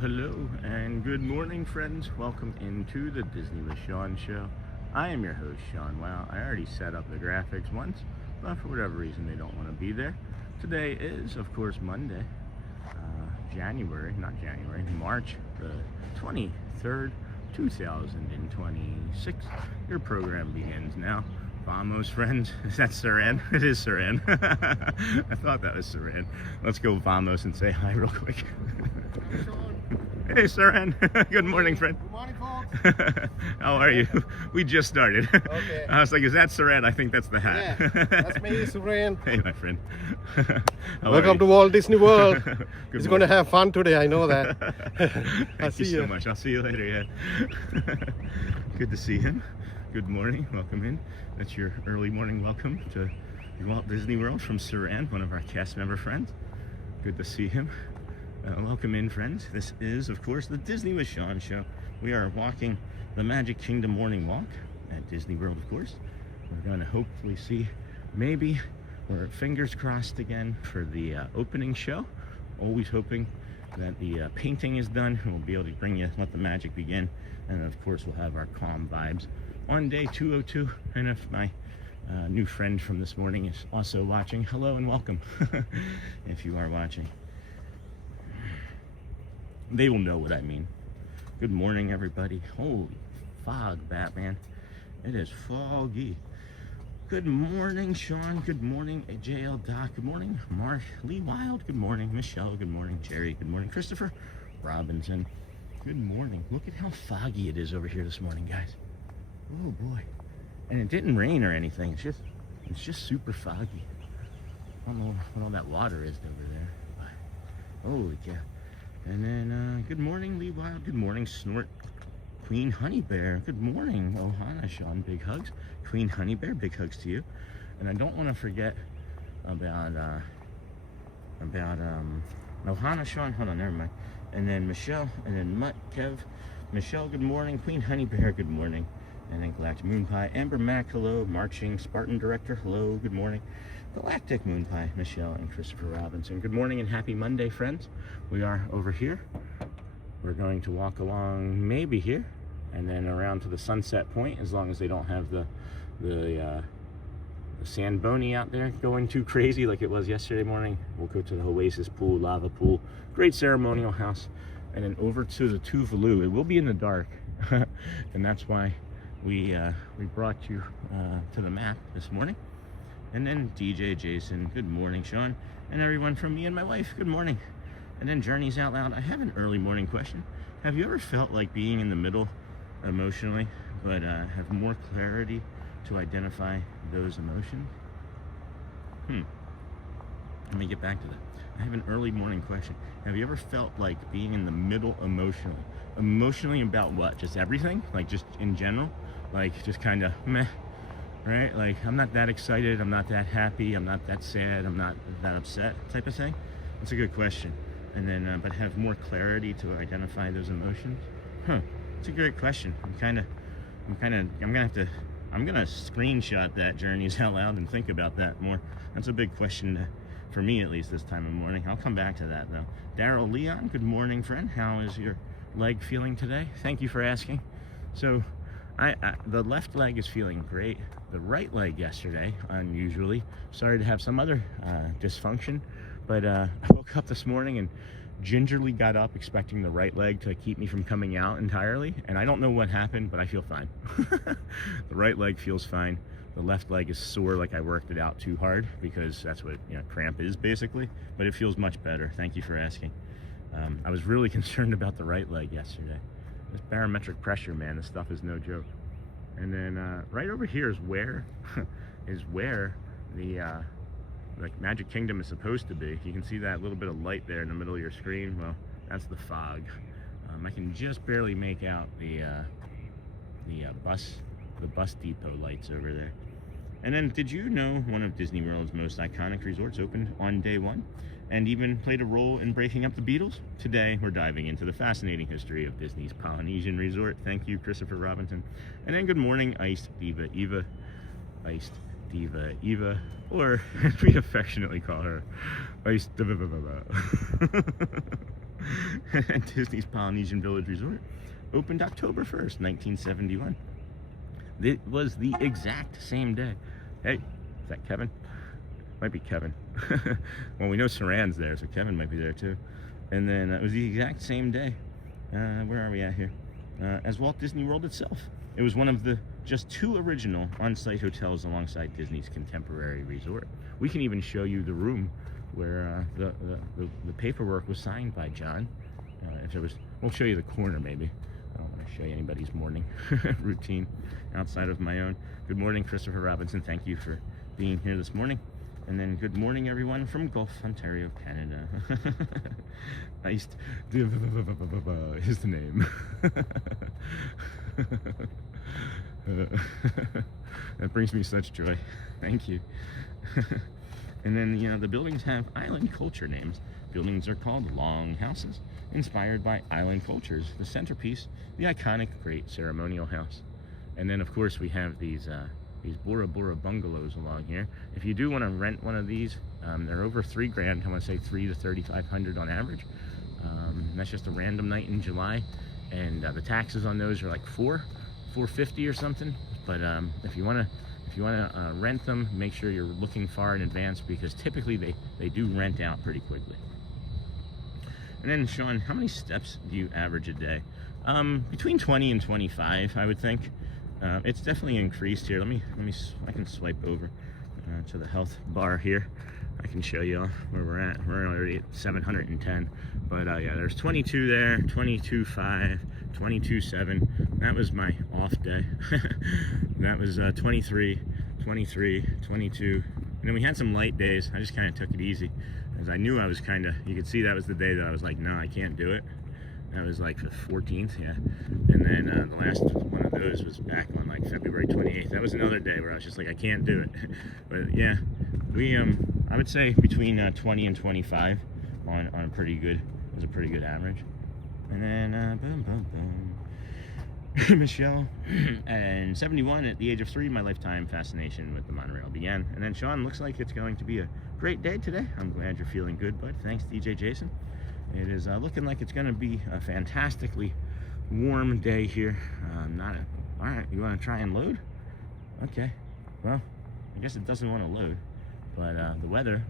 Hello, and good morning, friends. Welcome into the Disney with Sean show. I am your host, Sean. Wow, I already set up the graphics once, but for whatever reason they don't want to be there. Today is, of course, Monday, March the 23rd, 2026. Your program begins now. Vamos, friends. Is that Saran? It is Saran. I thought that was Saran. Let's go Vamos and say hi real quick. Hey, Saran. Good morning, friend. Good morning, folks. How are you? We just started. Okay. I was like, is that Saran? I think that's the hat. Yeah, that's me, Saran. Hey, my friend. Welcome to Walt Disney World. He's going to have fun today, I know that. Thank you so much. I'll see you later, yeah. Good to see him. Good morning. Welcome in. That's your early morning welcome to Walt Disney World from Saran, one of our cast member friends. Good to see him. Welcome in, friends. This is, of course, the Disney with Sean show. We are walking the Magic Kingdom morning walk at Disney World, of course. We're going to hopefully see, maybe, we're fingers crossed again for the opening show. Always hoping that the painting is done and we'll be able to bring you, let the magic begin. And of course, we'll have our calm vibes on day 202. And if my new friend from this morning is also watching, hello and welcome. If you are watching, they will know what I mean. Good morning, everybody. Holy fog, Batman. It is foggy. Good morning, Sean. Good morning, JL Doc. Good morning, Mark. Lee Wild. Good morning, Michelle. Good morning, Jerry. Good morning, Christopher Robinson. Good morning. Look at how foggy it is over here this morning, guys. Oh boy. And it didn't rain or anything. It's just super foggy. I don't know what all that water is over there. But holy cow. And then, good morning, Lee Wild. Good morning, Snort. Queen Honey Bear. Good morning, Ohana Sean. Big hugs. Queen Honey Bear, big hugs to you. And I don't want to forget about Ohana Sean. Hold on, never mind. And then Michelle, and then Mutt, Kev. Michelle, good morning. Queen Honey Bear, good morning. And then Galactic Moon Pie. Amber Mac, hello. Marching Spartan Director, hello. Good morning. Galactic Moon Pie, Michelle, and Christopher Robinson. Good morning and happy Monday, friends. We are over here. We're going to walk along maybe here and then around to the Sunset Point, as long as they don't have the sand bony out there going too crazy like it was yesterday morning. We'll go to the Oasis Pool, Lava Pool, great ceremonial house, and then over to the Tuvalu. It will be in the dark, and that's why we brought you to the map this morning. And then DJ Jason, good morning, Sean, and everyone from me and my wife, good morning. And then Journeys Out Loud. I have an early morning question. Have you ever felt like being in the middle emotionally, but have more clarity to identify those emotions? Let me get back to that. I have an early morning question. Have you ever felt like being in the middle emotionally? Emotionally about what? Just everything? Like just in general? Like just kind of meh? Right? Like, I'm not that excited, I'm not that happy, I'm not that sad, I'm not that upset type of thing? That's a good question. And then, but have more clarity to identify those emotions? It's a great question. I'm gonna screenshot that Journeys Out Loud and think about that more. That's a big question for me, at least this time of morning. I'll come back to that though. Daryl Leon, good morning, friend. How is your leg feeling today? Thank you for asking. So, the left leg is feeling great. The right leg yesterday, unusually, started to have some other dysfunction. But I woke up this morning and gingerly got up expecting the right leg to keep me from coming out entirely. And I don't know what happened, but I feel fine. The right leg feels fine. The left leg is sore, like I worked it out too hard, because that's what cramp is basically. But it feels much better. Thank you for asking. I was really concerned about the right leg yesterday. This barometric pressure, man, this stuff is no joke. And then right over here is where like Magic Kingdom is supposed to be. You can see that little bit of light there in the middle of your screen. Well, that's the fog. I can just barely make out the bus depot lights over there. And then, did you know one of Disney World's most iconic resorts opened on day one and even played a role in breaking up the Beatles? Today, we're diving into the fascinating history of Disney's Polynesian Resort. Thank you, Christopher Robinson. And then, good morning, Iced Diva Eva. Iced Diva Eva, or as we affectionately call her, Iced Diva. Disney's Polynesian Village Resort opened October 1st, 1971. It was the exact same day. Hey, is that Kevin? Might be Kevin. Well, we know Saran's there, so Kevin might be there too. And then it was the exact same day. Where are we at here? As Walt Disney World itself. It was one of the just 2 original on-site hotels alongside Disney's contemporary resort. We can even show you the room where the paperwork was signed by John. If there was, we'll show you the corner maybe. I don't want to show you anybody's morning routine outside of my own. Good morning, Christopher Robinson. Thank you for being here this morning. And then good morning, everyone from Gulf, Ontario, Canada. Iced is the name. That brings me such joy. Thank you. And then, you know, the buildings have island culture names. Buildings are called long houses, inspired by island cultures. The centerpiece, the iconic Great Ceremonial House. And then, of course, we have these Bora Bora bungalows along here. If you do want to rent one of these, they're over $3,000. I want to say $3,000 to $3,500 on average. That's just a random night in July, and the taxes on those are like $450 or something. But if you want to rent them, make sure you're looking far in advance, because typically they do rent out pretty quickly. And then, Sean, how many steps do you average a day? Between 20 and 25, I would think. It's definitely increased here. I can swipe over to the health bar here. I can show you where we're at. We're already at 710. But yeah, there's 22 there, 22.5, 22.7. That was my off day. That was 23, 23, 22. And then we had some light days. I just kind of took it easy, because I knew I was kind of, you could see that was the day that I was like, no, I can't do it. That was like the 14th, yeah. And then the last one of those was back on like February 28th. That was another day where I was just like, I can't do it. But yeah, we I would say between 20 and 25 on a pretty good, it was a pretty good average. And then boom, boom, boom. Michelle, and 71 at the age of 3, my lifetime fascination with the monorail began. And then Sean, looks like it's going to be a great day today. I'm glad you're feeling good, bud. Thanks, DJ Jason. It is looking like it's going to be a fantastically warm day here. All right, you want to try and load? Okay, well, I guess it doesn't want to load, but the weather,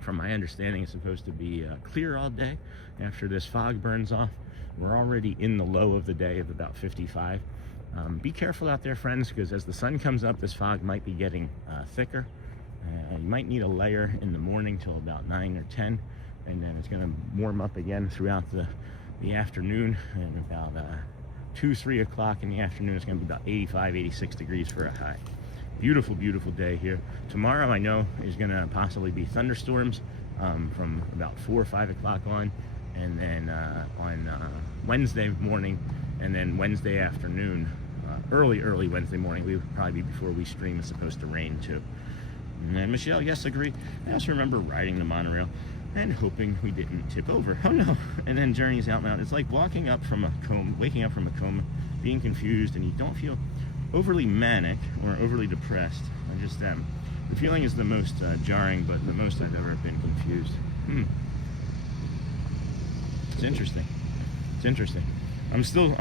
from my understanding, is supposed to be clear all day. After this fog burns off, we're already in the low of the day of about 55. Be careful out there, friends, because as the sun comes up, this fog might be getting thicker. You might need a layer in the morning till about 9 or 10. And then it's going to warm up again throughout the afternoon, and about 2, 3 o'clock in the afternoon, it's going to be about 85, 86 degrees for a high. Beautiful, beautiful day here. Tomorrow, I know, is going to possibly be thunderstorms from about 4 or 5 o'clock on, and then on Wednesday morning, and then Wednesday afternoon, early Wednesday morning, we would probably be before we stream, it's supposed to rain too. And then Michelle, yes, agree. I also remember riding the monorail and hoping we didn't tip over. Oh no. And then journeys out mountain. It's like waking up from a coma, being confused, and you don't feel overly manic or overly depressed. I just am. The feeling is the most jarring, but the most I've ever been confused. It's interesting. It's interesting. I'm still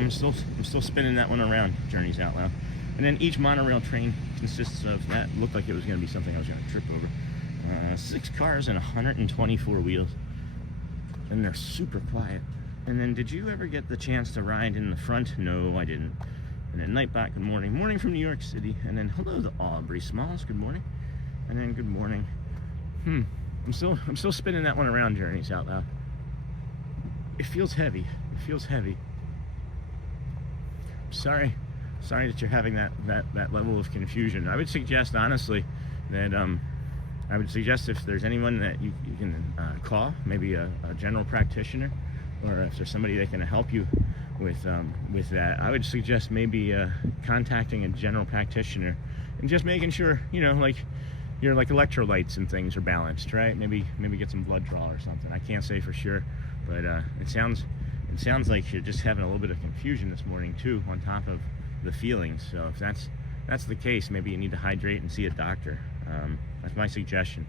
spinning that one around, Journeys Out Loud. And then each monorail train consists of, that looked like it was going to be something I was going to trip over. 6 cars and 124 wheels, and they're super quiet. And then, did you ever get the chance to ride in the front? No, I didn't. And then Nightbot, good morning. Morning from New York City. And then hello to Aubrey Smalls, good morning. And then good morning. I'm still spinning that one around, Journeys Out Loud. It feels heavy. It feels heavy. Sorry sorry that you're having that level of confusion. I would suggest, honestly, that I would suggest if there's anyone that you can call, maybe a general practitioner, or if there's somebody that can help you with that, I would suggest maybe contacting a general practitioner and just making sure, you know, like your electrolytes and things are balanced, right? Maybe get some blood draw or something. I can't say for sure, but it sounds like you're just having a little bit of confusion this morning too, on top of the feelings. So if that's the case, maybe you need to hydrate and see a doctor. That's my suggestion.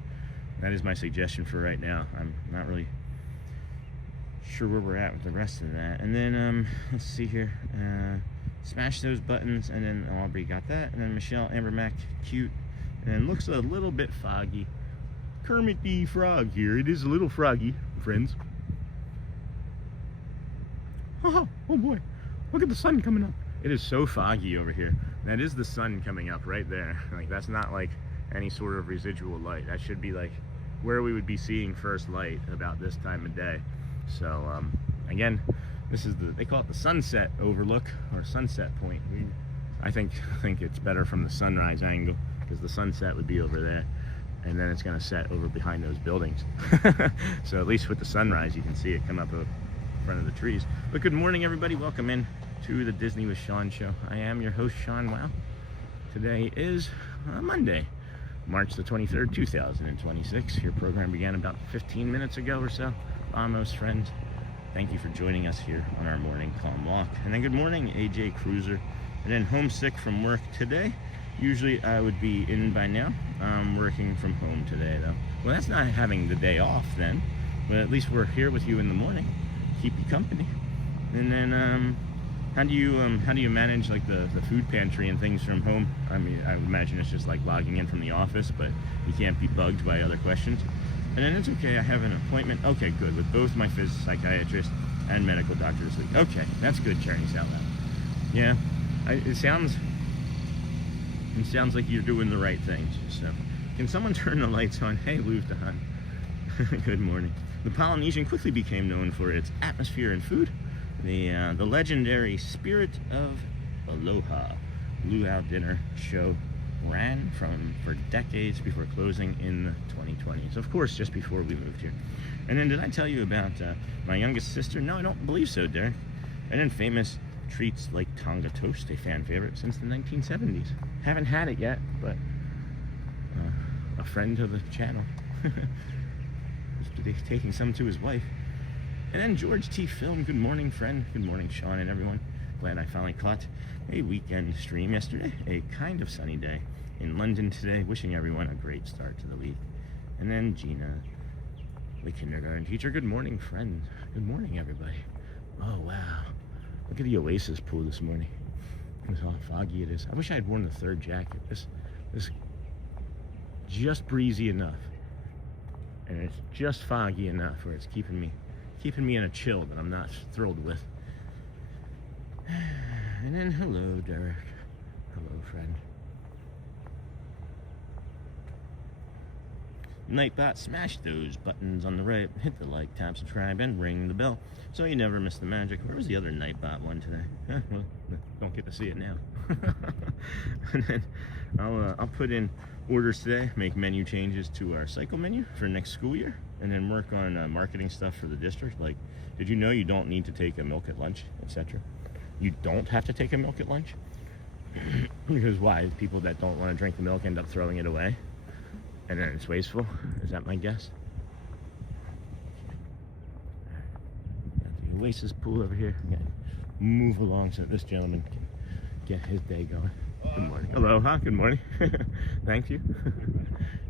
That is my suggestion for right now. I'm not really sure where we're at with the rest of that. And then let's see here. Smash those buttons, and then Aubrey got that, and then Michelle Amber Mac, cute, and looks a little bit foggy. Kermit the Frog here. It is a little froggy, friends. Oh boy, look at the sun coming up. It is so foggy over here. That is the sun coming up right there. Like, that's not like any sort of residual light. That should be like where we would be seeing first light about this time of day. So again, this is they call it the sunset overlook, or sunset point. I think it's better from the sunrise angle, because the sunset would be over there, and then it's going to set over behind those buildings. So at least with the sunrise, you can see it come up in front of the trees. But good morning, everybody. Welcome in to the Disney with Sean show. I am your host, Sean Wow. Today is Monday, March the 23rd, 2026. Your program began about 15 minutes ago or so. Almost, friends. Thank you for joining us here on our morning calm walk. And then good morning, AJ Cruiser. And then homesick from work today. Usually I would be in by now. I'm working from home today, though. Well, that's not having the day off then, but at least we're here with you in the morning, keep you company. And then how do you manage like the food pantry and things from home? I mean, I imagine it's just like logging in from the office, but you can't be bugged by other questions. And then it's okay, I have an appointment. Okay, good, with both my psychiatrist and medical doctor this week. Okay, that's good, Journeys Out Loud. Yeah, it sounds like you're doing the right things. So, can someone turn the lights on? Hey, Lufthansa. Good morning. The Polynesian quickly became known for its atmosphere and food. The legendary Spirit of Aloha luau dinner show ran for decades before closing in the 2020s. Of course, just before we moved here. And then did I tell you about my youngest sister? No, I don't believe so, Derek. And then famous treats like Tonga toast, a fan favorite since the 1970s. Haven't had it yet, but a friend of the channel is taking some to his wife. And then George T. Film, good morning, friend. Good morning, Sean and everyone. Glad I finally caught a weekend stream yesterday. A kind of sunny day in London today. Wishing everyone a great start to the week. And then Gina, the kindergarten teacher. Good morning, friend. Good morning, everybody. Oh, wow. Look at the Oasis pool this morning. Look how foggy it is. I wish I had worn the third jacket. This just breezy enough. And it's just foggy enough where it's keeping me in a chill that I'm not thrilled with. And then hello, Derek. Hello, friend. Nightbot, smash those buttons on the right, hit the like, tap, subscribe, and ring the bell so you never miss the magic. Where was the other Nightbot one today? Well, don't get to see it now. And then I'll put in orders today, make menu changes to our cycle menu for next school year, and then work on marketing stuff for the district. Like, did you know you don't need to take a milk at lunch, etc.? You don't have to take a milk at lunch. Because why? People that don't want to drink the milk end up throwing it away, and then it's wasteful. Is that my guess? Got the Oasis pool over here. Move along so this gentleman can get his day going. Good morning. Aloha. Good morning. Thank you.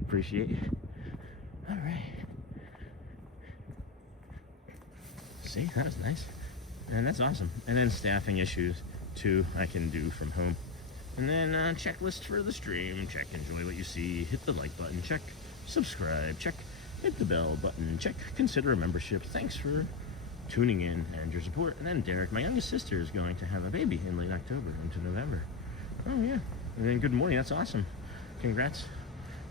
Appreciate you. All right. See, that was nice. And that's awesome. And then staffing issues too, I can do from home. And then checklist for the stream. Check, enjoy what you see. Hit the like button. Check, subscribe. Check, hit the bell button. Check, consider a membership. Thanks for tuning in and your support. And then Derek, my youngest sister, is going to have a baby in late October into November. Oh yeah. And then good morning. That's awesome. Congrats.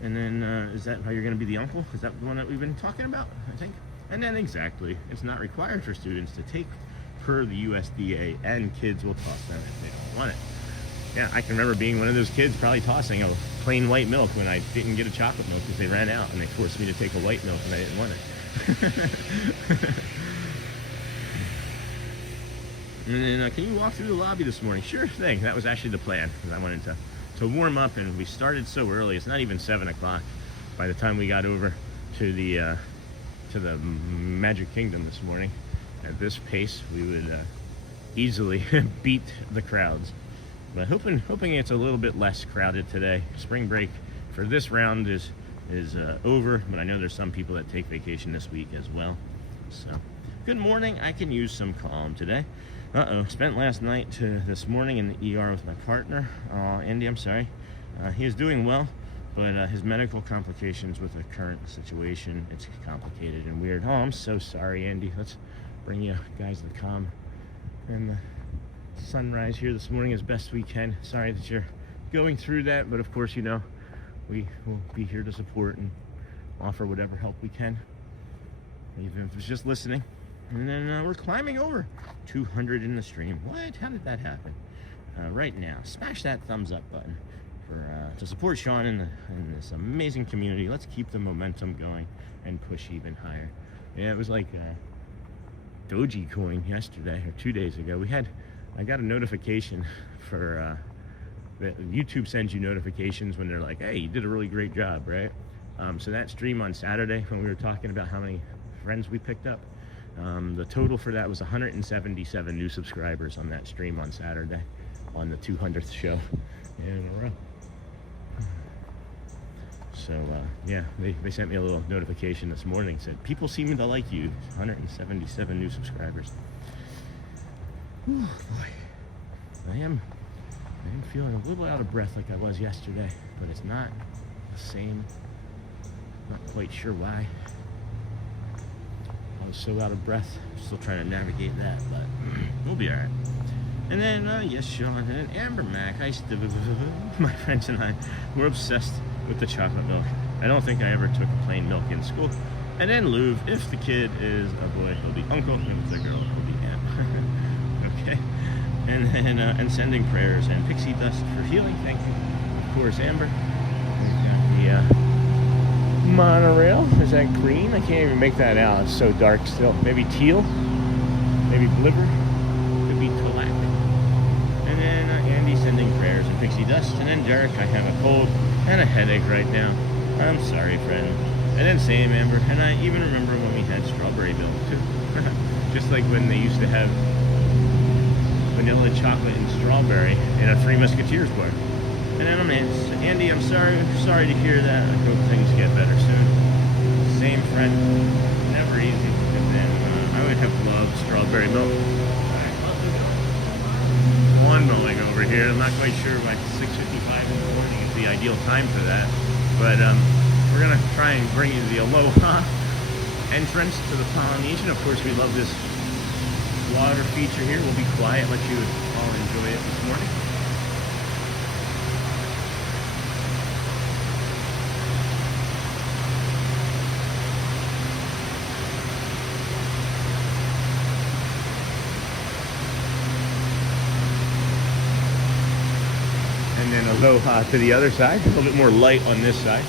And then is that how you're going to be the uncle? Is that the one that we've been talking about? I think. And then exactly, it's not required for students to take per the USDA, and kids will toss them if they don't want it. Yeah, I can remember being one of those kids probably tossing a plain white milk when I didn't get a chocolate milk because they ran out and they forced me to take a white milk and I didn't want it. And then, can you walk through the lobby this morning? Sure thing. That was actually the plan. I wanted to warm up, and we started so early. It's not even 7 o'clock by the time we got over to the Magic Kingdom this morning. At this pace, we would easily beat the crowds. But hoping it's a little bit less crowded today. Spring break for this round is over, but I know there's some people that take vacation this week as well. So, good morning. I can use some calm today. Spent last night to this morning in the ER with my partner. Andy, I'm sorry. He is doing well, but his medical complications with the current situation, it's complicated and weird. Oh, I'm so sorry, Andy. Let's bring you guys the calm and the sunrise here this morning as best we can. Sorry that you're going through that, but of course, you know, we will be here to support and offer whatever help we can, even if it's just listening. And then we're climbing over 200 in the stream. What? How did that happen? Right now, smash that thumbs up button to support Sean in this amazing community. Let's keep the momentum going and push even higher. Yeah, it was like Dogecoin yesterday or 2 days ago. I got a notification for YouTube sends you notifications when they're like, hey, you did a really great job, right? So that stream on Saturday when we were talking about how many friends we picked up, the total for that was 177 new subscribers on that stream on Saturday on the 200th show in a row. So yeah, they sent me a little notification this morning, said people seem to like you. 177 new subscribers. Whew, boy, I am feeling a little out of breath like I was yesterday, but it's not the same. Not quite sure why. I was so out of breath. Still trying to navigate that, but we'll be all right. And then, yes, Sean, and then Amber Mac, my friends and I, we're obsessed with the chocolate milk. I don't think I ever took a plain milk in school. And then Louv, if the kid is a boy, he'll be uncle, and if it's a girl, he'll be aunt. Okay. And then, and sending prayers, and pixie dust for healing, thank you. Of course, Amber. We've got the, Monorail. Is that green? I can't even make that out. It's so dark still. Maybe teal? Maybe blibber? Could be galactic. And then Andy sending prayers and pixie dust. And then Derek, I have a cold and a headache right now. I'm sorry, friend. And then Sam, Amber. And I even remember when we had strawberry milk too. Just like when they used to have vanilla chocolate and strawberry in a Three Musketeers bar. And then Andy, I'm sorry to hear that. I hope things get better soon. Same friend, never easy. And then I would have loved strawberry milk. Lawn mowing over here. I'm not quite sure why 6:55 in the morning is the ideal time for that. But we're gonna try and bring you the Aloha entrance to the Polynesian. Of course, we love this water feature here. We'll be quiet, let you all enjoy it this morning. And then aloha to the other side, a little bit more light on this side.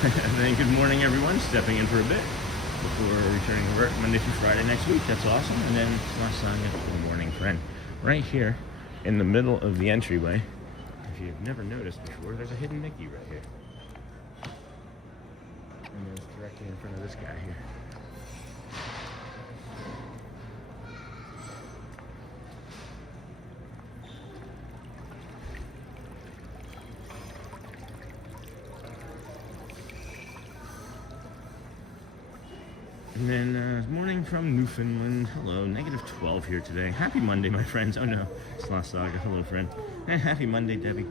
And then good morning everyone, stepping in for a bit before returning to work Monday through Friday next week. That's awesome. And then good morning friend. Right here in the middle of the entryway, if you've never noticed before, there's a hidden Mickey right here. And it's directly in front of this guy here. And then morning from Newfoundland. Hello, -12 here today. Happy Monday, my friends. Oh no, Sloth Saga. Hello, friend. Happy Monday, Debbie.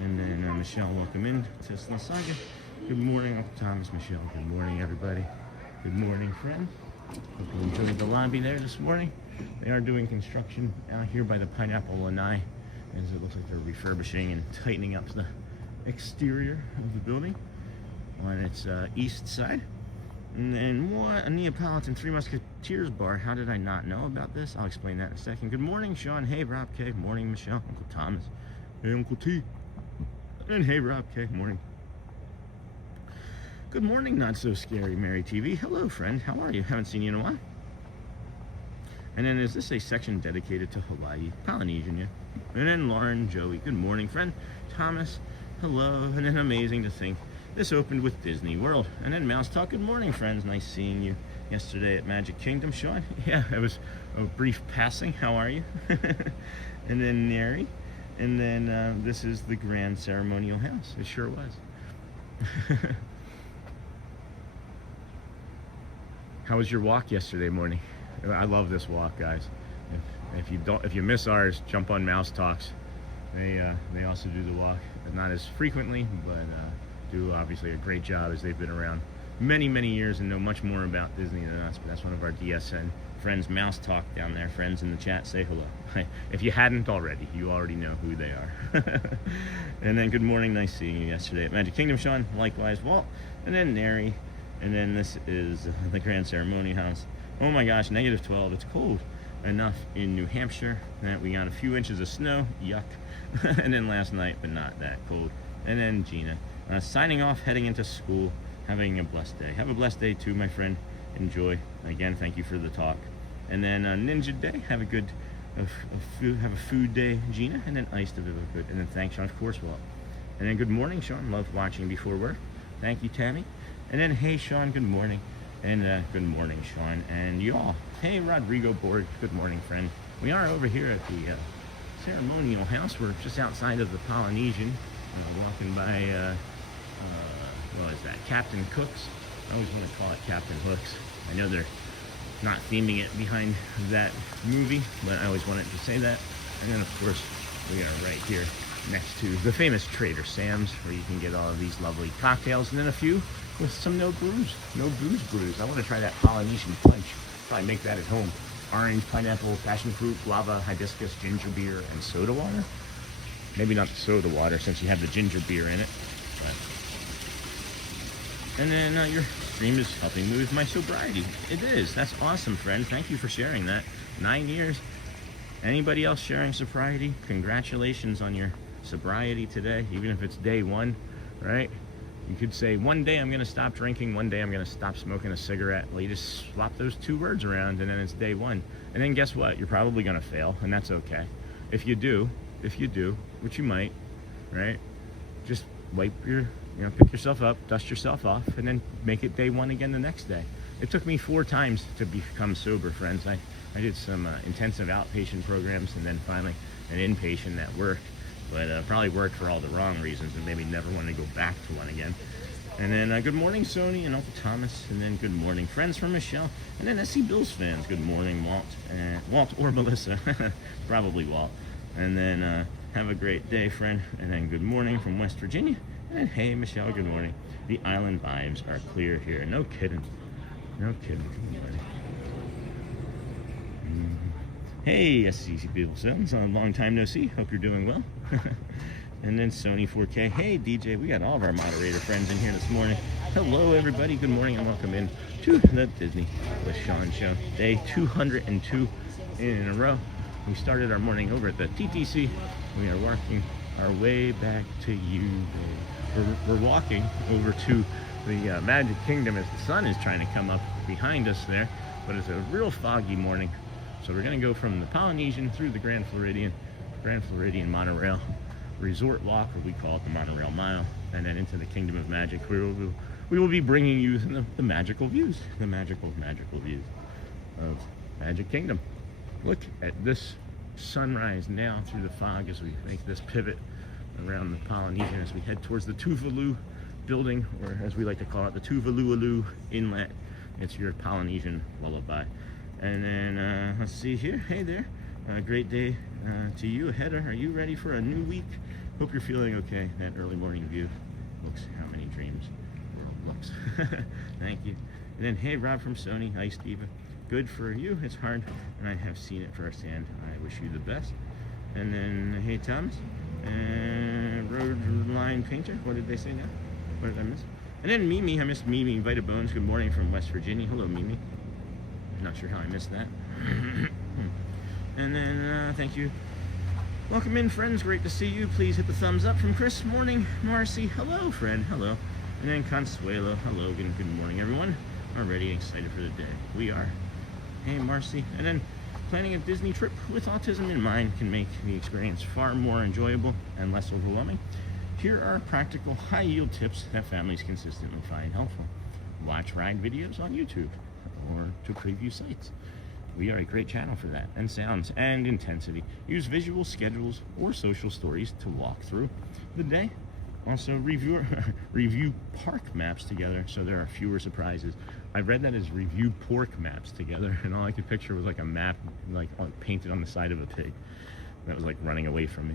And then Michelle, welcome in to Sloth Saga. Good morning, Uncle Thomas, Michelle. Good morning, everybody. Good morning, friend. Hope you enjoyed the lobby there this morning. They are doing construction out here by the Pineapple Lanai, as it looks like they're refurbishing and tightening up the exterior of the building on its east side. And then what? A Neapolitan Three Musketeers bar. How did I not know about this? I'll explain that in a second. Good morning, Sean. Hey, Rob K. Morning, Michelle. Uncle Thomas. Hey, Uncle T. And hey, Rob K. Morning. Good morning, Not So Scary Mary TV. Hello, friend. How are you? Haven't seen you in a while. And then is this a section dedicated to Hawaii? Polynesian, yeah. And then Lauren, Joey. Good morning, friend. Thomas. Hello. And then amazing to think this opened with Disney World. And then Mouse Talk. Good morning, friends. Nice seeing you yesterday at Magic Kingdom, Sean. Yeah, it was a brief passing. How are you? And then Neri. And then this is the Grand Ceremonial House. It sure was. How was your walk yesterday morning? I love this walk, guys. If you miss ours, jump on Mouse Talks. They also do the walk, not as frequently, but do obviously a great job, as they've been around many years and know much more about Disney than us. But that's one of our DSN friends. Mouse Talk down there. Friends in the chat, say hello. If you hadn't already, you already know who they are. And then good morning, nice seeing you yesterday at Magic Kingdom, Sean. Likewise, Walt. And then Neri. And then this is the Grand Ceremony House. Oh my gosh, -12. It's cold enough in New Hampshire that we got a few inches of snow. Yuck. And then last night, but not that cold. And then Gina. Signing off, heading into school, having a blessed day. Have a blessed day too, my friend. Enjoy. Again, thank you for the talk. And then Ninja Day. Have a good have a food day, Gina. And then Ice to Viva Good. And then thanks, Sean, of course, Walt. And then good morning, Sean. Love watching before work. Thank you, Tammy. And then, hey, Sean, good morning. And good morning, Sean. And y'all, hey, Rodrigo Borg, good morning, friend. We are over here at the ceremonial house. We're just outside of the Polynesian. Walking by, what is that, Captain Cook's. I always want to call it Captain Hook's. I know they're not theming it behind that movie, but I always wanted to say that. And then, of course, we are right here next to the famous Trader Sam's, where you can get all of these lovely cocktails, and then a few with some no booze brews. I want to try that Polynesian punch. Probably make that at home. Orange, pineapple, passion fruit, guava, hibiscus, ginger beer, and soda water. Maybe not the soda water, since you have the ginger beer in it. But. And then your stream is helping me with my sobriety. It is. That's awesome, friend. Thank you for sharing that. 9 years. Anybody else sharing sobriety? Congratulations on your sobriety today, even if it's day one, right? You could say, one day I'm going to stop drinking, one day I'm going to stop smoking a cigarette. Well, you just swap those two words around, and then it's day one. And then guess what? You're probably going to fail, and that's okay. If you do, which you might, right? Just pick yourself up, dust yourself off, and then make it day one again the next day. It took me 4 times to become sober, friends. I did some intensive outpatient programs, and then finally an inpatient that worked. But probably worked for all the wrong reasons, and maybe never want to go back to one again. And then good morning, Sony and Uncle Thomas. And then good morning, friends from Michelle. And then SC Bills fans. Good morning, Walt. Walt or Melissa. Probably Walt. And then have a great day, friend. And then good morning from West Virginia. And then hey, Michelle, good morning. The island vibes are clear here. No kidding. No kidding. Good morning. Hey, SCC People Sounds, long time no see. Hope you're doing well. And then Sony 4K. Hey, DJ, we got all of our moderator friends in here this morning. Hello, everybody. Good morning and welcome in to the Disney with Sean show. Day 202 in a row. We started our morning over at the TTC. We are walking our way back to you. We're walking over to the Magic Kingdom as the sun is trying to come up behind us there. But it's a real foggy morning. So we're going to go from the Polynesian through the Grand Floridian Monorail Resort Walk, or we call it the Monorail Mile, and then into the Kingdom of Magic, where we will be bringing you the magical views, the magical views of Magic Kingdom. Look at this sunrise now through the fog as we make this pivot around the Polynesian as we head towards the Tuvalu building, or as we like to call it, the Tuvalu Inlet. It's your Polynesian lullaby. And then let's see here. Hey there. Great day to you ahead. Are you ready for a new week? Hope you're feeling okay. That early morning view looks, how many dreams? Looks. Thank you. And then, hey, Rob from Sony. Hi, Steven. Good for you. It's hard, and I have seen it firsthand. I wish you the best. And then, hey, Thomas. And Road Line Painter. What did they say now? What did I miss? And then Mimi. I missed Mimi. Vita Bones. Good morning from West Virginia. Hello, Mimi. Not sure how I missed that. And then, thank you. Welcome in, friends. Great to see you. Please hit the thumbs up from Chris. Morning, Marcy. Hello, friend. Hello. And then Consuelo. Hello. Good morning, everyone. Already excited for the day. We are. Hey, Marcy. And then planning a Disney trip with autism in mind can make the experience far more enjoyable and less overwhelming. Here are practical, high-yield tips that families consistently find helpful. Watch ride videos on YouTube or to preview sites. We are a great channel for that. And sounds and intensity. Use visual schedules or social stories to walk through the day. Also review park maps together so there are fewer surprises. I read that as review pork maps together, and all I could picture was like a map like painted on the side of a pig that was like running away from me.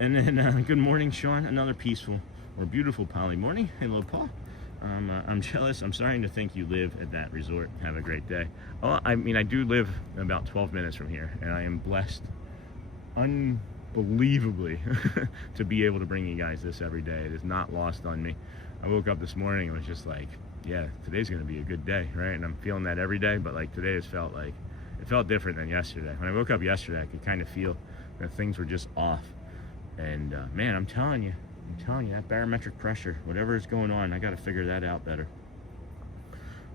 And then good morning, Sean. Another peaceful or beautiful Poly morning. Hello, Paul. I'm jealous. I'm starting to think you live at that resort. Have a great day. Oh, I mean, I do live about 12 minutes from here, and I am blessed unbelievably to be able to bring you guys this every day. It is not lost on me. I woke up this morning and was just like, yeah, today's going to be a good day, right? And I'm feeling that every day, but like today it felt different than yesterday. When I woke up yesterday, I could kind of feel that things were just off. And man, I'm telling you, that barometric pressure, whatever is going on, I got to figure that out better.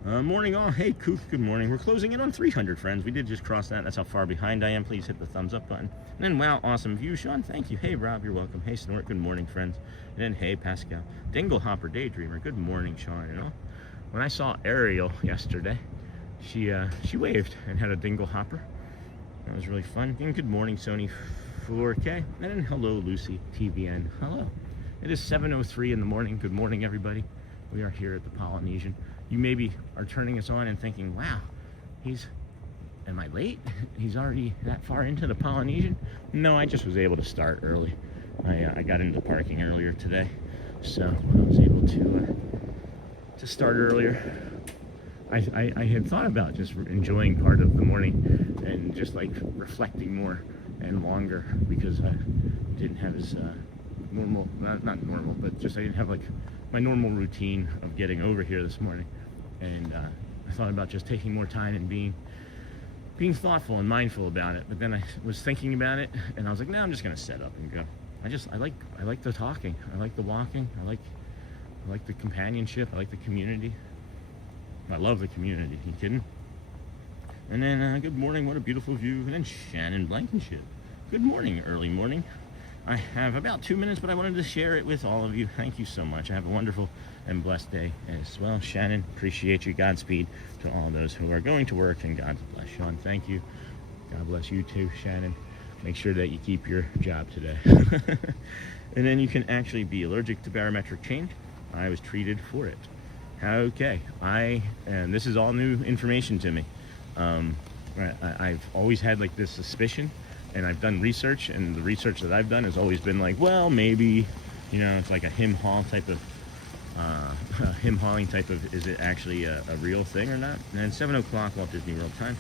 Morning all. Hey, Kook, good morning. We're closing in on 300, friends. We did just cross that. That's how far behind I am. Please hit the thumbs up button. And then, wow, awesome view, Sean. Thank you. Hey, Rob, you're welcome. Hey, Snort, good morning, friends. And then, hey, Pascal. Dingle Hopper Daydreamer, good morning, Sean. You know, when I saw Ariel yesterday, she waved and had a dingle hopper. That was really fun. And good morning, Sony 4K. And then, hello, Lucy, TVN. Hello. It is 7:03 in the morning. Good morning, everybody. We are here at the Polynesian. You maybe are turning us on and thinking, wow, am I late? He's already that far into the Polynesian? No, I just was able to start early. I got into parking earlier today, so I was able to start earlier. I had thought about just enjoying part of the morning and just like reflecting more and longer because I didn't have as normal, not normal, but just I didn't have like my normal routine of getting over here this morning. And I thought about just taking more time and being thoughtful and mindful about it. But then I was thinking about it and I was like, no, I'm just gonna set up and go. I like the talking, I like the walking, I like the companionship, I like the community. I love the community. You kidding? And then good morning, what a beautiful view. And then Shannon Blankenship. Good morning, early morning. I have about 2 minutes, but I wanted to share it with all of you. Thank you so much. I have a wonderful and blessed day as well. Shannon, appreciate you. Godspeed to all those who are going to work, and God bless Sean. Thank you. God bless you too, Shannon. Make sure that you keep your job today. And then you can actually be allergic to barometric change. I was treated for it. Okay, and this is all new information to me. I've always had like this suspicion, and I've done research, and the research that I've done has always been like, well, maybe, you know, it's like a him-hauling type of, is it actually a real thing or not? And then 7 o'clock Walt Disney World time.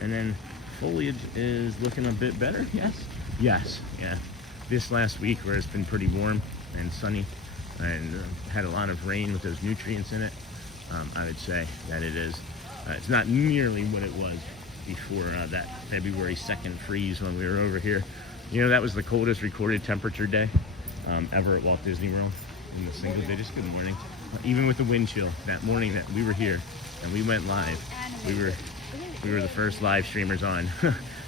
And then foliage is looking a bit better, yes, yeah. This last week where it's been pretty warm and sunny, and had a lot of rain with those nutrients in it, I would say that it is, it's not nearly what it was before that February 2nd freeze when we were over here. You know, that was the coldest recorded temperature day ever at Walt Disney World, in the single digits. Good morning. Even with the wind chill, that morning that we were here and we went live, we were the first live streamers on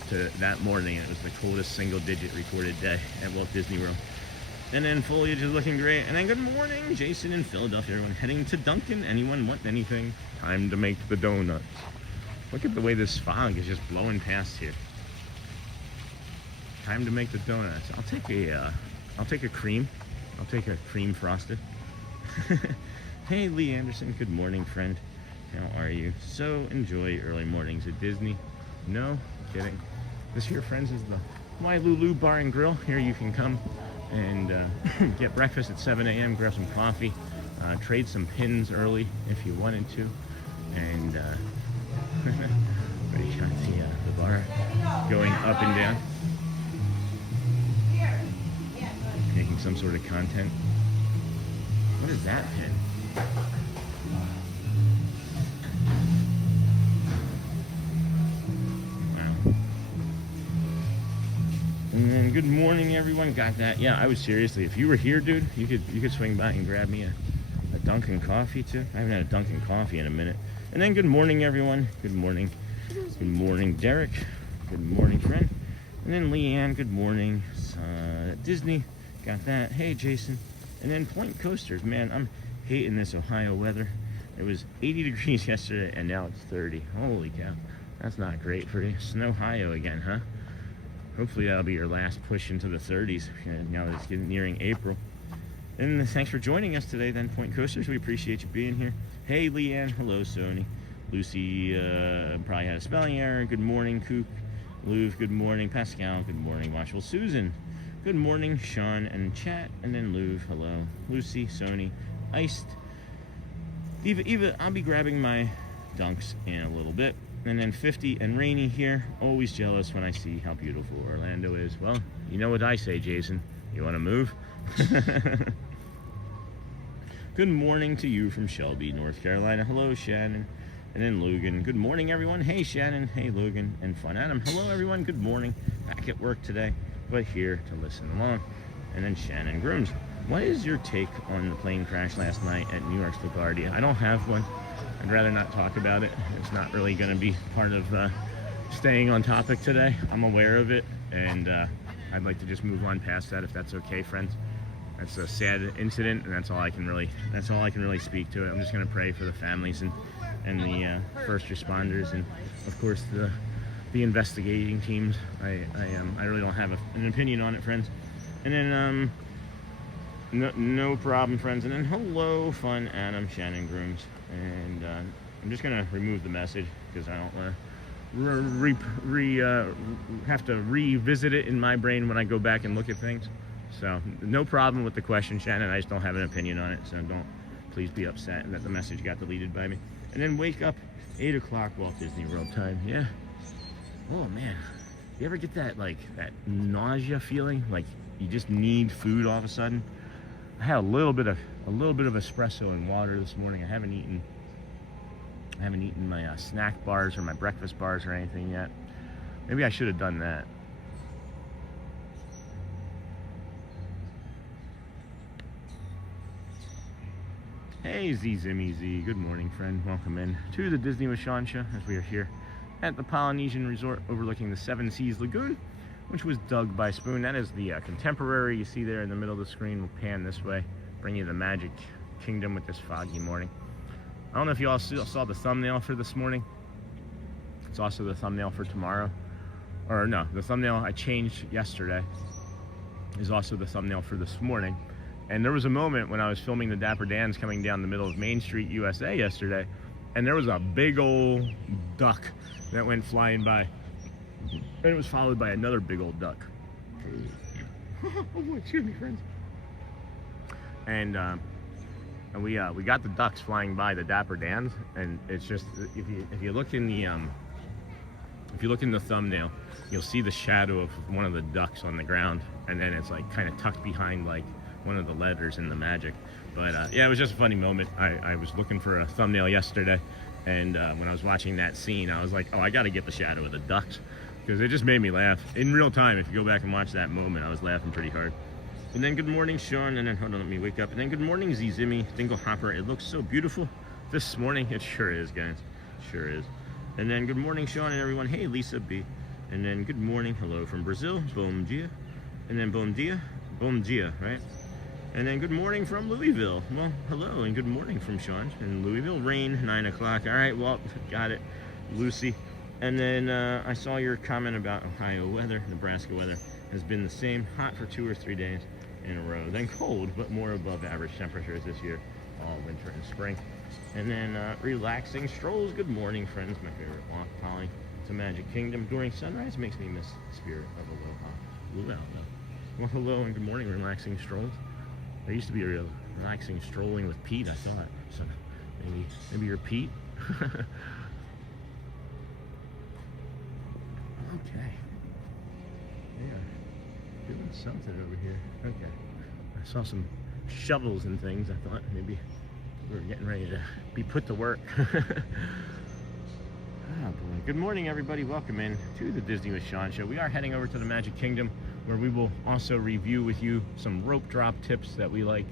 to that morning. It was the coldest single digit recorded day at Walt Disney World. And then foliage is looking great. And then good morning, Jason in Philadelphia. Everyone heading to Dunkin'. Anyone want anything? Time to make the donuts. Look at the way this fog is just blowing past here. Time to make the donuts. I'll take a cream. I'll take a cream frosted. Hey, Lee Anderson. Good morning, friend. How are you? So enjoy early mornings at Disney. No, kidding. This here, friends, is the Wailulu Bar and Grill. Here you can come and get breakfast at 7 a.m., grab some coffee, trade some pins early if you wanted to. And we got the bar going up and down, making some sort of content. What is that pin? Wow. And then good morning, everyone. Got that? Yeah, I was seriously. If you were here, dude, you could swing by and grab me a Dunkin' coffee too. I haven't had a Dunkin' coffee in a minute. And then good morning, everyone. Good morning. Good morning, Derek. Good morning, friend. And then Leanne. Good morning. Disney. Got that. Hey, Jason. And then Point Coasters. Man, I'm hating this Ohio weather. It was 80 degrees yesterday, and now it's 30. Holy cow. That's not great for you. Snowhio again, huh? Hopefully that'll be your last push into the 30s now that it's getting nearing April. And thanks for joining us today, then, Point Coasters. We appreciate you being here. Hey, Leanne. Hello, Sony. Lucy probably had a spelling error. Good morning, Coop. Louv, good morning. Pascal, good morning. Watchful Susan, good morning. Sean and chat. And then Louv, hello. Lucy, Sony, Iced. Eva, I'll be grabbing my dunks in a little bit. And then 50 and Rainy here. Always jealous when I see how beautiful Orlando is. Well, you know what I say, Jason. You want to move? Good morning to you from Shelby, North Carolina. Hello, Shannon. And then Logan. Good morning, everyone. Hey, Shannon. Hey, Logan. And Fun Adam. Hello, everyone. Good morning. Back at work today, but here to listen along. And then Shannon Grooms. What is your take on the plane crash last night at New York's LaGuardia? I don't have one. I'd rather not talk about it. It's not really going to be part of staying on topic today. I'm aware of it, and I'd like to just move on past that, if that's okay, friends. That's a sad incident, and that's all I can really speak to it. I'm just going to pray for the families and the first responders, and of course the investigating teams. I really don't have an opinion on it, friends. And then no problem, friends. And then hello, Fun Adam, Shannon Grooms. And I'm just gonna remove the message because I don't want to have to revisit it in my brain when I go back and look at things. So no problem with the question, Shannon. I just don't have an opinion on it, so don't please be upset that the message got deleted by me. And then wake up, 8 o'clock Walt Disney World time. Yeah. Oh man, you ever get that that nausea feeling, like you just need food all of a sudden? I had a little bit of espresso and water this morning. I haven't eaten my snack bars or my breakfast bars or anything yet. Maybe I should have done that. Hey Zimmy Z, good morning, friend. Welcome in to the Disney with Shansha as we are here at the Polynesian Resort overlooking the Seven Seas Lagoon, which was dug by Spoon. That is the contemporary you see there in the middle of the screen. We'll pan this way, bring you the Magic Kingdom with this foggy morning. I don't know if you all saw the thumbnail for this morning. It's also the thumbnail for tomorrow. Or no, the thumbnail I changed yesterday is also the thumbnail for this morning. And there was a moment when I was filming the Dapper Dans coming down the middle of Main Street USA yesterday, and there was a big old duck that went flying by. And it was followed by another big old duck. Oh boy, excuse me, friends. And we got the ducks flying by the Dapper Dans, and it's just if you look in the thumbnail, you'll see the shadow of one of the ducks on the ground, and then it's like kind of tucked behind like one of the letters in the Magic. But yeah, it was just a funny moment. I was looking for a thumbnail yesterday, and when I was watching that scene, I was like, oh, I got to get the shadow of the ducks, because it just made me laugh in real time. If you go back and watch that moment, I was laughing pretty hard. And then good morning, Sean. And then hold on, let me wake up. And then good morning, Zimmy Dingle Hopper. It looks so beautiful this morning. It sure is, guys. Sure is. And then good morning, Sean and everyone. Hey, Lisa B. And then good morning, hello from Brazil. Bom dia. And then bom dia, right? And then good morning from Louisville. Well, hello and good morning from Sean in Louisville. Rain, 9 o'clock. All right, Walt, got it. Lucy. And then I saw your comment about Ohio weather. Nebraska weather has been the same, hot for 2 or 3 days in a row. Then cold, but more above average temperatures this year, all winter and spring. And then relaxing strolls. Good morning, friends. My favorite walk, Polly, to Magic Kingdom during sunrise makes me miss the spirit of aloha. Luau, though. Well, hello and good morning, relaxing strolls. There used to be a real relaxing strolling with Pete, I thought. So maybe you're Pete. Okay. Yeah. Doing something over here. Okay. I saw some shovels and things. I thought maybe we were getting ready to be put to work. Oh boy. Good morning, everybody. Welcome in to the Disney with Sean show. We are heading over to the Magic Kingdom, where we will also review with you some rope drop tips that we like.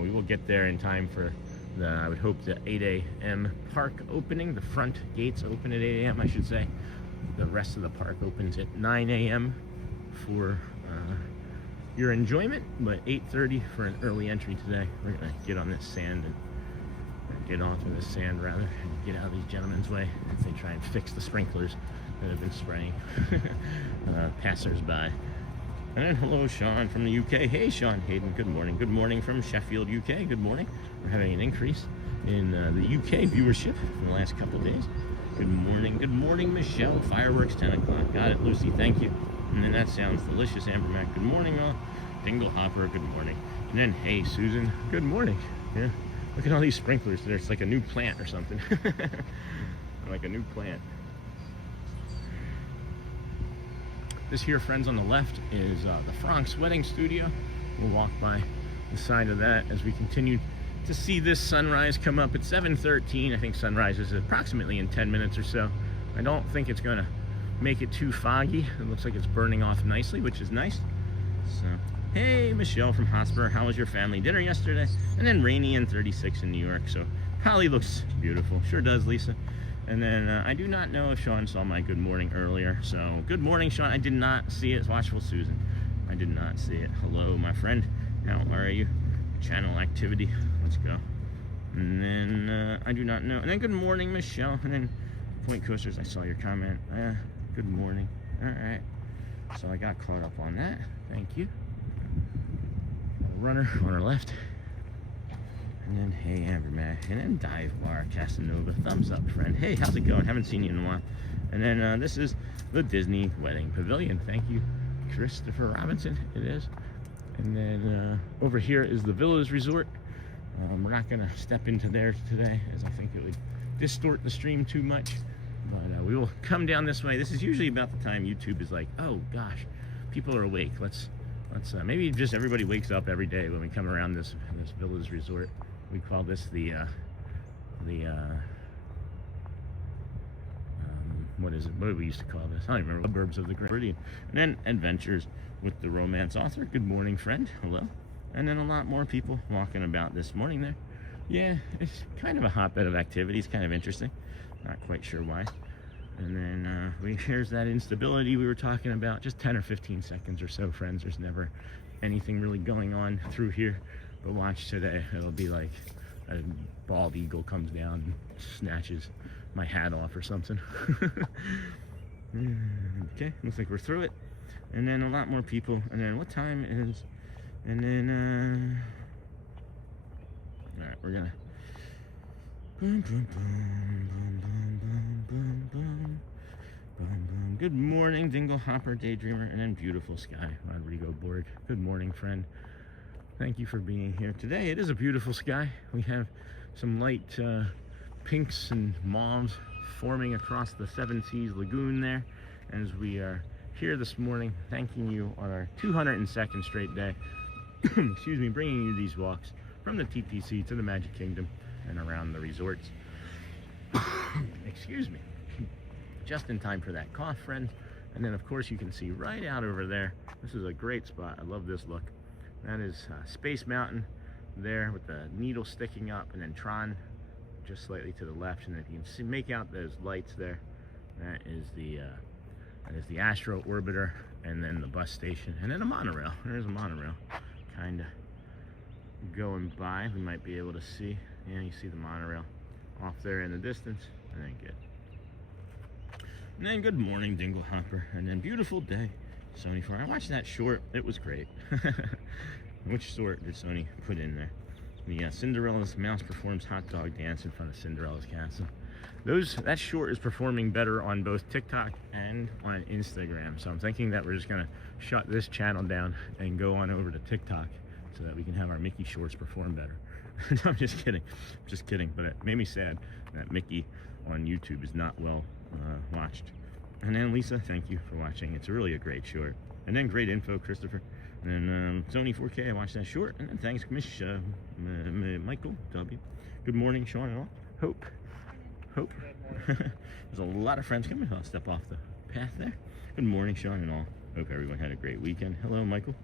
We will get there in time for the, I would hope, the 8 a.m. park opening. The front gates open at 8 a.m. I should say. The rest of the park opens at 9 a.m. for your enjoyment, but 8:30 for an early entry today. We're gonna get on this sand and get onto this sand rather, and get out of these gentlemen's way as they try and fix the sprinklers that have been spraying passers-by. And hello, Sean from the UK. Hey, Sean Hayden, good morning. Good morning from Sheffield, UK. Good morning. We're having an increase in the UK viewership in the last couple of days. Good morning, Michelle. Fireworks, 10 o'clock. Got it, Lucy, thank you. And then that sounds delicious, Amber Mac. Good morning, Dingle Hopper, good morning. And then, hey, Susan, good morning. Yeah, look at all these sprinklers there. It's like a new plant or something. Like a new plant. This here, friends, on the left is the Frank's Wedding Studio. We'll walk by the side of that as we continue to see this sunrise come up at 7:13. I think sunrise is approximately in 10 minutes or so. I don't think it's going to make it too foggy. It looks like it's burning off nicely, which is nice. So, hey, Michelle from Hotspur, how was your family dinner yesterday? And then rainy and 36 in New York. So Holly looks beautiful. Sure does, Lisa. And then I do not know if Sean saw my good morning earlier. So good morning, Sean. I did not see it. Watchful Susan. I did not see it. Hello, my friend. How are you? Channel activity. Let's go. And then I do not know. And then good morning, Michelle. And then Point Coasters. I saw your comment. Good morning. All right. So I got caught up on that. Thank you. Runner on our left. And then, hey, Amber Mac. And then Dive Bar, Casanova. Thumbs up, friend. Hey, how's it going? Haven't seen you in a while. And then this is the Disney Wedding Pavilion. Thank you, Christopher Robinson. It is. And then over here is the Villas Resort. We're not going to step into there today, as I think it would distort the stream too much. But we will come down this way. This is usually about the time YouTube is like, oh gosh, people are awake. Let's maybe just everybody wakes up every day when we come around this Villas Resort. We call this what is it? What do we used to call this? I don't even remember. Suburbs of the Grand Floridian. And then Adventures with the Romance Author. Good morning, friend. Hello. And then a lot more people walking about this morning there. Yeah, it's kind of a hotbed of activities. Kind of interesting. Not quite sure why. And then here's that instability we were talking about. Just 10 or 15 seconds or so, friends. There's never anything really going on through here. But watch today. It'll be like a bald eagle comes down and snatches my hat off or something. Okay, looks like we're through it. And then a lot more people. And then what time is... And then, all right, we're gonna... Boom, boom, boom, boom, boom, boom, boom, boom, boom. Good morning, Dingle Hopper, Daydreamer, and then beautiful sky, Rodrigo Borg. Good morning, friend. Thank you for being here today. It is a beautiful sky. We have some light pinks and mauves forming across the Seven Seas Lagoon there, as we are here this morning, thanking you on our 202nd straight day. Excuse me, bringing you these walks from the TTC to the Magic Kingdom and around the resorts. Excuse me. Just in time for that cough, friends. And then, of course, you can see right out over there. This is a great spot. I love this look. That is Space Mountain there with the needle sticking up, and then Tron just slightly to the left. And if you can see, make out those lights there, that is the Astro Orbiter, and then the bus station, and then a monorail. There's a monorail kind of going by. We might be able to see. Yeah, you see the monorail off there in the distance. And then good. And then good morning, Dingle Hopper. And then beautiful day, Sony 4. I watched that short. It was great. Which short did Sony put in there? The Cinderella's mouse performs hot dog dance in front of Cinderella's castle. That short is performing better on both TikTok and on Instagram. So I'm thinking that we're just gonna shut this channel down and go on over to TikTok. so that we can have our Mickey shorts perform better. No, I'm just kidding. Just kidding. But it made me sad that Mickey on YouTube is not well watched. And then Lisa, thank you for watching. It's really a great short. And then great info, Christopher. And then Sony 4K, I watched that short. And then thanks, Michael W. Good morning, Sean and all. Hope. There's a lot of friends coming. I'll step off the path there. Good morning, Sean and all. Hope everyone had a great weekend. Hello, Michael.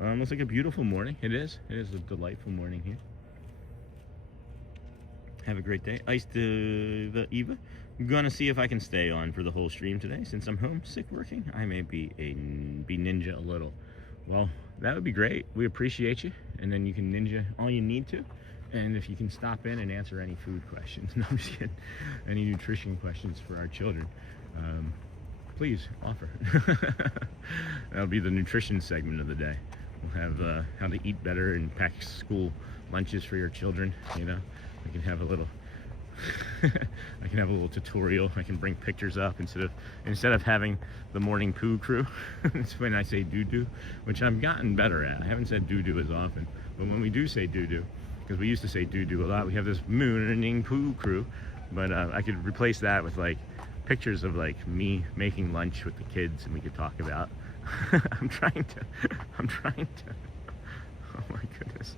Looks like a beautiful morning. It is a delightful morning here. Have a great day. Iced Eva. I'm gonna see if I can stay on for the whole stream today. Since I'm home sick working, I may be ninja a little. Well, that would be great. We appreciate you. And then you can ninja all you need to. And if you can stop in and answer any food questions, no, I'm just kidding, any nutrition questions for our children, please offer. That'll be the nutrition segment of the day. We'll have how to eat better and pack school lunches for your children. You know, I can have a little I can have a little tutorial. I can bring pictures up instead of having the morning poo crew. It's when I say doo-doo, which I've gotten better at. I haven't said doo-doo as often, but when we do say doo-doo, because we used to say doo-doo a lot, we have this morning poo crew, but I could replace that with like pictures of like me making lunch with the kids, and we could talk about I'm trying to oh my goodness,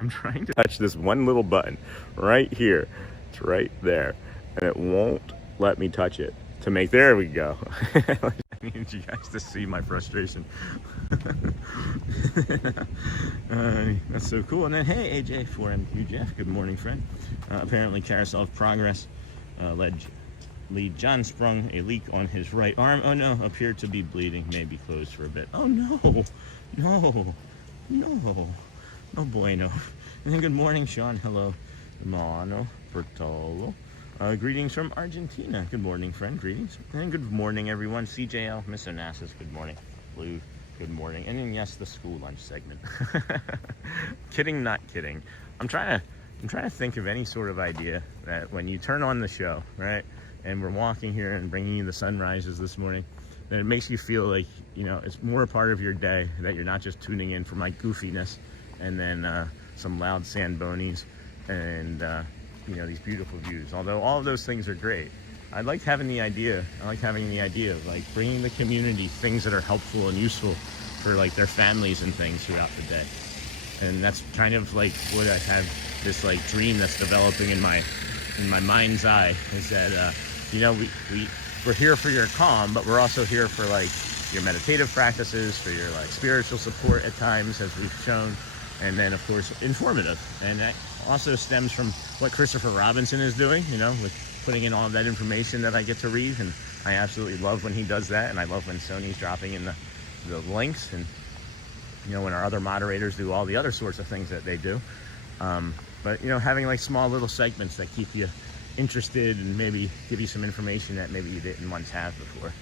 I'm trying to touch this one little button right here. It's right there, and it won't let me touch it to make, there we go. I need you guys to see my frustration. That's so cool. And then hey, AJ 4MQ Jeff, good morning, friend. Apparently Carousel of Progress lead John sprung a leak on his right arm. Oh no, appeared to be bleeding, maybe closed for a bit. Oh no, no bueno. And then good morning, Sean. Hello, Mano Bertolo. Greetings from Argentina. Good morning, friend. Greetings. And good morning, everyone. CJL, Miss Onassis, good morning. Blue, good morning. And then yes, the school lunch segment. Kidding, not kidding. I'm trying to think of any sort of idea that when you turn on the show, right, and we're walking here and bringing you the sunrises this morning, then it makes you feel like, you know, it's more a part of your day, that you're not just tuning in for my goofiness and then some loud sand bonies and you know, these beautiful views. Although all of those things are great, I like having the idea of like bringing the community things that are helpful and useful for like their families and things throughout the day. And that's kind of like what I have, this like dream that's developing in my mind's eye, is that you know, we're here for your calm, but we're also here for like your meditative practices, for your like spiritual support at times, as we've shown, and then of course informative. And that also stems from what Christopher Robinson is doing, you know, with putting in all of that information that I get to read, and I absolutely love when he does that, and I love when Sony's dropping in the links, and you know, when our other moderators do all the other sorts of things that they do. But you know, having like small little segments that keep you interested and maybe give you some information that maybe you didn't once have before,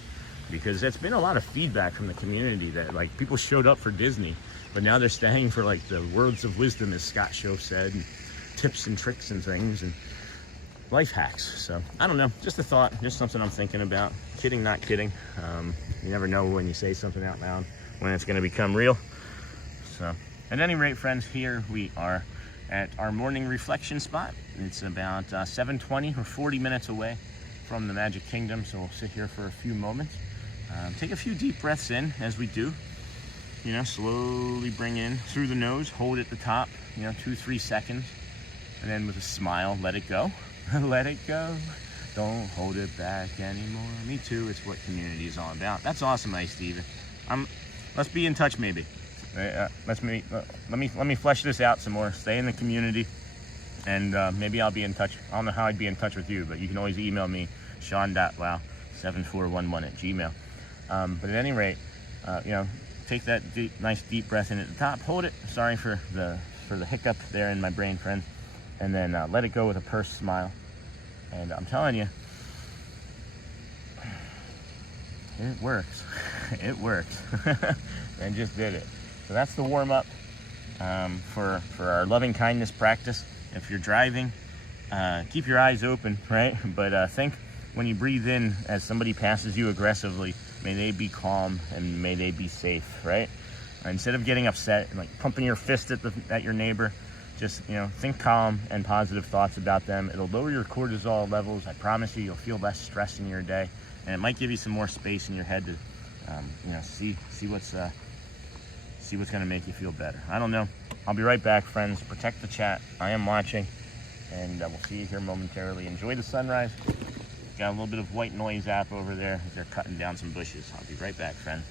because it's been a lot of feedback from the community that like people showed up for Disney, but now they're staying for like the words of wisdom, as Scott Show said, and tips and tricks and things and life hacks. So I don't know, just a thought, just something I'm thinking about. Kidding, not kidding. You never know when you say something out loud when it's going to become real. So at any rate, friends, here we are at our morning reflection spot. It's about 7:20 or 40 minutes away from the Magic Kingdom, so we'll sit here for a few moments, take a few deep breaths in as we do, you know, slowly bring in through the nose, hold at the top, you know, 2-3 seconds, and then with a smile, let it go. Let it go, don't hold it back anymore. Me too, it's what community is all about. That's awesome, Ice Steven. Let's be in touch maybe. Let me flesh this out some more. Stay in the community, and maybe I'll be in touch. I don't know how I'd be in touch with you, but you can always email me, sean.wow7411@gmail. But at any rate, you know, take that nice deep breath in at the top, hold it. Sorry for the hiccup there in my brain, friend, and then let it go with a pursed smile. And I'm telling you, it works. It works. And just did it. So that's the warm-up for our loving kindness practice. If you're driving, keep your eyes open, right? But think when you breathe in, as somebody passes you aggressively, may they be calm and may they be safe, right? Instead of getting upset and like pumping your fist at your neighbor, just, you know, think calm and positive thoughts about them. It'll lower your cortisol levels. I promise you, you'll feel less stress in your day, and it might give you some more space in your head to, you know, see what's going to make you feel better. I don't know. I'll be right back, friends. Protect the chat. I am watching, and we'll see you here momentarily. Enjoy the sunrise. Got a little bit of white noise app over there as they're cutting down some bushes. I'll be right back, friend.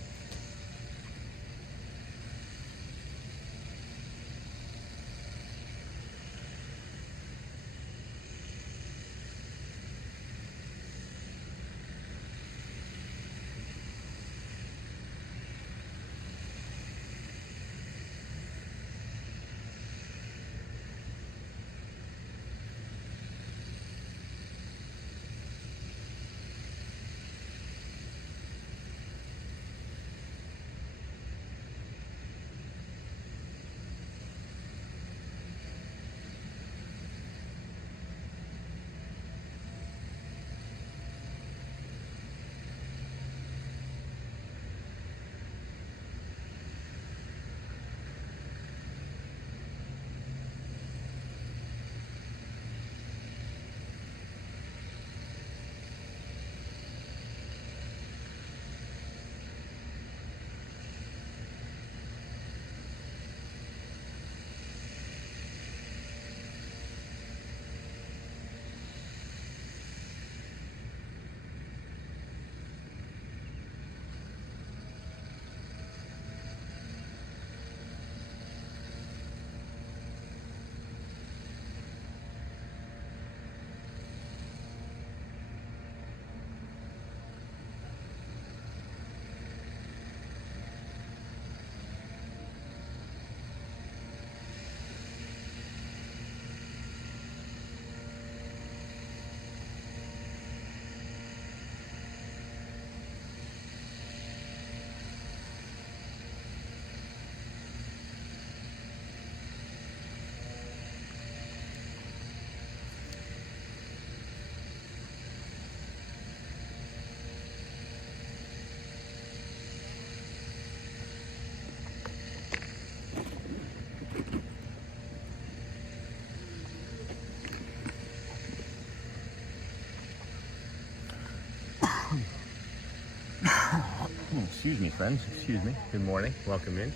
Excuse me, friends. Excuse me. Good morning. Welcome in.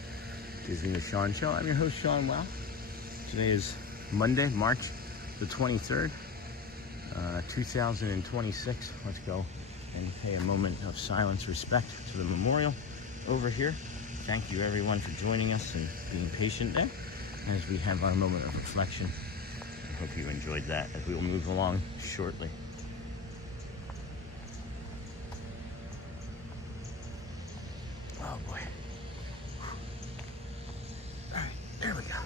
Disney with Sean Show. I'm your host, Sean Wow. Today is Monday, March the 23rd, 2026. Let's go and pay a moment of silence, respect to the memorial over here. Thank you, everyone, for joining us and being patient there as we have our moment of reflection. I hope you enjoyed that as we will move along shortly. Oh boy. All right, there we go.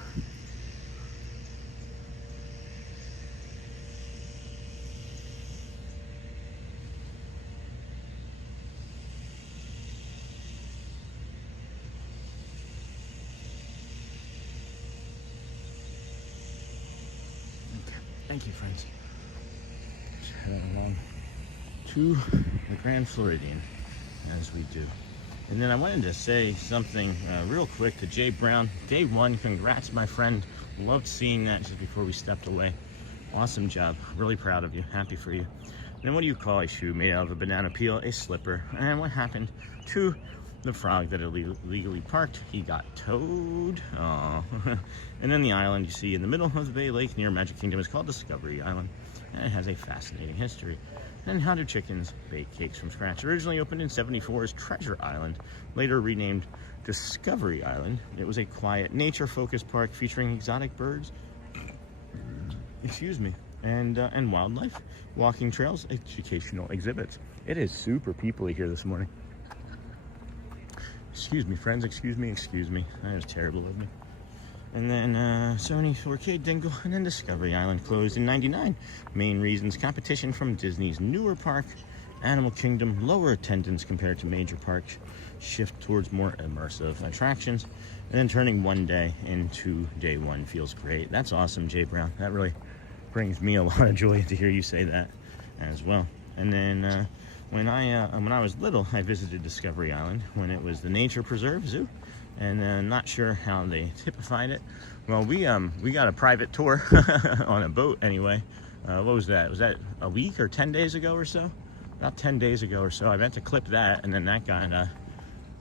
Okay, thank you, friends. Just heading along to the Grand Floridian as we do. And then I wanted to say something real quick to Jay Brown. Day one, congrats, my friend. Loved seeing that just before we stepped away. Awesome job. Really proud of you. Happy for you. And then what do you call a shoe made out of a banana peel? A slipper. And what happened to the frog that illegally parked? He got towed. Aww. And then the island you see in the middle of the Bay Lake near Magic Kingdom is called Discovery Island. And it has a fascinating history. And how do chickens bake cakes from scratch? Originally opened in '74 as Treasure Island, later renamed Discovery Island. It was a quiet, nature-focused park featuring exotic birds, and wildlife, walking trails, educational exhibits. It is super peoply here this morning. Excuse me, friends. Excuse me. That is terrible of me. And then Sony 4K Dingle, and then Discovery Island closed in '99. Main reasons: competition from Disney's newer park, Animal Kingdom, lower attendance compared to major parks, shift towards more immersive attractions, and then turning one day into day one feels great. That's awesome, Jay Brown. That really brings me a lot of joy to hear you say that as well. And then when I was little, I visited Discovery Island when it was the Nature Preserve Zoo. and not sure how they typified it. Well, we got a private tour on a boat anyway. What was that? Was that a week or 10 days ago or so? About 10 days ago or so. I meant to clip that, and then that got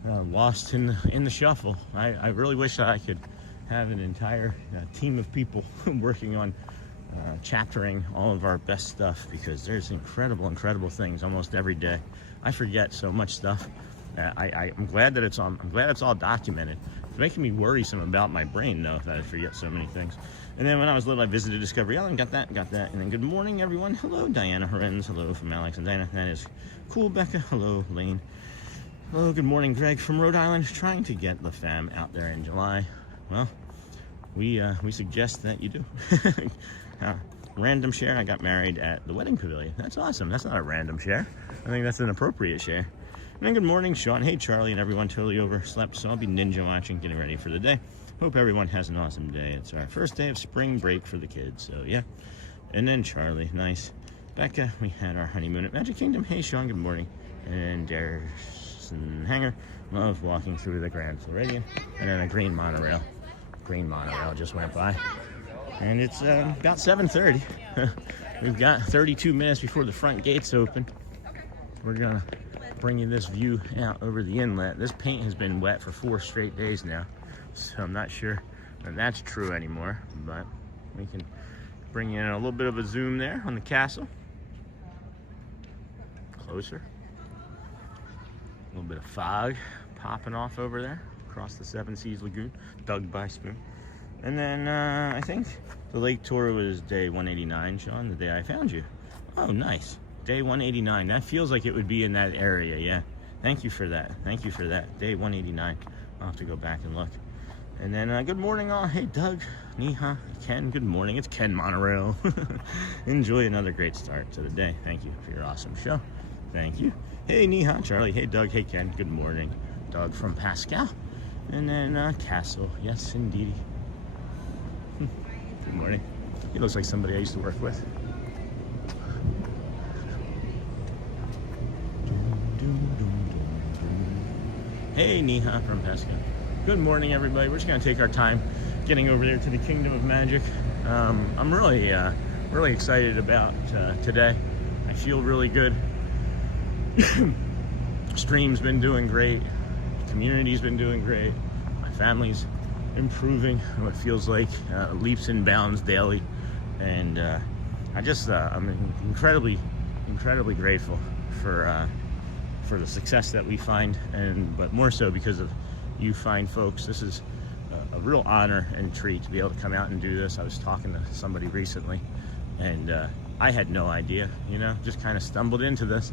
lost in the shuffle. I really wish I could have an entire team of people working on chaptering all of our best stuff, because there's incredible things almost every day. I forget so much stuff. I'm glad that it's all documented. It's making me worrisome about my brain though, that I forget so many things. And then when I was little, I visited Discovery Island, got that. And then good morning, everyone. Hello, Diana Horens. Hello from Alex and Diana. That is cool, Becca. Hello, Lane. Hello, good morning, Greg from Rhode Island. Trying to get the fam out there in July. Well, we suggest that you do. Random share. I got married at the wedding pavilion. That's awesome. That's not a random share. I think that's an appropriate share. And then good morning, Sean. Hey, Charlie, and everyone. Totally overslept, so I'll be ninja watching, getting ready for the day. Hope everyone has an awesome day. It's our first day of spring break for the kids, so yeah. And then Charlie, nice. Becca, we had our honeymoon at Magic Kingdom. Hey, Sean, good morning. And there's Hanger. Love walking through the Grand Floridian. And then a green monorail. Green monorail just went by. And it's about 7:30. We've got 32 minutes before the front gates open. We're gonna bring you this view out over the inlet. This paint has been wet for 4 straight days now, so I'm not sure that that's true anymore, but we can bring you in a little bit of a zoom there on the castle. Closer. A little bit of fog popping off over there across the Seven Seas Lagoon, dug by Spoon. And then I think the lake tour was day 189, Sean, the day I found you. Oh, nice. Day 189. That feels like it would be in that area, yeah. Thank you for that. Thank you for that. Day 189. I'll have to go back and look. And then good morning all. Hey, Doug. Niha. Ken, good morning. It's Ken Monorail. Enjoy another great start to the day. Thank you for your awesome show. Thank you. Hey, Niha. Charlie. Hey, Doug. Hey, Ken. Good morning. Doug from Pascal. And then Castle. Yes, indeed. Good morning. He looks like somebody I used to work with. Hey, Niha from Pascal. Good morning, everybody. We're just gonna take our time getting over there to the Kingdom of Magic. I'm really excited about today. I feel really good. Stream's been doing great. Community's been doing great. My family's improving. It feels like leaps and bounds daily, and I'm incredibly grateful for the success that we find, but more so because of you fine folks. This is a real honor and treat to be able to come out and do this. I was talking to somebody recently, and I had no idea, just kind of stumbled into this,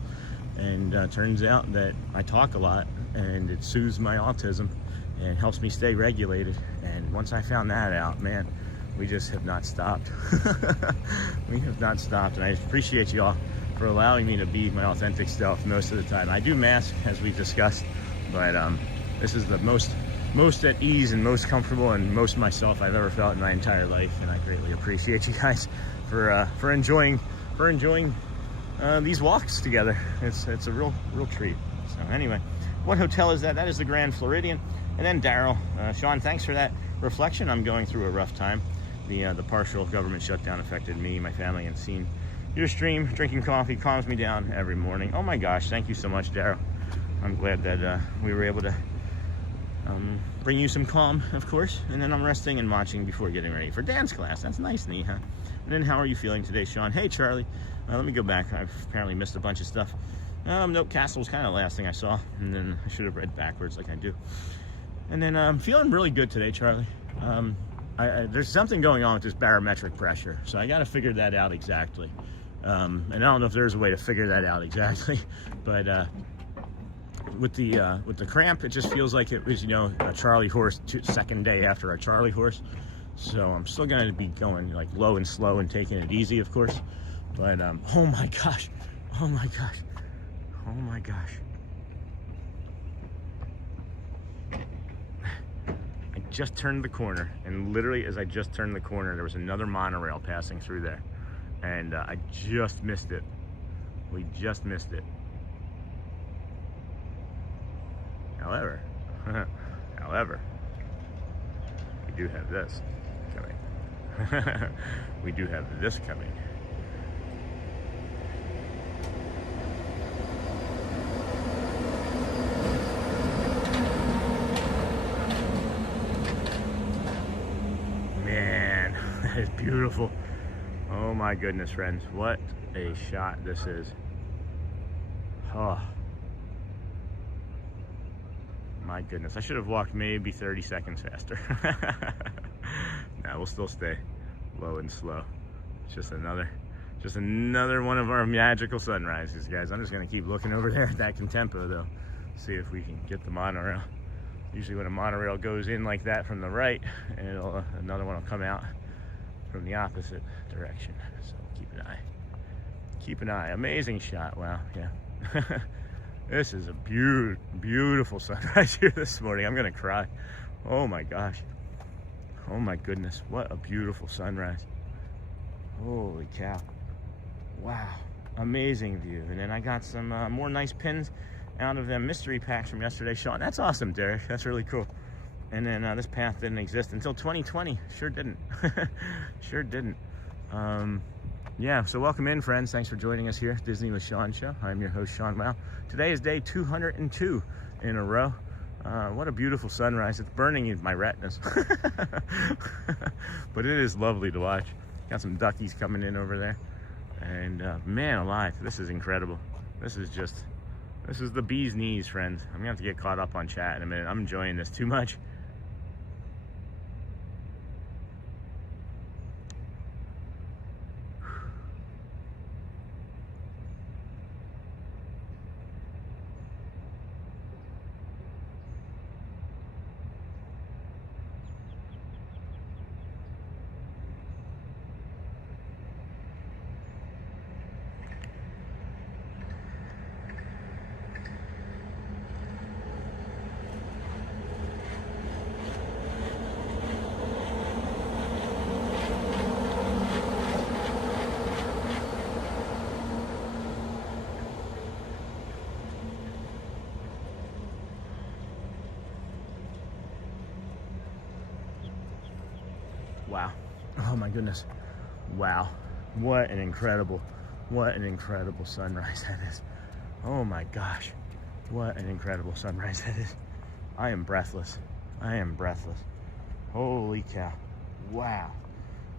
and turns out that I talk a lot, and it soothes my autism and helps me stay regulated. And once I found that out, man, we just have not stopped. We have not stopped, and I appreciate you all for allowing me to be my authentic self most of the time. I do mask, as we've discussed, but this is the most at ease and most comfortable and most myself I've ever felt in my entire life, and I greatly appreciate you guys for enjoying these walks together. It's a real treat. So anyway, what hotel is that? That is the Grand Floridian. And then Daryl, Sean, thanks for that reflection. I'm going through a rough time. The partial government shutdown affected me, my family, and seeing your stream, drinking coffee calms me down every morning. Oh my gosh, thank you so much, Daryl. I'm glad that we were able to bring you some calm, of course. And then I'm resting and watching before getting ready for dance class. That's nice, Neha. And then how are you feeling today, Sean? Hey, Charlie. Let me go back. I've apparently missed a bunch of stuff. Nope, Castle was kind of the last thing I saw, and then I should have read backwards like I do. And then I'm feeling really good today, Charlie. There's something going on with this barometric pressure, so I got to figure that out exactly. And I don't know if there's a way to figure that out exactly, but with the cramp, it just feels like it was, a Charlie horse, second day after a Charlie horse. So I'm still going to be going like low and slow and taking it easy, of course. But oh my gosh, oh my gosh, oh my gosh. I just turned the corner, and literally as I just turned the corner, there was another monorail passing through there, and I just missed it. We just missed it. However, However, we do have this coming. We do have this coming. Man, that is beautiful. Oh my goodness, friends. What a shot this is. Oh. My goodness, I should have walked maybe 30 seconds faster. Nah, we'll still stay low and slow. It's just another one of our magical sunrises, guys. I'm just gonna keep looking over there at that Contempo though. See if we can get the monorail. Usually when a monorail goes in like that from the right, and another one will come out from the opposite direction. So keep an eye. Keep an eye. Amazing shot. Wow, yeah. This is a beautiful sunrise here this morning. I'm gonna cry. Oh my gosh. Oh my goodness. What a beautiful sunrise. Holy cow. Wow. Amazing view. And then I got some more nice pins out of them mystery packs from yesterday. Sean, that's awesome, Derek. That's really cool. And then this path didn't exist until 2020. Sure didn't. Sure didn't. Yeah, so welcome in, friends. Thanks for joining us here at Disney with Sean Show. I'm your host, Sean Wow. Today is day 202 in a row. What a beautiful sunrise. It's burning in my retinas. But it is lovely to watch. Got some duckies coming in over there. And man alive, this is incredible. This is the bee's knees, friends. I'm gonna have to get caught up on chat in a minute. I'm enjoying this too much. Wow. Oh my goodness. Wow. What an incredible sunrise that is. Oh my gosh. What an incredible sunrise that is. I am breathless. I am breathless. Holy cow. Wow.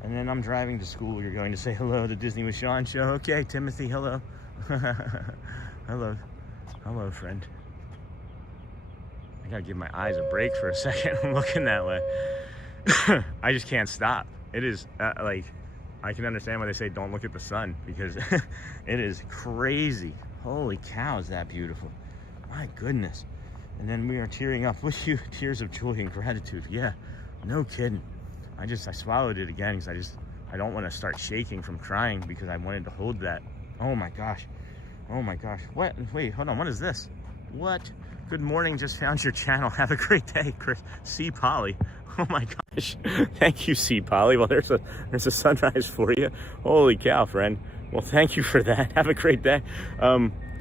And then I'm driving to school. You're going to say hello to Disney with Sean Show. Okay, Timothy, hello. Hello. Hello, friend. I gotta give my eyes a break for a second. I'm looking that way. I just can't stop. It is like, I can understand why they say don't look at the sun, because it is crazy. Holy cow, is that beautiful. My goodness. And then we are tearing up with you, tears of joy and gratitude. Yeah, no kidding. I swallowed it again because I don't want to start shaking from crying, because I wanted to hold that. Oh my gosh. Oh my gosh. What? Wait, hold on. What is this? What? Good morning. Just found your channel. Have a great day, Chris. C. Polly. Oh my gosh. Thank you, C. Polly. Well, there's a sunrise for you. Holy cow, friend. Well, thank you for that. Have a great day.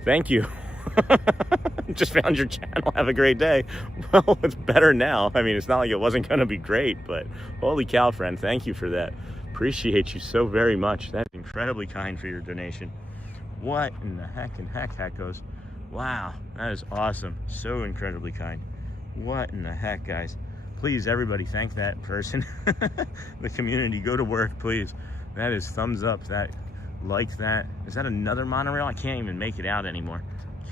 Thank you. Just found your channel. Have a great day. Well, it's better now. I mean, it's not like it wasn't going to be great, but holy cow, friend. Thank you for that. Appreciate you so very much. That's incredibly kind for your donation. What in the heck goes? Wow, that is awesome. So incredibly kind. What in the heck, guys? Please, everybody, thank that person. The community, go to work, please. That is thumbs up. That, like that. Is that another monorail? I can't even make it out anymore.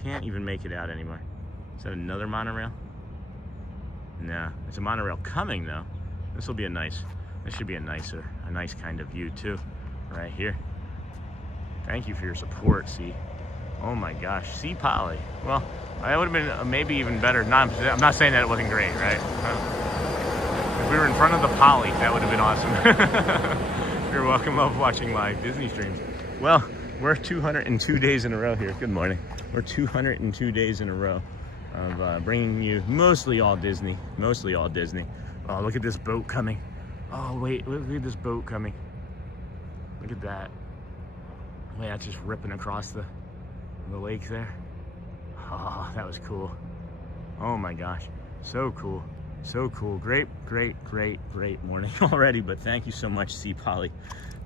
Can't even make it out anymore. Is that another monorail? No, it's a monorail coming though. This will be this should be a nice kind of view too, right here. Thank you for your support, C. Oh my gosh, C. Polly. Well, that would have been maybe even better. I'm not saying that it wasn't great, right? If we were in front of the Polly, that would have been awesome. You're welcome. Love watching live Disney streams. Well, we're 202 days in a row here. Good morning. We're 202 days in a row of bringing you mostly all Disney. Mostly all Disney. Oh, look at this boat coming. Oh, wait, look at this boat coming. Look at that. Wait, that's just ripping across the lake there. Oh, that was cool. Oh my gosh, so cool. So cool. Great morning already, but thank you so much, C. Polly.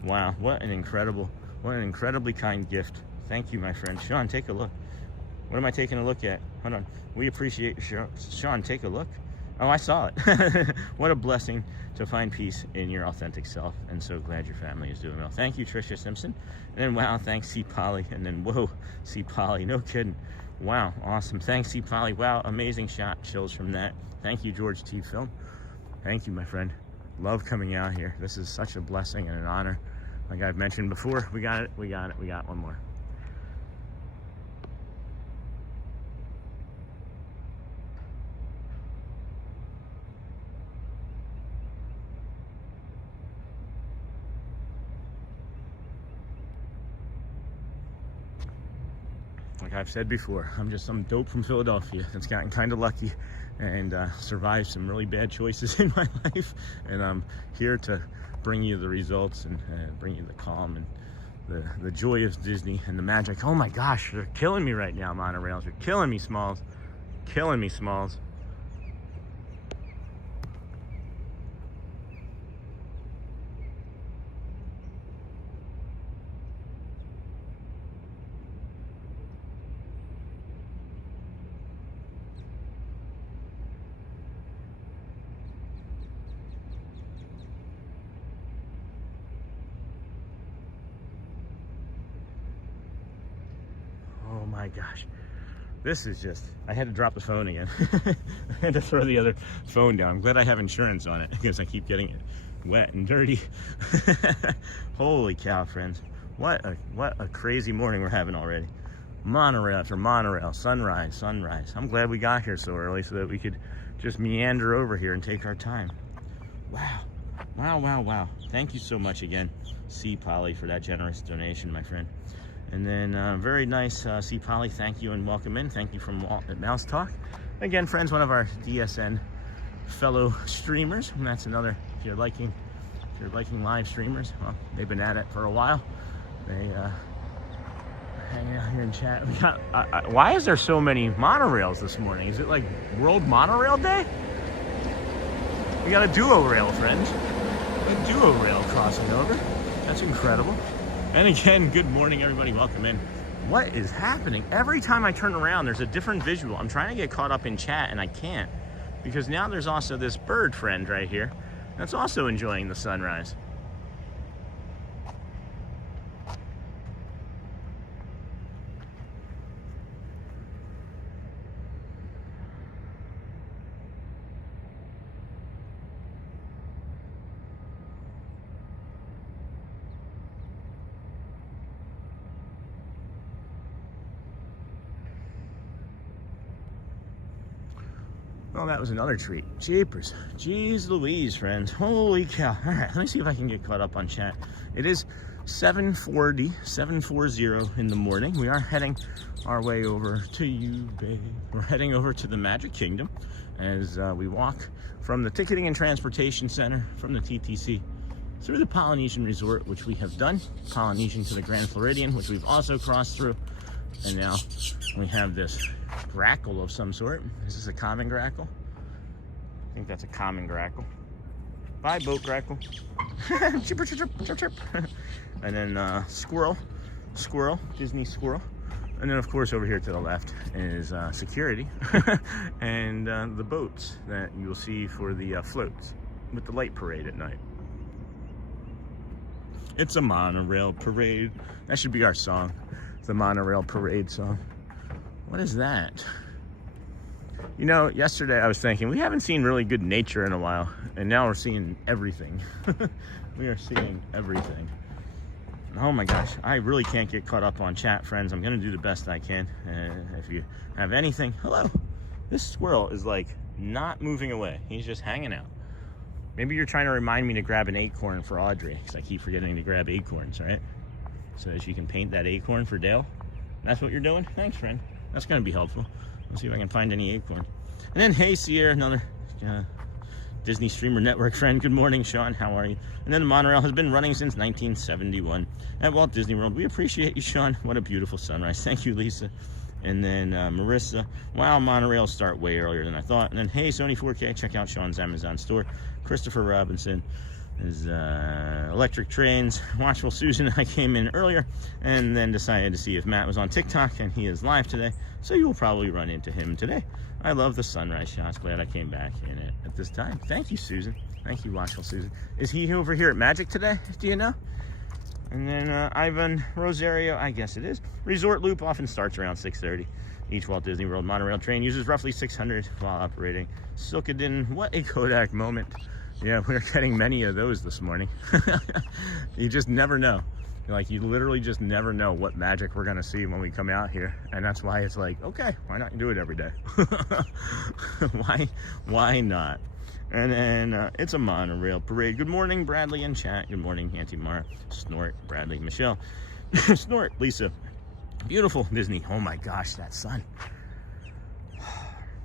Wow, what an incredibly kind gift. Thank you, my friend. Sean, take a look. What am I taking a look at? Hold on. We appreciate you, Sean. Take a look. Oh, I saw it. What a blessing to find peace in your authentic self, and so glad your family is doing well. Thank you, Tricia Simpson. And then, wow, thanks, C. Polly. And then, whoa, C. Polly, no kidding. Wow, awesome. Thanks, C. Polly. Wow, amazing shot. Chills from that. Thank you, George T. Film. Thank you, my friend. Love coming out here. This is such a blessing and an honor. Like I've mentioned before, we got it. We got one more. Like I've said before, I'm just some dope from Philadelphia that's gotten kind of lucky and survived some really bad choices in my life. And I'm here to bring you the results and bring you the calm and the joy of Disney and the magic. Oh my gosh, they're killing me right now, monorails. You're killing me, Smalls. Killing me, Smalls. Oh my gosh, this is just, I had to drop the phone again. I had to throw the other phone down. I'm glad I have insurance on it because I keep getting it wet and dirty. Holy cow, friends. What a crazy morning we're having already. Monorail after monorail, sunrise. I'm glad we got here so early so that we could just meander over here and take our time. Wow. Thank you so much again, C. Polly, for that generous donation, my friend. And then very nice, C. Polly, thank you and welcome in. Thank you from Walt at Mouse Talk. Again, friends, one of our DSN fellow streamers. And that's another, if you're liking live streamers, well, they've been at it for a while. They hanging out here in chat. We got, why is there so many monorails this morning? Is it like World Monorail Day? We got a duo rail, friends. A duo rail crossing over. That's incredible. And again, good morning, everybody. Welcome in. What is happening? Every time I turn around, there's a different visual. I'm trying to get caught up in chat, and I can't. Because now there's also this bird friend right here that's also enjoying the sunrise. Well, that was another treat. Jeepers. Jeez Louise, friends. Holy cow. All right, let me see if I can get caught up on chat. It is 7:40 in the morning. We are heading our way over to you, babe. We're heading over to the Magic Kingdom as we walk from the Ticketing and Transportation Center from the TTC through the Polynesian Resort, which we have done. Polynesian to the Grand Floridian, which we've also crossed through. And now we have this grackle of some sort. Is this a common grackle? I think that's a common grackle. Bye, boat grackle. Chirp, chirp, chirp, chirp. And then squirrel, Disney squirrel. And then, of course, over here to the left is security and the boats that you'll see for the floats with the light parade at night. It's a monorail parade. That should be our song. The monorail parade song. What is that? You know, yesterday I was thinking we haven't seen really good nature in a while, and now we're seeing everything. We are seeing everything. Oh my gosh, I really can't get caught up on chat, friends. I'm gonna do the best I can. If you have anything, hello. This squirrel is like not moving away. He's just hanging out. Maybe you're trying to remind me to grab an acorn for Audrey, because I keep forgetting to grab acorns, right? So that she can paint that acorn for Dale. That's what you're doing? Thanks, friend. That's going to be helpful. Let's see if I can find any acorn. And then, hey, Sierra, another Disney Streamer Network friend. Good morning, Sean. How are you? And then the monorail has been running since 1971 at Walt Disney World. We appreciate you, Sean. What a beautiful sunrise. Thank you, Lisa. And then Marissa, wow, monorails start way earlier than I thought. And then, hey, Sony 4K, check out Sean's Amazon store. Christopher Robinson is electric trains. Watchful Susan, I came in earlier and then decided to see if Matt was on TikTok, and he is live today, so you will probably run into him today. I love the sunrise shots. Glad I came back in it at this time. Thank you, Susan. Thank you, Watchful Susan. Is he over here at Magic today? Do you know? And then Ivan Rosario, I guess it is. Resort Loop often starts around 6:30. Each Walt Disney World monorail train uses roughly 600 while operating. Silkadin, what a Kodak moment. Yeah, we're getting many of those this morning. You just never know. Like, you literally just never know what magic we're gonna see when we come out here. And that's why it's like, okay, why not do it every day? Why not? And then it's a monorail parade. Good morning, Bradley in chat. Good morning, Auntie Mara. Snort, Bradley, Michelle. Snort, Lisa. Beautiful Disney. Oh my gosh, that sun.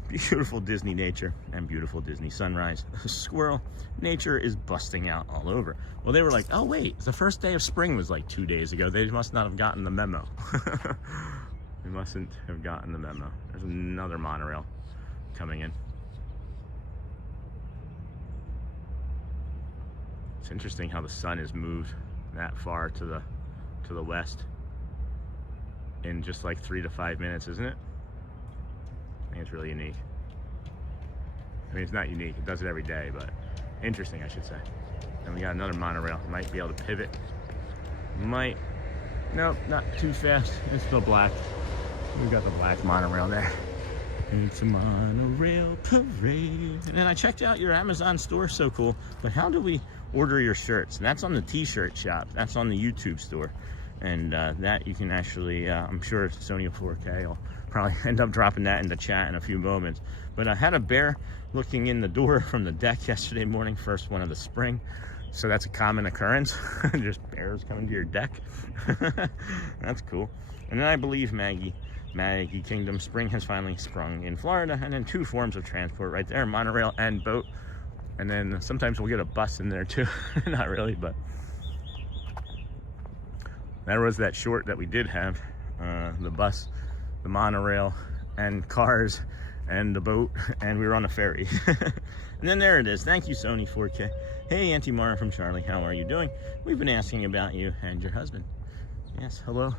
Beautiful Disney nature and beautiful Disney sunrise. Squirrel, nature is busting out all over. Well, they were like, oh wait, the first day of spring was like 2 days ago. They must not have gotten the memo. They mustn't have gotten the memo. There's another monorail coming in. It's interesting how the sun has moved that far to the west in just like 3 to 5 minutes, isn't it? I think it's really unique. I mean, it's not unique. It does it every day, but interesting, I should say. And we got another monorail. Might be able to pivot. Might. Nope, not too fast. It's still black. We got the black monorail there. It's a monorail parade. And then I checked out your Amazon store. So cool. But how do we order your shirts? And that's on the t-shirt shop. That's on the YouTube store. And that you can actually, I'm sure Sony 4K will probably end up dropping that into chat in a few moments. But I had a bear looking in the door from the deck yesterday morning, first one of the spring. So that's a common occurrence. Just bears coming to your deck. That's cool. And then I believe Maggie Kingdom spring has finally sprung in Florida. And then 2 forms of transport right there, monorail and boat. And then sometimes we'll get a bus in there too. Not really, but that was that short that we did have. The bus, the monorail, and cars, and the boat, and we were on a ferry. And then there it is. Thank you, Sony 4K. Hey, Auntie Mara from Charlie, how are you doing? We've been asking about you and your husband. Yes, hello.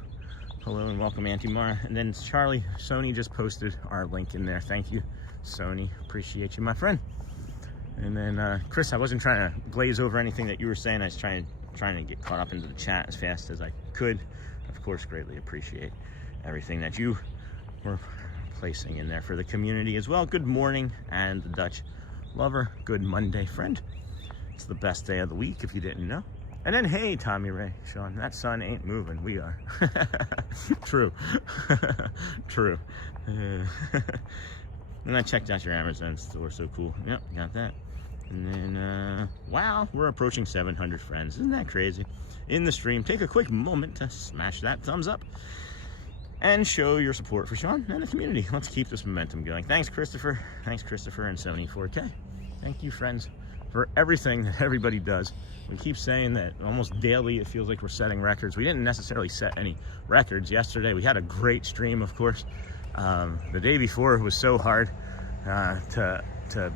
Hello and welcome, Auntie Mara. And then Charlie, Sony just posted our link in there. Thank you, Sony. Appreciate you, my friend. And then Chris, I wasn't trying to glaze over anything that you were saying. I was trying to get caught up into the chat as fast as I could. Of course, greatly appreciate everything that you were placing in there for the community as well. Good morning, and the Dutch lover. Good Monday, friend. It's the best day of the week, if you didn't know. And then, hey, Tommy Ray, Sean, that sun ain't moving. We are. True. True. And I checked out your Amazon store. So cool. Yep, got that. And then, wow, we're approaching 700 friends. Isn't that crazy? In the stream, take a quick moment to smash that thumbs up and show your support for Sean and the community. Let's keep this momentum going. Thanks, Christopher. Thanks, Christopher and Sony 4K. Thank you, friends, for everything that everybody does. We keep saying that almost daily it feels like we're setting records. We didn't necessarily set any records yesterday. We had a great stream, of course. The day before was so hard to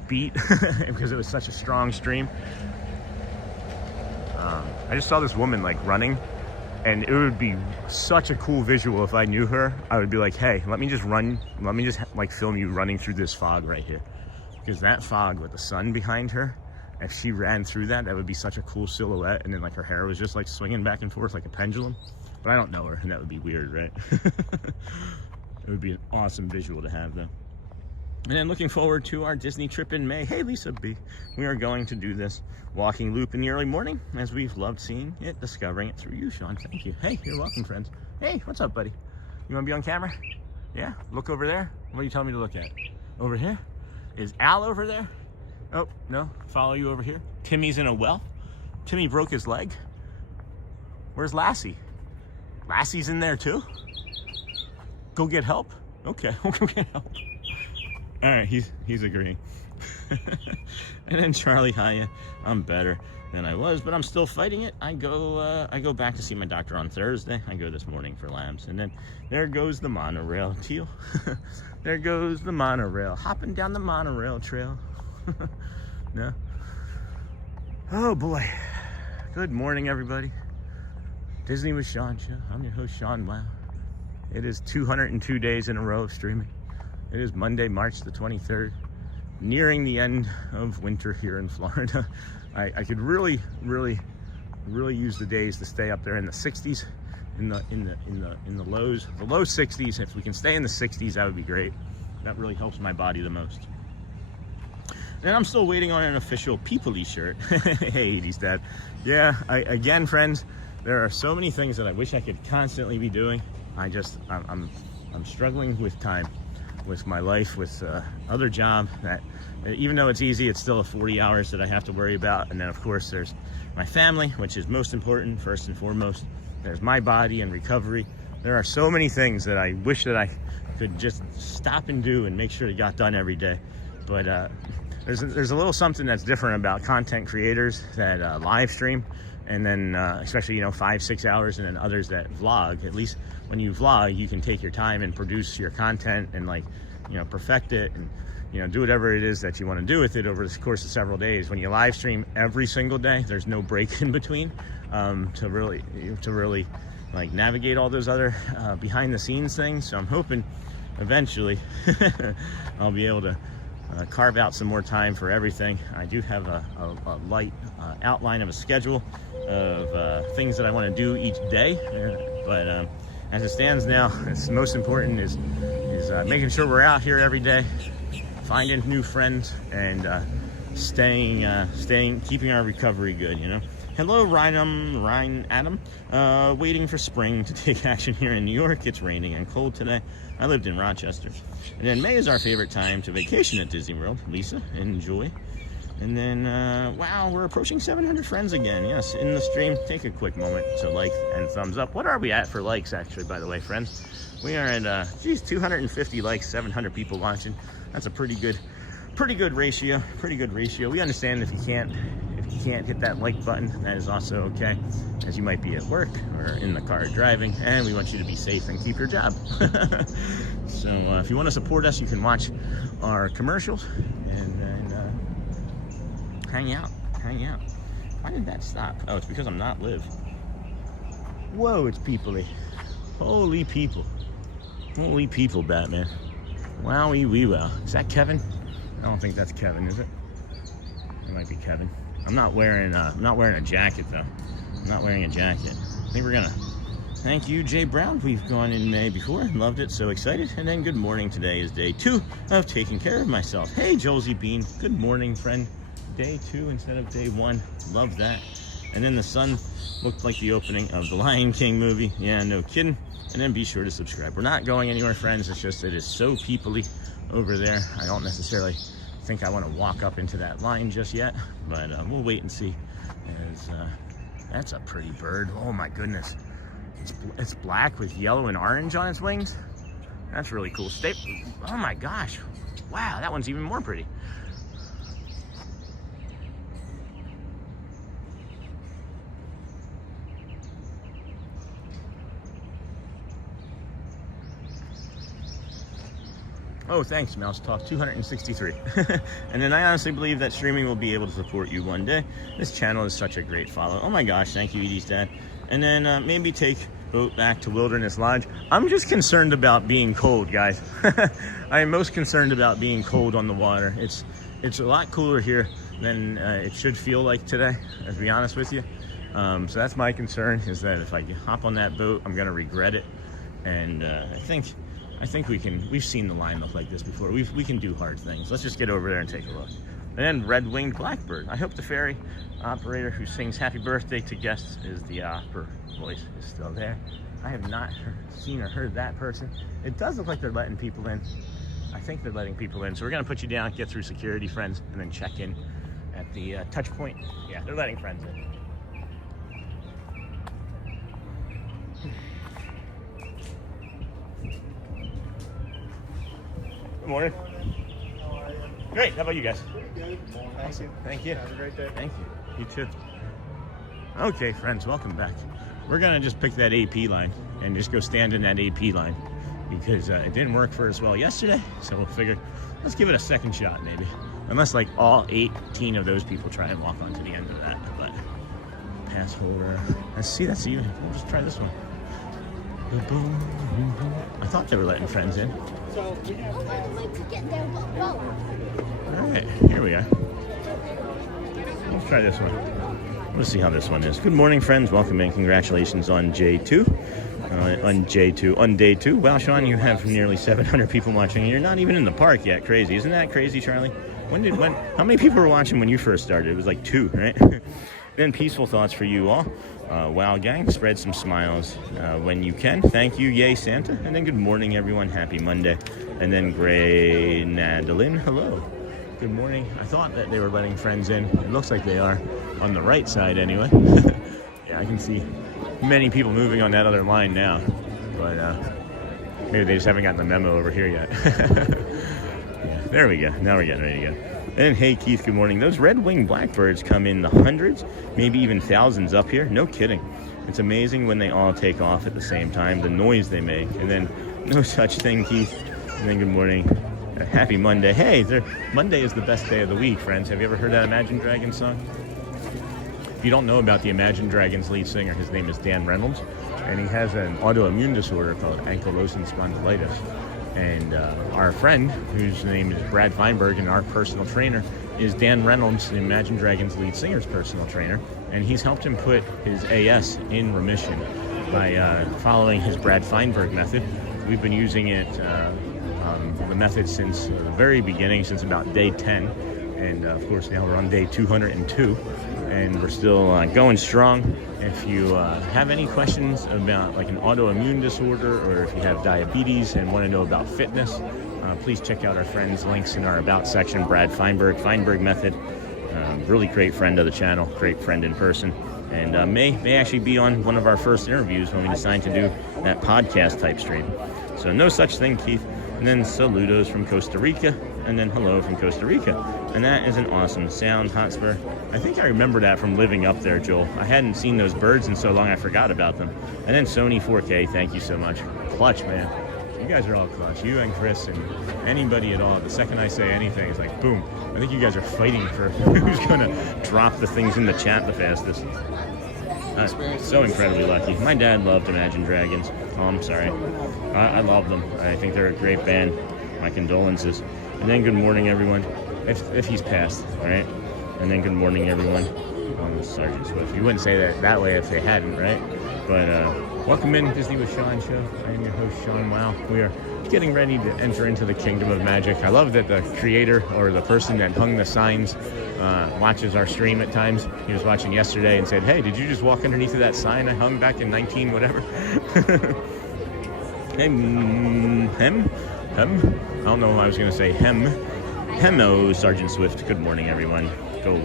beat because it was such a strong stream. I just saw this woman like running, and it would be such a cool visual if I knew her. I would be like, hey, let me just like film you running through this fog right here, because that fog with the sun behind her, if she ran through that, that would be such a cool silhouette. And then like her hair was just like swinging back and forth like a pendulum. But I don't know her, and that would be weird, right? It would be an awesome visual to have, though. And then looking forward to our Disney trip in May. Hey, Lisa B. We are going to do this walking loop in the early morning, as we've loved seeing it, discovering it through you, Sean. Thank you. Hey, you're welcome, friends. Hey, what's up, buddy? You want to be on camera? Yeah? Look over there. What are you telling me to look at? Over here? Is Al over there? Oh, no. Follow you over here. Timmy's in a well. Timmy broke his leg. Where's Lassie? Lassie's in there, too? Go get help? Okay, we'll go get help. All right, he's agreeing. And then Charlie, hiya, I'm better. than I was, but I'm still fighting it. I go back to see my doctor on Thursday. I go this morning for labs, and then there goes the monorail, Teal. There goes the monorail, hopping down the monorail trail. No. Oh boy. Good morning, everybody. Disney with Sean Show. I'm your host, Sean. Wow. It is 202 days in a row of streaming. It is Monday, March the 23rd, nearing the end of winter here in Florida. I could really use the days to stay up there in the 60s, in the low 60s. If we can stay in the 60s, that would be great. That really helps my body the most. And I'm still waiting on an official People shirt. Hey, 80s Dad. Yeah, again, friends, there are so many things that I wish I could constantly be doing. I'm struggling with time, with my life, with other job that even though it's easy, it's still 40 hours that I have to worry about. And then of course there's my family, which is most important, first and foremost. There's my body and recovery. There are so many things that I wish that I could just stop and do and make sure it got done every day. But there's a little something that's different about content creators that live stream, and then especially 5-6 hours, and then others that vlog. At least when you vlog, you can take your time and produce your content and perfect it and do whatever it is that you want to do with it over the course of several days. When you live stream every single day, there's no break in between to really navigate all those other behind the scenes things. So I'm hoping eventually I'll be able to carve out some more time for everything. I do have a light outline of a schedule of things that I want to do each day, but as it stands now, it's most important is making sure we're out here every day, finding new friends, and keeping our recovery good. Hello, Ryan Adam. Waiting for spring to take action here in New York. It's raining and cold today. I lived in Rochester. And then May is our favorite time to vacation at Disney World. Lisa, enjoy. And then, wow, we're approaching 700 friends again. Yes, in the stream. Take a quick moment to like and thumbs up. What are we at for likes, actually, by the way, friends? We are at, 250 likes, 700 people watching. That's a pretty good ratio. Pretty good ratio. We understand if you can't hit that like button, that is also okay, as you might be at work or in the car driving, and we want you to be safe and keep your job. So if you want to support us, you can watch our commercials and hang out. Why did that stop? Oh, it's because I'm not live. Whoa, it's people-y. Holy people, Batman. Wowie wee wow. Is that Kevin? I don't think that's Kevin, is it? It might be Kevin. I'm not wearing a jacket though. I'm not wearing a jacket. I think we're gonna thank you, Jay Brown. We've gone in May before, loved it, so excited. And then good morning. Today is day 2 of taking care of myself. Hey, Josie Bean. Good morning, friend. Day 2 instead of day 1. Love that. And then the sun looked like the opening of the Lion King movie. Yeah, no kidding. And then be sure to subscribe. We're not going anywhere, friends. It's just it is so people-y over there. I don't necessarily think I want to walk up into that line just yet, but we'll wait and see. That's a pretty bird. Oh my goodness, it's black with yellow and orange on its wings. That's really cool. Oh my gosh, wow, that one's even more pretty. Oh, thanks, Mouse Talk 263. And then I honestly believe that streaming will be able to support you one day. This channel is such a great follow. Oh my gosh, thank you, Edie's dad. And then maybe take boat back to Wilderness Lodge. I'm just concerned about being cold, guys. I am most concerned about being cold on the water. It's a lot cooler here than it should feel like today, to be honest with you. So that's my concern, is that if I hop on that boat, I'm gonna regret it. And I think we've seen the line look like this before. We can do hard things. Let's just get over there and take a look. And then red-winged blackbird. I hope the ferry operator who sings happy birthday to guests is the opera voice is still there. I have not seen or heard that person. It does look like they're letting people in. I think they're letting people in. So we're gonna put you down, get through security, friends, and then check in at the touch point. Yeah, they're letting friends in. Good morning. How are you? Great. How about you guys? Pretty good. Thank you. Thank you. Have a great day. Thank you. You too. Okay, friends, welcome back. We're gonna just pick that AP line and just go stand in that AP line because it didn't work for us well yesterday. So we'll figure, let's give it a second shot maybe. Unless like all 18 of those people try and walk onto the end of that. But pass holder. Let's see, that's even. We'll just try this one. I thought they were letting friends in. Oh, I'd like to get there, but go. All right, here we are. Let's try this one. Let's see how this one is. Good morning, friends. Welcome in. Congratulations on J2. On day 2. Wow, Sean, you have nearly 700 people watching, and you're not even in the park yet. Crazy. Isn't that crazy, Charlie? How many people were watching when you first started? It was like 2, right? Then peaceful thoughts for you all. Wow, gang, spread some smiles when you can. Thank you, yay, Santa. And then good morning, everyone. Happy Monday. And then Gray Nadalyn, hello. Good morning. I thought that they were letting friends in. It looks like they are on the right side anyway. Yeah, I can see many people moving on that other line now. But maybe they just haven't gotten the memo over here yet. Yeah, there we go. Now we're getting ready to go. And hey, Keith, good morning. Those red-winged blackbirds come in the hundreds, maybe even thousands up here. No kidding. It's amazing when they all take off at the same time, the noise they make. And then no such thing, Keith. And then good morning. Happy Monday. Hey, Monday is the best day of the week, friends. Have you ever heard that Imagine Dragons song? If you don't know about the Imagine Dragons lead singer, his name is Dan Reynolds, and he has an autoimmune disorder called ankylosing spondylitis. And our friend, whose name is Brad Feinberg, and our personal trainer, is Dan Reynolds, the Imagine Dragons lead singer's personal trainer, and he's helped him put his AS in remission by following his Brad Feinberg method. We've been using it, the method since the very beginning, since about day 10, and of course now we're on day 202, and we're still going strong. If you have any questions about like an autoimmune disorder, or if you have diabetes and want to know about fitness, please check out our friends' links in our About section. Brad Feinberg method, really great friend of the channel, great friend in person, and may actually be on one of our first interviews when we decide to do that podcast type stream. So no such thing, Keith. And then saludos from Costa Rica, and then hello from Costa Rica. And that is an awesome sound, Hotspur. I think I remember that from living up there, Joel. I hadn't seen those birds in so long I forgot about them. And then Sony 4K, thank you so much. Clutch, man. You guys are all clutch. You and Chris and anybody at all. The second I say anything, it's like, boom. I think you guys are fighting for who's going to drop the things in the chat the fastest. So incredibly lucky. My dad loved Imagine Dragons. Oh, I'm sorry. I love them. I think they're a great band. My condolences. And then good morning, everyone. If he's passed, right? And then good morning, everyone. Sergeant Swift. You wouldn't say that way if they hadn't, right? But welcome in Disney with Sean show. I am your host, Sean. Wow, we are getting ready to enter into the kingdom of magic. I love that the creator or the person that hung the signs watches our stream at times. He was watching yesterday and said, hey, did you just walk underneath of that sign I hung back in 19 whatever? Hey, I don't know. I was going to say Hello, Sergeant Swift. Good morning, everyone. Go.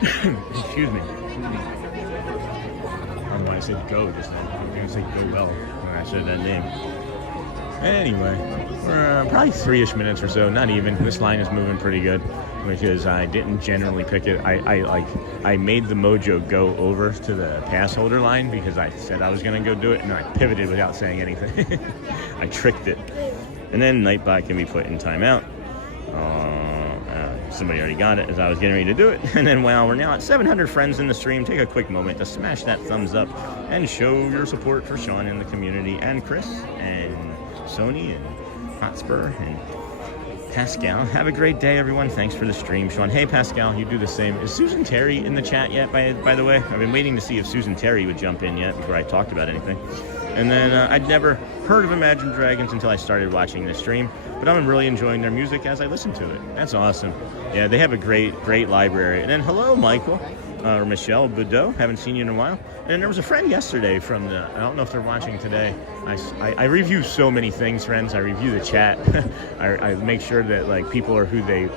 Excuse me. I don't know why I said go just now. I was going to say go well when I said that name. Anyway, we're probably 3-ish minutes or so. Not even. This line is moving pretty good because I didn't generally pick it. I made the mojo go over to the pass holder line because I said I was going to go do it, and I pivoted without saying anything. I tricked it. And then Nightbot can be put in timeout. Somebody already got it as I was getting ready to do it. And then, wow, we're now at 700 friends in the stream. Take a quick moment to smash that thumbs up and show your support for Sean and the community, and Chris and Sony and Hotspur and Pascal. Have a great day, everyone. Thanks for the stream, Sean. Hey, Pascal, you do the same. Is Susan Terry in the chat yet, by the way? I've been waiting to see if Susan Terry would jump in yet before I talked about anything. And then I'd never heard of Imagine Dragons until I started watching this stream, but I'm really enjoying their music as I listen to it. That's awesome. Yeah, they have a great library. And then hello, Michael. Or Michelle Boudreau, haven't seen you in a while. And there was a friend yesterday from the, I don't know if they're watching today. I review so many things, friends. I review the chat. I make sure that like people are who they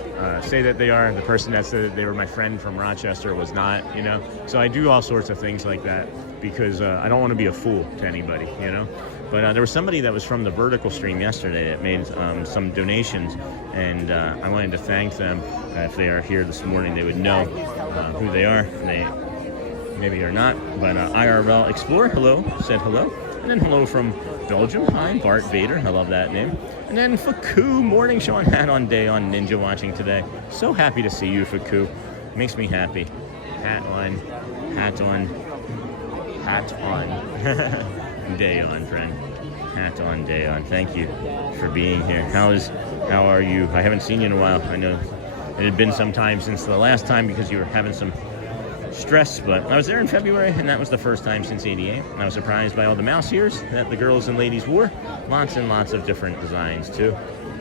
say that they are. The person that said that they were my friend from Rochester was not, you know. So I do all sorts of things like that because I don't want to be a fool to anybody, you know. But there was somebody that was from the vertical stream yesterday that made some donations, and I wanted to thank them. If they are here this morning, they would know who they are. maybe you're not. But IRL Explorer, hello, said hello. And then hello from Belgium. Hi, Bart Vader. I love that name. And then Faku, morning, Sean. Hat on, day on, Ninja watching today. So happy to see you, Faku. Makes me happy. Hat on, hat on, hat on. Day on, friend. Hat on, day on. Thank you for being here. How are you? I haven't seen you in a while. I know it had been some time since the last time because you were having some stress, but I was there in February, and that was the first time since '88. I was surprised by all the mouse ears that the girls and ladies wore. Lots and lots of different designs, too.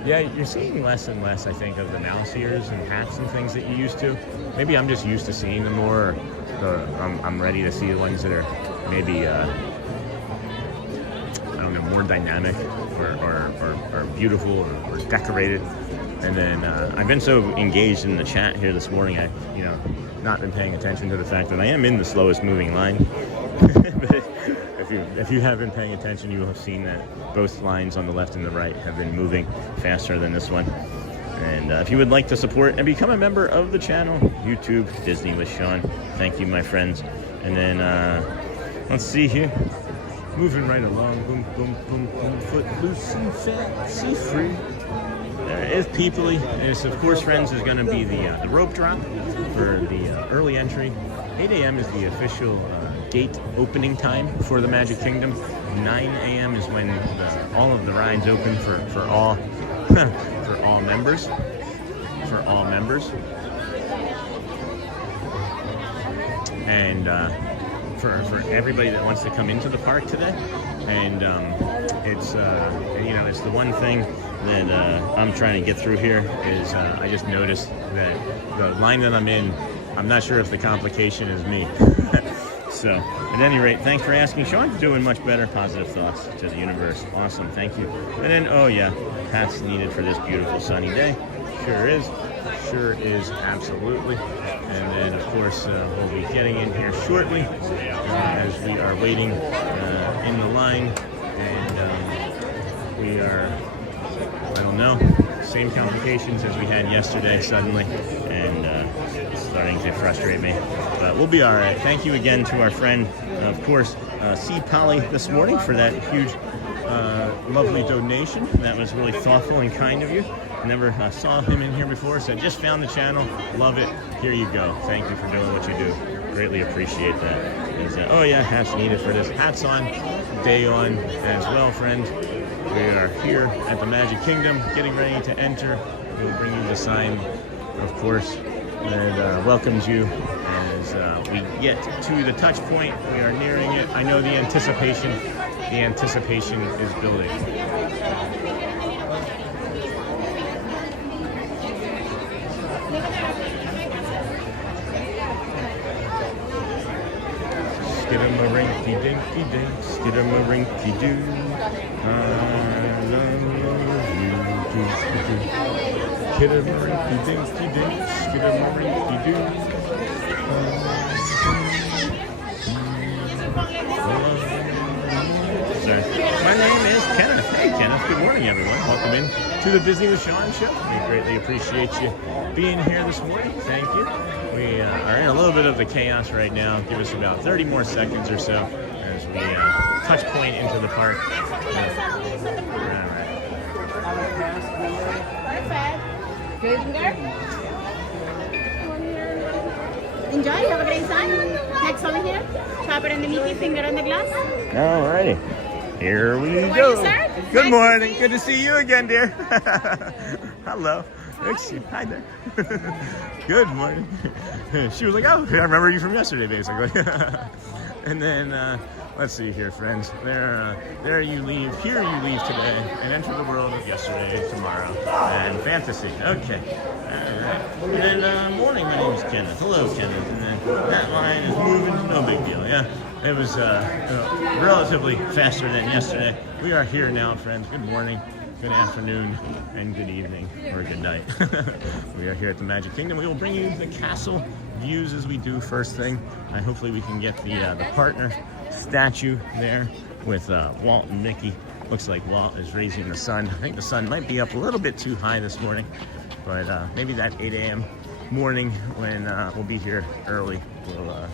Yeah, you're seeing less and less, I think, of the mouse ears and hats and things that you used to. Maybe I'm just used to seeing them more, or I'm ready to see the ones that are maybe, I don't know, more dynamic or beautiful or decorated. And then I've been so engaged in the chat here this morning, I, not been paying attention to the fact that I am in the slowest moving line. But if you have been paying attention, you will have seen that both lines on the left and the right have been moving faster than this one. And if you would like to support and become a member of the channel, YouTube, Disney with Sean, thank you, my friends. And then let's see here. Moving right along, boom, boom, boom, boom, footloose and fancy free. There is Peoplely. There's, of course, friends, is going to be the rope drop for the early entry. 8 a.m. is the official gate opening time for the Magic Kingdom. 9 a.m. is when all of the rides open for all for all members. For all members. And for everybody that wants to come into the park today. And it's it's the one thing that I'm trying to get through here is I just noticed that the line that I'm in, I'm not sure if the complication is me. So, at any rate, thanks for asking, Sean. Doing much better. Positive thoughts to the universe. Awesome. Thank you. And then, oh yeah, hats needed for this beautiful sunny day. Sure is. Sure is. Absolutely. And then, of course, we'll be getting in here shortly as we are waiting in the line. And we are, I don't know, same complications as we had yesterday suddenly. And it's starting to frustrate me. But we'll be all right. Thank you again to our friend, of course, C. Polly this morning for that huge, lovely donation. That was really thoughtful and kind of you. Never saw him in here before, so I just found the channel. Love it. Here you go. Thank you for doing what you do. Greatly appreciate that. And, oh yeah, hats needed for this. Hats on, day on as well, friends. We are here at the Magic Kingdom, getting ready to enter. We'll bring you the sign, of course, that welcomes you as we get to the touch point. We are nearing it. I know the anticipation is building. Skidamarinky-dinky-dink, skidamarinky-doo. I love you, skidamarinky-dinky-dink, skidamarinky-doo. My name is Kenneth. Hey, Kenneth. Good morning, everyone. Welcome in to the Disney with Sean show. We greatly appreciate you being here this morning. Thank you. We are in a little bit of the chaos right now. Give us about 30 more seconds or so as we touch point into the park. Perfect. Good finger. Enjoy. Have a great time. Next over here. Chop it in the Mickey, finger on the glass. All righty. Here we Good go. morning, sir. Good Nice morning. to see you. Good to see you again, dear. Hello. Hi there. Good morning. She was like, oh, I remember you from yesterday, basically. And then, let's see here, friends. There you leave. Here you leave today and enter the world of yesterday, tomorrow, and fantasy. Okay. All right. And then, morning, my name is Kenneth. Hello, Kenneth. And then that line is moving. No big deal, yeah. It was relatively faster than yesterday. We are here now, friends. Good morning. Good afternoon and good evening or good night. We are here at the Magic Kingdom. We will bring you the castle views as we do first thing. Hopefully we can get the partner statue there with Walt and Mickey. Looks like Walt is raising the sun. I think the sun might be up a little bit too high this morning, but maybe that 8 a.m. morning when we'll be here early, we'll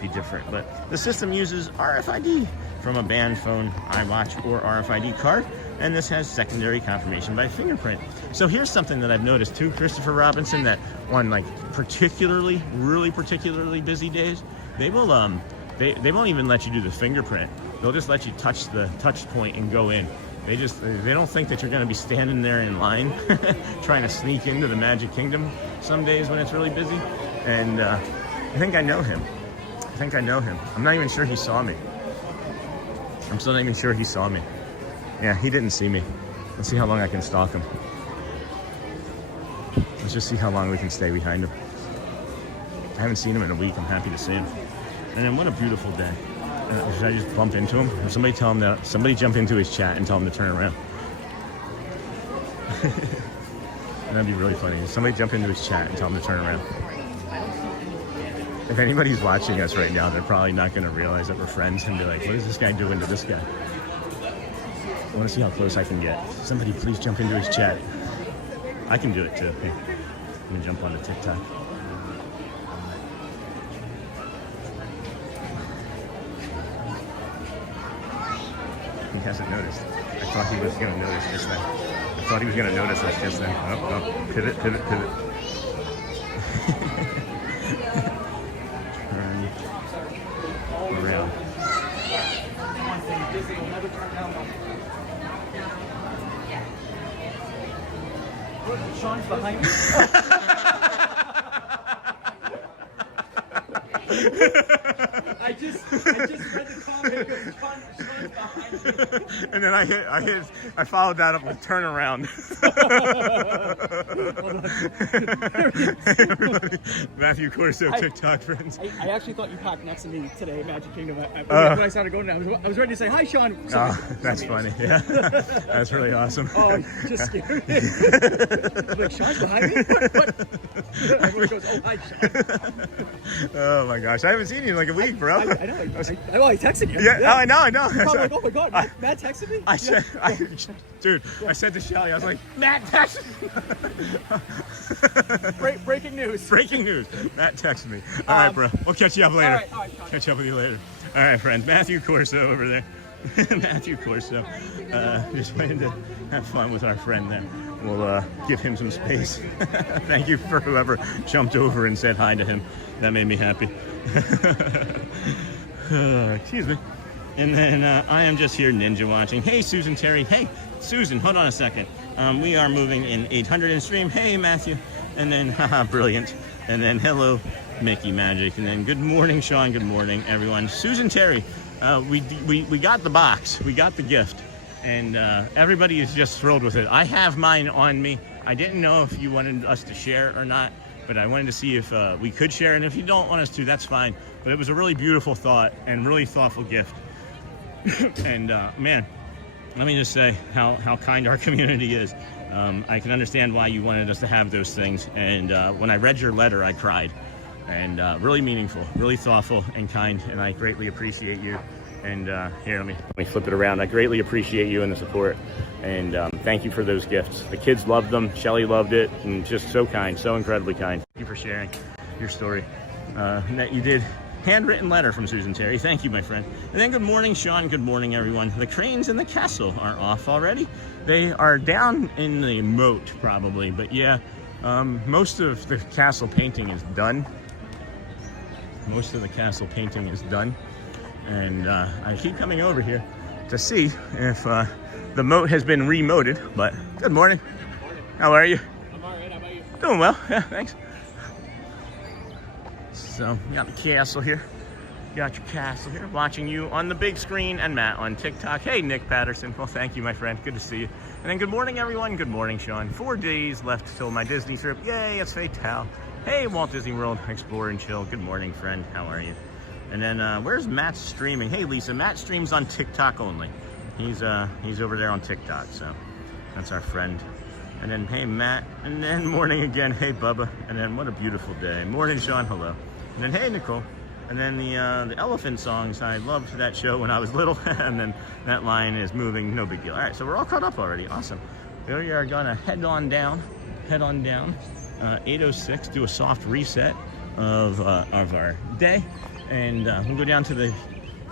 be different. But the system uses RFID from a band phone, iWatch, or RFID card, and this has secondary confirmation by fingerprint. So here's something that I've noticed too, Christopher Robinson, that on like really particularly busy days, they will they won't even let you do the fingerprint. They'll just let you touch the touch point and go in. They don't think that you're going to be standing there in line trying to sneak into the Magic Kingdom some days when it's really busy. And I think I know him. I'm not even sure he saw me. I'm still not even sure he saw me. Yeah, he didn't see me. Let's see how long I can stalk him. Let's just see how long we can stay behind him. I haven't seen him in a week. I'm happy to see him. And then what a beautiful day. Should I just bump into him? Or somebody tell him that, somebody jump into his chat and tell him to turn around. That'd be really funny. Somebody jump into his chat and tell him to turn around. If anybody's watching us right now, they're probably not going to realize that we're friends and be like, what is this guy doing to this guy? I want to see how close I can get. Somebody please jump into his chat. I can do it too. Here, I'm going to jump onto TikTok. He hasn't noticed. I thought he was going to notice just then. I thought he was going to notice us just then. Oh, pivot. Turn around. Sean's behind me. I just read the comment. Sean's behind me. And then I followed that up with turn around. Hey everybody, Matthew Corso, TikTok friends. I actually thought you parked next to me today at Magic Kingdom. When I started going down, I was ready to say hi, Sean. That's funny. Yeah, that's really awesome. Oh, just scared me. Like, Sean's behind me? What? Everyone goes, oh, hi, Sean. Oh my gosh, I haven't seen you in like a week, bro. I know. I texted you. Yeah, I know. You're probably like, oh my god, Matt texted me? I said to Shelly, I was like, Matt texted me. Breaking news. Breaking news. Matt texted me. All right, bro. We'll catch you up later. All right, catch up with you later. All right, friends. Matthew Corso over there. Matthew Corso. Just wanted to have fun with our friend there. We'll give him some space. Thank you for whoever jumped over and said hi to him. That made me happy. Excuse me. And then I am just here ninja watching. Hey, Susan Terry. Hey, Susan, hold on a second. We are moving in 800 in stream. Hey, Matthew. And then, haha, brilliant. And then, hello, Mickey Magic. And then, good morning, Sean. Good morning, everyone. Susan Terry, we got the box. We got the gift. And everybody is just thrilled with it. I have mine on me. I didn't know if you wanted us to share or not, but I wanted to see if we could share. And if you don't want us to, that's fine. But it was a really beautiful thought and really thoughtful gift. And man, let me just say how kind our community is. I can understand why you wanted us to have those things. And when I read your letter, I cried. And really meaningful, really thoughtful and kind. And I greatly appreciate you. And here, let me flip it around. I greatly appreciate you and the support. And thank you for those gifts. The kids loved them. Shelly loved it. And just so kind, so incredibly kind. Thank you for sharing your story. And that you did. Handwritten letter from Susan Terry. Thank you, my friend. And then good morning, Sean. Good morning, everyone. The cranes in the castle are off already. They are down in the moat, probably. But yeah, most of the castle painting is done. Most of the castle painting is done. And I keep coming over here to see if the moat has been remoated. But good morning. Good morning. How are you? I'm all right. How about you? Doing well. Yeah, thanks. So, we got the castle here. You got your castle here. Watching you on the big screen and Matt on TikTok. Hey, Nick Patterson. Well, thank you, my friend. Good to see you. And then good morning, everyone. Good morning, Sean. 4 days left till my Disney trip. Yay, it's fatale. Hey, Walt Disney World. Explore and chill. Good morning, friend. How are you? And then, where's Matt streaming? Hey, Lisa. Matt streams on TikTok only. He's over there on TikTok, so that's our friend. And then, hey, Matt. And then morning again. Hey, Bubba. And then, what a beautiful day. Morning, Sean. Hello. And then, hey, Nicole. And then the elephant songs. I loved that show when I was little. And then that line is moving. No big deal. All right, so we're all caught up already. Awesome. We are going to head on down. 8:06. Do a soft reset of our day. and we'll go down to the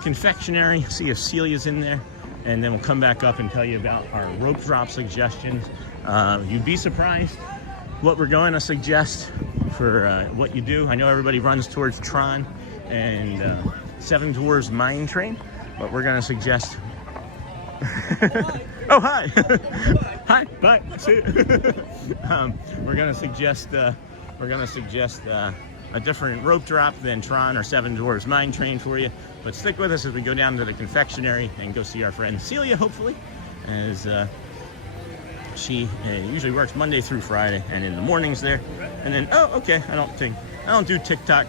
confectionery, see if Celia's in there, and then we'll come back up and tell you about our rope drop suggestions. You'd be surprised what we're going to suggest for what you do. I know everybody runs towards Tron and Seven Dwarfs Mine Train, but we're going to suggest... Oh, hi! Hi, bye. See we're going to suggest a different rope drop than Tron or Seven Dwarfs Mine Train for you. But stick with us as we go down to the confectionery and go see our friend Celia, hopefully, as she usually works Monday through Friday and in the mornings there. And then, oh, okay, I don't do TikTok.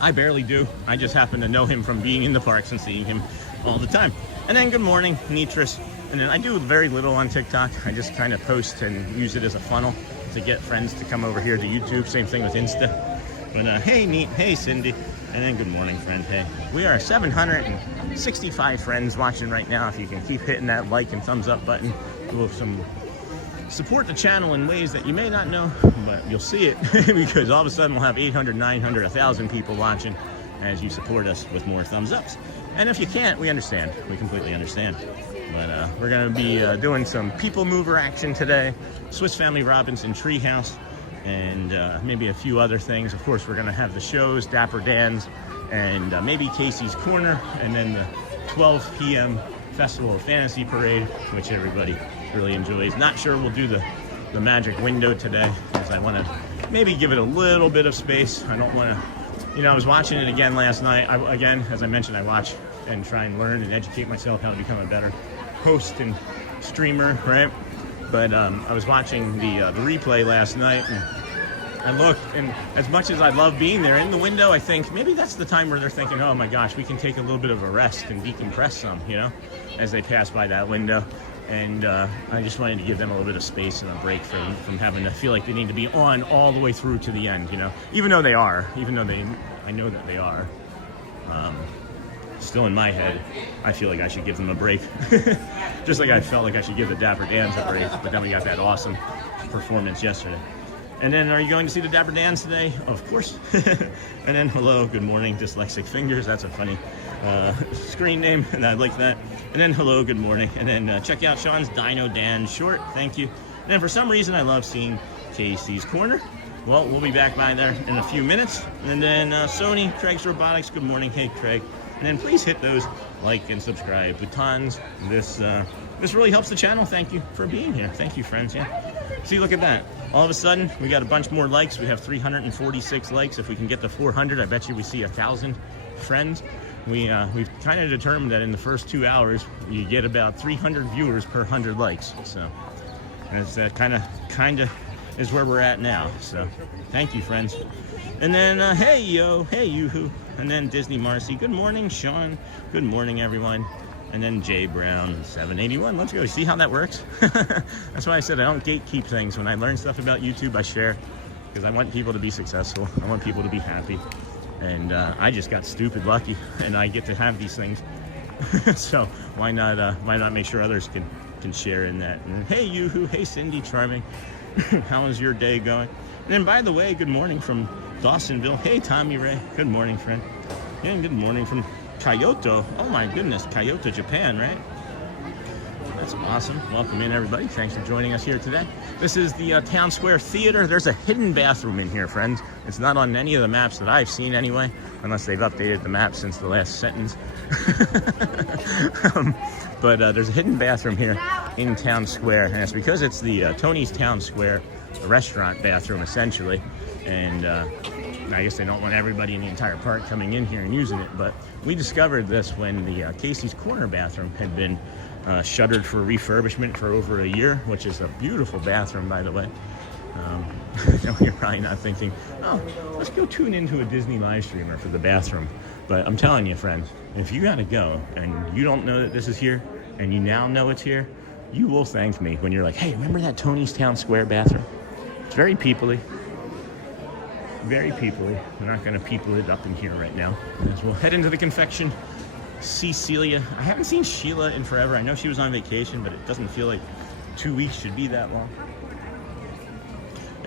I barely do. I just happen to know him from being in the parks and seeing him all the time. And then good morning, Nitris. And then I do very little on TikTok. I just kind of post and use it as a funnel to get friends to come over here to YouTube. Same thing with Insta. But hey, Neat. Hey, Cindy. And then good morning, friend. Hey, we are 765 friends watching right now. If you can keep hitting that like and thumbs up button, we'll support the channel in ways that you may not know, but you'll see it because all of a sudden we'll have 800, 900, 1,000 people watching as you support us with more thumbs ups. And if you can't, we understand. We completely understand. But we're going to be doing some PeopleMover action today, Swiss Family Robinson Treehouse, and maybe a few other things. Of course, we're going to have the shows, Dapper Dans, and maybe Casey's Corner, and then the 12 p.m. Festival of Fantasy Parade, which everybody really enjoys. Not sure we'll do the magic window today, because I want to maybe give it a little bit of space. I don't want to, I was watching it again last night. Again, as I mentioned, I watch and try and learn and educate myself how to become a better host and streamer, right? But I was watching the replay last night, and I looked, and as much as I love being there in the window, I think maybe that's the time where they're thinking, oh my gosh, we can take a little bit of a rest and decompress some, as they pass by that window. And I just wanted to give them a little bit of space and a break from having to feel like they need to be on all the way through to the end, even though they are, I know that they are. Still in my head, I feel like I should give them a break. Just like I felt like I should give the Dapper Dans a break, but then we got that awesome performance yesterday. And then, are you going to see the Dapper Dans today? Of course. And then, hello, good morning, Dyslexic Fingers. That's a funny screen name, and I like that. And then, hello, good morning. And then check out Sean's Dino Dan short. Thank you. And then for some reason, I love seeing Casey's Corner. Well, we'll be back by there in a few minutes. And then Sony, Craig's Robotics. Good morning. Hey, Craig. And then please hit those like and subscribe buttons. This really helps the channel. Thank you for being here. Thank you, friends. Yeah. See, look at that. All of a sudden, we got a bunch more likes. We have 346 likes. If we can get to 400, I bet you we see 1,000 friends. We've kind of determined that in the first 2 hours, you get about 300 viewers per 100 likes. So that's kind of is where we're at now. So thank you, friends. And then hey yo, hey yoo-hoo. And then Disney Marcy, good morning, Sean. Good morning, everyone. And then Jay Brown, 781. Let's go. See how that works? That's why I said I don't gatekeep things. When I learn stuff about YouTube, I share, because I want people to be successful. I want people to be happy. And I just got stupid lucky, and I get to have these things. So why not make sure others can share in that? And hey, yoo-hoo. Hey, Cindy, charming. How is your day going? And then, by the way, good morning from Dawsonville. Hey, Tommy Ray. Good morning, friend. And good morning from Kyoto. Oh my goodness, Kyoto, Japan, right? That's awesome. Welcome in, everybody. Thanks for joining us here today. This is the Town Square Theater. There's a hidden bathroom in here, friends. It's not on any of the maps that I've seen anyway, unless they've updated the map since the last sentence. But there's a hidden bathroom here in Town Square, and it's because it's the Tony's Town Square, the restaurant bathroom, essentially. And I guess they don't want everybody in the entire park coming in here and using it, but we discovered this when the Casey's Corner bathroom had been shuttered for refurbishment for over a year, which is a beautiful bathroom, by the way. You're probably not thinking, oh, let's go tune into a Disney live streamer for the bathroom. But I'm telling you, friends, if you gotta go and you don't know that this is here, and you now know it's here, you will thank me when you're like, hey, remember that Tony's Town Square bathroom? It's very peoply. Very peoply. We're not going to people it up in here right now. As we'll head into the confection, see Celia. I haven't seen Sheila in forever. I know she was on vacation, but it doesn't feel like 2 weeks should be that long.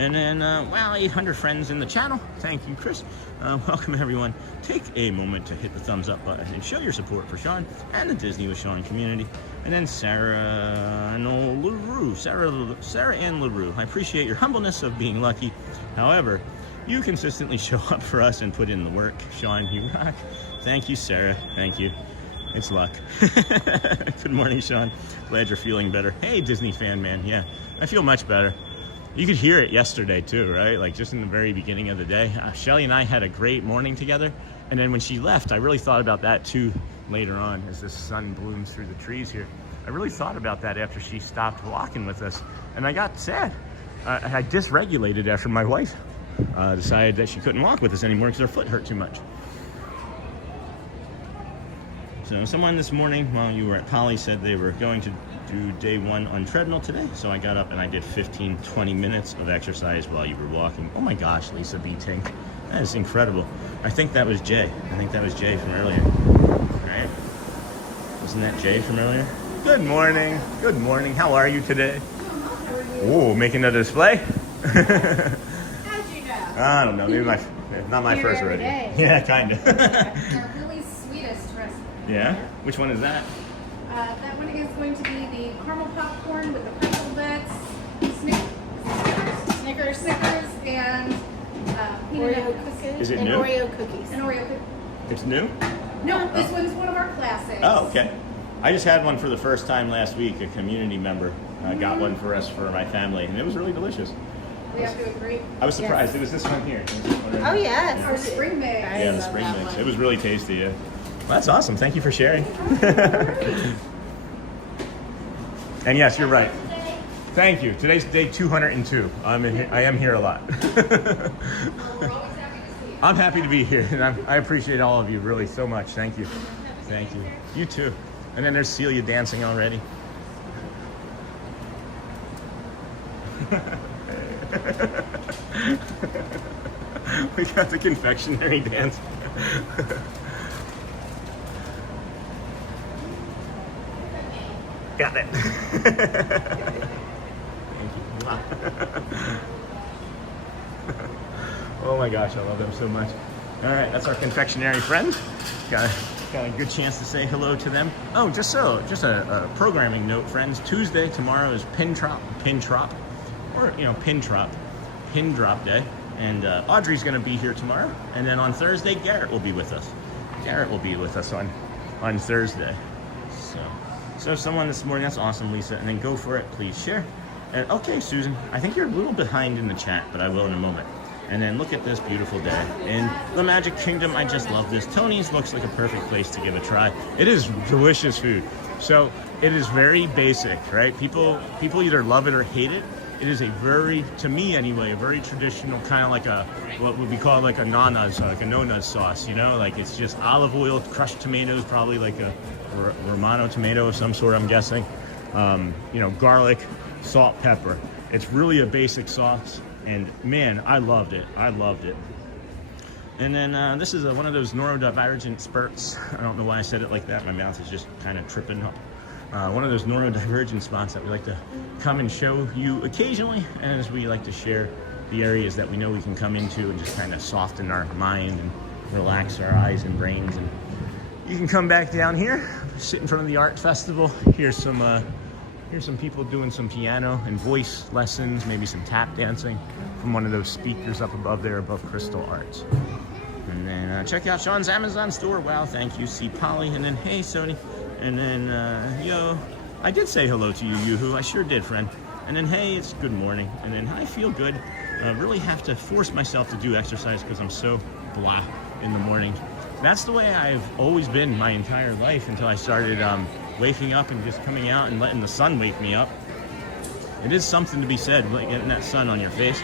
And then, wow, 800 friends in the channel. Thank you, Chris. Welcome, everyone. Take a moment to hit the thumbs up button and show your support for Sean and the Disney with Sean community. And then Sarah Ann LaRue. I appreciate your humbleness of being lucky. However, you consistently show up for us and put in the work. Sean, you rock. Thank you, Sarah. Thank you. It's luck. Good morning, Sean. Glad you're feeling better. Hey, Disney fan man. Yeah, I feel much better. You could hear it yesterday too, right? Like just in the very beginning of the day. Shelly and I had a great morning together. And then when she left, I really thought about that too later on as the sun blooms through the trees here. I really thought about that after she stopped walking with us. And I got sad. I dysregulated after my wife decided that she couldn't walk with us anymore because her foot hurt too much. So someone this morning while you were at Poly said they were going to do day 1 on treadmill today. So I got up and I did 15-20 minutes of exercise while you were walking. Oh my gosh, Lisa B. Tink. That is incredible. I think that was Jay. I think that was Jay from earlier. Right? Wasn't that Jay from earlier? Good morning. Good morning. How are you today? Ooh, making a display? How'd you know? I don't know. Maybe not my Here first every rodeo. day. Yeah, kind of. They're really sweetest recipe. Yeah? Which one is that? That one is going to be the caramel popcorn with the pretzel bits, Snickers, and peanut Oreo cookies. cookies. Is it and new? Oreo cookies. And Oreo cookies. It's new? No, this one's one of our classics. Oh, okay. I just had one for the first time last week. A community member got one for us for my family, and it was really delicious. We have to agree. I was surprised. It was this one here. It was this one right Oh here. yes. Our spring mix. Yeah, the spring mix. It was really tasty. Yeah. Well, that's awesome. Thank you for sharing. And yes, you're right. Thank you. Today's day 202. I am here a lot. I'm happy to be here, and I appreciate all of you really so much. Thank you. Thank you. You too. And then there's Celia dancing already. We got the confectionery dance. Got it. Thank you. Oh my gosh, I love them so much. All right, that's our confectionery friend. Got a good chance to say hello to them. Oh, just a programming note, friends. Tuesday, tomorrow is pin drop, or pin drop day. And Audrey's going to be here tomorrow. And then on Thursday, Garrett will be with us. Garrett will be with us on Thursday. So someone this morning, that's awesome, Lisa. And then go for it, please share. And okay, Susan, I think you're a little behind in the chat, but I will in a moment. And then look at this beautiful day in the Magic Kingdom. I just love this. Tony's looks like a perfect place to give a try. It is delicious food. So it is very basic, right? People either love it or hate it. It is a very, to me anyway, a very traditional kind of like what would we call like a nonna's sauce, like it's just olive oil, crushed tomatoes, probably like a Romano tomato of some sort, I'm guessing. Garlic, salt, pepper. It's really a basic sauce, and man, I loved it. And then this is one of those neurodivergent spurts. I don't know why I said it like that. My mouth is just kind of tripping up. One of those neurodivergent spots that we like to come and show you occasionally, as we like to share the areas that we know we can come into and just kind of soften our mind and relax our eyes and brains. And you can come back down here, sit in front of the art festival. Here's some people doing some piano and voice lessons, maybe some tap dancing from one of those speakers up above there, above Crystal Arts. And then check out Sean's Amazon store. Wow, thank you. See Polly, and then hey, Sony. And then, yo, I did say hello to you, Yoo-hoo. I sure did, friend. And then, hey, it's good morning. And then, I feel good. I really have to force myself to do exercise because I'm so blah in the morning. That's the way I've always been my entire life until I started waking up and just coming out and letting the sun wake me up. It is something to be said, like getting that sun on your face.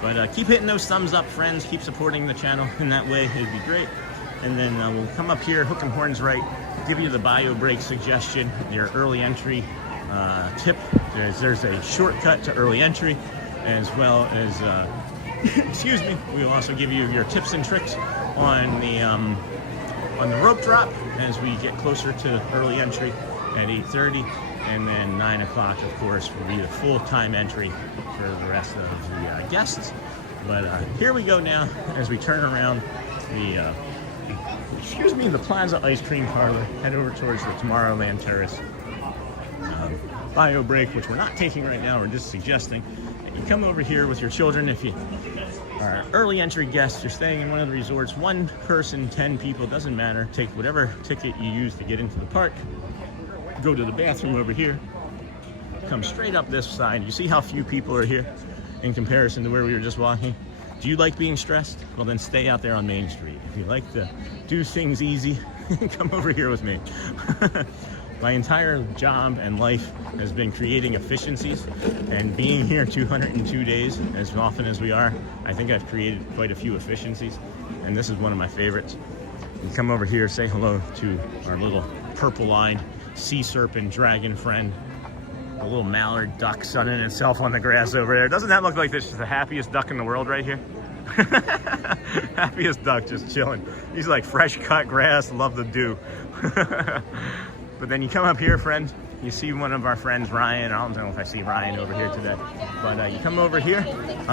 But keep hitting those thumbs up, friends. Keep supporting the channel in that way. It'd be great. And then we'll come up here, hook and horns right, give you the bio break suggestion, your early entry tip. There's a shortcut to early entry, as well as, excuse me, we will also give you your tips and tricks on the rope drop as we get closer to early entry at 8:30. And then 9 o'clock, of course, will be the full-time entry for the rest of the guests. But here we go now as we turn around the, the Plaza Ice Cream Parlor, head over towards the Tomorrowland Terrace. Bio break, which we're not taking right now, we're just suggesting that you come over here with your children. If you are early entry guests, you're staying in one of the resorts, 1 person, 10 people, doesn't matter. Take whatever ticket you use to get into the park. Go to the bathroom over here. Come straight up this side. You see how few people are here in comparison to where we were just walking? Do you like being stressed? Well, then stay out there on Main Street. If you like to do things easy, come over here with me. My entire job and life has been creating efficiencies, and being here 202 days, as often as we are, I think I've created quite a few efficiencies, and this is one of my favorites. You come over here, say hello to our little purple-eyed sea serpent dragon friend, a little mallard duck sunning itself on the grass over there. Doesn't that look like this is the happiest duck in the world right here? Happiest duck, just chilling. He's like fresh cut grass, love the dew. But then you come up here, friend, you see one of our friends, Ryan. I don't know if I see Ryan over here today, but you come over here.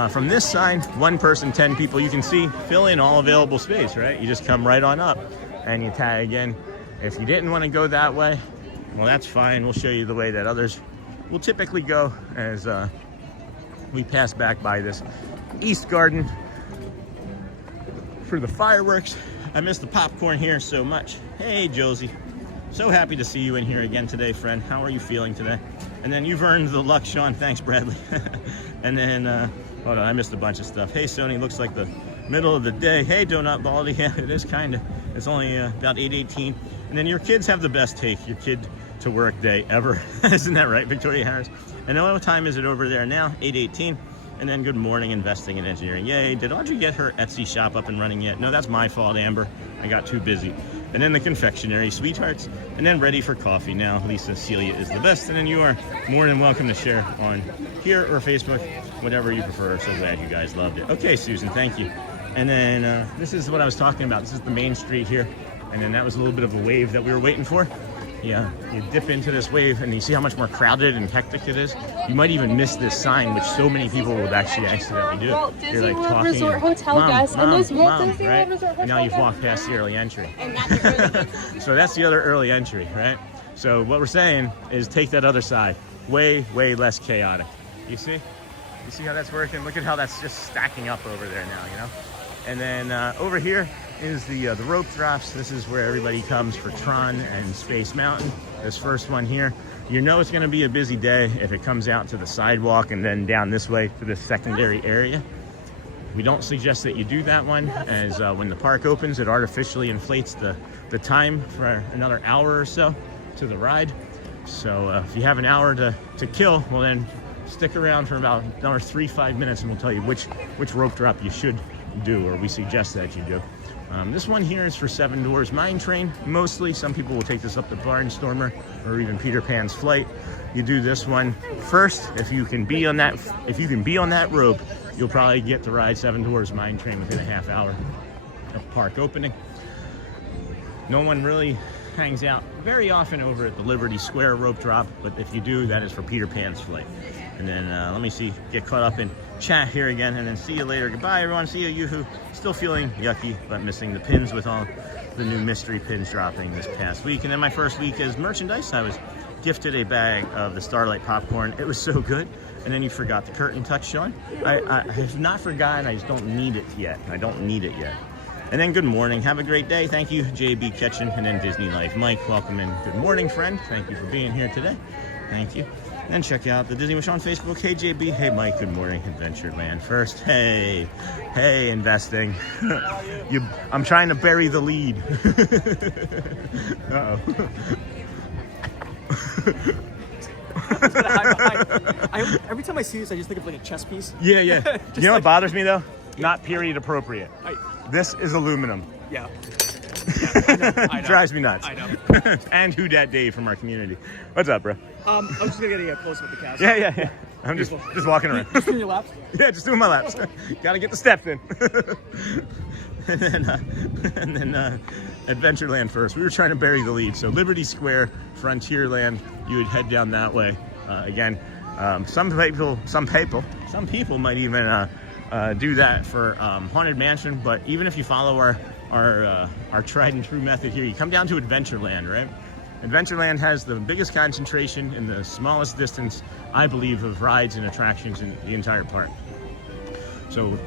From this side, 1 person, 10 people, you can see, fill in all available space, right? You just come right on up and you tag in. If you didn't want to go that way, well, that's fine. We'll show you the way that others will typically go as we pass back by this East Garden for the fireworks. I miss the popcorn here so much. Hey, Josie. So happy to see you in here again today, friend. How are you feeling today? And then you've earned the luck, Sean. Thanks, Bradley. And then, hold on, I missed a bunch of stuff. Hey, Sony, looks like the middle of the day. Hey, Donut Baldy. Yeah, it is kind of. It's only about 8:18. And then your kids have the best take, your kid to work day ever. Isn't that right, Victoria Harris? And what time is it over there now? 8:18. And then good morning, investing in engineering. Yay. Did Audrey get her Etsy shop up and running yet? No, that's my fault, Amber. I got too busy. And then the confectionery, sweethearts. And then ready for coffee now. Lisa Celia is the best. And then you are more than welcome to share on here or Facebook, whatever you prefer. So glad you guys loved it. Okay, Susan, thank you. And then this is what I was talking about. This is the main street here. And then that was a little bit of a wave that we were waiting for. Yeah, you dip into this wave and you see how much more crowded and hectic it is. You might even miss this sign, which so many people would actually accidentally do. Walt Disney You're like World talking, Resort Hotel Mom, guests, and those Walt Mom, Disney right? World Resort And now Hotel you've guests. walked past the early entry. And that's the early So that's the other early entry, right? So what we're saying is take that other side. Way, way less chaotic. You see? You see how that's working? Look at how that's just stacking up over there now, you know? And then over here is the rope drops. This is where everybody comes for Tron and Space Mountain. This first one here, you know it's going to be a busy day if it comes out to the sidewalk and then down this way to the secondary area. We don't suggest that you do that one, as when the park opens, it artificially inflates the time for another hour or so to the ride. So if you have an hour to kill, well then stick around for about another 3-5 minutes and we'll tell you which rope drop you should do, or we suggest that you do. This one here is for 7 Doors Mine Train, mostly. Some people will take this up to Barnstormer or even Peter Pan's Flight. You do this one first. If you can be on that rope, you'll probably get to ride 7 Doors Mine Train within a half hour of park opening. No one really hangs out very often over at the Liberty Square rope drop, but if you do, that is for Peter Pan's Flight. And then let me see, get caught up in chat here again, and then see you later. Goodbye, everyone. See you, Yoo-hoo. Still feeling yucky, but missing the pins with all the new mystery pins dropping this past week. And then my first week as merchandise, I was gifted a bag of the Starlight popcorn. It was so good. And then you forgot the curtain touch, Sean. I have not forgotten. I just don't need it yet. I don't need it yet. And then good morning. Have a great day. Thank you, JB Ketchen. And then Disney Life Mike, welcome in. Good morning, friend. Thank you for being here today. Thank you. And check out the Disney with Sean Facebook. Hey, JB. Hey, Mike. Good morning. Adventureland first. Hey, investing. I'm trying to bury the lead. Uh-oh. Every time I see this, I just think of like a chess piece. Yeah. You know what bothers me, though? Not period appropriate. This is aluminum. Yeah. I know. Drives me nuts. I know. And Who Dat Dave from our community. What's up, bro? I was just gonna get close with the castle. Yeah. I'm just walking around. Just in your laps. Yeah, just doing my laps. Gotta get the steps in. and then Adventureland first. We were trying to bury the lead. So Liberty Square, Frontierland, you would head down that way. Again, some people might even do that for Haunted Mansion. But even if you follow our tried and true method here, you come down to Adventureland, right? Adventureland has the biggest concentration in the smallest distance, I believe, of rides and attractions in the entire park. So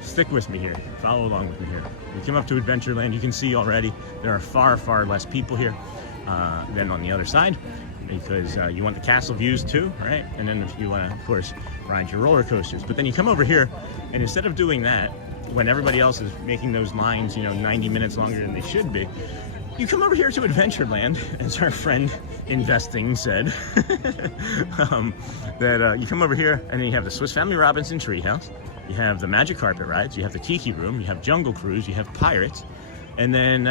stick with me here, follow along with me here. We come up to Adventureland, you can see already there are far, far less people here than on the other side, because you want the castle views too, right? And then if you want to, of course, ride your roller coasters. But then you come over here, and instead of doing that, when everybody else is making those lines, 90 minutes longer than they should be, you come over here to Adventureland, as our friend Investing said, that you come over here and then you have the Swiss Family Robinson Treehouse, you have the Magic Carpet Rides, you have the Tiki Room, you have Jungle Cruise, you have Pirates, and then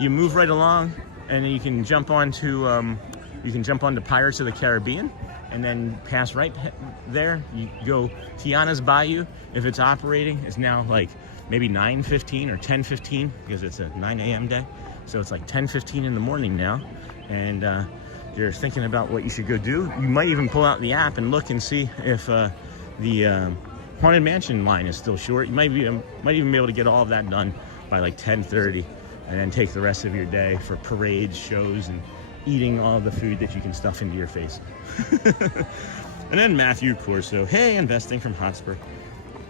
you move right along and you can jump onto Pirates of the Caribbean, and then pass right there. You go Tiana's Bayou. If it's operating, it's now like maybe 9:15 or 10:15 because it's a 9 a.m. day. So it's like 10:15 in the morning now, and you're thinking about what you should go do. You might even pull out the app and look and see if the Haunted Mansion line is still short. You might even be able to get all of that done by like 10:30, and then take the rest of your day for parades, shows, and eating all the food that you can stuff into your face. And then Matthew Corso, hey, Investing from Hotspur.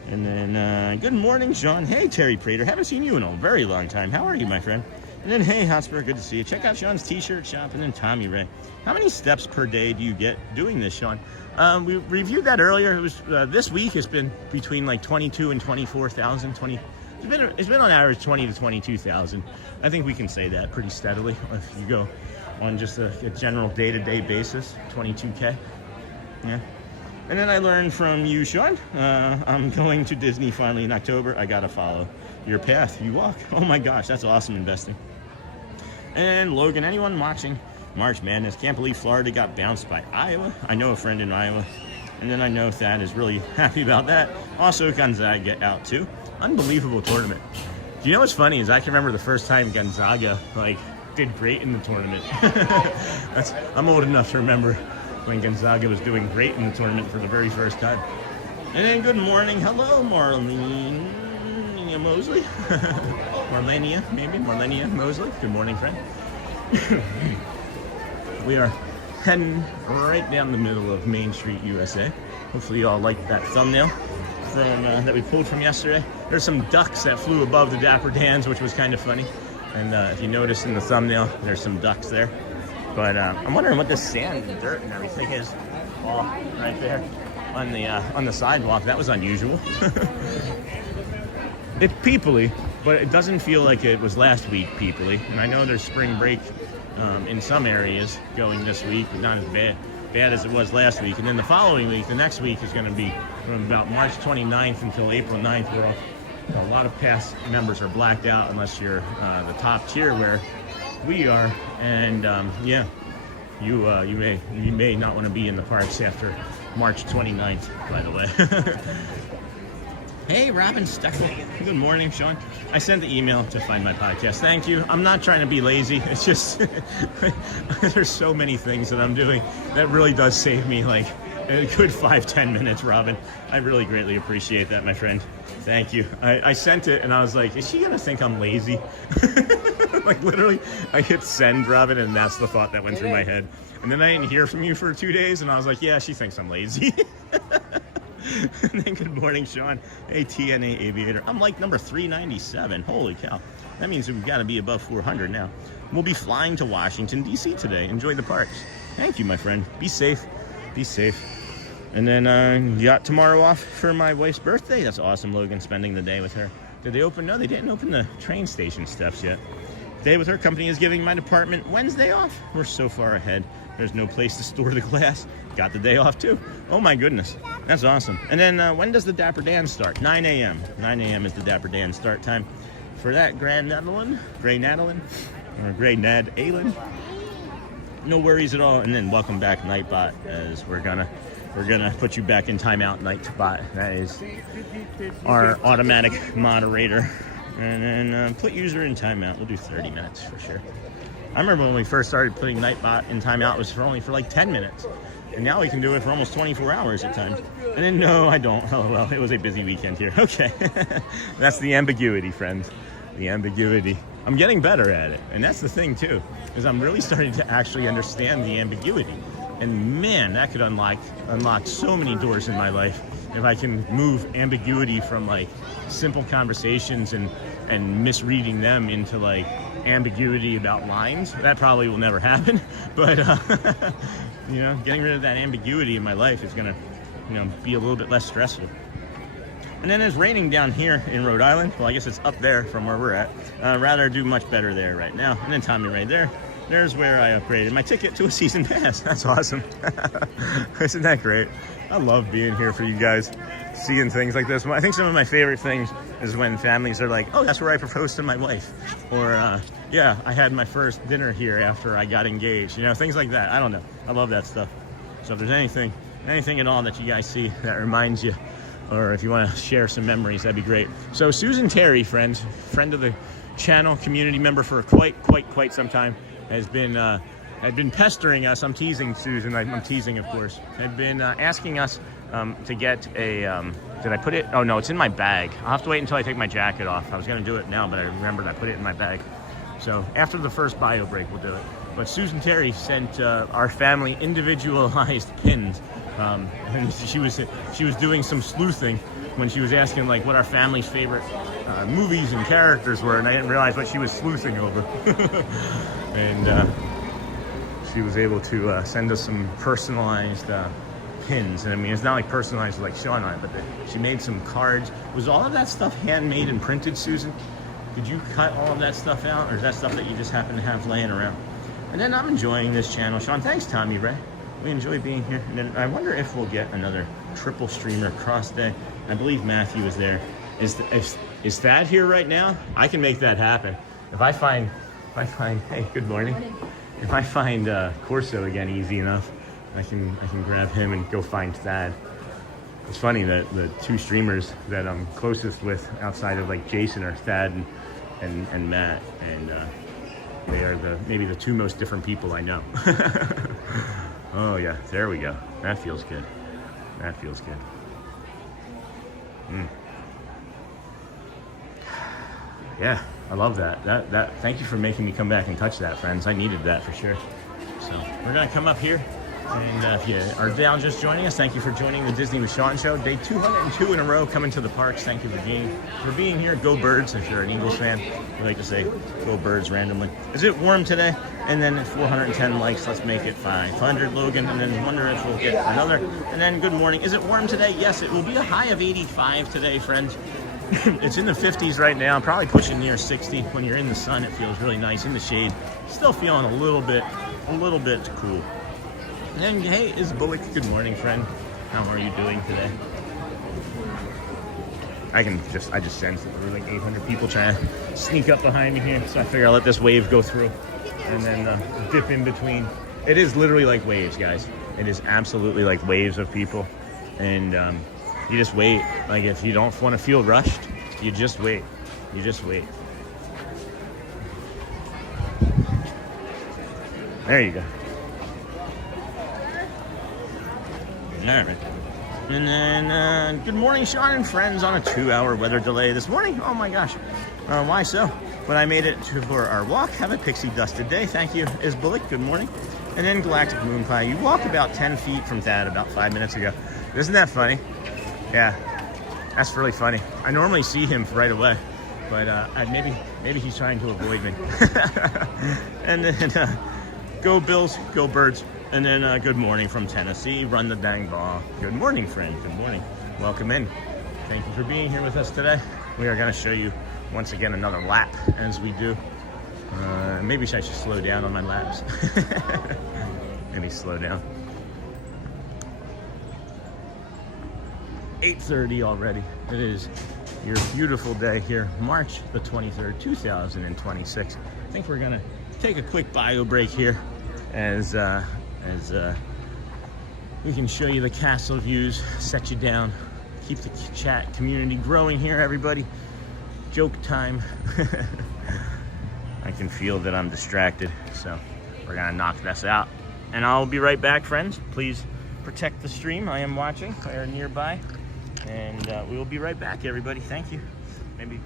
And then good morning, Sean. Hey, Terry Prater, haven't seen you in a very long time. How are you, my friend? And then, hey, Hotspur, good to see you. Check out Sean's t-shirt shop. And then Tommy Ray. How many steps per day do you get doing this, Sean? We reviewed that earlier. It was this week has been between like 22 and 24,000. It's been on average 20 to 22,000. I think we can say that pretty steadily if you go on just a general day-to-day basis. 22K. Yeah. And then I learned from you, Sean. I'm going to Disney finally in October. I gotta follow your path you walk. Oh my gosh, that's awesome, Investing. And Logan, anyone watching March Madness? Can't believe Florida got bounced by Iowa. I know a friend in Iowa. And then I know Thad is really happy about that. Also, Gonzaga out too. Unbelievable tournament. Do you know what's funny is I can remember the first time Gonzaga did great in the tournament. I'm old enough to remember when Gonzaga was doing great in the tournament for the very first time. And then good morning. Hello, Marlene Mosley. Marlenia Mosley. Good morning, friend. We are heading right down the middle of Main Street, USA. Hopefully you all liked that thumbnail that we pulled from yesterday. There's some ducks that flew above the Dapper Dans, which was kind of funny. And if you notice in the thumbnail, there's some ducks there. But I'm wondering what this sand and dirt and everything is all right there on the sidewalk. That was unusual. It's peoply, but it doesn't feel like it was last week peoply. And I know there's spring break in some areas going this week, but not as bad as it was last week. And then the following week, the next week is going to be from about March 29th until April 9th, where a lot of past members are blacked out unless you're the top tier where we are. And yeah, you may not want to be in the parks after March 29th, by the way. Hey, Robin Stuckley. Good morning, Sean. I sent the email to find my podcast. Thank you. I'm not trying to be lazy. It's just there's so many things that I'm doing that really does save me like a good 5-10 minutes, Robin. I really greatly appreciate that, my friend. Thank you. I sent it and I was like, is she gonna think I'm lazy? Like literally, I hit send, Robin, and that's the thought that went through my head. And then I didn't hear from you for 2 days, and I was like, yeah, she thinks I'm lazy. And then good morning, Sean. Hey, TNA Aviator. I'm like number 397. Holy cow. That means we've got to be above 400 now. We'll be flying to Washington, D.C. today. Enjoy the parks. Thank you, my friend. Be safe. Be safe. And then you got tomorrow off for my wife's birthday. That's awesome, Logan, spending the day with her. Did they open? No, they didn't open the train station steps yet. Day with her company is giving my department Wednesday off. We're so far ahead. There's no place to store the glass. Got the day off too. Oh my goodness. That's awesome. And then when does the Dapper Dan start? 9 a.m. 9 a.m. is the Dapper Dan start time. For that, Grey Nadalin, or Grey Nad Allen. no worries at all. And then welcome back, Nightbot, as we're gonna put you back in timeout, Nightbot. That is our automatic moderator. And then put user in timeout. We'll do 30 minutes for sure. I remember when we first started putting Nightbot in timeout, it was only for like 10 minutes. And now we can do it for almost 24 hours at times. And then, no, I don't. Oh, well, it was a busy weekend here. Okay. That's the ambiguity, friends. The ambiguity. I'm getting better at it. And that's the thing, too, is I'm really starting to actually understand the ambiguity. And, man, that could unlock so many doors in my life if I can move ambiguity from, like, simple conversations and misreading them into, like, ambiguity about lines. That probably will never happen. But, you know, getting rid of that ambiguity in my life is going to, you know, be a little bit less stressful. And then it's raining down here in Rhode Island. Well, I guess it's up there from where we're at. Rather do much better there right now. And then Tommy right there. There's where I upgraded my ticket to a season pass. That's awesome. Isn't that great? I love being here for you guys, seeing things like this. I think some of my favorite things is when families are like, oh, that's where I proposed to my wife. Or, yeah, I had my first dinner here after I got engaged. You know, things like that. I don't know. I love that stuff. So if there's anything at all that you guys see that reminds you, or if you want to share some memories, that'd be great. So Susan Terry, friend of the channel, community member for quite some time, had been pestering us. I'm teasing Susan. I'm teasing, of course. Had been asking us to get a. Did I put it? Oh no, it's in my bag. I'll have to wait until I take my jacket off. I was going to do it now, but I remembered I put it in my bag. So after the first bio break, we'll do it. But Susan Terry sent our family individualized pins, and she was doing some sleuthing when she was asking like what our family's favorite movies and characters were, and I didn't realize what she was sleuthing over. And she was able to send us some personalized pins. And I mean, it's not like personalized like Sean on it, but she made some cards. Was all of that stuff handmade and printed, Susan? Did you cut all of that stuff out, or is that stuff that you just happen to have laying around? And then I'm enjoying this channel. Sean, thanks, Tommy Ray. We enjoy being here. And then I wonder if we'll get another triple streamer cross day. I believe Matthew is there. Is Thad here right now? I can make that happen. If I find, hey, good morning. If I find Corso again easy enough, I can grab him and go find Thad. It's funny that the two streamers that I'm closest with outside of like Jason are Thad and Matt, and they are maybe the two most different people I know. Oh yeah, there we go. That feels good. That feels good. Yeah, I love that. That. Thank you for making me come back and touch that, friends. I needed that for sure. So we're gonna come up here, and if you are down just joining us, thank you for joining the Disney with Sean show. Day 202 in a row coming to the parks. Thank you for being here. Go Birds! If you're an Eagles fan, we like to say go Birds randomly. Is it warm today? And then at 410 likes, let's make it 500, Logan. And then wonder if we'll get another. And then good morning. Is it warm today? Yes, it will be a high of 85 today, friends. It's in the 50s right now, probably pushing near 60. When you're in the sun, it feels really nice. In the shade, still feeling a little bit cool. And then, hey, is Bullock? Good morning, friend. How are you doing today? I just sense that there were like 800 people trying to sneak up behind me here, so I figure I'll let this wave go through and then dip in between. It is literally like waves, guys. It is absolutely like waves of people, and you just wait. Like if you don't want to feel rushed, you just wait. You just wait. There you go. All right. And then, good morning, Sean and friends, on a 2-hour weather delay this morning. Oh my gosh. Why so? But I made it for our walk. Have a pixie dusted day. Thank you, Is Bullock. Good morning. And then Galactic Moon Pie. You walk about 10 feet from Thad about 5 minutes ago. Isn't that funny? Yeah, that's really funny. I normally see him right away, but maybe he's trying to avoid me. And then go Bills, go Birds. And then good morning from Tennessee. Run the dang ball. Good morning, friend. Good morning. Welcome in. Thank you for being here with us today. We are going to show you once again another lap as we do. Maybe I should slow down on my laps. Maybe slow down. 8:30 already. It is your beautiful day here, March the 23rd, 2026. I think we're going to take a quick bio break here as we can show you the castle views, set you down, keep the chat community growing here, everybody. Joke time. I can feel that I'm distracted, so we're gonna knock this out. And I'll be right back, friends. Please protect the stream. I am watching, or nearby. And we will be right back, everybody. Thank you. Maybe.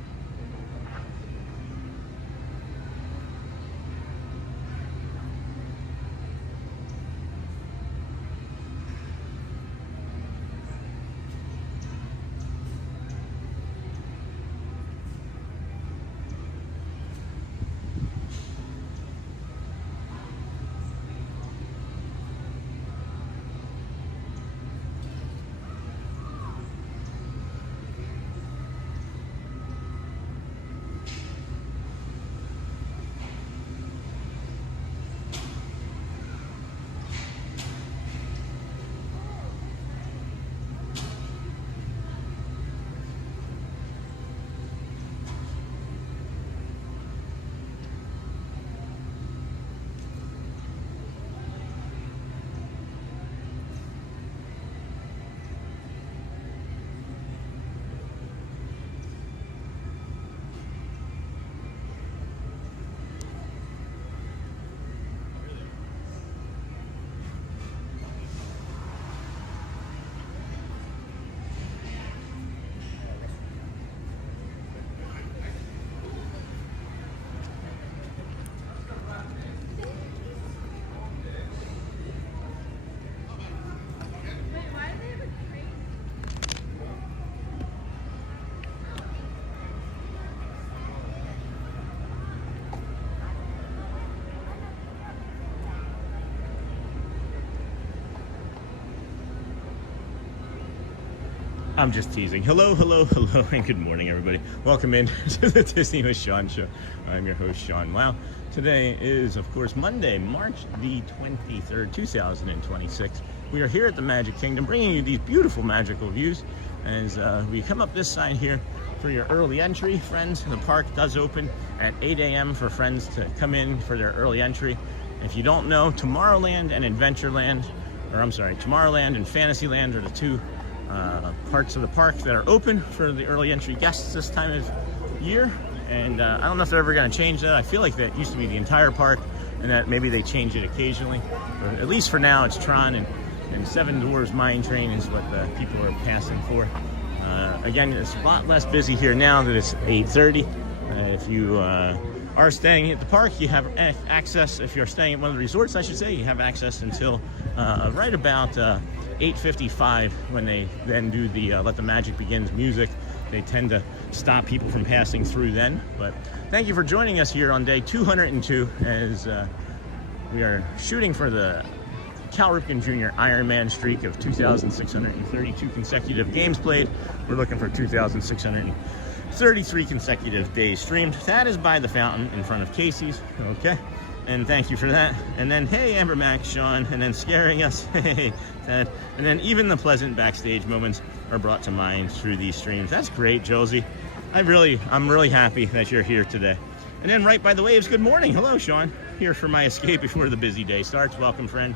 I'm just teasing. Hello, hello, hello, and good morning, everybody. Welcome in to the Disney with Sean show. I'm your host, Sean. Wow. Today is, of course, Monday, March the 23rd, 2026. We are here at the Magic Kingdom, bringing you these beautiful magical views as we come up this side here for your early entry, friends. The park does open at 8 a.m. for friends to come in for their early entry. If you don't know, Tomorrowland and Adventureland, or I'm sorry, Tomorrowland and Fantasyland are the two parts of the park that are open for the early entry guests this time of year. And I don't know if they're ever going to change that. I feel like that used to be the entire park, and that maybe they change it occasionally. But at least for now, it's Tron and Seven Dwarfs Mine Train is what the people are passing for. Again, it's a lot less busy here now that it's 8:30. If you are staying at the park, you have access. If you're staying at one of the resorts, I should say, you have access until right about 8:55 when they then do the Let the Magic Begins music. They tend to stop people from passing through then. But thank you for joining us here on day 202 as we are shooting for the Cal Ripken Jr. Ironman streak of 2,632 consecutive games played. We're looking for 2,633 consecutive days streamed. That is by the fountain in front of Casey's. Okay. And thank you for that. And then, hey, Amber Max, Sean, and then scaring us, hey, Ted. And then even the pleasant backstage moments are brought to mind through these streams. That's great, Josie. I'm really happy that you're here today. And then right by the waves, good morning. Hello, Sean. Here for my escape before the busy day starts. Welcome, friend.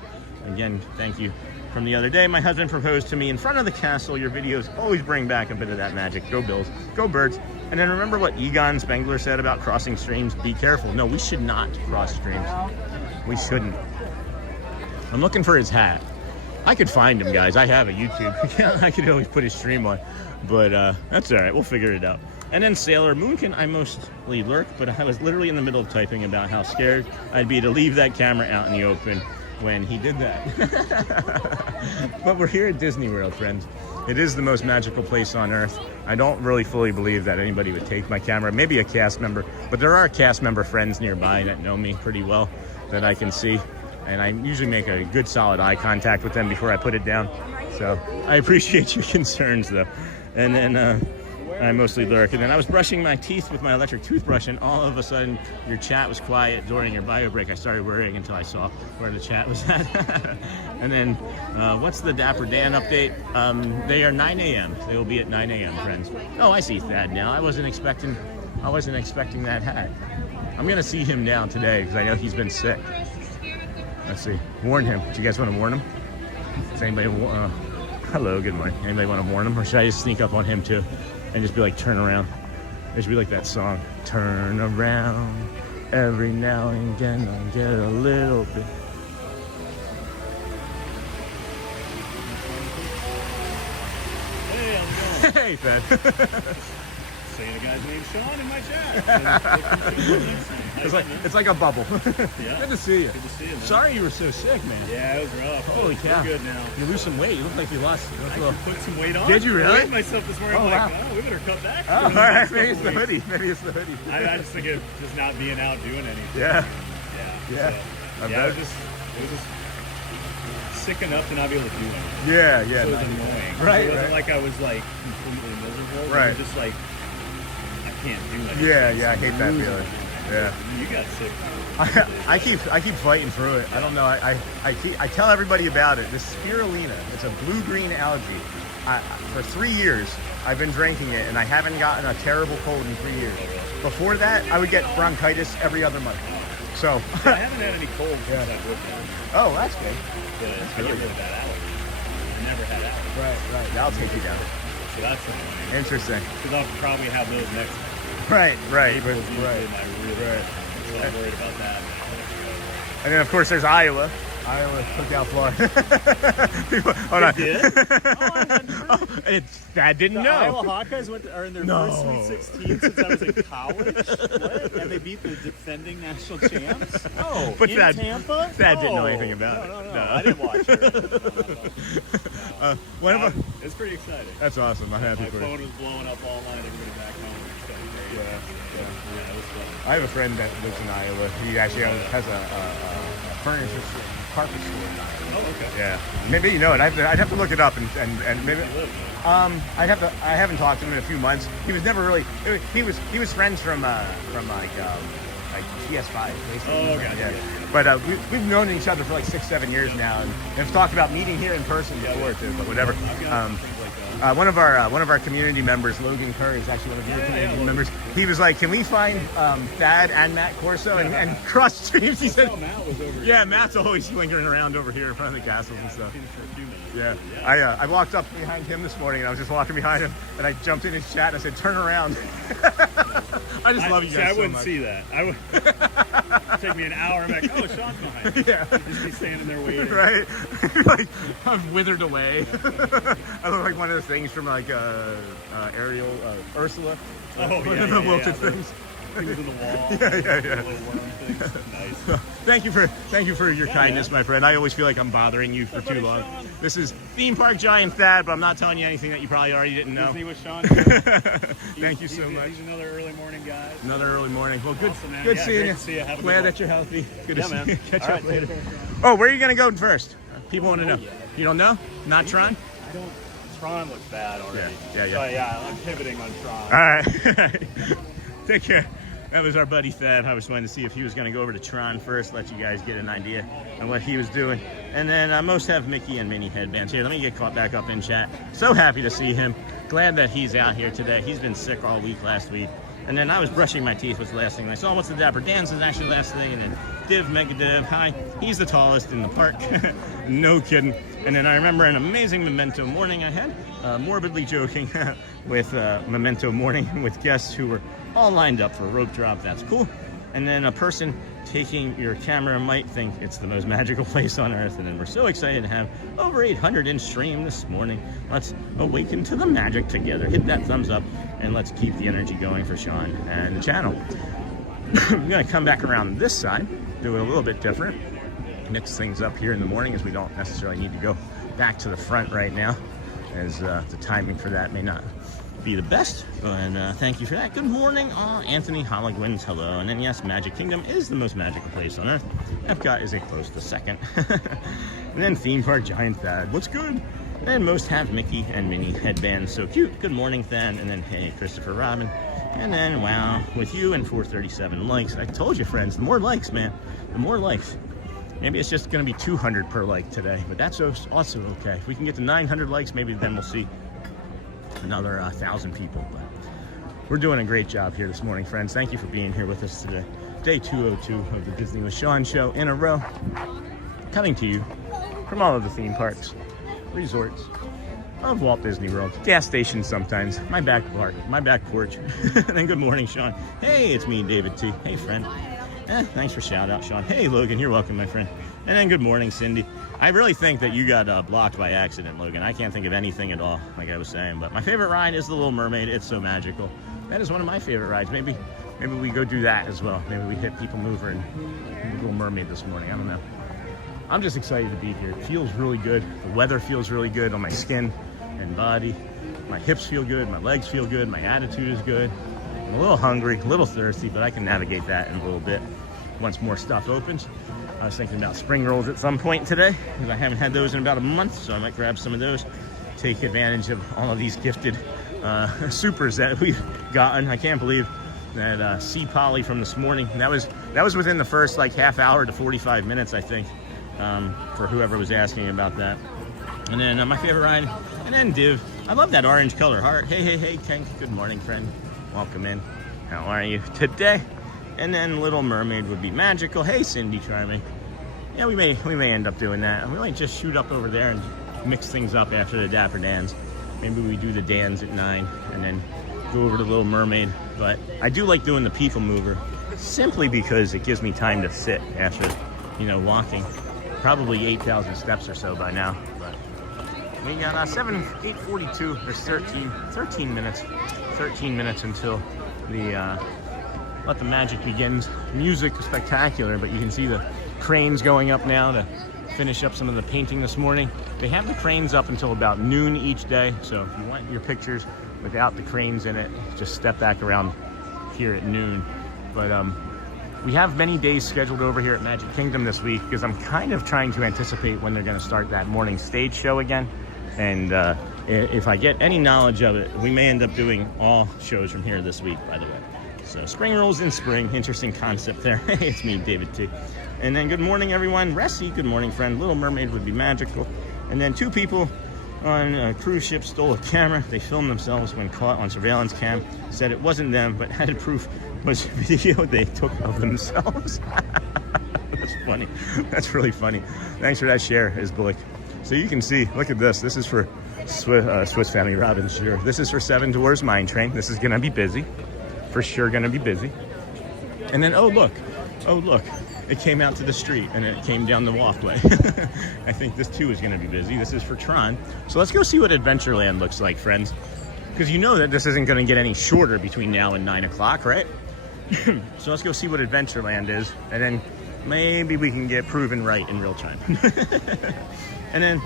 Again, thank you. From the other day, my husband proposed to me in front of the castle. Your videos always bring back a bit of that magic. Go Bills, go Birds. And then remember what Egon Spengler said about crossing streams? Be careful. No, we should not cross streams. We shouldn't. I'm looking for his hat. I could find him, guys. I have a YouTube account. I could always put his stream on. But that's all right. We'll figure it out. And then Sailor Moonkin, I mostly lurk, but I was literally in the middle of typing about how scared I'd be to leave that camera out in the open when he did that. But we're here at Disney World, friends. It is the most magical place on earth. I don't really fully believe that anybody would take my camera, maybe a cast member, but there are cast member friends nearby that know me pretty well that I can see. And I usually make a good solid eye contact with them before I put it down. So I appreciate your concerns though. And then I mostly lurk. And then I was brushing my teeth with my electric toothbrush, and all of a sudden your chat was quiet during your bio break. I started worrying until I saw where the chat was at. And then what's the Dapper Dan update? They are 9 a.m. They will be at 9 a.m. friends. Oh, I see Thad now. I wasn't expecting that hat. I'm gonna see him now today because I know he's been sick. Let's see. Warn him. Do you guys want to warn him? Does anybody? Hello. Good morning. Anybody want to warn him, or should I just sneak up on him too, and just be like, turn around? There should be like that song. Turn around. Every now and again, I get a little bit. Hey, how's it going? Hey, Fed. Saying a guy's name's Sean in my chat. It's like a bubble. Yeah. Good to see you. Good to see you, man. Sorry you were so sick, man. Yeah, it was rough. Holy We're cow. good now. You lose some weight. You look like you lost. I put some weight on. Did you really? I weighed myself this morning. Oh, I'm like, wow. oh, we better cut back. Oh, all right. Maybe it's the hoodie. Maybe it's the hoodie. I just think of just not being out doing anything. Yeah. Yeah. Yeah. So, yeah, it was just sick enough to not be able to do anything. Yeah, yeah. So it was annoying. Right, It wasn't right. like I was like completely miserable. Right. It was just like, I can't do anything. Yeah, I hate that feeling. Yeah. You got sick. I keep fighting through it. I don't know. I tell everybody about it. This spirulina. It's a blue-green algae. For 3 years, I've been drinking it, and I haven't gotten a terrible cold in 3 years. Before that, I would get bronchitis every other month. So. I haven't had any colds since I've lived there. Oh, that's good. But I get rid of that allergy. I never had allergies. Right. That'll take you down. So that's annoying. Interesting. Because I'll probably have those next time. Right. April's usually my real So I'm worried about that. And then, of course, there's Iowa. Iowa cookout floor. Hold on. Dad didn't know. Iowa Hawkeyes are in their No. first Sweet 16 since I was in college. What? And they beat the defending national champs? Oh, But in Dad- Tampa? Dad didn't know No. anything about it. No. No. I didn't watch it. One of our- It's pretty exciting. That's awesome. I'm happy My for you. phone was blowing up all night. Everybody back home. It's kind of great. Yeah, it was fun. I have a friend that lives in Iowa. He actually has a furniture carpet store in Iowa. Oh, okay. Yeah, maybe you know it. I'd have to look it up and maybe. I haven't talked to him in a few months. He was never really. He was friends from like PS5. Oh, gotcha. Yeah. But we've known each other for like 6-7 years now, and have talked about meeting here in person before too. But whatever. One of our community members, Logan Curry, is actually one of your community members. He was like, "Can we find Thad and Matt Corso and cross streams?" He said, Matt was over here. "Yeah, Matt's always lingering around over here in front of the castles and stuff." For a few minutes. Yeah. I walked up behind him this morning, and I was just walking behind him, and I jumped in his chat and I said, "Turn around." I just love you guys I so wouldn't much. see that. I would take me an hour. I'm like, oh, Sean's behind me. Yeah. I'd just be standing there waiting. Right? Like, I'm withered away. I look like one of those things from like Ariel, Ursula. Oh, One yeah, of the yeah, wilted yeah. things. Things in the wall. Yeah. Little worm things. Nice. Thank you for your kindness, man. my friend. I always feel like I'm bothering you for Hey, buddy, too long. Sean. This is Theme Park Giant Thad, but I'm not telling you anything that you probably already didn't know. Disney with Sean. Thank you so much. He's another early morning guy. Another early morning. Well, good, Awesome, man. good Yeah, seeing great you. to see you. Have a good Glad one. that you're healthy. Good Yeah, to see man. you. Catch All up right, later. take care, Sean. Oh, where are you gonna go first? People want to know. yet. You don't know? Not Tron? I don't. Tron looks bad already. Yeah. So, yeah, I'm pivoting on Tron. All right. Take care. That was our buddy Thad. I was wanting to see if he was going to go over to Tron first, let you guys get an idea on what he was doing. And then most have Mickey and Minnie headbands. Here, let me get caught back up in chat. So happy to see him. Glad that he's out here today. He's been sick all week last week. And then I was brushing my teeth was the last thing I saw. What's the Dapper Dans is actually the last thing. And then Div, Mega Div, hi. He's the tallest in the park. No kidding. And then I remember an amazing memento morning I had. Morbidly joking with memento morning with guests who were all lined up for a rope drop. That's cool. And then a person taking your camera might think it's the most magical place on earth. And then we're so excited to have over 800 in stream this morning. Let's awaken to the magic together. Hit that thumbs up and let's keep the energy going for Sean and the channel. I'm gonna come back around this side, do it a little bit different. Mix things up here in the morning as we don't necessarily need to go back to the front right now, as the timing for that may not be the best, but thank you for that. Good morning, Anthony Holligwins, hello. And then yes, Magic Kingdom is the most magical place on earth. Epcot is a close to second. And then Theme Park Giant Thad, what's good? And most have Mickey and Minnie headbands, so cute. Good morning, Thad. And then hey, Christopher Robin. And then wow, with you and 437 likes. I told you, friends, the more likes, man, the more likes. Maybe it's just gonna be 200 per like today, but that's also okay. If we can get to 900 likes, maybe then we'll see another 1,000 people. But we're doing a great job here this morning, friends. Thank you for being here with us today. Day 202 of the Disney with Sean show in a row. coming to you from all of the theme parks, resorts of Walt Disney World, gas stations sometimes, my back porch. And then good morning, Sean. Hey, it's me, David T. Hey, friend. Thanks for shout out, Sean. Hey, Logan, you're welcome, my friend. And then good morning, Cindy. I really think that you got blocked by accident, Logan. I can't think of anything at all, like I was saying. But my favorite ride is the Little Mermaid. It's so magical. That is one of my favorite rides. Maybe we go do that as well. Maybe we hit PeopleMover and Little Mermaid this morning. I don't know. I'm just excited to be here. It feels really good. The weather feels really good on my skin and body. My hips feel good. My legs feel good. My attitude is good. I'm a little hungry, a little thirsty, but I can navigate that in a little bit once more stuff opens. I was thinking about spring rolls at some point today because I haven't had those in about a month, so I might grab some of those, take advantage of all of these gifted supers that we've gotten. I can't believe that sea poly from this morning. That was within the first like half hour to 45 minutes, I think, for whoever was asking about that. And then my favorite ride, and then Div. I love that orange color heart. Hey, Tank. Good morning, friend. Welcome in. How are you today? And then Little Mermaid would be magical. Hey, Cindy, try me. Yeah, we may end up doing that. We might just shoot up over there and mix things up after the Dapper Dans. Maybe we do the Dans at 9 and then go over to Little Mermaid. But I do like doing the PeopleMover simply because it gives me time to sit after, walking. Probably 8,000 steps or so by now. But we got 8:42. There's 13 minutes. 13 minutes until the let the magic begins. Music is spectacular, but you can see the cranes going up now to finish up some of the painting this morning. They have the cranes up until about noon each day, so if you want your pictures without the cranes in it, just step back around here at noon. But we have many days scheduled over here at Magic Kingdom this week because I'm kind of trying to anticipate when they're going to start that morning stage show again. And if I get any knowledge of it, we may end up doing all shows from here this week, by the way. So spring rolls in spring, interesting concept there. Hey, it's me, David T. And then good morning, everyone. Ressie, good morning, friend. Little Mermaid would be magical. And then 2 people on a cruise ship stole a camera. They filmed themselves when caught on surveillance cam. Said it wasn't them, but added proof was video they took of themselves. That's funny. That's really funny. Thanks for that share, Isbulik. So you can see, look at this. This is for Swiss Family Robinson. This is for 7 Dwarfs Mine Train. This is going to be busy. For sure going to be busy. And then, oh look, it came out to the street and it came down the walkway. I think this too is going to be busy. This is for Tron. So let's go see what Adventureland looks like, friends. Because you know that this isn't going to get any shorter between now and 9 o'clock, right? So let's go see what Adventureland is, and then maybe we can get proven right in real time. And then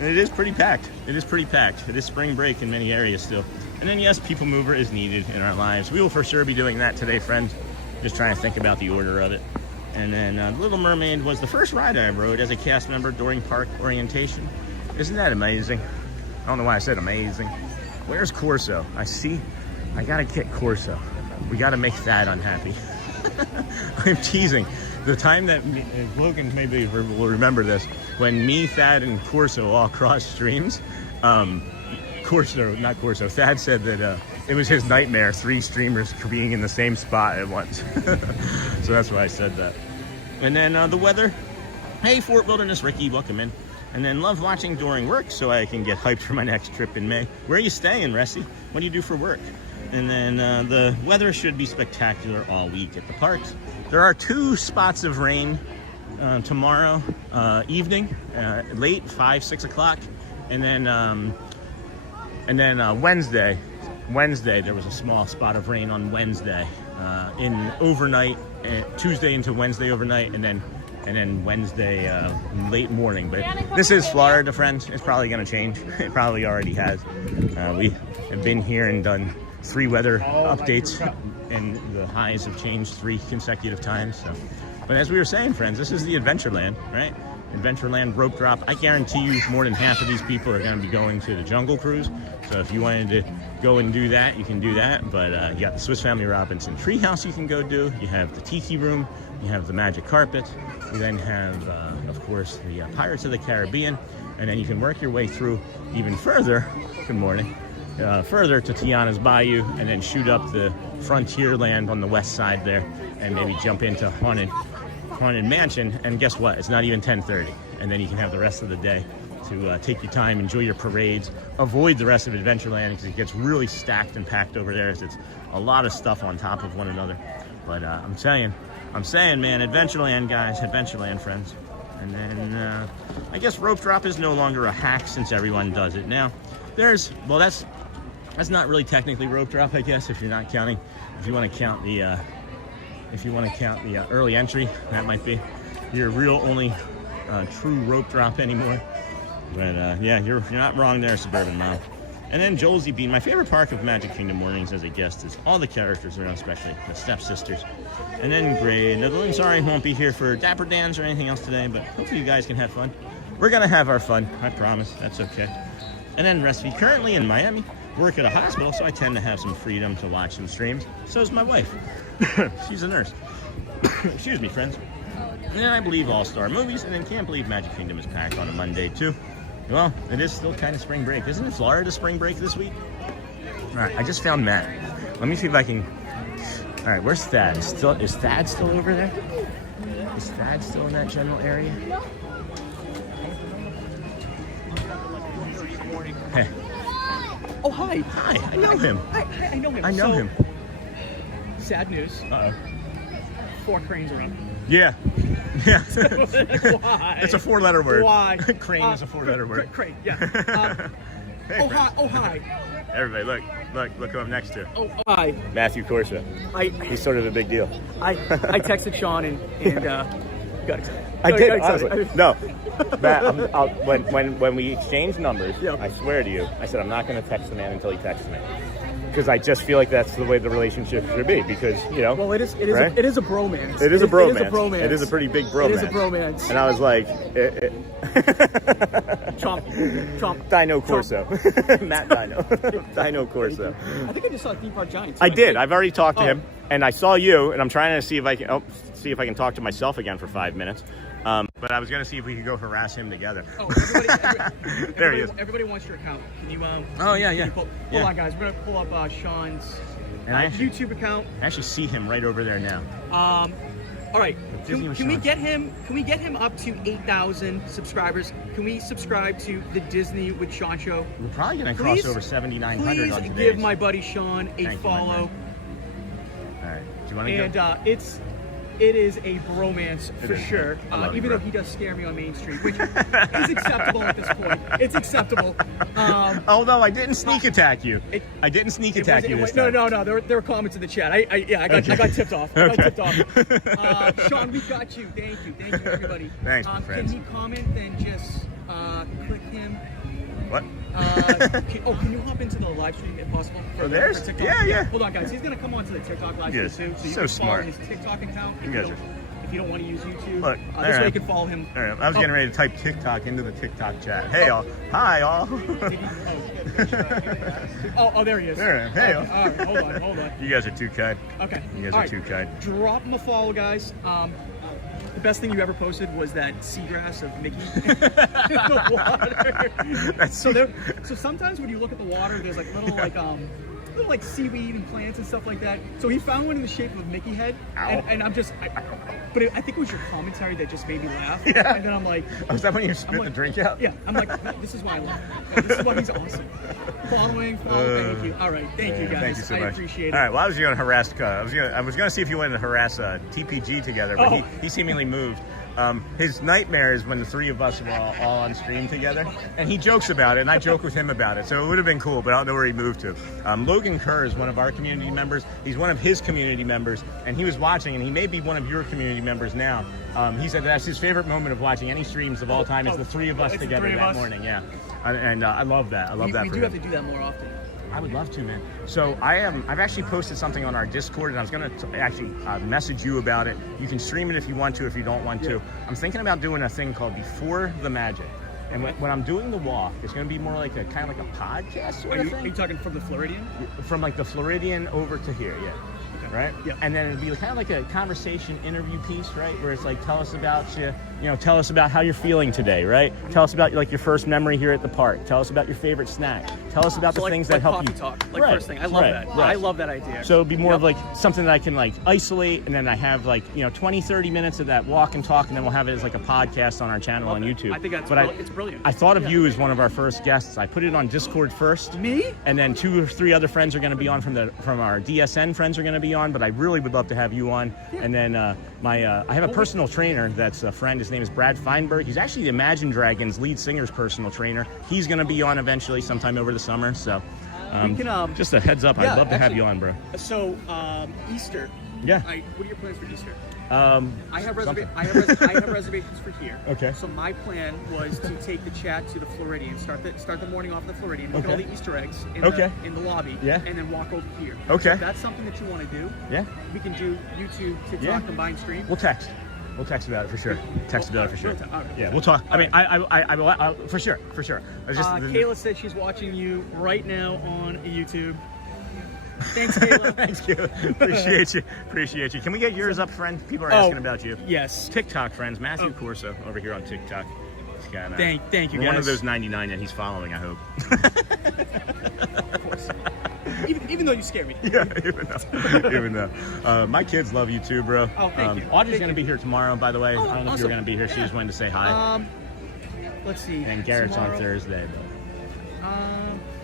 it is pretty packed. It is spring break in many areas still. And then, yes, PeopleMover is needed in our lives. We will for sure be doing that today, friends. Just trying to think about the order of it. And then Little Mermaid was the first ride I rode as a cast member during park orientation. Isn't that amazing? I don't know why I said amazing. Where's Corso? I gotta get Corso. We gotta make Thad unhappy. I'm teasing. The time that Logan maybe will remember this, when me, Thad, and Corso all crossed streams, Thad said that it was his nightmare, 3 streamers being in the same spot at once. So that's why I said that. And then the weather. Hey, Fort Wilderness Ricky, welcome in. And then love watching during work so I can get hyped for my next trip in May. Where are you staying, Ressie? What do you do for work? And then the weather should be spectacular all week at the parks. There are 2 spots of rain tomorrow evening, late, 5, 6 o'clock. And then Wednesday, there was a small spot of rain on Wednesday, in overnight, Tuesday into Wednesday overnight, and then Wednesday late morning. But this is Florida, friends. It's probably going to change. It probably already has. We have been here and done 3 weather updates, and the highs have changed 3 consecutive times. So, but as we were saying, friends, this is the Adventureland, right? Adventureland rope drop. I guarantee you more than half of these people are going to be going to the Jungle Cruise. So if you wanted to go and do that, you can do that. But you got the Swiss Family Robinson Treehouse you can go do. You have the Tiki Room. You have the Magic Carpet. You then have, of course, the Pirates of the Caribbean. And then you can work your way through even further. Good morning. Further to Tiana's Bayou, and then shoot up the Frontierland on the west side there, and maybe jump into Haunted Haunted Mansion, and guess what? It's not even 10:30, and then you can have the rest of the day to take your time, enjoy your parades, avoid the rest of Adventureland because it gets really stacked and packed over there. It's a lot of stuff on top of one another. But I'm saying, man, Adventureland, guys, Adventureland, friends. And then I guess rope drop is no longer a hack since everyone does it now. That's not really technically rope drop, I guess, if you're not counting. If you want to count the early entry, that might be your real only true rope drop anymore. But yeah, you're not wrong there, Suburban Mom. And then Jolsey Bean. My favorite part of Magic Kingdom mornings as a guest is all the characters around, especially the stepsisters. And then Gray. Netherlands, sorry, won't be here for Dapper Dans or anything else today, but hopefully you guys can have fun. We're gonna have our fun, I promise. That's okay. And then Recipe, currently in Miami, work at a hospital, so I tend to have some freedom to watch some streams. So is my wife. She's a nurse. Excuse me, friends. And then I believe All-Star Movies, and then can't believe Magic Kingdom is packed on a Monday too. Well, it is still kind of spring break. Isn't it Florida spring break this week? All right, I just found Matt. Let me see if I can... All right, where's Thad? Is Thad still over there? Is Thad still in that general area? Hey. Oh, hi. Hi, I know him. I know him. I know So, him. Sad news. Uh-oh. 4 cranes around. Yeah. Yeah. Why? It's a 4-letter word. Why? Crane is a 4-letter word. Crane, yeah. Hey, Oh, friends. hi. Oh, hi. Everybody, look who I'm next to. Oh, hi. Matthew Corsa. He's sort of a big deal. I texted Sean and got excited. I did, Got excited. honestly. No. Matt, when we exchanged numbers, Yep. I swear to you, I said, I'm not going to text the man until he texts me. Because I just feel like that's the way the relationship should be. Because, you know. Well, it is right? it is a bromance. It is a bromance. It is a bromance. It is a pretty big bromance. It is a bromance. And I was like, Chomp. Dino Corso. Matt Dino. Dino Corso. I think I just saw Theme Park Giants. I did. I've already talked to Oh. him. And I saw you, and I'm trying to see if I can talk to myself again for 5 minutes. But I was going to see if we could go harass him together. Oh, There he is. Everybody wants your account. Can you? Oh, yeah, can yeah. you hold Yeah. on, guys. We're gonna pull up Sean's And I actually- YouTube account. I actually see him right over there now. All right. Disney with Can we Sean. get him? Can we get him up to 8,000 subscribers? Can we subscribe to the Disney with Sean show? We're probably going to cross Please- over 7,900 Please on today's. give my buddy Sean a Thank you, my follow. friend. All right. Do you want to And go? it is a bromance for is. sure. I love you, Even bro. though he does scare me on Main Street, which is acceptable at this point. It's acceptable. Although I didn't sneak attack you. I didn't sneak attack you this time. No. There were comments in the chat. I got tipped off. I got tipped off. Sean, we got you. Thank you, everybody. Thanks, my Can friends. he comment? Then just click him. What? Can you hop into the live stream if possible? Oh, there's? for TikTok? Yeah. Hold on, guys. He's gonna come onto the TikTok live stream Yes. too, so you So can smart. follow his TikTok account. You guys are- If you don't want to use YouTube, Look, this there I way you am. can follow him. All right, I was getting ready to type TikTok into the TikTok chat. Hey, all. Hi, all. Oh, there he is. There I am. Hey, all right, hold on. You guys are too kind. Okay. You guys All are right. too kind. Drop him a follow, guys. The best thing you ever posted was that seagrass of Mickey in the water. So sometimes when you look at the water, there's like little seaweed and plants and stuff like that. So he found one in the shape of a Mickey head, and I think it was your commentary that just made me laugh. Yeah. And then I'm like, Oh, is that when you spit the drink out? yeah, I'm like, this is why I love him. This is why he's awesome. Follow, thank you. All right, thank you guys. Thank you so much. I appreciate it. All right, well, I was going to harass. I was going to see if you wanted to harass TPG together, but Oh. he seemingly moved. His nightmare is when the three of us were all on stream together, and he jokes about it, and I joke with him about it. So it would have been cool, but I don't know where he moved to. Logan Kerr is one of our community members. He's one of his community members, and he was watching, and he may be one of your community members now. He said that's his favorite moment of watching any streams of all time is the three of us It's the together three of that us. morning. Yeah, and I love that. I love that. We for do him. have to do that more often. I would love to, man. So I've actually posted something on our Discord, and I was going to actually message you about it. You can stream it if you want to, if you don't want to. I'm thinking about doing a thing called Before the Magic. And when I'm doing the walk, it's going to be more like a kind of like a podcast sort Are of you thing. talking from the Floridian? From like the Floridian over to here, yeah. Okay. Right? Yeah. And then it'd be kind of like a conversation interview piece, right? Where it's like, tell us about you, tell us about how you're feeling today, right? Tell us about like your first memory here at the park. Tell us about your favorite snack. Tell us about the things that help you. Talk, like Right, first thing. I love right, that. right. I love that idea. So it'd be more of like something that I can like isolate, and then I have like 20, 30 minutes of that walk and talk, and then we'll have it as like a podcast on our channel on YouTube. I think that's it's brilliant. I thought of you as one of our first guests. I put it on Discord first. Me? And then 2 or 3 other friends are going to be on from our DSN friends are going to be on, but I really would love to have you on. Yeah. And then I have a personal trainer that's a friend. His name is Brad Feinberg. He's actually the Imagine Dragons lead singer's personal trainer. He's going to be on eventually sometime over the summer. So just a heads up, I'd love to have you on, bro. So Easter. Yeah. What are your plans for Easter? I have reservations for here. Okay. So my plan was to take the chat to the Floridian, start the morning off at the Floridian, look at all the Easter eggs in the lobby, Yeah. and then walk over here. Okay. So if that's something that you want to do, Yeah. we can do YouTube, TikTok, combined stream. We'll text. We'll text about it for sure. Text about it for sure. Okay. Yeah, we'll talk. I mean, I will for sure. I was just Kayla said she's watching you right now on YouTube. Thanks, Kayla. Thanks, Kayla. Appreciate you. Can we get yours up, friend? People are asking about you. Yes. TikTok friends, Matthew Corso over here on TikTok. He's got, thank you, guys. One of those 99 that he's following, I hope. Of course. Even though you scare me. Yeah, even though. My kids love you too, bro. Oh, thank you. Audrey's going to be here tomorrow, by the way. Oh, I don't know if you're going to be here. She just wanted to say hi. Let's see. And Garrett's tomorrow, on Thursday.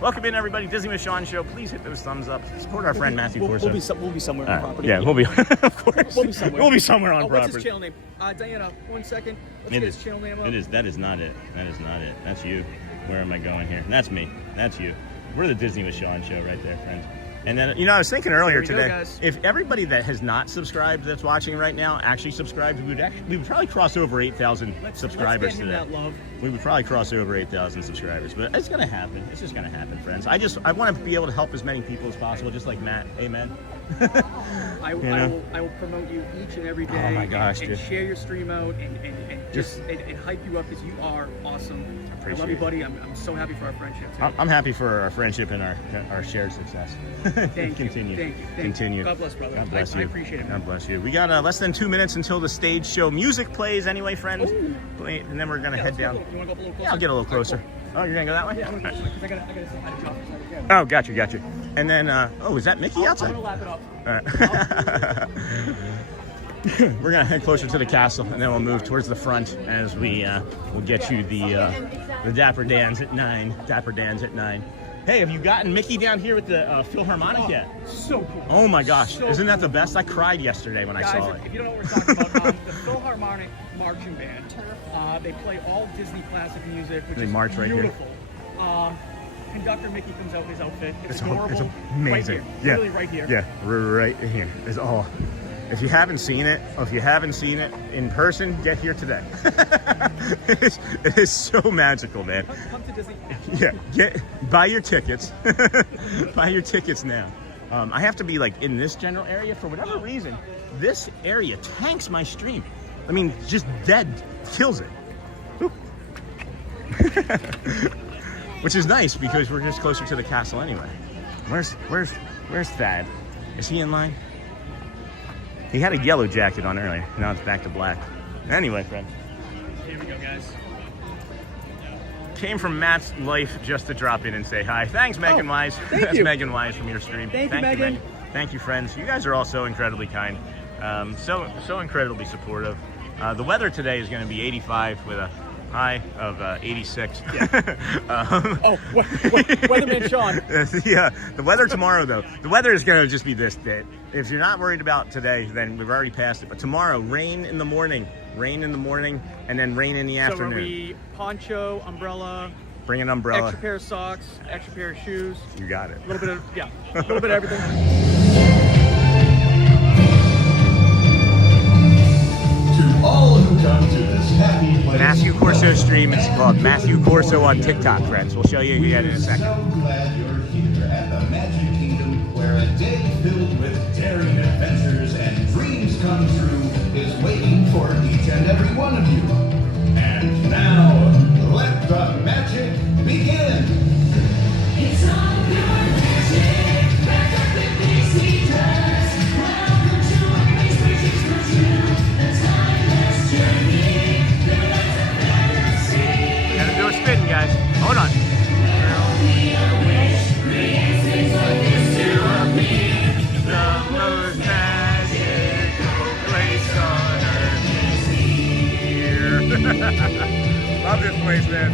Welcome in, everybody. Disney with Sean show. Please hit those thumbs up. Support our friend Matthew Corso. We'll be somewhere on property. Yeah, we'll be. Of course. We'll be somewhere. We'll be somewhere on What's property. his channel name? Diana, 1 second. Let's It get is. his channel name up. It is. That is not it. That is not it. That's you. Where am I going here? That's me. That's you. We're the Disney with Sean show right there, friends. And then, I was thinking earlier today, guys. if everybody that has not subscribed that's watching right now actually subscribed, we would probably cross over 8,000 subscribers let's get him today. that love. We would probably cross over 8,000 subscribers, but it's gonna happen. It's just gonna happen, friends. I want to be able to help as many people as possible, just like Matt. Amen. I will promote you each and every day. Oh my gosh, and dude. share your stream out and hype you up because you are awesome. I love you, buddy. I'm so happy for our friendship. Too. I'm happy for our friendship and our shared success. Thank Continue. you. Continue. God bless, brother. God bless you. I appreciate it. God bless you. We got less than 2 minutes until the stage show music plays anyway, friends. And then we're going to head down. You want to go up a little closer? Yeah, I'll get a little closer. Oh, you're going to go that way? Yeah, because I got to say hi to John. Oh, got you. And then, is that Mickey outside? I'm going to lap it up. All right. We're going to head closer to the castle, and then we'll move towards the front as we'll get you the Dapper Dans at 9. Dapper Dans at 9. Hey, have you gotten Mickey down here with the Philharmonic yet? So cool. Oh my gosh, So isn't that cool. the best? I cried yesterday when I saw it. If you don't know what we're talking about, the Philharmonic Marching Band, they play all Disney classic music, which is march right here. beautiful. Conductor Mickey comes out in his outfit. It's adorable. It's amazing. Right here. Literally right here. Yeah, right here is all. If you haven't seen it, in person, get here today. It is so magical, man. Come to Disney. Yeah, buy your tickets. Buy your tickets now. I have to be like in this general area for whatever reason. This area tanks my stream. I mean, just dead kills it. Which is nice because we're just closer to the castle anyway. Where's Thad? Is he in line? He had a yellow jacket on earlier. Now it's back to black. Anyway, friend. Here we go, guys. Came from Matt's life just to drop in and say hi. Thanks, Megan Wise. That's you. Megan Wise from your stream. Thank you, Megan. Thank you, friends. You guys are all so incredibly kind. So incredibly supportive. The weather today is going to be 85 with a high of 86. Yeah. Weatherman Sean. Yeah, the weather tomorrow, though. The weather is going to just be this. If you're not worried about today, then we've already passed it. But tomorrow, rain in the morning, and then rain in the So afternoon. are we poncho, umbrella, Bring an umbrella. extra pair of socks, extra pair of shoes, You got it. a little bit of everything. To all who come to this happy place. Matthew Corso stream is called Matthew Corso on TikTok, friends. We'll show you again in a second. So glad you're here at the Magic Kingdom, where a day filled with daring adventures and dreams come true is waiting for each and every one of you. And now, let the magic begin. It's all your magic, wrapped up in pixie dust. Welcome to a place where dreams come true. A timeless journey. place, man.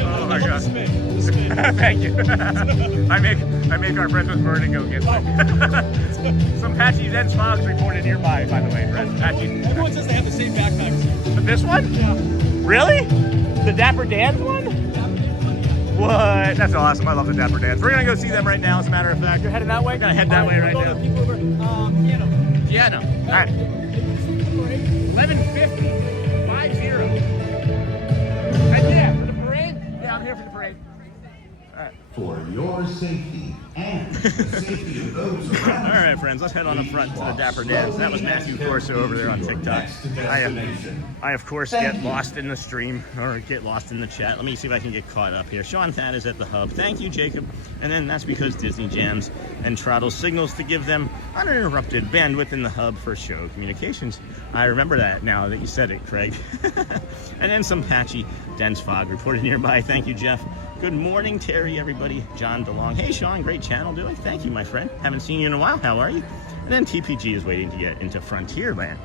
Oh my God. The spin. Thank you. I make our friends with vertigo get some patchy Zen's fogs reported nearby, by the way, friends. Patchy. Everyone says they have the same backpacks. This one? Yeah. Really? The Dapper Dans one? What? That's awesome. I love the Dapper Dans. We're gonna go see them right now, as a matter of fact. You're heading that way? Gonna head that way right now. Piano. Piano. All right. 11:50. 50. Right there for the parade? Yeah, I'm here for the parade. All right. For your safety and the safety of those around All right, friends, let's head on up front to the Dapper Dans. That was Matthew Corso over there on TikTok. I of course, get lost in the stream, or get lost in the chat. Let me see if I can get caught up here. Sean Thad is at the hub. Thank you, Jacob. And then that's because Disney jams and throttles signals to give them uninterrupted bandwidth in the hub for show communications. I remember that now that you said it, Craig. And then some patchy, dense fog reported nearby. Thank you, Jeff. Good morning, Terry, everybody. John DeLong. Hey, Sean, great channel doing. Thank you, my friend. Haven't seen you in a while. How are you? And then TPG is waiting to get into Frontierland.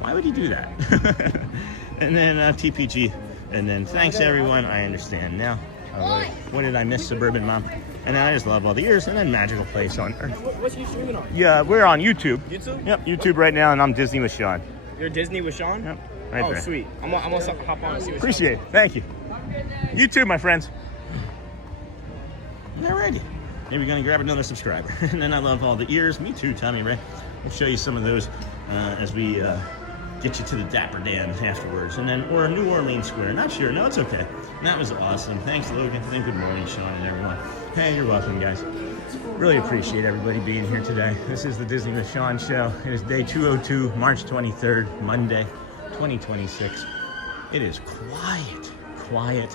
Why would he do that? And then TPG. And then thanks, everyone. I understand now. What did I miss, Suburban Mom? And then I just love all the years. And then Magical Place on Earth. What's you streaming on? Yeah, we're on YouTube. YouTube? Yep, YouTube right now, and I'm Disney with Sean. You're Disney with Sean? Yep, right there. Sweet. I'm gonna hop on and see what Appreciate it. Thank you. You too, my friends. Alrighty. Maybe gonna grab another subscriber. And then I love all the ears. Me too, Tommy Ray. I'll show you some of those as we get you to the Dapper Dans afterwards. And then, or New Orleans Square. Not sure. No, it's okay. And that was awesome. Thanks, Logan. And good morning, Sean and everyone. Hey, you're welcome, guys. Really appreciate everybody being here today. This is the Disney with Sean show. It is day 202, March 23rd, Monday, 2026. It is quiet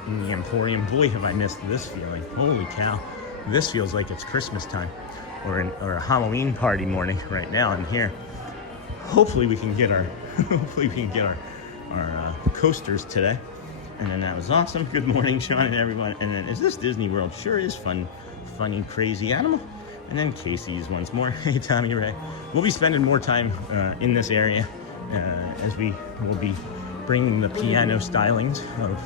in the Emporium. Boy, have I missed this feeling. Holy cow. This feels like it's Christmas time or a Halloween party morning right now in here. Hopefully we can get our coasters today. And then that was awesome. Good morning, Sean and everyone. And then, is this Disney World? Sure is fun, funny, crazy animal. And then Casey's once more. Hey, Tommy Ray. We'll be spending more time in this area as we will be bringing the piano stylings of,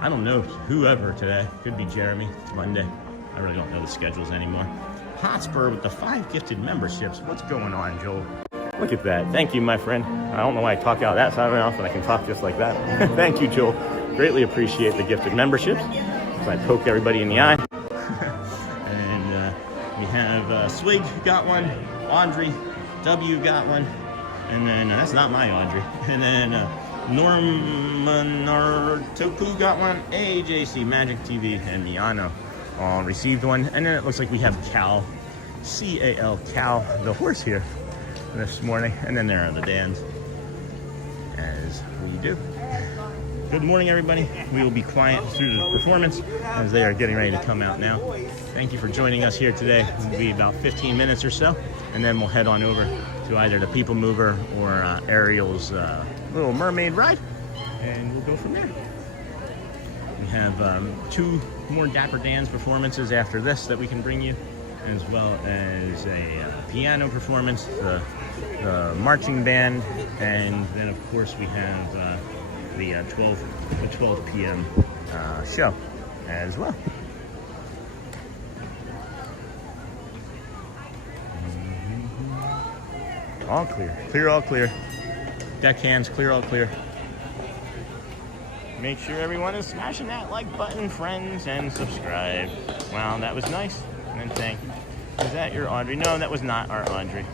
I don't know, whoever today. Could be Jeremy. It's Monday. I really don't know the schedules anymore. Hotspur with the 5 gifted memberships. What's going on, Joel? Look at that. Thank you, my friend. I don't know why I talk out that side of my mouth, but I can talk just like that. Thank you, Joel. Greatly appreciate the gifted memberships. So I poke everybody in the eye. And we have Swig got one. Audrey W got one. And then, that's not my Audrey. And then Norman Toku got one. AJC, Magic TV, and Miano all received one. And then it looks like we have Cal, C-A-L, Cal, the horse here this morning. And then there are the Dans, as we do. Good morning, everybody. We will be quiet through the performance as they are getting ready to come out now. Thank you for joining us here today. It'll be about 15 minutes or so, and then we'll head on over to either the PeopleMover or Ariel's Little Mermaid ride, and we'll go from there. We have 2 more Dapper Dans performances after this that we can bring you, as well as a piano performance, the marching band, and then of course we have the 12 p.m. Show as well. All clear, all clear. Deckhands, clear, all clear. Make sure everyone is smashing that like button, friends, and subscribe. Wow, that was nice. And then thank you. Is that your Audrey? No, that was not our Audrey.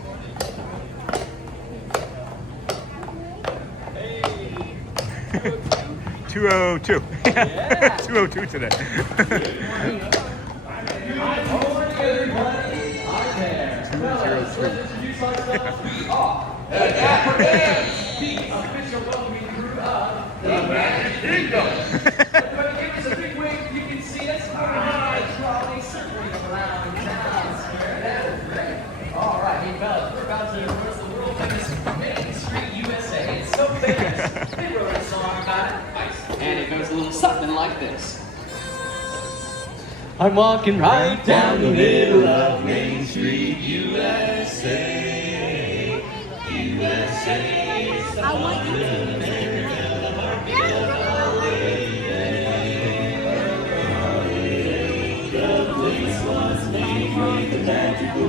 Hey. 202. Yeah. 202 today. Dapper Dans, the official welcoming crew of the Magic Kingdom. Everybody give us a big wave if you can see us. Trolley circling around town. That's great. All right, hey fellas, we're about to approach the world famous Street U.S.A. It's so famous. They wrote a song about it, and it goes a little something like this. I'm walking right down the middle of Main Street, USA. I want you to. Hey,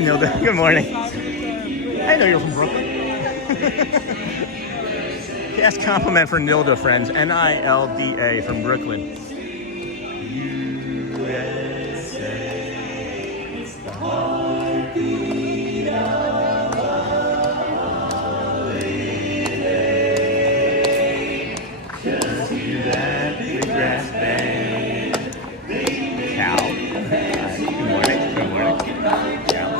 Nilda. Good morning. I know you're from Brooklyn. Cast compliment for Nilda, friends. Nilda from Brooklyn. USA. It's the heartbeat of holiday. Just hear that big brass band. Cow. Good morning. Good morning. Cow.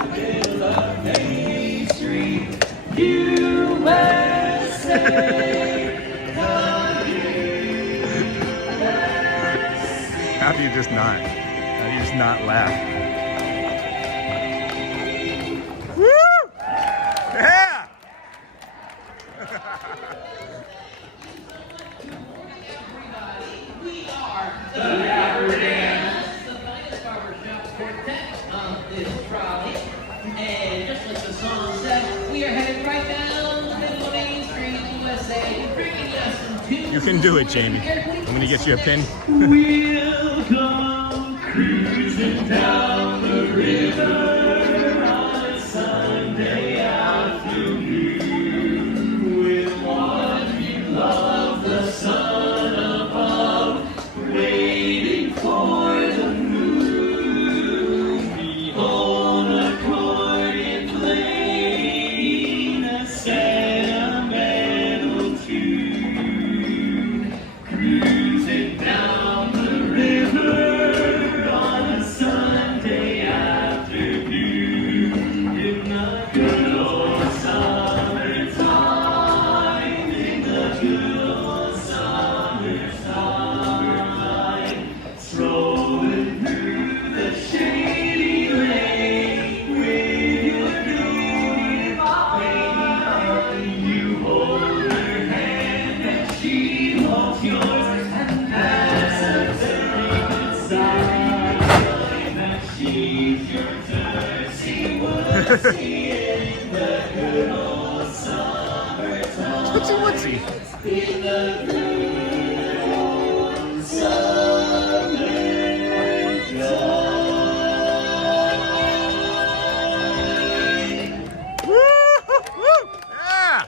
USA. How do you just not? How do you just not laugh? Woo! Yeah! We are the Dapper Dans, the finest barbershop quartet on this trolley. And just like the song said, we are headed right down the middle of Main Street, USA, bringing us some tunes. You can do it, Jamie. I'm gonna get you a pin. We'll come cruising down the river on a Sunday afternoon with one you love, the sun above, waiting for the moon. Behold a accordion playing a sentimental tune, cruising down the river on a Sunday afternoon in the good old summertime, in the good old summertime, strolling through the shady lane with your good behind. You hold her hand and she holds yours, and that's a very good sign that she's your dirty woodsy in the good old summertime. What's what'sy? In the good old summertime. Woo! Yeah!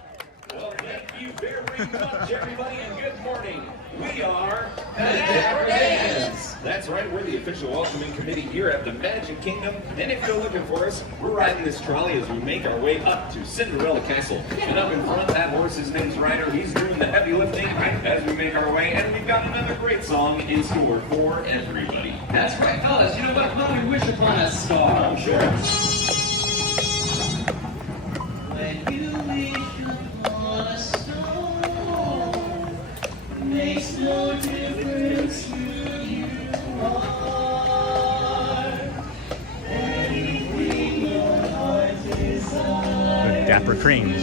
Well, thank you very much, everybody, and good morning. We are the Dapper Dans. That's right, we're the official welcoming committee here at the Magic Kingdom. And if you're looking for us, we're riding this trolley as we make our way up to Cinderella Castle. And up in front, that horse, his name's Ryder. He's doing the heavy lifting as we make our way. And we've got another great song in store for everybody. That's right, fellas. You know what? Why don't we wish upon a star? I'm sure. When you wish upon a star, makes no difference who you are. Anything your heart desires. The Dapper Cranes.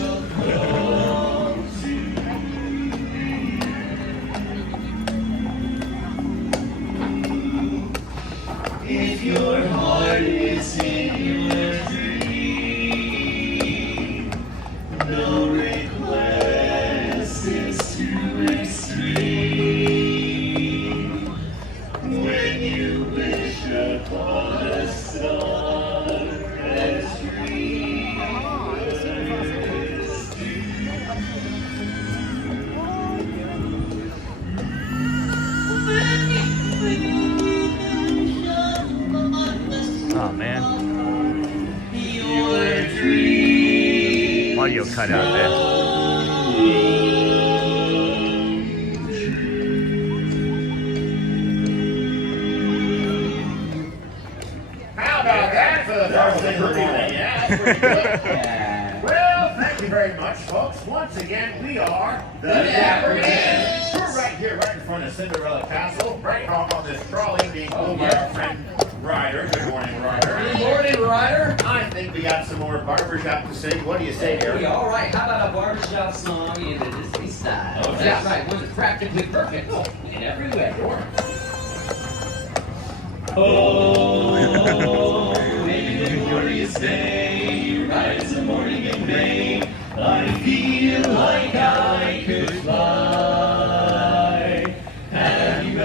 If your heart is in your dream, no request is too extreme. When you wish upon a star as dreamers do. Oh man. Your dream. Audio cut out there. How about that for the first thing we're doing? Yeah, that's pretty good. Well, thank you very much, folks. Once again, we are the Dapper Dans. We're right here, right in front of Cinderella Castle, right on this trolley being pulled by our friend Ryder. Good morning, Ryder. Good morning, Ryder. I think we got some more barbershop to sing. What do you say, Hey, Eric? all right. How about a barbershop song in the Disney style? Okay. That's right. One that's practically perfect in every way. Oh, maybe the glorious day, right as the morning in May, I feel like I could fly. Have you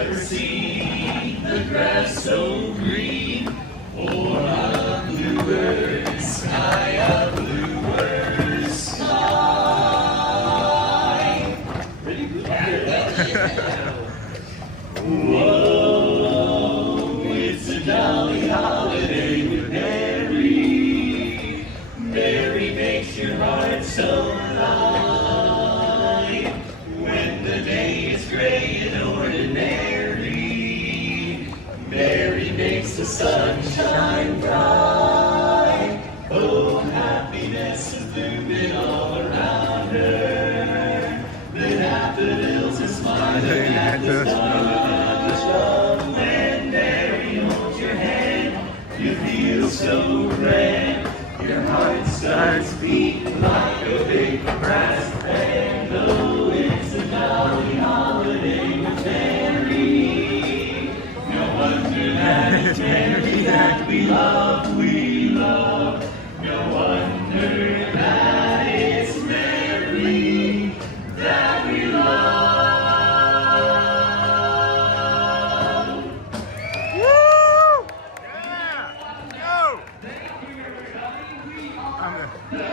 Whoa, it's a jolly holiday with Mary. Mary makes your heart so light. When the day is gray and ordinary, Mary makes the sun shine bright. Oh, happiness is blooming all around her. The daffodils are smiling at the sun. When Mary holds your hand, you feel so grand. Your heart starts beating like a big brass band. Oh, it's a jolly holiday with Mary. No wonder that it's Mary that we love, we love. No wonder that it's Mary that we love.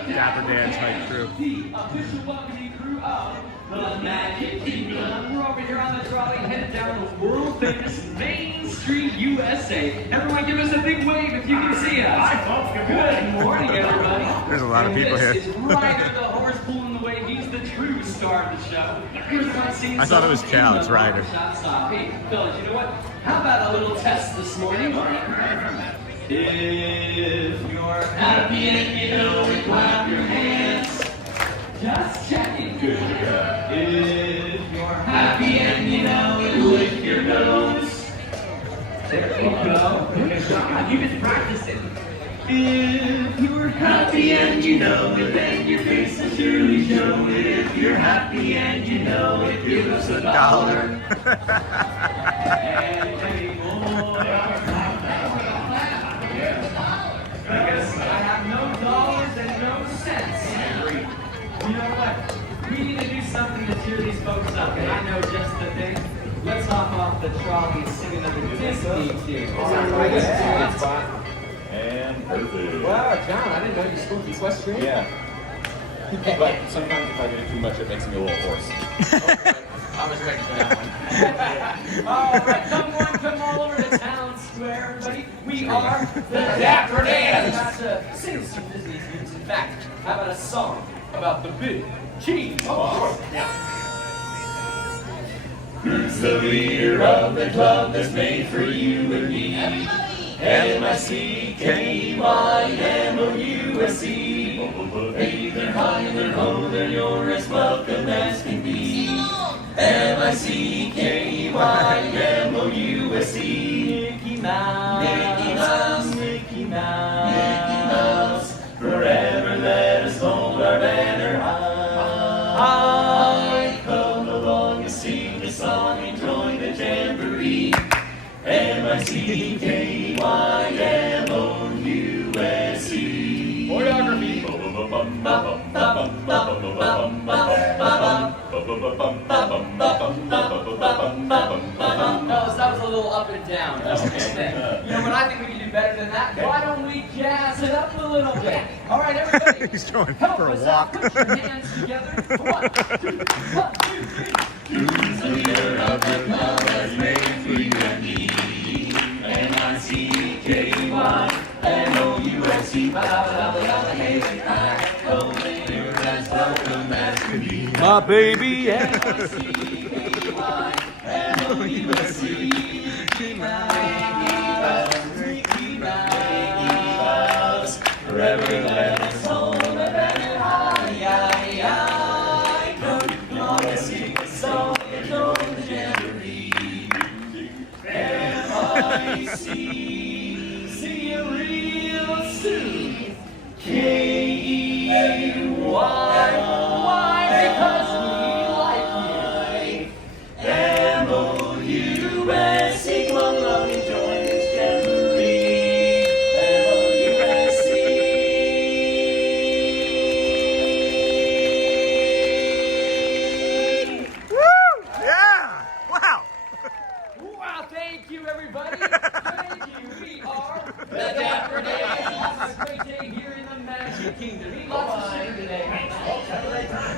Dapper Dans type crew. The official welcoming crew of the Magic Kingdom. We're over here on the trolley headed down the world famous Main Street, USA. Everyone give us a big wave if you can see us. Hi, folks. Good morning, everybody. There's a lot of people here. This is Ryder, the horse pulling the way. He's the true star of the show. I thought it was Chow, it's Ryder. Hey, fellas, you know what? How about a little test this morning? If you're happy and you know it, clap your hands. Just checking. Good to go. If you're happy and you know it, lick your nose. There you go. Good job. You've been practicing. If you're happy and you know it, then your face will surely show it. If you're happy and you know it, give us $1. And any more. I guess I have no dollars and no cents. You know what? We need to do something to cheer these folks up, and I know just the thing. Let's hop off the trolley and sing another Disney tune. And perfect. Wow, John, I didn't know you spoke equestrian. Yeah. But sometimes if I do it too much, it makes me a little hoarse. I was ready for that one. All right, come all over the town square, everybody. We are the Dapper Dans. Not to sing some Disney tunes. In fact, how about a song about the big cheese? Oh, yeah. Who's the leader of the club that's made for you and me? MICKEYMOUSE. Hey, they're high and they're low, they're you're as welcome as can be. MICKEYMOUSE. Mickey Mouse, Mickey Mouse, Mickey Mouse, Mickey Mouse. Forever let us hold our banner high. Come along and sing the song and join the jamboree. MICKEYMOUSE. Choreography. Fellas, that was a little up and down. You know what? I think we can do better than that. Why don't we jazz it up a little bit? All right, everybody. He's going help for a us walk. out. Put your hands together. 1, 2, 1, 2, 3. Who's the leader of the club that's made for you and me? MICKEYMOUSE. My baby MICKEYMOUSE. Mickey Mouse. Forever let us hold a banner high. Come on and sing a song and join the jamboree. MIC. See you real soon. KEY. Why? Because we like you. MOUSE. Come along and join this jamboree. MOUSE. Woo! Yeah! Wow! Wow, thank you, everybody. Thank you. We are the Dapper Dans. Have a great day here in the Magic Kingdom. Eat lots of sugar today. Have a great time.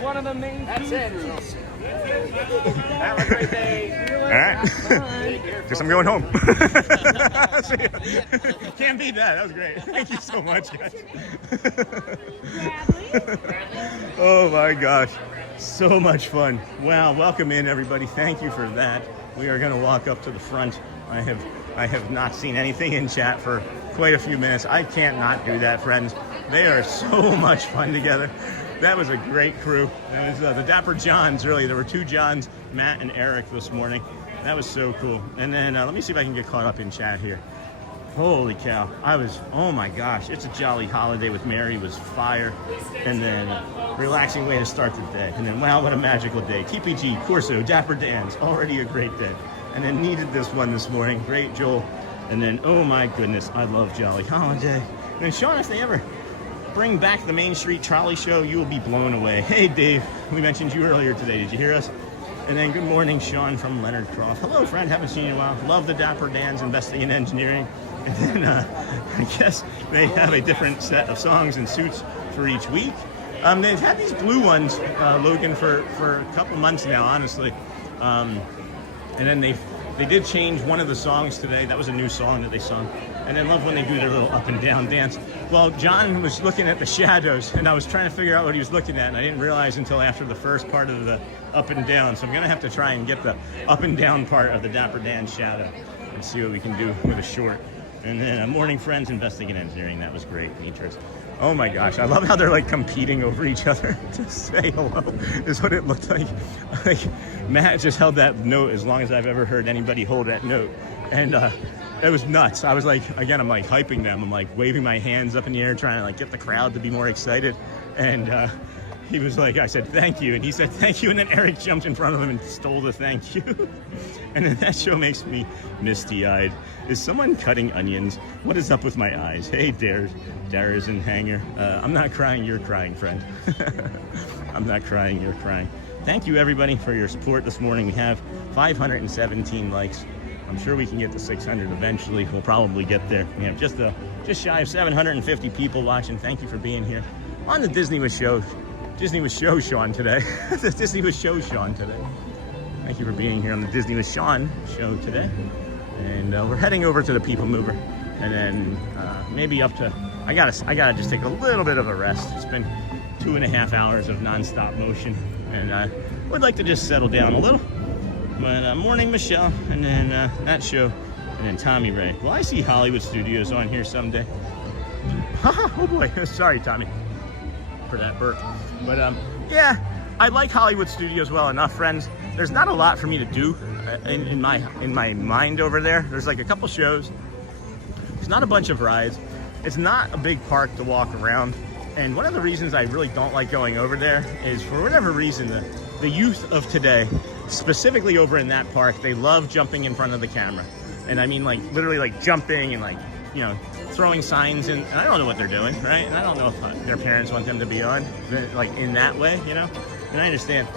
one of the main That's it. Have a great day. All right. Guess I'm going home. Can't beat that. That was great. Thank you so much, guys. Oh my gosh. So much fun. Wow. Welcome in, everybody. Thank you for that. We are going to walk up to the front. I have not seen anything in chat for quite a few minutes. I can't not do that, friends. They are so much fun together. That was a great crew. It was the Dapper Johns, really. There were 2 Johns, Matt and Eric, this morning. That was so cool. And then let me see if I can get caught up in chat here. Holy cow. Oh my gosh. It's a Jolly Holiday with Mary was fire. And then relaxing way to start the day. And then, wow, what a magical day. TPG, Corso, Dapper Dans, already a great day. And then needed this one this morning. Great, Joel. And then, oh my goodness, I love Jolly Holiday. And then, Sean, if they ever bring back the Main Street Trolley Show, you will be blown away. Hey, Dave, we mentioned you earlier today. Did you hear us? And then, good morning, Sean from Leonard Croft. Hello, friend. Haven't seen you in a while. Love the Dapper Dans investing in engineering. And then, I guess they have a different set of songs and suits for each week. They've had these blue ones, Logan, for a couple months now, honestly. And then they did change one of the songs today. That was a new song that they sung. And I love when they do their little up and down dance. Well, John was looking at the shadows, and I was trying to figure out what he was looking at, and I didn't realize until after the first part of the up and down. So I'm going to have to try and get the up and down part of the Dapper Dan shadow and see what we can do with a short. And then Morning Friends Investing in Engineering. That was great, Beatrice. Oh my gosh, I love how they're like competing over each other to say hello, is what it looked like. Like Matt just held that note as long as I've ever heard anybody hold that note. And it was nuts. I was like, again, I'm like hyping them. I'm like waving my hands up in the air, trying to like get the crowd to be more excited. And he was like, I said, thank you. And he said, thank you. And then Eric jumped in front of him and stole the thank you. And then that show makes me misty-eyed. Is someone cutting onions? What is up with my eyes? Hey, Dara's in Hanger. I'm not crying, you're crying, friend. I'm not crying, you're crying. Thank you, everybody, for your support this morning. We have 517 likes. I'm sure we can get to 600 eventually. We'll probably get there. We have just shy of 750 people watching. Thank you for being here on the Disney with Show Sean today. The Disney with Show Sean today. Thank you for being here on the Disney with Sean show today. And we're heading over to the PeopleMover, and then maybe up to. I gotta just take a little bit of a rest. It's been 2.5 hours of nonstop motion, and I would like to just settle down a little. But morning, Michelle, and then that show, and then Tommy Ray. Well, I see Hollywood Studios on here someday. Oh boy, sorry, Tommy, for that burp. But yeah, I like Hollywood Studios well enough, friends. There's not a lot for me to do in my mind over there. There's like a couple shows. It's not a bunch of rides. It's not a big park to walk around. And one of the reasons I really don't like going over there is, for whatever reason, the youth of today, specifically over in that park, they love jumping in front of the camera. And I mean, like literally like jumping and like, you know, throwing signs in, and I don't know what they're doing, right? And I don't know if their parents want them to be on, like in that way, you know? And I understand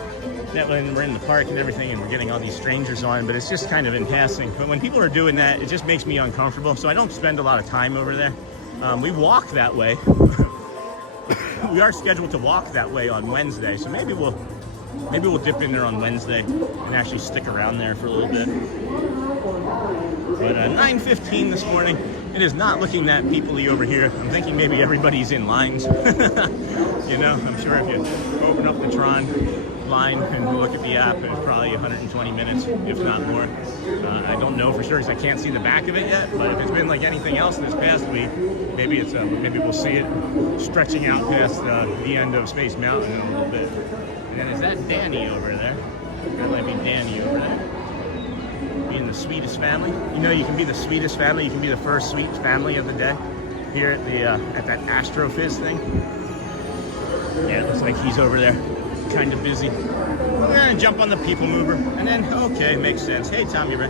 that when we're in the park and everything and we're getting all these strangers on, but it's just kind of in passing. But when people are doing that, it just makes me uncomfortable. So I don't spend a lot of time over there. We walk that way. We are scheduled to walk that way on Wednesday, so maybe we'll dip in there on Wednesday and actually stick around there for a little bit. But 9:15 this morning. It is not looking that people-y over here. I'm thinking maybe everybody's in lines. You know, I'm sure if you open up the Tron line and look at the app, it's probably 120 minutes, if not more. I don't know for sure because I can't see the back of it yet, but if it's been like anything else this past week, maybe it's maybe we'll see it stretching out past the end of Space Mountain in a little bit. And then is that Danny over there? That might be Danny over there. Being the sweetest family. You know, you can be the sweetest family. You can be the first sweet family of the day here at the at that Astrophiz thing. Yeah, it looks like he's over there, kind of busy. We're gonna jump on the PeopleMover, and then okay, makes sense. Hey, Tommy Ray,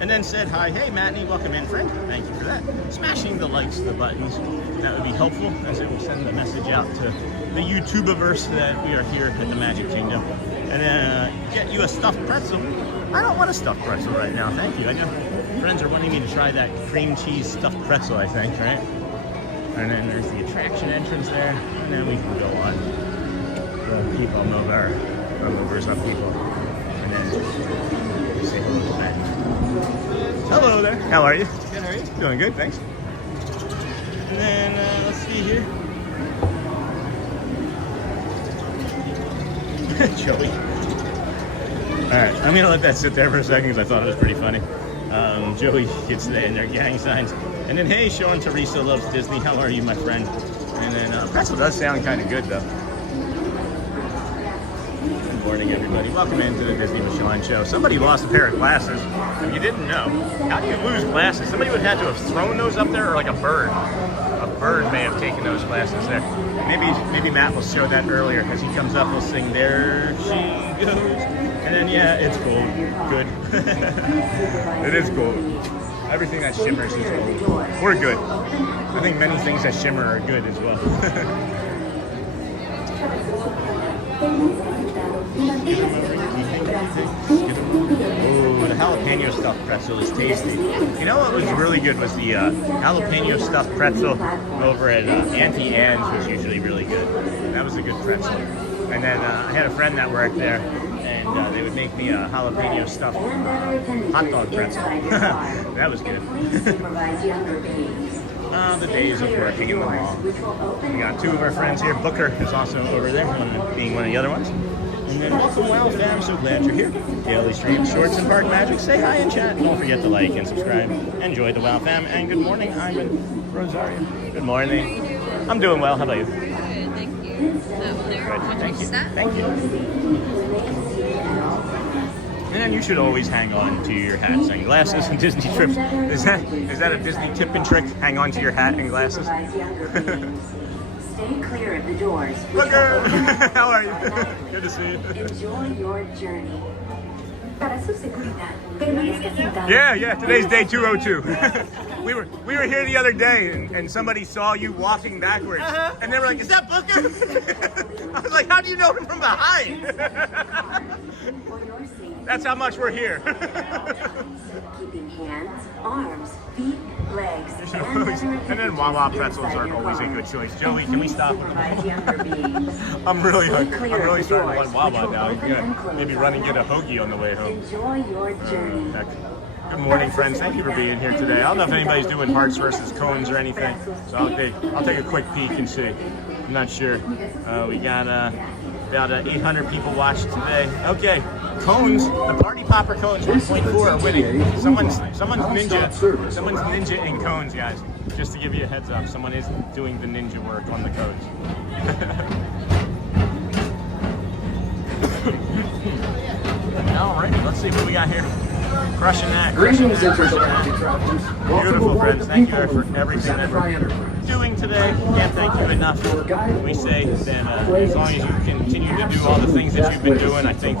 and then said hi. Hey, Matney, welcome in, friend. Thank you for that. Smashing the likes, the buttons, that would be helpful, as it will send the message out to the YouTubeverse that we are here at the Magic Kingdom. And then get you a stuffed pretzel. I don't want a stuffed pretzel right now, thank you. I know friends are wanting me to try that cream cheese stuffed pretzel, I think, right? And then there's the attraction entrance there, and then we can go on. PeopleMover or movers of people. And then say hello to that. Hello there. How are you? Good, how are you? Doing good, thanks. And then let's see here. Joey. Alright, I'm gonna let that sit there for a second because I thought it was pretty funny. Joey gets in their gang signs. And then, hey, Sean Teresa loves Disney. How are you, my friend? And then, pretzel does sound kind of good, though. Good morning, everybody. Welcome into the Disney Michelin Show. Somebody lost a pair of glasses. If you didn't know, how do you lose glasses? Somebody would have had to have thrown those up there, or like a bird. A bird may have taken those glasses there. Maybe Matt will show that earlier. As he comes up, we'll sing, there she goes. And then, yeah, it's gold. Good. It is gold. Everything that shimmers is gold. Or good. I think many things that shimmer are good as well. Oh, the jalapeno stuffed pretzel is tasty. You know what was really good was the jalapeno stuffed pretzel over at Auntie Anne's was usually really good. That was a good pretzel. And then I had a friend that worked there, and they would make me a jalapeno stuffed hot dog pretzel. That was good. The days of working in the mall. We got two of our friends here. Booker is also over there, being one of the other ones. And then welcome, Wow Fam. So glad you're here. Daily stream, shorts and park magic. Say hi in chat. Don't forget to like and subscribe. Enjoy the Wow Fam. And good morning, Ivan Rosario. Good morning. I'm doing well. How about you? Good, thank you. Good. Thank you. Thank you. And you should always hang on to your hats and glasses and Disney trips. Is that a Disney tip and trick? Hang on to your hat and glasses? Stay clear of the doors. Booker! How are you? Good to see you. Enjoy your journey. Yeah, today's day 202. We were here the other day and somebody saw you walking backwards and they were like, is that Booker? I was like, how do you know him from behind? That's how much we're here. Keeping hands, arms, feet, legs, and then Wawa pretzels are always a good choice. Joey, can we stop? I'm really hungry. I'm really starting to want Wawa now. Yeah, maybe run and get a hoagie on the way home. Enjoy your journey. Good morning, friends. Thank you for being here today. I don't know if anybody's doing hearts versus cones or anything, so I'll take a quick peek and see. I'm not sure. We got about 800 people watched today. Okay, cones. The party popper cones 1.4 are winning. Someone's ninja in cones, guys. Just to give you a heads up, someone is doing the ninja work on the cones. All right, let's see what we got here. Crushing that. Beautiful, friends. Thank you for everything that we're doing today. Can't thank you enough. We say that as long as you continue to do all the things that you've been doing, I think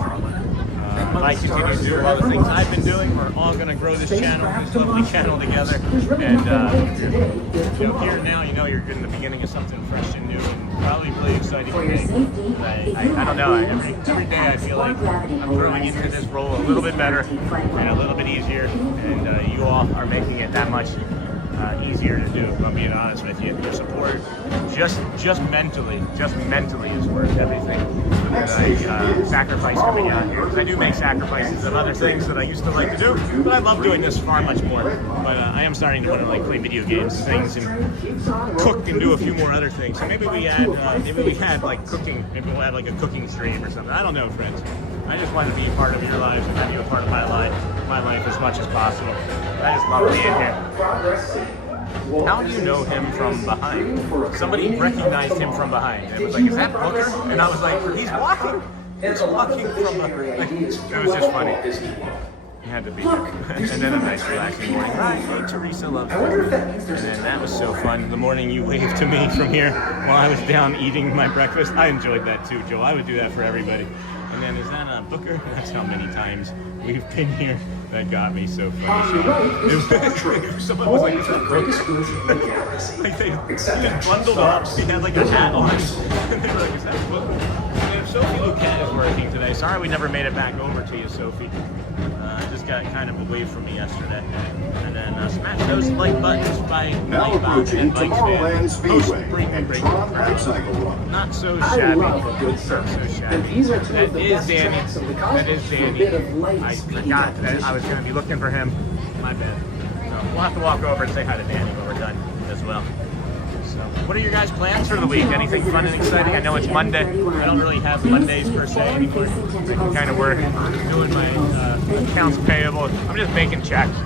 if I continue to do all the things I've been doing, we're all going to grow this channel, this lovely channel together. And here now, you're in the beginning of something fresh and new, and probably really exciting for me. I don't know. Every day I feel like I'm growing into this role a little bit better and a little bit easier, and you all are making it that much easier to do. If I'm being honest with you, your support just mentally is worth everything that I sacrifice coming out here. Because I do make sacrifices of other things that I used to like to do, but I love doing this far much more. But I am starting to want to play video games and things and cook and do a few more other things. So maybe we had like cooking. Maybe we'll have like a cooking stream or something. I don't know, friends. I just want to be a part of your lives and have you a part of my life as much as possible. I just love being here. How do you know him from behind? Somebody recognized him from behind and was like, is that Booker? And I was like, he's walking. He's walking from behind. It was just funny. He had to be. And then a nice relaxing morning. Hi, hey, Teresa loves you. And then that was so fun. The morning you waved to me from here while I was down eating my breakfast. I enjoyed that too, Joe. I would do that for everybody. And then is that Booker? That's how many times we've been here. That got me so funny. Someone was like, is that Booker? Like he just bundled up. He had like a hat on. And they were like, is that Booker? And Sophie Lucan is working today. Sorry we never made it back over to you, Sophie. just got kind of away from me yesterday. And then smash those like buttons by like Bob and Bike Fan. Post-premium break. Not so shabby. Not so shabby. That is Danny. That is Danny. I forgot that I was going to be looking for him. My bad. So we'll have to walk over and say hi to Danny when we're done as well. So, what are your guys' plans for the week? Anything fun and exciting? I know it's Monday. I don't really have Mondays per se anymore. I kind of work doing my accounts payable. I'm just making checks.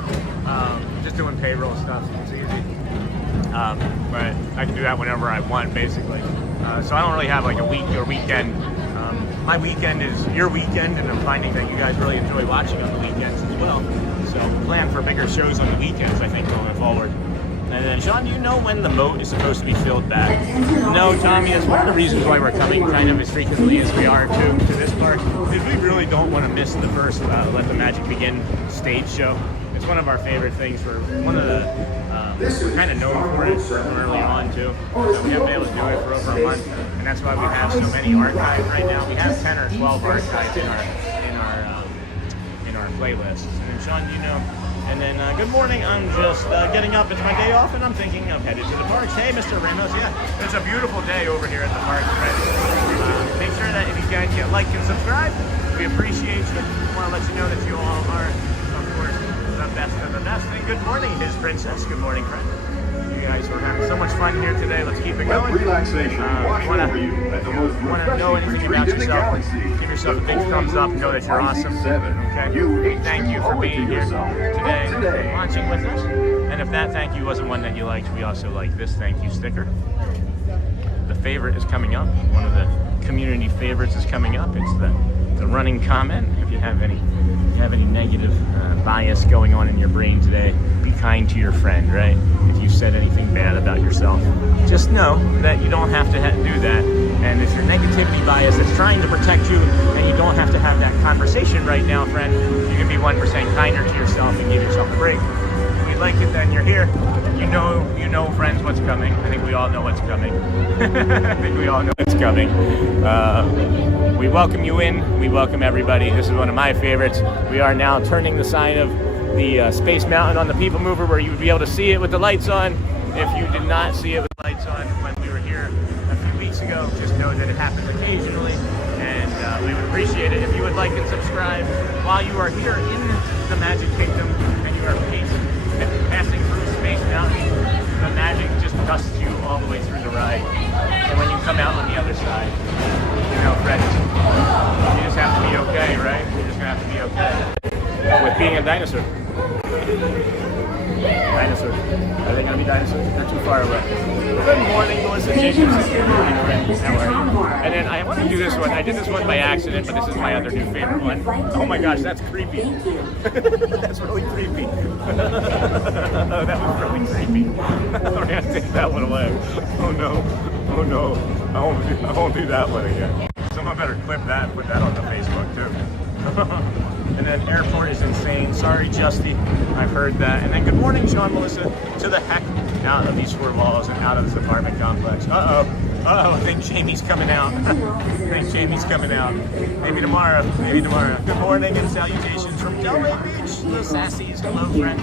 Just doing payroll stuff. It's easy. But I can do that whenever I want, basically. So I don't really have like a week or weekend. My weekend is your weekend, and I'm finding that you guys really enjoy watching on the weekends as well. So plan for bigger shows on the weekends, I think, going forward. And then, Sean, do you know when the moat is supposed to be filled back? No, Tommy, that's one of the reasons why we're coming kind of as frequently as we are to this park, because we really don't want to miss the first Let the Magic Begin stage show. It's one of our favorite things. We're one of the, we're kind of known for it from early on too. So we haven't been able to do it for over a month, and that's why we have so many archived right now. We have 10 or 12 archived in our playlists. And then, Sean, do you know? And then, good morning, I'm just getting up, it's my day off, and I'm thinking of headed to the parks. Hey, Mr. Reynolds, yeah, it's a beautiful day over here at the park already. Make sure that if you guys get like and subscribe, we appreciate you. I want to let you know that you all are, of course, the best of the best. And good morning, His Princess. Good morning, friend. You guys are having so much fun here today. Let's keep it going. Relaxation. Want to know anything about yourself? Give yourself a big thumbs up. Know that you're awesome. Okay. Thank you for being here today, watching with us. And if that thank you wasn't one that you liked, we also like this thank you sticker. The favorite is coming up. One of the community favorites is coming up. It's the running comment. If you have any negative bias going on in your brain today, be kind to your friend, right? If you said anything bad about yourself, just know that you don't have to do that. And if your negativity bias is trying to protect you, and you don't have to have that conversation right now, friend, you can be 1% kinder to yourself and give yourself a break. If we like it, then you're here. You know, friends, what's coming. I think we all know what's coming. I think we all know what's coming. We welcome you in. We welcome everybody. This is one of my favorites. We are now turning the sign of the Space Mountain on the PeopleMover, where you would be able to see it with the lights on. If you did not see it with the lights on when we were here a few weeks ago, just know that it happens occasionally, and we would appreciate it if you would like and subscribe while you are here in the Magic Kingdom and you are passing through Space Mountain. The magic just dusts you all the way through the ride, and when you come out on the other side, you know, friends, you just have to be okay, right? You're just gonna have to be okay with being a dinosaur. Dinosaurs. Are they gonna be dinosaurs? They're too far away. Good morning, Melissa Jacobs. Good morning, friends. How are you? And then I want to do this one. I did this one by accident, but this is my other new favorite one. Oh my gosh, that's creepy. That's really creepy. That was really creepy. I'm gonna take that one away. Oh no. Oh no. I won't do that one again. Someone better clip that and put that on the Facebook too. And then airport is insane. Sorry, Justy. I've heard that. And then good morning, Sean, Melissa. To the heck out of these four walls and out of this apartment complex. I think Jamie's coming out. Maybe tomorrow. Good morning and salutations from Delray Beach. The Sassies. Hello, friend.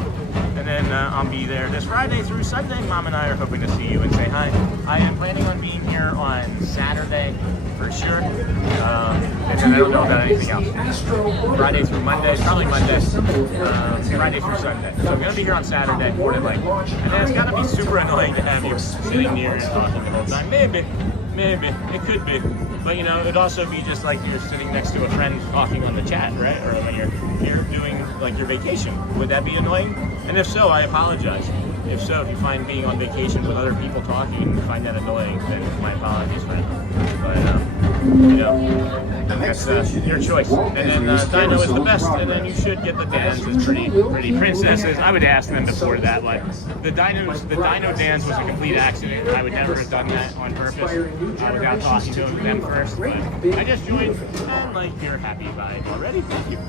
And then I'll be there this Friday through Sunday. Mom and I are hoping to see you and say hi. I am planning on being here on Saturday for sure. And then I don't know about anything else. Friday through Monday, probably Monday. Friday through Sunday. So I'm going to be here on Saturday, more than likely. And then it's got to be super annoying to have you sitting near and talking the whole time. Maybe. It could be. But you know, it'd also be just like you're sitting next to a friend talking on the chat, right? Or when you're here doing like your vacation. Would that be annoying? And if so, I apologize. If so, if you find being on vacation with other people talking and find that annoying, then my apologies, friend. But, you know, that's your choice. And then Dino is the best, and then you should get the dances, pretty princesses. I would ask them before that one. The Dino dance was a complete accident. I would never have done that on purpose without talking to them first. But I just joined, and like you're happy vibe already. Thank you.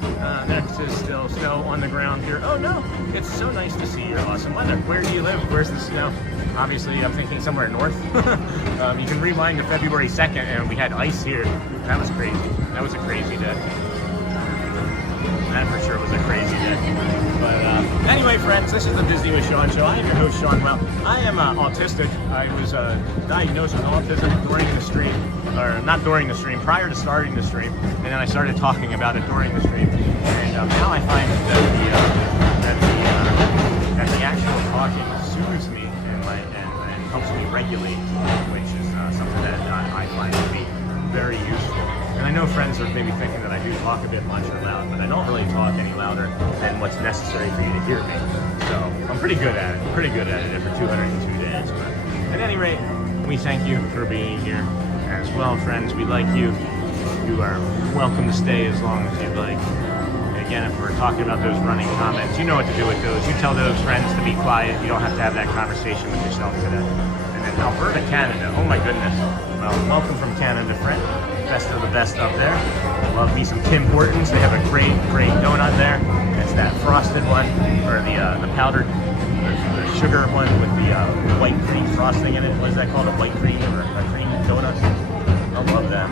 Next is still snow on the ground here. Oh no, it's so nice to see your awesome weather. Where do you live? Where's the snow? Obviously, I'm thinking somewhere north. You can rewind to February 2nd, and we had ice here. That was crazy. That was a crazy day. That for sure was a crazy day. But anyway, friends, this is the Disney with Sean show. I am your host, Sean. Well, I am autistic. I was diagnosed with autism during the stream, or not during the stream, prior to starting the stream, and then I started talking about it during the stream. And now I find that the actual talking soothes me and helps me regulate, which is something that I find to be very useful. And I know friends are maybe thinking that I do talk a bit much or loud, but I don't really talk any louder than what's necessary for you to hear me. So I'm pretty good at it. I'm pretty good at it after 202 days. But at any rate, we thank you for being here as well, friends. We like you. You are welcome to stay as long as you'd like. Again, if we're talking about those running comments, you know what to do with those. You tell those friends to be quiet. You don't have to have that conversation with yourself today. And then Alberta, Canada. Oh my goodness. Well, welcome from Canada, friend. Best of the best up there. I love me some Tim Hortons. They have a great donut there. It's that frosted one, or the powdered, the sugar one with the white cream frosting in it. What is that called? A white cream or a cream donut? I love that.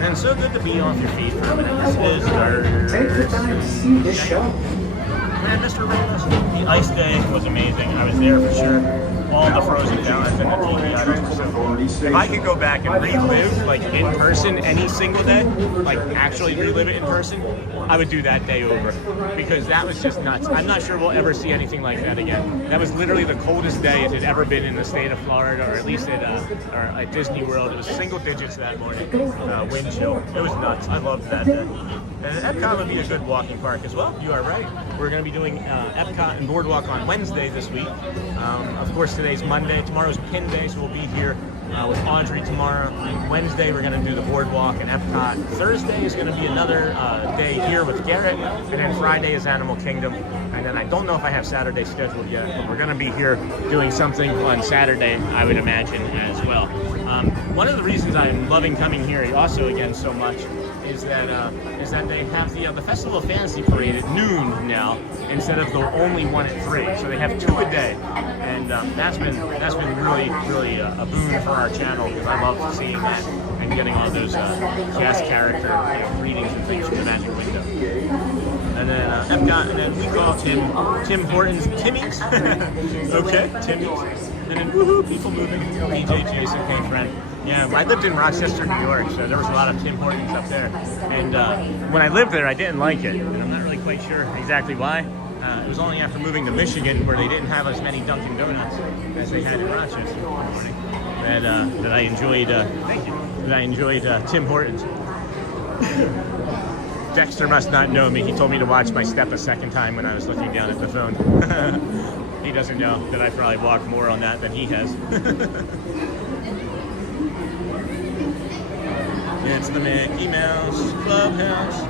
And so good to be off your feet for a minute. This is our... Take the time to see this show. Man, Mr. Reynolds, the ice day was amazing. I was there for sure. All the frozen donuts and the TV items were so cool. If I could go back and relive, like, in person any single day, like, actually relive it in person, I would do that day over. Because that was just nuts. I'm not sure we'll ever see anything like that again. That was literally the coldest day it had ever been in the state of Florida, or at least at Disney World. It was single digits that morning, wind chill. It was nuts. I loved that day. And Epcot would be a good walking park as well. You are right. We're going to be doing Epcot and Boardwalk on Wednesday this week. Of course, today's Monday. Tomorrow's Pin Day, so we'll be here with Audrey tomorrow. Wednesday, we're going to do the Boardwalk and Epcot. Thursday is going to be another day here with Garrett. And then Friday is Animal Kingdom. And then I don't know if I have Saturday scheduled yet, but we're going to be here doing something on Saturday, I would imagine, as well. One of the reasons I'm loving coming here also again so much is that they have the Festival of Fantasy Parade at noon now instead of the only one at 3. So they have 2 a day, and that's been really a boon for our channel, because I love seeing that and getting all those cast character readings and things from the Magic Window. And then Epcot, and then we call Tim Hortons Timmy's. Okay, Timmy's. And then woohoo, people moving. DJ Jason came friend. Yeah, I lived in Rochester, New York, so there was a lot of Tim Hortons up there. And when I lived there, I didn't like it, and I'm not really quite sure exactly why. It was only after moving to Michigan, where they didn't have as many Dunkin' Donuts as they had in Rochester in the morning, that I enjoyed Tim Hortons. Dexter must not know me. He told me to watch my step a second time when I was looking down at the phone. He doesn't know that I probably walked more on that than he has. It's the Mickey Mouse Clubhouse.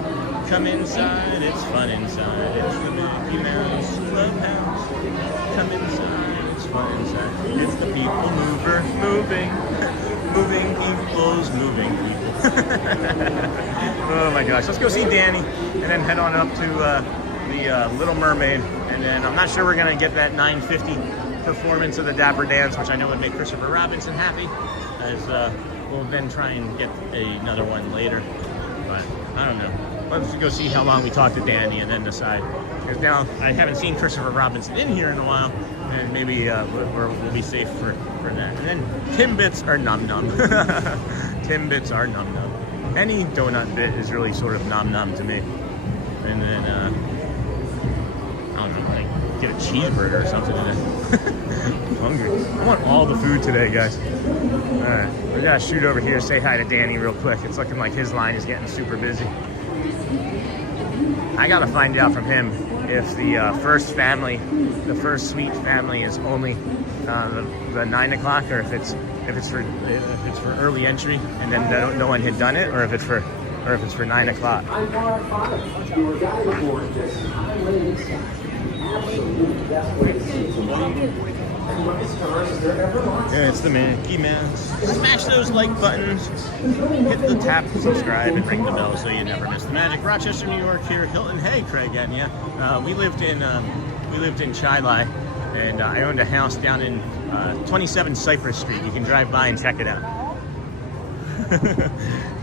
Come inside, it's fun inside. It's the Mickey Mouse Clubhouse. Come inside, it's fun inside. It's the PeopleMover moving people's moving people. Oh my gosh, let's go see Danny and then head on up to the Little Mermaid. And then I'm not sure we're gonna get that 9:50 performance of the Dapper Dans, which I know would make Christopher Robinson happy, as we'll then try and get another one later. But I don't know. Let's go see how long we talk to Danny and then decide. Because now I haven't seen Christopher Robinson in here in a while, and maybe we'll be safe for that. And then Timbits are num num. Timbits are num num. Any donut bit is really sort of num num to me. And then I don't know, like get a cheeseburger or something today. I'm hungry. I want all the food today, guys. All right, we gotta shoot over here, say hi to Danny real quick. It's looking like his line is getting super busy. I gotta find out from him if the first suite family is only the 9 o'clock, or if it's for early entry and then no one had done it, or if it's for 9 o'clock. Yeah, it's the Mickey Mouse. Smash those like buttons, hit the tap, subscribe, and ring the bell so you never miss the magic. Rochester, New York here, Hilton. Hey, Craig, and yeah, we lived in Chilai, and I owned a house down in 27 Cypress Street. You can drive by and check it out.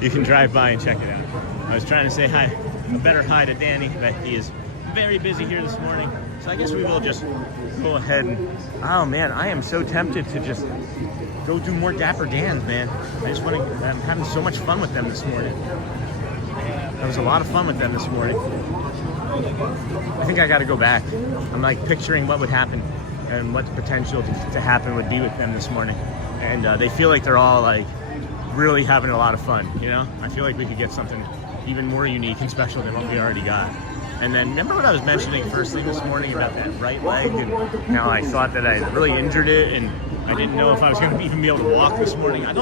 You can drive by and check it out. I was trying to say hi a better hi to Danny, but he is very busy here this morning. So I guess we will just go ahead and, oh man, I am so tempted to just go do more Dapper Dans, man. I'm having so much fun with them this morning. That was a lot of fun with them this morning. I think I got to go back. I'm like picturing what would happen and what the potential to happen would be with them this morning. And they feel like they're all like really having a lot of fun, you know? I feel like we could get something even more unique and special than what we already got. And then remember what I was mentioning first thing this morning about that right leg and how I thought that I had really injured it and I didn't know if I was going to even be able to walk this morning. I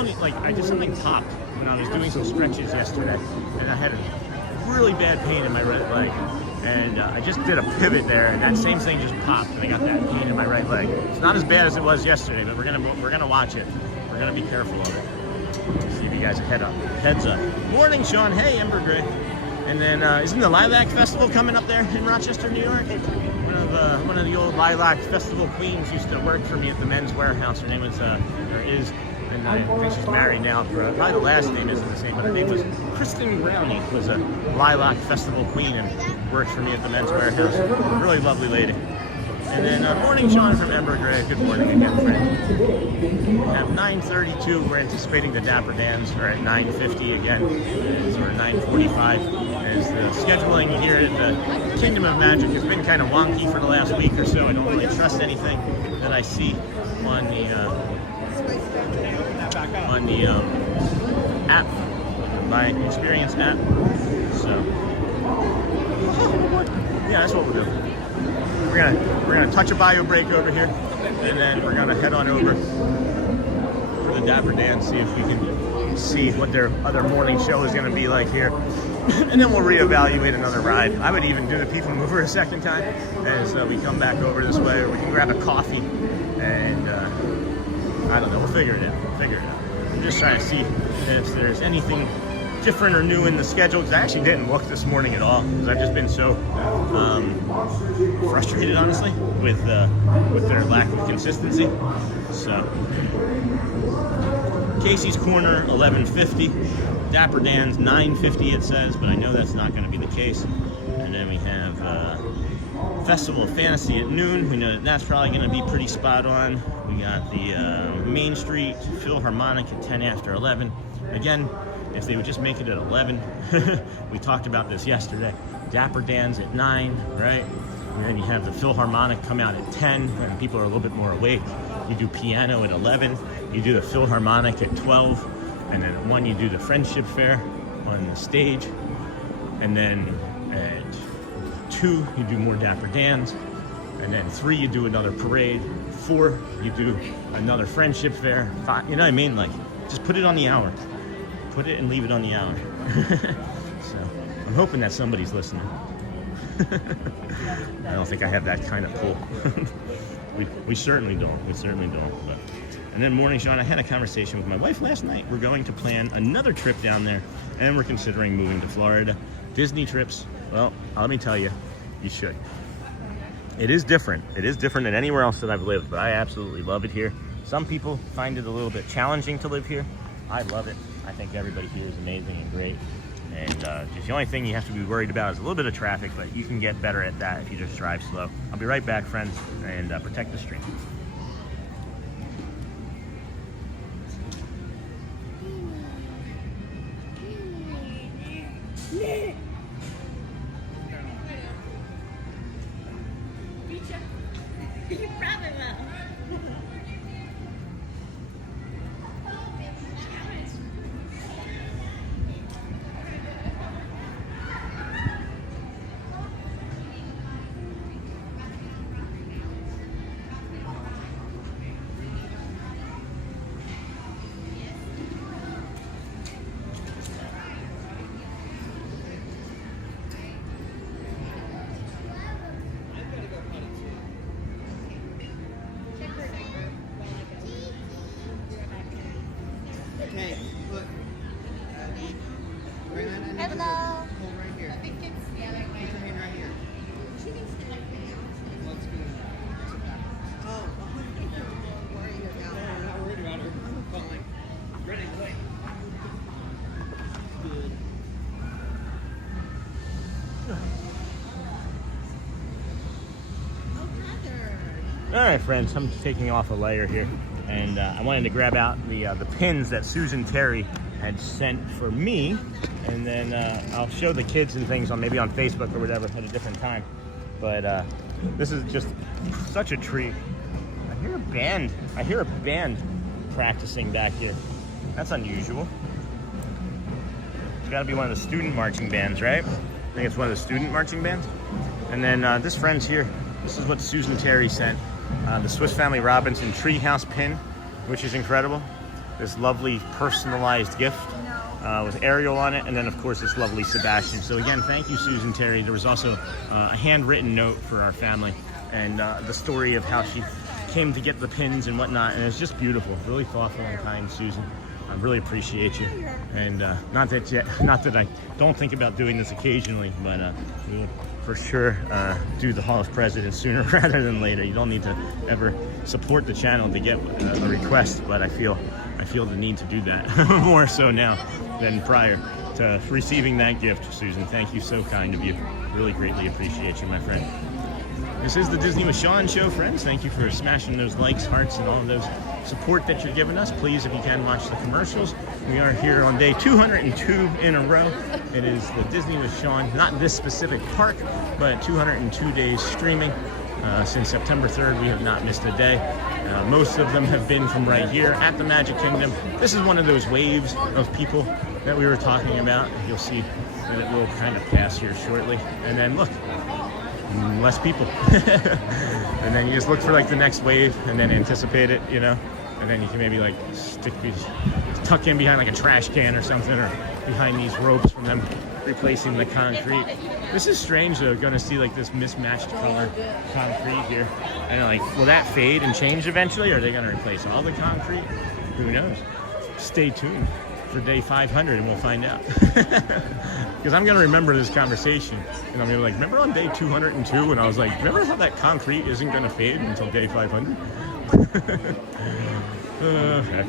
just something popped when I was doing some stretches yesterday and I had a really bad pain in my right leg. And I just did a pivot there, and that same thing just popped, and I got that pain in my right leg. It's not as bad as it was yesterday, but we're gonna watch it. We're gonna be careful of it. See if you guys are heads up. Morning, Sean. Hey, Ember Gray. And then isn't the Lilac Festival coming up there in Rochester, New York? One of the old Lilac Festival queens used to work for me at the Men's Warehouse. Her name was and I think she's married now. Probably the last name isn't the same, but her name was Kristen Brownie. Was a Lilac Festival queen and worked for me at the Men's Warehouse. Really lovely lady. And then morning, Sean from Ember Gray. Good morning again, friend. At 9:32, we're anticipating the Dapper Dans, or at 9:50 again, or 9:45. As the scheduling here at the Kingdom of Magic has been kind of wonky for the last week or so. I don't really trust anything that I see on the app, my Experience app. So yeah, that's what we're doing. We're gonna touch a bio break over here, and then we're gonna head on over to the Dapper Dans, see if we can see what their other morning show is gonna be like here, and then we'll reevaluate another ride. I would even do the PeopleMover a second time as we come back over this way, or we can grab a coffee, and I don't know. We'll figure it out. I'm just trying to see if there's anything different or new in the schedule, because I actually didn't look this morning at all, because I've just been so frustrated, honestly, with their lack of consistency. So, Casey's Corner, 11:50. Dapper Dans, 9:50 it says, but I know that's not going to be the case. And then we have Festival of Fantasy at noon. We know that that's probably going to be pretty spot on. We got the Main Street Philharmonic at 10 after 11. Again, if they would just make it at 11. We talked about this yesterday. Dapper Dans at 9, right? And then you have the Philharmonic come out at 10, and people are a little bit more awake. You do piano at 11. You do the Philharmonic at 12. And then at 1, you do the Friendship Fair on the stage. And then at 2, you do more Dapper Dans. And then 3, you do another parade. 4, you do another Friendship Fair. 5, you know what I mean? Like, just put it on the hour. Put it and leave it on the hour. So I'm hoping that somebody's listening. I don't think I have that kind of pull. we certainly don't. But. And then morning, Sean, I had a conversation with my wife last night. We're going to plan another trip down there, and we're considering moving to Florida. Disney trips, well, let me tell you, you should. It is different. It is different than anywhere else that I've lived, but I absolutely love it here. Some people find it a little bit challenging to live here. I love it. I think everybody here is amazing and great. And just the only thing you have to be worried about is a little bit of traffic, but you can get better at that if you just drive slow. I'll be right back, friends, and protect the stream. You probably will. Okay, look. Hello. Hold right here. I think it's the other way. Put your hand right here. Let's go. Sit back. Oh, don't worry about her. I'm not worried about her. Fine. Ready, play. Good. All right, friends, I'm taking off a layer here, and I wanted to grab out the pins that Susan Terry had sent for me, and then I'll show the kids and things maybe on Facebook or whatever at a different time. But this is just such a treat. I hear a band practicing back here. That's unusual. It's got to be one of the student marching bands, right? I think it's one of the student marching bands. And then this friend's here. This is what Susan Terry sent. The Swiss Family Robinson treehouse pin, which is incredible. This lovely personalized gift with Ariel on it, and then of course this lovely Sebastian. So again, thank you, Susan Terry. There was also a handwritten note for our family, and the story of how she came to get the pins and whatnot, and it's just beautiful. Really thoughtful and kind, Susan. I really appreciate you, and not that I don't think about doing this occasionally, but we'll for sure do the Hall of Presidents sooner rather than later. You don't need to ever support the channel to get a request, but I feel the need to do that more so now than prior to receiving that gift. Susan, thank you, so kind of you. Really greatly appreciate you, my friend. This is the Disney with Sean show, friends. Thank you for smashing those likes, hearts, and all of those support that you're giving us. Please, if you can, watch the commercials. We are here on day 202 in a row. It is the Disney with Sean, not this specific park, but 202 days streaming. Since September 3rd, we have not missed a day. Most of them have been from right here at the Magic Kingdom. This is one of those waves of people that we were talking about. You'll see that it will kind of pass here shortly. And then look, less people. And then you just look for like the next wave and then anticipate it, you know, and then you can maybe like tuck in behind like a trash can or something, or behind these ropes from them replacing the concrete. This is strange though, gonna see like this mismatched color concrete here, and like, will that fade and change eventually, or are they gonna replace all the concrete? Who knows? Stay tuned for day 500 and we'll find out. Because I'm gonna remember this conversation, and I'm gonna be like, remember on day 202 when I was like, remember how that concrete isn't gonna fade until day 500? Heck.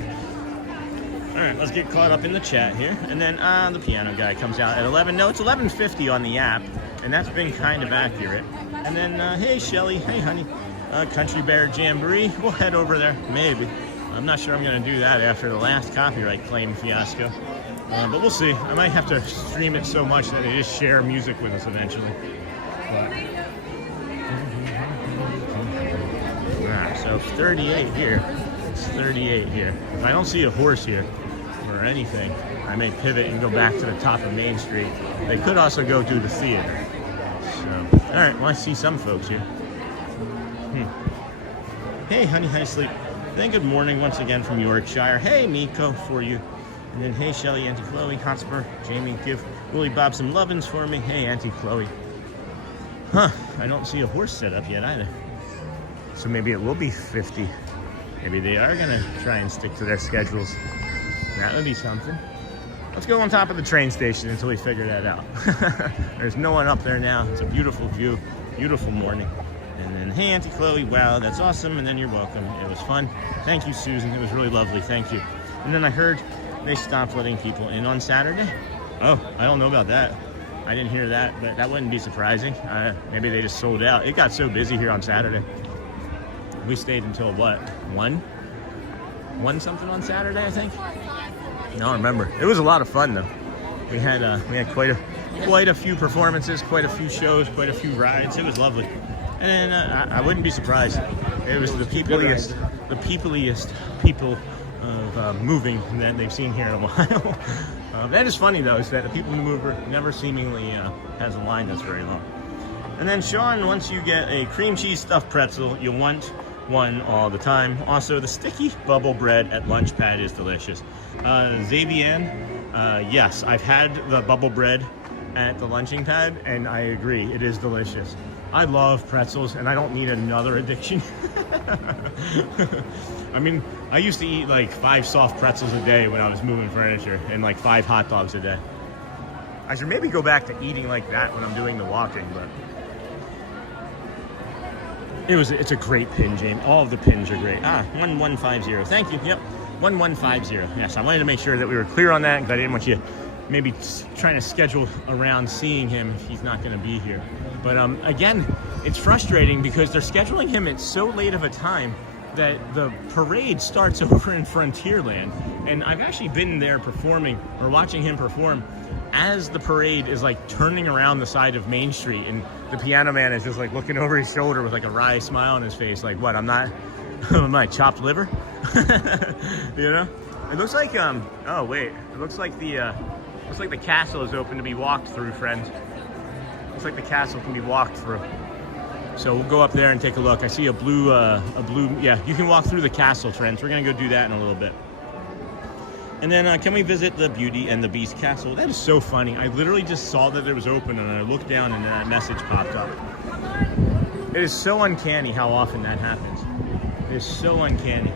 All right, let's get caught up in the chat here, and then the piano guy comes out at 11. No, it's 11:50 on the app, and that's been kind of accurate. And then hey Shelly, hey honey, Country Bear Jamboree, we'll head over there maybe. I'm not sure I'm gonna do that after the last copyright claim fiasco. But we'll see. I might have to stream it so much that they just share music with us eventually. So 38 here. It's 38 here. If I don't see a horse here or anything, I may pivot and go back to the top of Main Street. They could also go do the theater. So, all right. Well, I see some folks here. Hey, honey, hi, sleep. Then good morning once again from Yorkshire. Hey, Miko, for you. And then, hey, Shelly, Auntie Chloe, Hotspur, Jamie, give Willie Bob some lovin's for me. Hey, Auntie Chloe. Huh, I don't see a horse set up yet either. So maybe it will be 50. Maybe they are gonna try and stick to their schedules. That would be something. Let's go on top of the train station until we figure that out. There's no one up there now. It's a beautiful view, beautiful morning. And then, hey, Auntie Chloe, wow, that's awesome. And then you're welcome. It was fun. Thank you, Susan. It was really lovely. Thank you. And then I heard they stopped letting people in on Saturday. Oh, I don't know about that. I didn't hear that, but that wouldn't be surprising. Maybe they just sold out. It got so busy here on Saturday. We stayed until what? 1 something on Saturday, I think. I don't remember. It was a lot of fun though. We had quite a few performances, quite a few shows, quite a few rides. It was lovely. And then I wouldn't be surprised. It was the peopleiest people of moving that they've seen here in a while. That is funny though, is that the PeopleMover never seemingly has a line that's very long. And then Sean, once you get a cream cheese stuffed pretzel, you want one all the time. Also, the sticky bubble bread at Lunchpad is delicious. Xavier, yes, I've had the bubble bread at the lunching pad, and I agree, it is delicious. I love pretzels, and I don't need another addiction. I mean, I used to eat like 5 soft pretzels a day when I was moving furniture, and like 5 hot dogs a day. I should maybe go back to eating like that when I'm doing the walking, but it's a great pin, James. All of the pins are great. 1150. Thank you. Yep. 1150. Yes, I wanted to make sure that we were clear on that because I didn't want you maybe trying to schedule around seeing him if he's not going to be here. But again, it's frustrating because they're scheduling him at so late of a time that the parade starts over in Frontierland. And I've actually been there performing or watching him perform as the parade is like turning around the side of Main Street, and the piano man is just like looking over his shoulder with like a wry smile on his face, like, what, I'm not chopped liver? You know? It looks like oh wait, it looks like the castle is open to be walked through, friends. Looks like the castle can be walked through. So we'll go up there and take a look. I see a blue, yeah, you can walk through the castle, friends. We're gonna go do that in a little bit. And then can we visit the Beauty and the Beast castle? That is so funny. I literally just saw that it was open and I looked down and that message popped up. It is so uncanny how often that happens. It is so uncanny.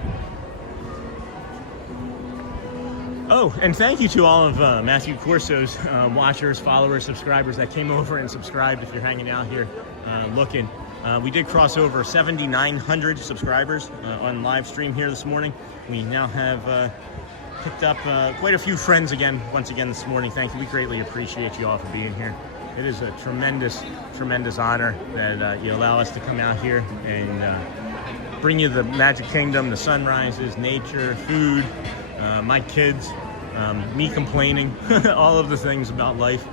Oh, and thank you to all of Matthew Corso's watchers, followers, subscribers that came over and subscribed if you're hanging out here looking. We did cross over 7,900 subscribers on live stream here this morning. We now have picked up quite a few friends once again this morning. Thank you. We greatly appreciate you all for being here. It is a tremendous, tremendous honor that you allow us to come out here and bring you the Magic Kingdom, the sunrises, nature, food, my kids, me complaining, all of the things about life.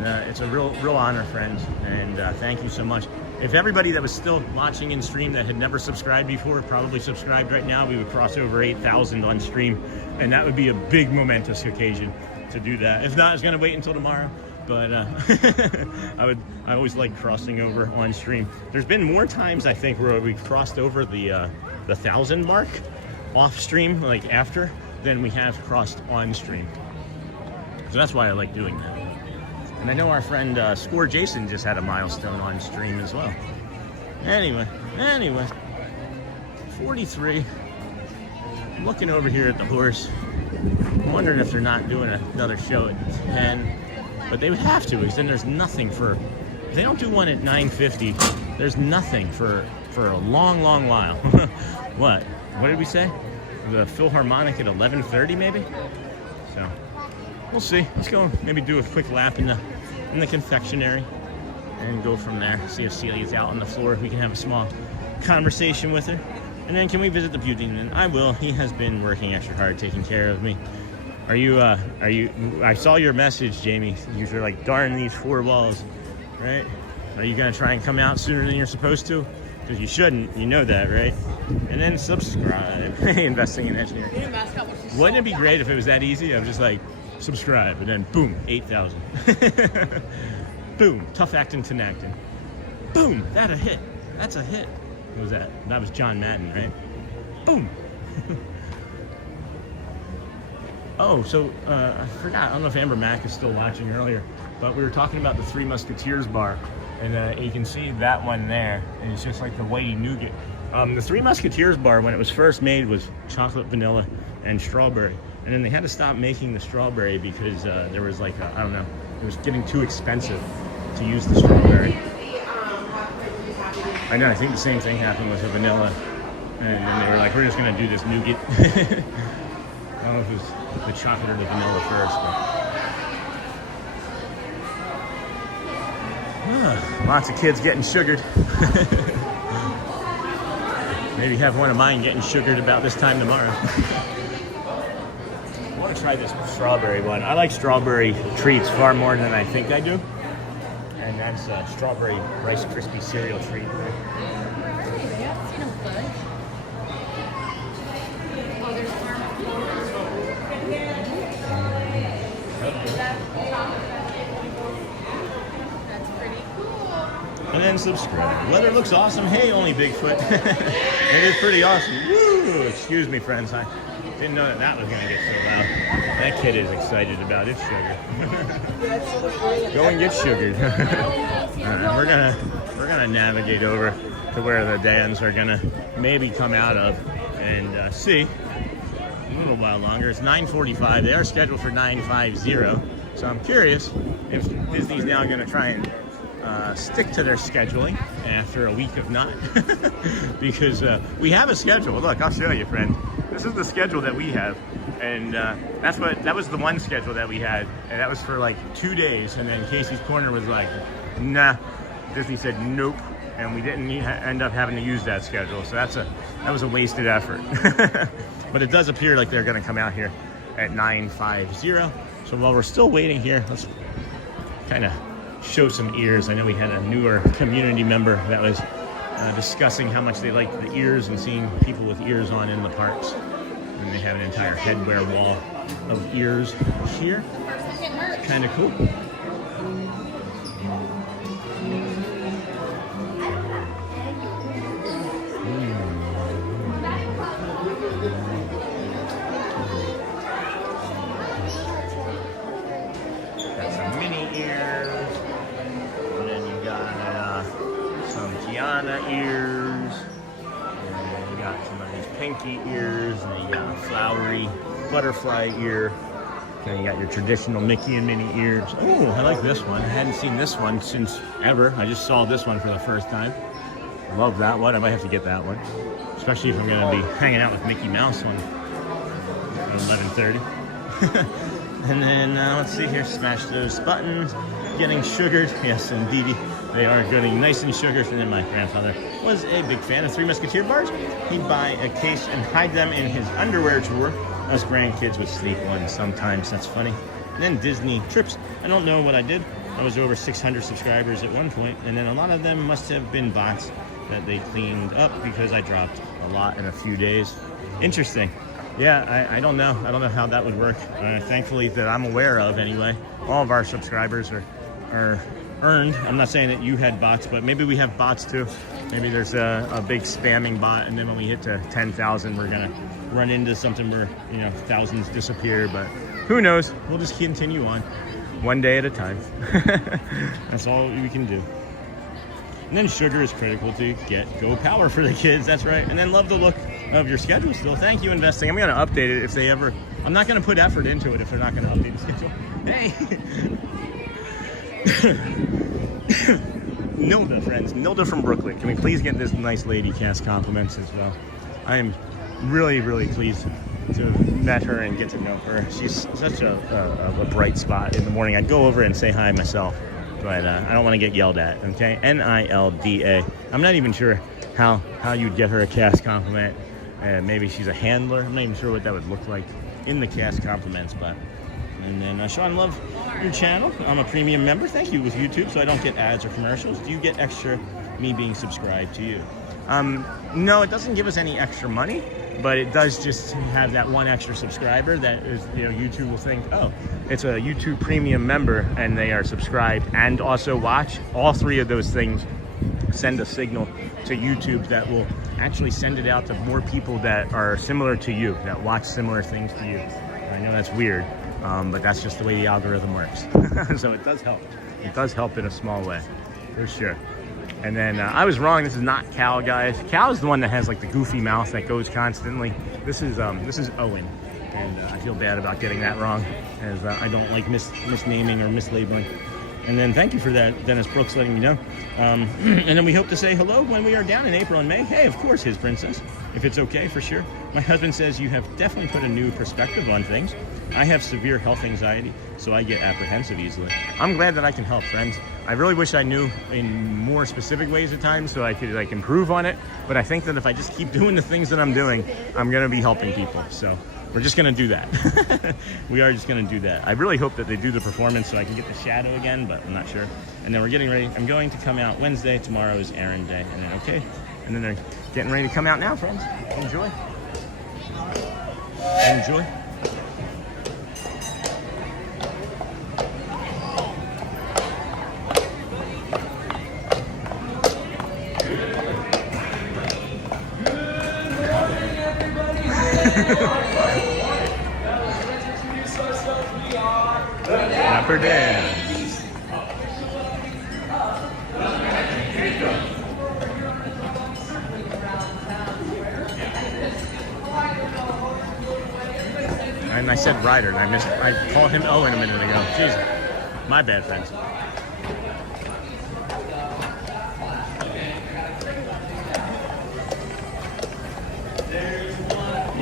It's a real honor, friends, and thank you so much. If everybody that was still watching in stream that had never subscribed before probably subscribed right now, we would cross over 8,000 on stream, and that would be a big momentous occasion to do that. If not, it's gonna wait until tomorrow, but I always like crossing over on stream. There's been more times, I think, where we've crossed over the 1,000 mark off stream, like after, than we have crossed on stream. So that's why I like doing that. And I know our friend Score Jason just had a milestone on stream as well. Anyway, 43. I'm looking over here at the horse. I'm wondering if they're not doing another show at 10, but they would have to, because then there's nothing for, if they don't do one at 9:50, there's nothing for a long while. What did we say? The Philharmonic at 11:30 maybe? So we'll see. Let's go maybe do a quick lap in the confectionery and go from there. See if Celia's out on the floor. We can have a small conversation with her. And then can we visit the beauty? And I will. He has been working extra hard taking care of me. Are you I saw your message, Jamie. You're like, darn these four walls, right? Are you gonna try and come out sooner than you're supposed to? Because you shouldn't, you know that, right? And then subscribe. Investing in engineering. Wouldn't it be great if it was that easy? I was just like, subscribe, and then boom, 8,000. Boom, tough acting to acting. Boom, that a hit. That's a hit. What was that? That was John Madden, right? Boom. Oh, so I forgot. I don't know if Amber Mack is still watching earlier, but we were talking about the Three Musketeers bar, and you can see that one there, and it's just like the whitey nougat. The Three Musketeers bar, when it was first made, was chocolate, vanilla, and strawberry. And then they had to stop making the strawberry because there was like, I don't know, it was getting too expensive to use the strawberry. I know, I think the same thing happened with the vanilla. And then they were like, we're just gonna do this nougat. I don't know if it was the chocolate or the vanilla first, but lots of kids getting sugared. Maybe have one of mine getting sugared about this time tomorrow. I want to try this strawberry one. I like strawberry treats far more than I think I do. And that's a strawberry Rice Krispie cereal treat. And then subscribe. Weather looks awesome. Hey, only Bigfoot. It is pretty awesome. Woo! Excuse me, friends. I didn't know that was going to get so loud. That kid is excited about his sugar. Go and get sugared. All right, we're gonna navigate over to where the Dans are gonna maybe come out of and see a little while longer. It's 9:45. They are scheduled for 9:50. So I'm curious if Disney's now gonna try and stick to their scheduling after a week of not. Because we have a schedule. Look, I'll show you, friend. This is the schedule that we have, and that was the one schedule that we had, and that was for like 2 days. And then Casey's Corner was like, nah. Disney said nope, and we didn't end up having to use that schedule. So that was a wasted effort. But it does appear like they're going to come out here at 9:50. So while we're still waiting here, let's kind of show some ears. I know we had a newer community member that was discussing how much they liked the ears and seeing people with ears on in the parks. And they have an entire headwear wall of ears here. Kind of cool. Got some mini ears. And then you got some Tiana ears. And you got some of these pinky ears. And then you got a flowery butterfly ear. Then you got your traditional Mickey and Minnie ears. Oh, I like this one. I hadn't seen this one since ever. I just saw this one for the first time. I love that one. I might have to get that one. Especially if I'm going to be hanging out with Mickey Mouse one at 11:30. And then, let's see here. Smash those buttons. Getting sugared. Yes, indeed. They are getting nice and sugared. And then my grandfather was a big fan of Three Musketeer bars. He'd buy a case and hide them in his underwear drawer. Us grandkids would sneak one sometimes. That's funny. And then Disney trips. I don't know what I did. I was over 600 subscribers at one point, and then a lot of them must have been bots that they cleaned up because I dropped a lot in a few days. Interesting. Yeah, I don't know. I don't know how that would work. Thankfully, that I'm aware of anyway. All of our subscribers are earned. I'm not saying that you had bots, but maybe we have bots too. Maybe there's a big spamming bot, and then when we hit to 10,000, we're gonna run into something where, you know, thousands disappear. But who knows? We'll just continue on, one day at a time. That's all we can do. And then sugar is critical to get Go Power for the kids. That's right. And then love the look of your schedule still. Thank you, investing. I'm gonna update it if they ever. I'm not gonna put effort into it if they're not gonna update the schedule. Hey. Nilda, friends. Nilda from Brooklyn. Can we please get this nice lady cast compliments as well? I am really, really pleased to have met her and get to know her. She's such a bright spot in the morning. I'd go over and say hi myself, but I don't want to get yelled at, okay? Nilda. I'm not even sure how you'd get her a cast compliment. Maybe she's a handler. I'm not even sure what that would look like in the cast compliments, but... And then, Sean, love your channel. I'm a premium member. Thank you with YouTube, so I don't get ads or commercials. Do you get extra me being subscribed to you? No, it doesn't give us any extra money, but it does just have that one extra subscriber that is, you know, YouTube will think, oh, it's a YouTube premium member and they are subscribed and also watch. All three of those things send a signal to YouTube that will actually send it out to more people that are similar to you, that watch similar things to you. I know that's weird. But that's just the way the algorithm works. So it does help. It does help in a small way, for sure. And then I was wrong. This is not Cal, guys. Cal is the one that has like the goofy mouth that goes constantly. This is Owen, and I feel bad about getting that wrong, as I don't like misnaming or mislabeling. And then thank you for that, Dennis Brooks, letting me know. And then we hope to say hello when we are down in April and May. Hey, of course, his princess, if it's okay, for sure. My husband says you have definitely put a new perspective on things. I have severe health anxiety, so I get apprehensive easily. I'm glad that I can help, friends. I really wish I knew in more specific ways at times so I could like improve on it. But I think that if I just keep doing the things that I'm doing, I'm gonna be helping people. So we're just gonna do that. We are just gonna do that. I really hope that they do the performance so I can get the shadow again, but I'm not sure. And then we're getting ready. I'm going to come out Wednesday. Tomorrow is errand day. And then, okay. And then they're getting ready to come out now, friends. Enjoy. Enjoy. Dapper Dans. And I said Ryder, and I called him Owen a minute ago. Jeez, my bad, friends. There's one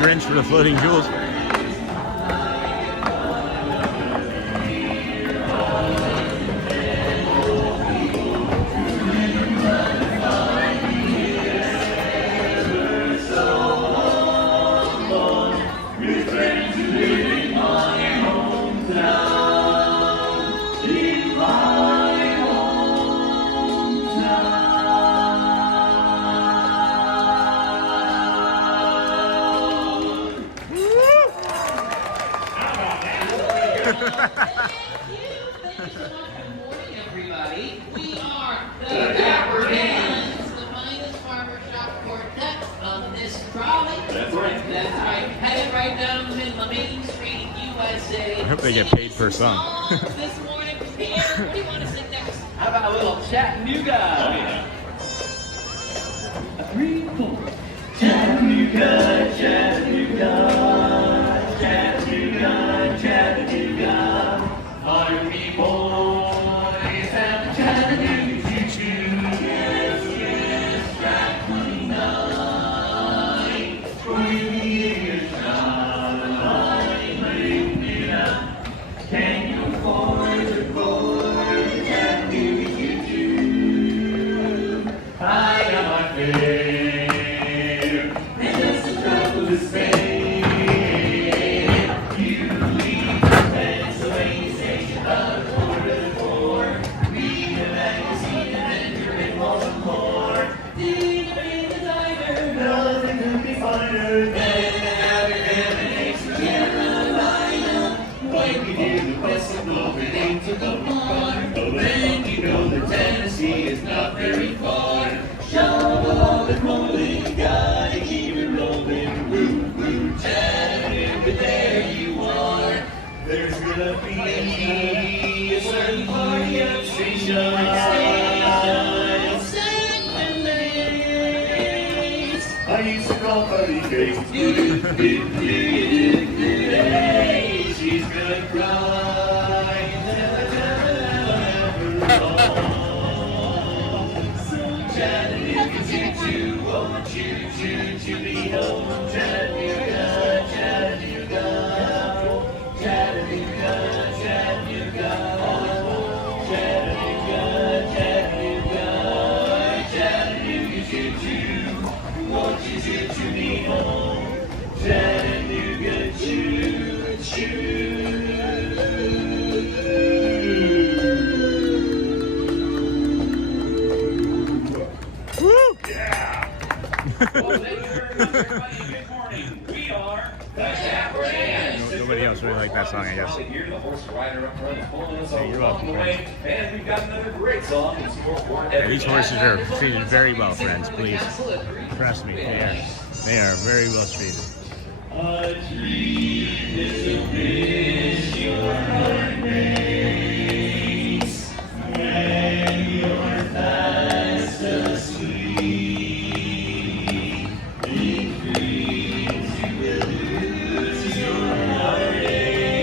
Grinch for the floating jewels. Everybody, we are the Dapper Dans, the finest farmer shop for ducks on this trolley. That's right. That's right. Headed right down the middle of Main Street, USA. I hope they get paid per song. This morning, Peter, what do you want to sing next? How about a little Chattanooga? Oh, yeah. 3, 4. Chattanooga, Chattanooga, Chattanooga, Chattanooga. Our people have Chattanooga choo-choo. Yes, yes, track 29. For years now, bring it up. Can you afford to board the Chattanooga choo-choo? I got my fare, and just the trouble to say. Then you know that Tennessee is not very far. Shovel and rolling, gotta keep it rolling. Root, root, Chattanooga, there you are. There's gonna be a certain party at Station. I used to call Buddy Face. Hey, she's gonna cry. So Chattanooga, choo-choo, oh choo-choo, choo-choo, Chattanooga, Chattanooga, Chattanooga, Chattanooga, Chattanooga, Chattanooga, Chattanooga, choo-choo, won't you choo-choo me home? Chattanooga, choo-choo. Well, thank you very much, everybody. Good morning. We are the Dapper Dans. Nobody else really liked that song, I guess. Here, the horse rider up front is pulling us Hey, over you're along the welcome, way. And we've got another great song in support for Yeah, these horses are treated very well, friends, please. Trust me, they are very well treated. A dream is a wish your heart makes when you're fast asleep. In dreams you will lose your heartaches.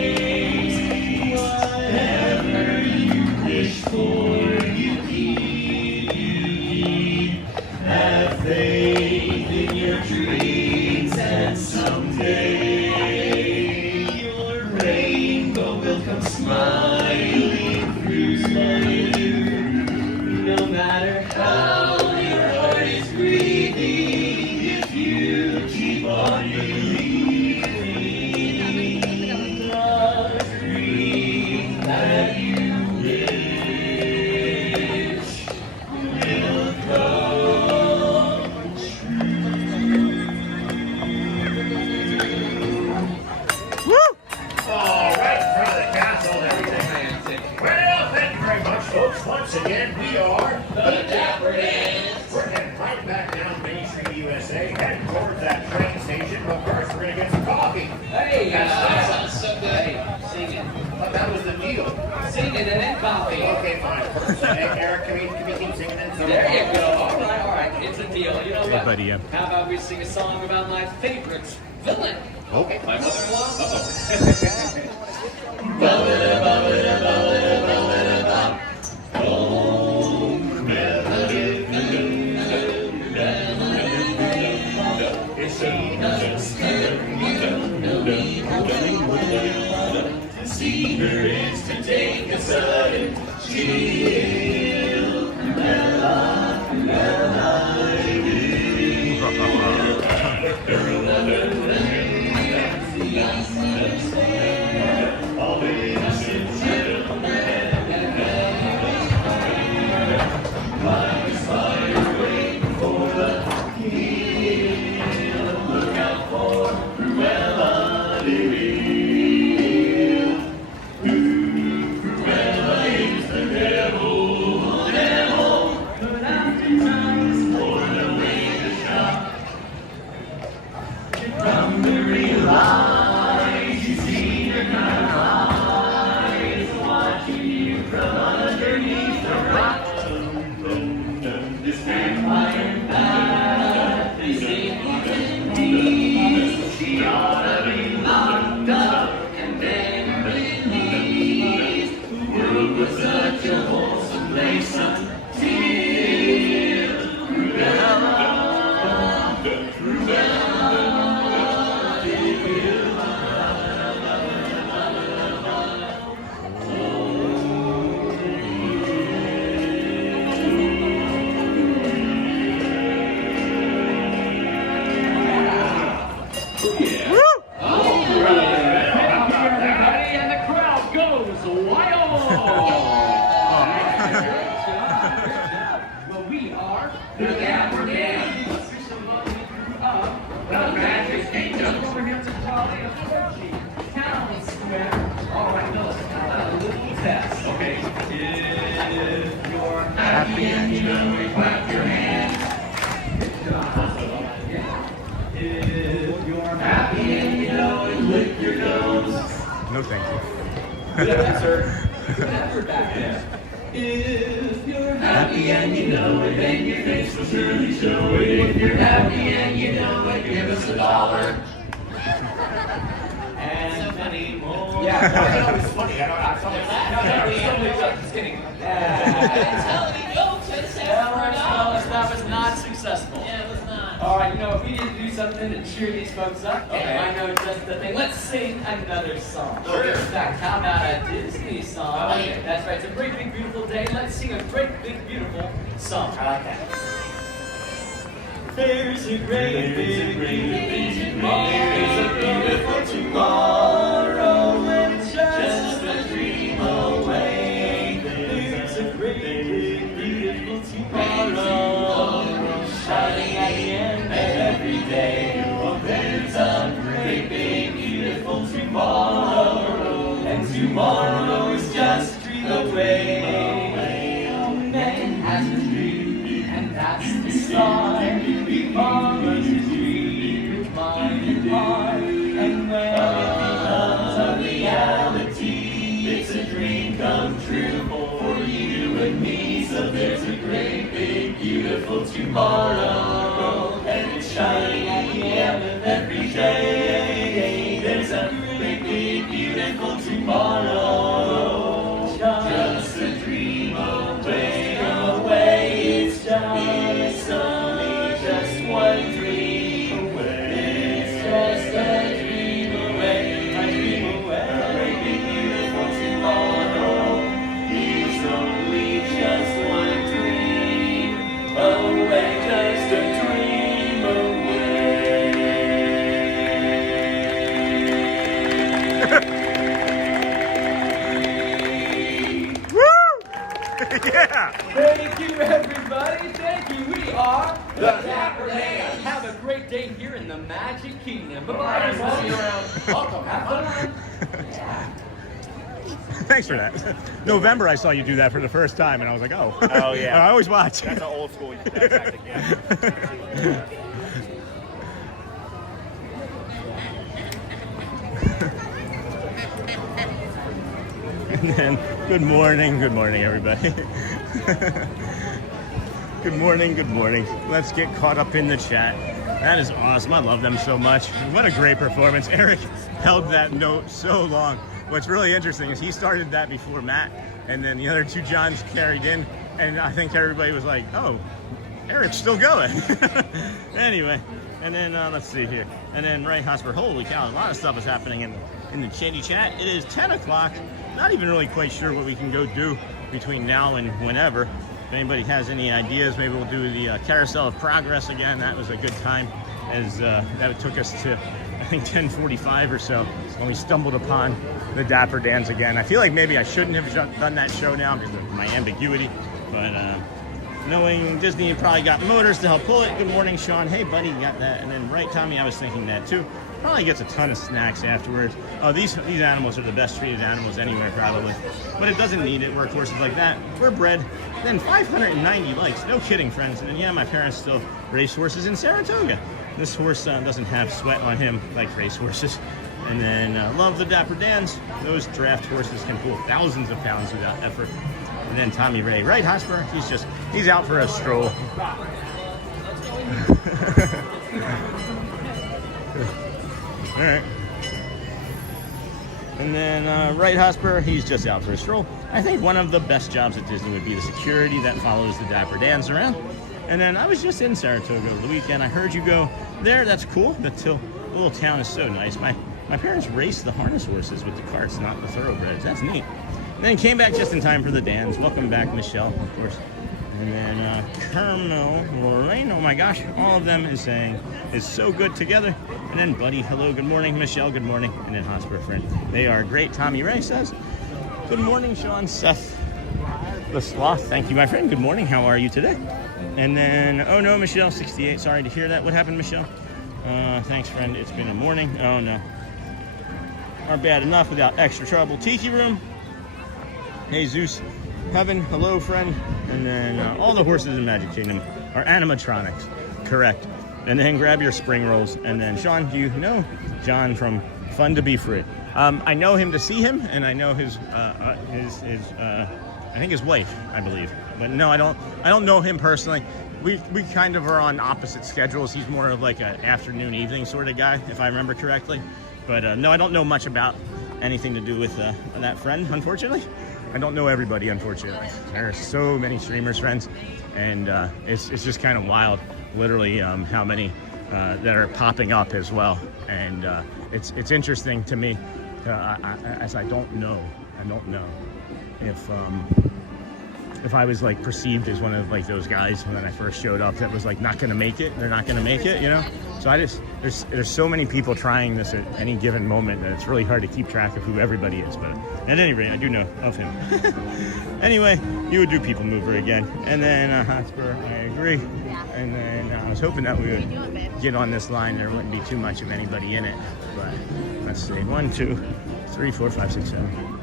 Whatever you wish for, you keep. Have faith in your dreams, and someday your rainbow will come smiling. folks. Once again, we are the Dapper Dans. We're heading right back down Main Street, USA, heading towards that train station. But first, we're going to get some coffee. Hey, that sounds so good. Hey, sing it. But that was the deal. Sing it and then coffee. Okay, fine. First, Eric, can we keep singing then? There you go. All right. It's a deal. You know what? buddy, yeah. How about we sing a song about my favorite villain? Okay. My mother-in-law? To see her is to take a sudden chill. All innocence like a spider waiting for the kill. Look out for Cruella de Vil. Cruella is the devil, but oftentimes for the way to shop. Come to realize you see her kind of eyes watching you from underneath the rock. This vampire bat, they say she ought to be locked up and then released. The world was such a wholesome place until everybody, and the crowd goes wild. Well, we are the Dapper Dans, official lovely crew of the Magic Kingdom. Over here to Charlie of Town Square. All right, fellas, a little test, okay? If you're happy and you know it, clap your hands. If you're happy and you know it, lick your nose. No, thank you. Good answer. Good effort back there. If you're happy and you know it, then your face will surely show it. If you're happy and you know it, give us $1. And many more. Yeah, I know it's funny. Just kidding. That was not successful. Yeah, it was not. All right, if we didn't do something to cheer these folks up, okay. I know just the thing. Let's sing another song. Sure. In fact, how about a Disney song? Okay. That's right. It's a great big beautiful day. Let's sing a great big beautiful song. I like that. There's a great big beautiful tomorrow, and it's just a dream away. There's a great big beautiful tomorrow, shining at the end of every day. Oh, there's a great big beautiful tomorrow, and tomorrow is just a dream away. Man has a dream, and that's the start. We follow his dream with mind and heart, and when it becomes a reality, it's a dream come true for you and me. So there's a great big beautiful tomorrow, and it's shining at the end of every day. There's a great big beautiful tomorrow, just a dream away. It's just one dream away. It's just a dream away. A dream away. A great big beautiful tomorrow is only just one dream away. Just a dream away. Yeah! Thank you, everybody. Thank you. We are the Dapper Dans. Have a great day here in the Magic Kingdom. Bye-bye. See you around. Welcome. Have fun. Yeah. Thanks for that. November, I saw you do that for the first time, and I was like, oh. Oh, yeah. I always watch. That's an old school tactic, yeah. And then, good morning, everybody. Good morning. Let's get caught up in the chat. That is awesome. I love them so much. What a great performance. Eric held that note so long. What's really interesting is he started that before Matt, and then the other two Johns carried in, and I think everybody was like, oh, Eric's still going. Anyway, and then let's see here. And then Ray Hosper, holy cow, a lot of stuff is happening in the Shady Chat. It is 10 o'clock. Not even really quite sure what we can go do between now and whenever. If anybody has any ideas, maybe we'll do the Carousel of Progress again. That was a good time, as that took us to, I think, 10:45 or so when we stumbled upon the Dapper Dans again. I feel like maybe I shouldn't have done that show now because of my ambiguity, but knowing Disney probably got motors to help pull it. Good morning, Sean. Hey, buddy, you got that? And then, right, Tommy, I was thinking that too. Probably gets a ton of snacks afterwards. Oh, these animals are the best treated animals anywhere, probably. But it doesn't need it. Workhorses like that. We're bred. Then 590 likes. No kidding, friends. And then, yeah, my parents still race horses in Saratoga. This horse doesn't have sweat on him like race horses. And then love the Dapper Dans. Those draft horses can pull thousands of pounds without effort. And then Tommy Ray. Right, Hosper? He's out for a stroll. All right. And then Right Hosper, he's just out for a stroll. I think one of the best jobs at Disney would be the security that follows the Dapper Dans around. And then I was just in Saratoga the weekend. I heard you go there. That's cool. The little town is so nice. My parents raced the harness horses with the carts, not the thoroughbreds. That's neat. And then came back just in time for the Dans. Welcome back, Michelle, of course. And then Carmel, Lorraine, oh my gosh, all of them is saying is so good together. And then Buddy, hello, good morning. Michelle, good morning. And then Hosper friend, they are great. Tommy Ray says, good morning, Sean. Seth, the sloth, thank you, my friend. Good morning, how are you today? And then, oh no, Michelle, 68, sorry to hear that. What happened, Michelle? Thanks, friend, it's been a morning. Oh no. Aren't bad enough without extra trouble. Tiki Room, hey Zeus. Heaven, hello, friend. And then all the horses in Magic Kingdom are animatronics, correct. And then grab your spring rolls. And then Sean, do you know John from Fun to Be Free? I know him to see him, and I know his I think his wife, I believe. But no, I don't know him personally. We kind of are on opposite schedules. He's more of like an afternoon, evening sort of guy, if I remember correctly. But no, I don't know much about anything to do with that friend, unfortunately. I don't know everybody, unfortunately. There are so many streamers, friends, and it's just kind of wild, literally, how many that are popping up as well. And it's interesting to me, as I don't know if I was like perceived as one of like those guys when I first showed up that was like not gonna make it. They're not gonna make it, you know. So there's so many people trying this at any given moment that it's really hard to keep track of who everybody is. But at any rate, I do know of him. Anyway, you would do PeopleMover again, and then Hotspur, I agree. And then I was hoping that we would get on this line. There wouldn't be too much of anybody in it. But let's see, 1, 2, 3, 4, 5, 6, 7.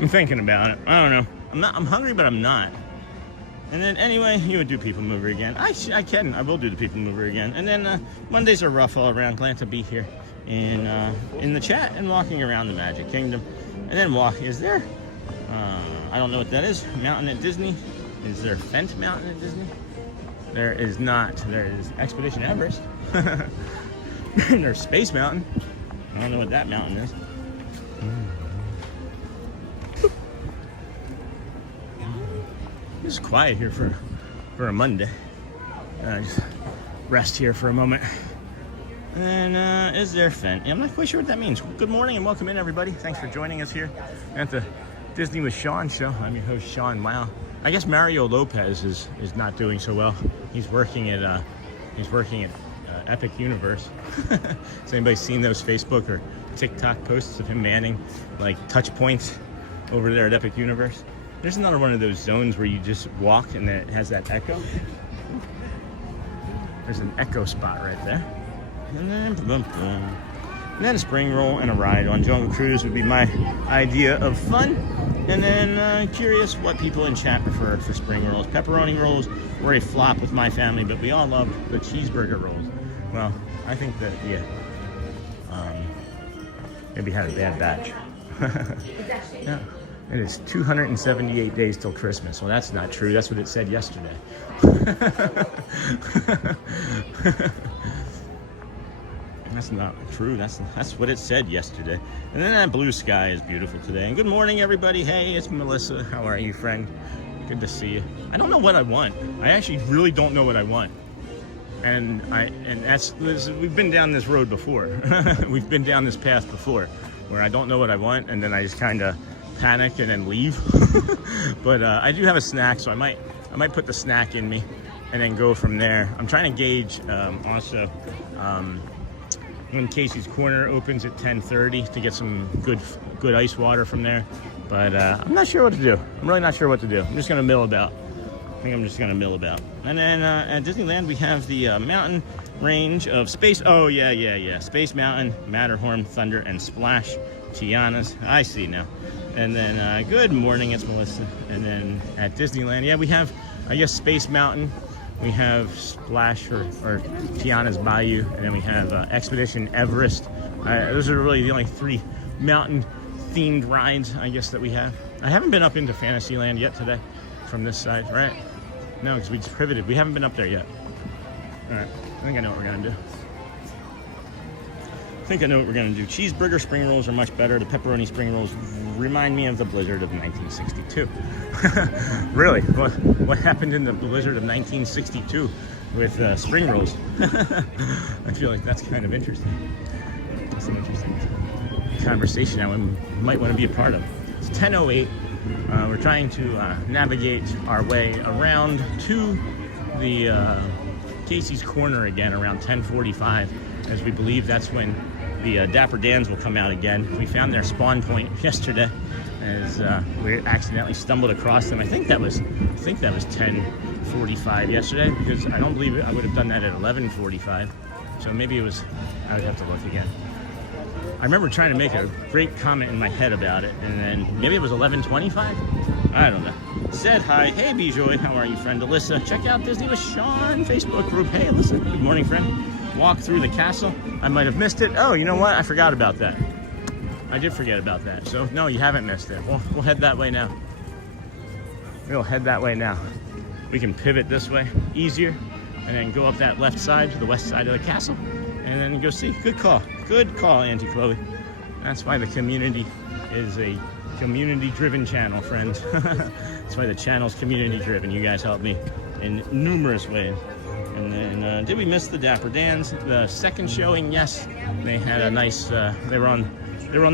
I'm thinking about it. I don't know. I'm hungry, but I'm not. And then anyway, you would do PeopleMover again. I will do the PeopleMover again. And then Mondays are rough all around. Glad to be here in the chat and walking around the Magic Kingdom. And then is there? I don't know what that is. Mountain at Disney. Is there Fent Mountain at Disney? There is not. There is Expedition Everest. There's Space Mountain. I don't know what that mountain is. It's quiet here for a Monday. Just rest here for a moment. And is there Fent? I'm not quite sure what that means. Good morning and welcome in, everybody. Thanks for joining us here at the Disney with Sean show. I'm your host, Sean. Wow. I guess Mario Lopez is not doing so well. He's working at Epic Universe. Has anybody seen those Facebook or TikTok posts of him manning like touch points over there at Epic Universe. There's another one of those zones where you just walk and it has that echo. There's an echo spot right there. And then a spring roll and a ride on Jungle Cruise would be my idea of fun. And then curious what people in chat prefer for spring rolls. Pepperoni rolls were a flop with my family, but we all loved the cheeseburger rolls. Well, I think that, yeah, maybe had a bad batch. Yeah. It is 278 days till Christmas. Well, that's not true. That's what it said yesterday. That's not true. That's what it said yesterday. And then that blue sky is beautiful today. And good morning, everybody. Hey, it's Melissa. How are you, friend? Good to see you. I don't know what I want. I actually really don't know what I want. And we've been down this road before. We've been down this path before, where I don't know what I want, and then I just kind of panic and then leave. But I do have a snack, so I might put the snack in me and then go from there. I'm trying to gauge also when Casey's Corner opens at 10:30 to get some good ice water from there. But I'm not sure what to do. I'm really not sure what to do. I'm just gonna mill about. I think I'm just gonna mill about. And then at Disneyland we have the mountain range of Space. Oh yeah. Space Mountain, Matterhorn, Thunder, and Splash Tianas. I see now. And then good morning, it's Melissa. And then at Disneyland, yeah, we have, I guess, Space Mountain. We have Splash or Tiana's Bayou, and then we have Expedition Everest. Those are really the only 3 mountain-themed rides, I guess, that we have. I haven't been up into Fantasyland yet today from this side, right? No, because we just pivoted. We haven't been up there yet. All right, I think I know what we're gonna do. Cheeseburger spring rolls are much better. The pepperoni spring rolls remind me of the blizzard of 1962. Really? What happened in the blizzard of 1962 with spring rolls? I feel like that's kind of interesting. That's an interesting conversation I might want to be a part of. It's 10:08. We're trying to navigate our way around to the Casey's Corner again around 10:45, as we believe that's when the Dapper Dans will come out again. We found their spawn point yesterday, as we accidentally stumbled across them. I think that was 10:45 yesterday, because I don't believe I would have done that at 11:45. So maybe it was. I would have to look again. I remember trying to make a great comment in my head about it, and then maybe it was 11:25. I don't know. Said hi. Hey, Bijoy. How are you, friend? Alyssa. Check out Disney with Sean Facebook group. Hey, Alyssa. Good morning, friend. Walk through the castle. I might have missed it. Oh, you know what? I forgot about that. I did forget about that. So, no, you haven't missed it. We'll head that way now. We'll head that way now. We can pivot this way easier, and then go up that left side to the west side of the castle, and then go see. Good call. Good call, Auntie Chloe. That's why the community is a community-driven channel, friends. That's why the channel's community-driven. You guys help me in numerous ways. And then, did we miss the Dapper Dans? The second showing, yes. They had a nice, they were on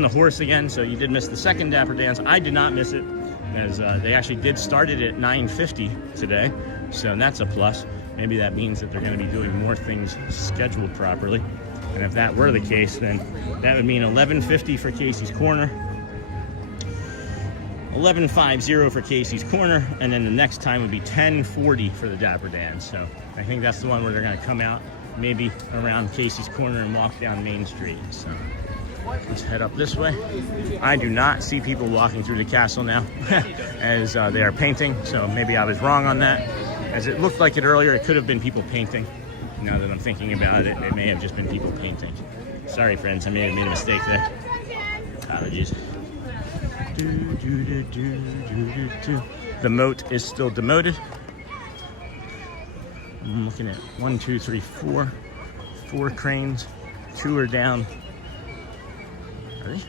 the horse again, so you did miss the second Dapper Dans. I did not miss it, as they actually did start it at 9:50 today, so that's a plus. Maybe that means that they're going to be doing more things scheduled properly. And if that were the case, then that would mean 11:50 for Casey's Corner, 11:50 for Casey's Corner, and then the next time would be 10:40 for the Dapper Dans. So I think that's the one where they're going to come out maybe around Casey's Corner and walk down Main Street. So let's head up this way. I do not see people walking through the castle now as they are painting, so maybe I was wrong on that. As it looked like it earlier, it could have been people painting. Now that I'm thinking about it, it may have just been people painting. Sorry, friends, I may have made a mistake there. Apologies. The moat is still demoted. I'm looking at 1, 2, 3, 4 cranes. 2 are down. Are they?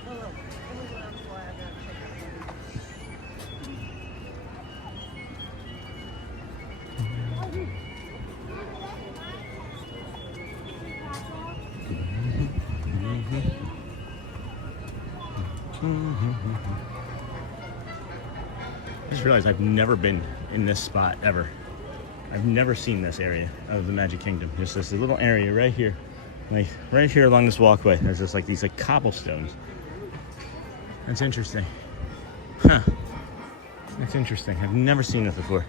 I just realized I've never been in this spot ever. I've never seen this area of the Magic Kingdom. Just this little area right here, like right here along this walkway. There's just like these like cobblestones. That's interesting. Huh. That's interesting. I've never seen this before.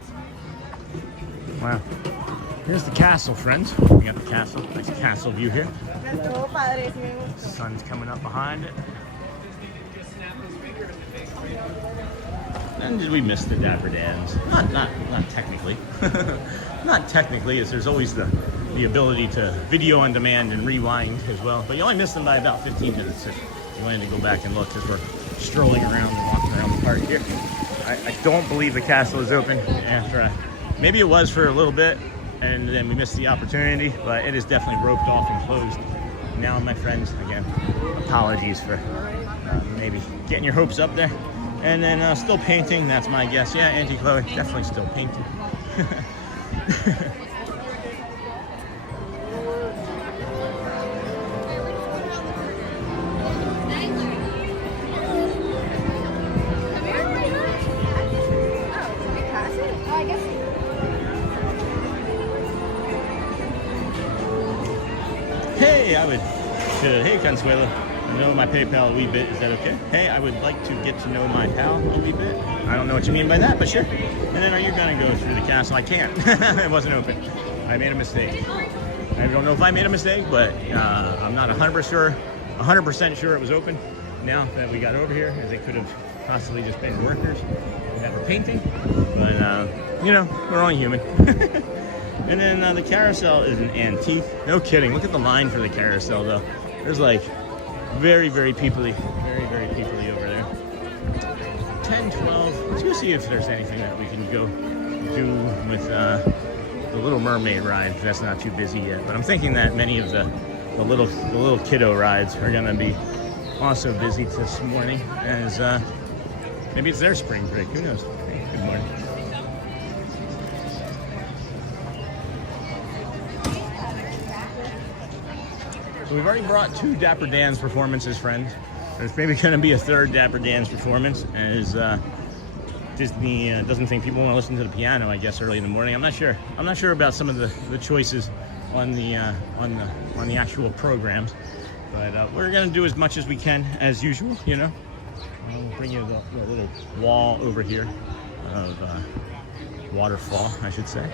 Wow. Here's the castle, friends. We got the castle. Nice castle view here. Sun's coming up behind it. And did we miss the Dapper Dans? Not technically. Not technically, as there's always the ability to video on demand and rewind as well. But you only miss them by about 15 minutes if you wanted to go back and look, because we're strolling around and walking around the park here. I don't believe the castle is open after maybe it was for a little bit and then we missed the opportunity, but it is definitely roped off and closed now, my friends. Again, apologies for maybe getting your hopes up there. And then still painting, that's my guess. Yeah, Auntie Chloe, definitely still painting. Hey, Consuelo, I know my PayPal a wee bit. Is that okay? Hey, I would like to get to know my pal a wee bit. I don't know what you mean by that, but sure. And then are you going to go through the castle? I can't. It wasn't open. I made a mistake. I don't know if I made a mistake, but I'm not 100% sure it was open. Now that we got over here, as it could have possibly just been workers that were painting. But, you know, we're only human. And then the carousel is an antique. No kidding. Look at the line for the carousel, though. There's like very, very peoply over there. 10, 12. Let's go see if there's anything that we can go do with the Little Mermaid ride. If that's not too busy yet. But I'm thinking that many of the little kiddo rides are gonna be also busy this morning, as maybe it's their spring break. Who knows? Hey, good morning. So we've already brought 2 Dapper Dans performances, friends. There's maybe going to be a 3rd Dapper Dans performance, as Disney doesn't think people want to listen to the piano, I guess, early in the morning. I'm not sure. I'm not sure about some of the choices on the actual programs, but we're going to do as much as we can, as usual. You know, I'll bring you the little wall over here of waterfall, I should say.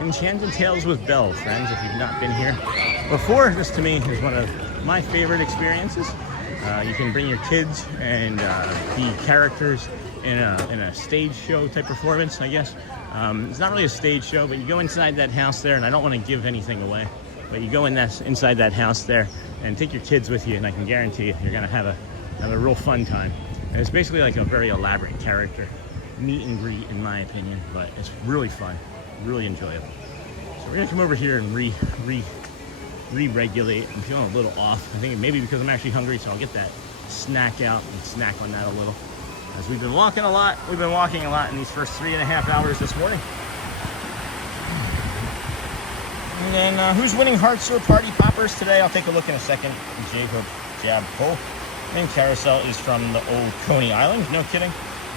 Enchanted Tales with Belle, friends, if you've not been here before. This to me is one of my favorite experiences. You can bring your kids and be characters in a stage show type performance, I guess. It's not really a stage show, but you go inside that house there, and I don't want to give anything away, but you go inside that house there and take your kids with you, and I can guarantee you're going to have a real fun time. And it's basically like a very elaborate character meet and greet, in my opinion, but it's really fun, really enjoyable. So we're gonna come over here and re-regulate. I'm feeling a little off. I think maybe because I'm actually hungry, so I'll get that snack out and snack on that a little. As we've been walking a lot in these first 3.5 hours this morning. And then who's winning Hearts or Party Poppers today? I'll take a look in a second. Jacob Jab Cole. And Carousel is from the old Coney Island, no kidding.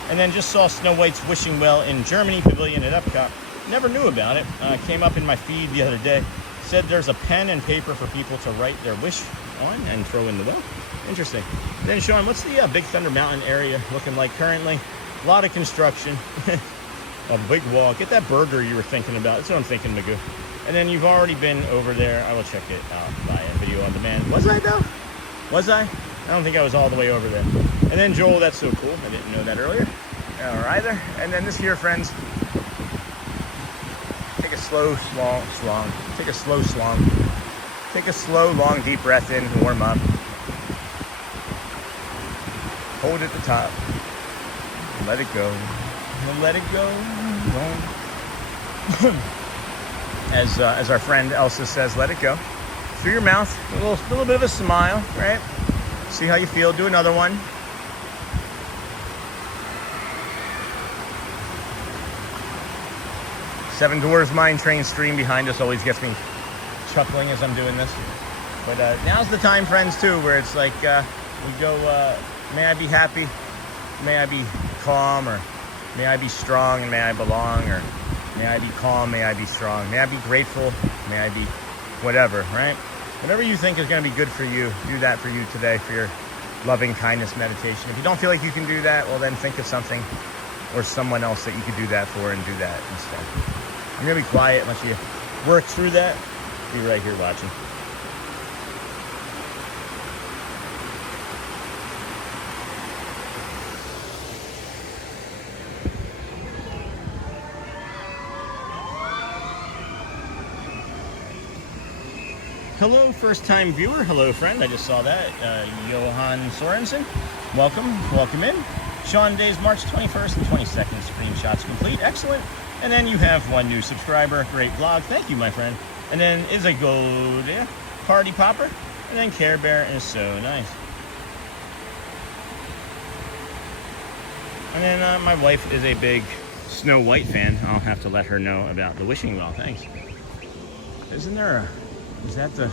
And then just saw Snow White's Wishing Well in Germany Pavilion at Epcot. Never knew about it. Came up in my feed the other day. Said there's a pen and paper for people to write their wish on and throw in the well. Interesting. Then Sean, what's the Big Thunder Mountain area looking like currently? A lot of construction. A big wall. Get that burger you were thinking about. That's what I'm thinking, Magoo. And then you've already been over there. I will check it out via video on demand. Was I though? Was I? I don't think I was all the way over there. And then Joel, that's so cool. I didn't know that earlier. Or either. And then this here, friends. Take a slow, long, deep breath in, warm up. Hold at the top. Let it go. Let it go. As our friend Elsa says, let it go. Through your mouth, a little bit of a smile, right? See how you feel. Do another one. Seven Dwarfs Mine Train stream behind us always gets me chuckling as I'm doing this. But now's the time, friends, too, where it's like we go, may I be happy, may I be calm, or May I be strong and may I belong, or may I be calm, may I be strong, may I be grateful, may I be whatever, right? Whatever you think is going to be good for you, do that for you today for your loving kindness meditation. If you don't feel like you can do that, well then think of something or someone else that you could do that for and do that instead. I'm going to be quiet and let you work through that. Be right here watching. Hello, first-time viewer. Hello, friend. I just saw that. Johan Sorensen. Welcome in. Sean Days, March 21st and 22nd. Screenshots complete. Excellent. And then you have one new subscriber. Great vlog. Thank you, my friend. And then Isagoda, Party Popper. And then Care Bear is so nice. And then my wife is a big Snow White fan. I'll have to let her know about the wishing well. Thanks. Isn't there a... Is that the...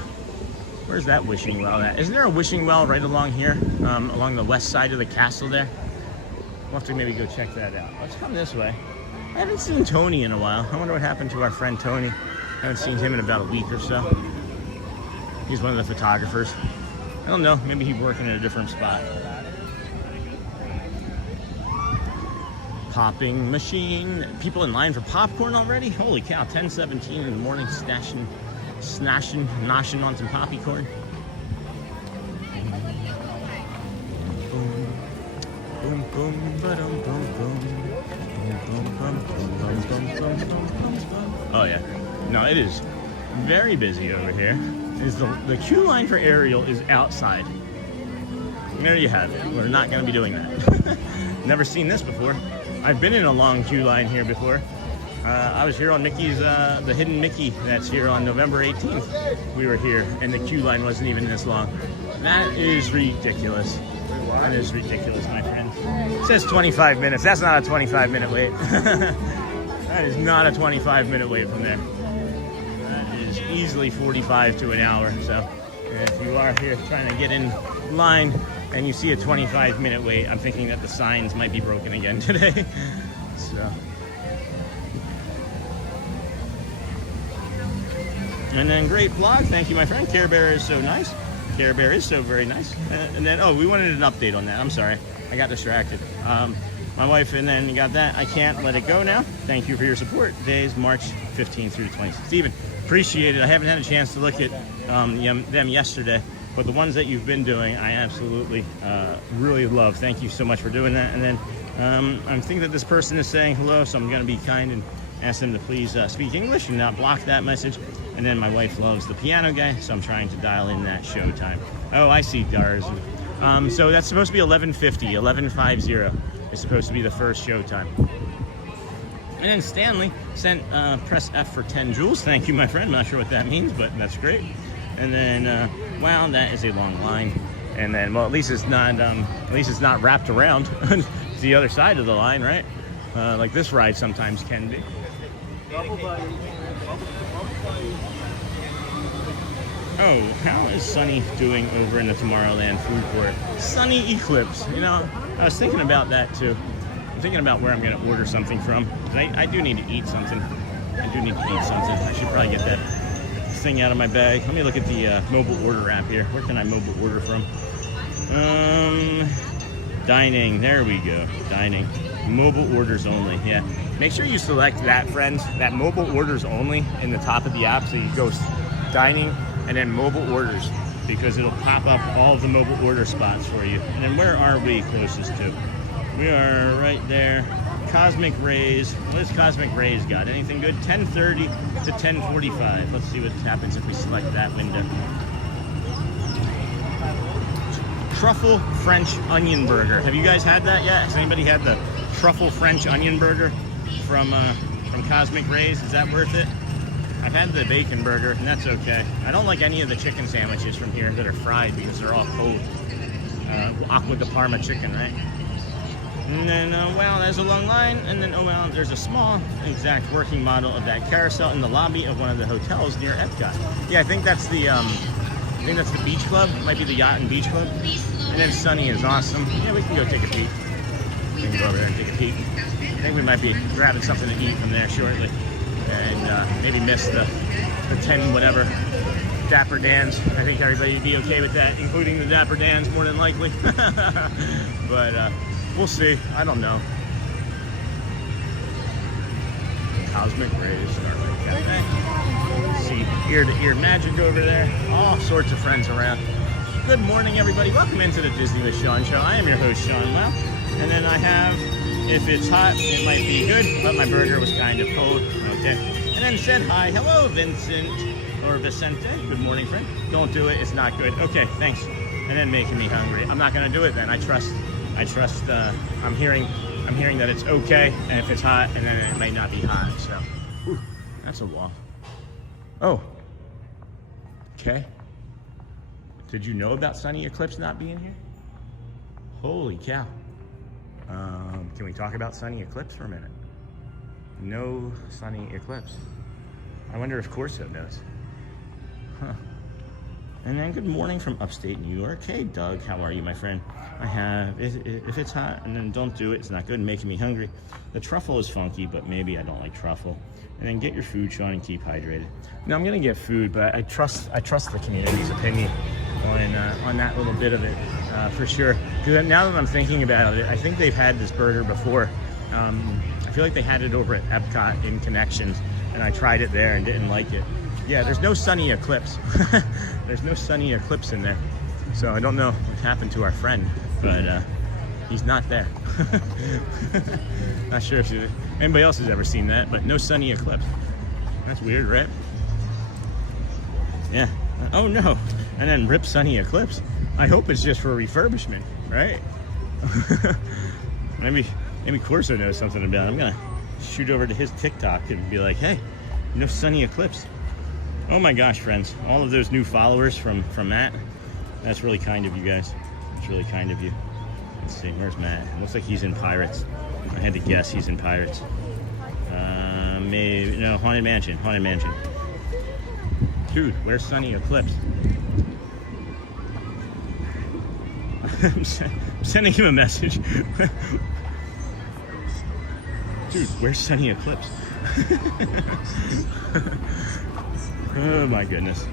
Where's that wishing well at? Isn't there a wishing well right along here? Along the west side of the castle there? We'll have to maybe go check that out. Let's come this way. I haven't seen Tony in a while. I wonder what happened to our friend Tony. I haven't seen him in about a week or so. He's one of the photographers. I don't know. Maybe he's working at a different spot. Popping machine. People in line for popcorn already? Holy cow, 10:17 in the morning, noshing on some popcorn. Boom, boom, ba-dum, boom, boom. Oh yeah, no, it is very busy over here. The queue line for Ariel is outside. There you have it. We're not going to be doing that. Never seen this before. I've been in a long queue line here before. I was here on Mickey's, the Hidden Mickey that's here on November 18th. We were here, and the queue line wasn't even this long. That is ridiculous. That is ridiculous, my friend. It says 25 minutes. That's not a 25-minute wait. That is not a 25-minute wait from there. That is easily 45 to an hour. So if you are here trying to get in line and you see a 25-minute wait, I'm thinking that the signs might be broken again today. So. And then great vlog. Thank you, my friend. Care Bear is so nice. Care Bear is so very nice. And then, oh, we wanted an update on that. I'm sorry. I got distracted. My wife, and then you got that. I can't let it go now. Thank you for your support. Days March 15th through 20th. Steven, appreciate it. I haven't had a chance to look at them yesterday, but the ones that you've been doing, I absolutely really love. Thank you so much for doing that. And then I'm thinking that this person is saying hello, so I'm going to be kind and ask them to please speak English and not block that message. And then my wife loves the piano guy, so I'm trying to dial in that show time. Oh, I see, Dars. So that's supposed to be 11:50, 11:50 is supposed to be the first show time. And then Stanley sent press F for 10 joules. Thank you, my friend. I'm not sure what that means, but that's great. And then, wow, that is a long line. And then, well, at least it's not wrapped around to the other side of the line, right? Like this ride sometimes can be. Oh, how is Sunny doing over in the Tomorrowland food court? Sunny Eclipse. You know, I was thinking about that too. I'm thinking about where I'm going to order something from. I do need to eat something. I should probably get that thing out of my bag. Let me look at the mobile order app here. Where can I mobile order from? Dining. There we go. Dining. Mobile orders only. Yeah. Make sure you select that, friends. That mobile orders only in the top of the app. So you go dining and then mobile orders, because it'll pop up all of the mobile order spots for you. And then where are we closest to? We are right there. Cosmic Rays. What has Cosmic Rays got? Anything good? 10:30 to 10:45. Let's see what happens if we select that window. Truffle French onion burger. Have you guys had that yet? Has anybody had the truffle French onion burger from Cosmic Rays? Is that worth it? I've had the bacon burger, and that's okay. I don't like any of the chicken sandwiches from here that are fried because they're all cold. Aqua de Parma chicken, right? And then, wow, there's a long line. And then, oh, well, there's a small, exact working model of that carousel in the lobby of one of the hotels near Epcot. Yeah, I think that's the beach club. It might be the Yacht and Beach Club. And then Sunny is awesome. Yeah, we can go take a peek. We can go over there and take a peek. I think we might be grabbing something to eat from there shortly, and maybe miss the 10 whatever Dapper Dans. I think everybody would be okay with that, including the Dapper Dans more than likely. But we'll see. I don't know. Cosmic Rays, Starlight Cafe. See ear-to-ear magic over there. All sorts of friends around. Good morning, everybody. Welcome into the Disney with Sean show. I am your host, Sean Wow. And then I have, if it's hot, it might be good, but my burger was kind of cold. Okay. And then said hi. Hello, Vincent or Vicente. Good morning, friend. Don't do it. It's not good. Okay, thanks. And then making me hungry. I'm not going to do it then. I trust. I'm hearing that it's okay, and if it's hot, and then it may not be hot. So, whew, that's a wall. Oh. Okay. Did you know about Sunny Eclipse not being here? Holy cow. Can we talk about Sunny Eclipse for a minute? No Sunny Eclipse. I wonder if Corso knows. Huh. And then good morning from upstate New York. Hey, Doug, how are you, my friend? I have, if it's hot, and then don't do it, it's not good, making me hungry. The truffle is funky, but maybe I don't like truffle. And then get your food, Sean, and keep hydrated. Now, I'm gonna get food, but I trust the community's opinion on that little bit of it, for sure. Because now that I'm thinking about it, I think they've had this burger before. I feel like they had it over at Epcot in Connections, and I tried it there and didn't like it. Yeah, there's no Sunny Eclipse. There's no Sunny Eclipse in there. So I don't know what happened to our friend, but he's not there. Not sure if anybody else has ever seen that, but no Sunny Eclipse. That's weird, right? Yeah. Oh no. And then rip Sunny Eclipse. I hope it's just for refurbishment, right? Maybe Corso knows something about it. I'm gonna shoot over to his TikTok and be like, hey, no Sunny Eclipse. Oh my gosh, friends, all of those new followers from Matt, that's really kind of you guys. It's really kind of you. Let's see, where's Matt? It looks like he's in Pirates. I had to guess he's in Pirates. Maybe, no, Haunted Mansion. Dude, where's Sunny Eclipse? I'm sending him a message. Dude, where's Sunny Eclipse? Oh my goodness.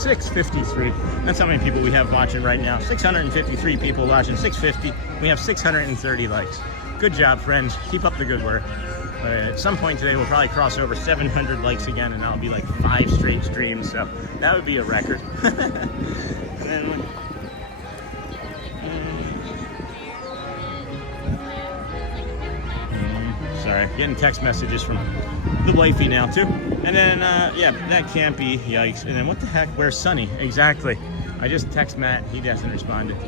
$653. That's how many people we have watching right now. 653 people watching. 650. We have 630 likes. Good job, friends. Keep up the good work. At some point today, we'll probably cross over 700 likes again, and that'll be like 5 straight streams. So that would be a record. And then sorry, getting text messages from the wifey now too. And then yeah, that can't be, yikes. And then what the heck, where's Sunny? Exactly. I just text Matt, he hasn't responded.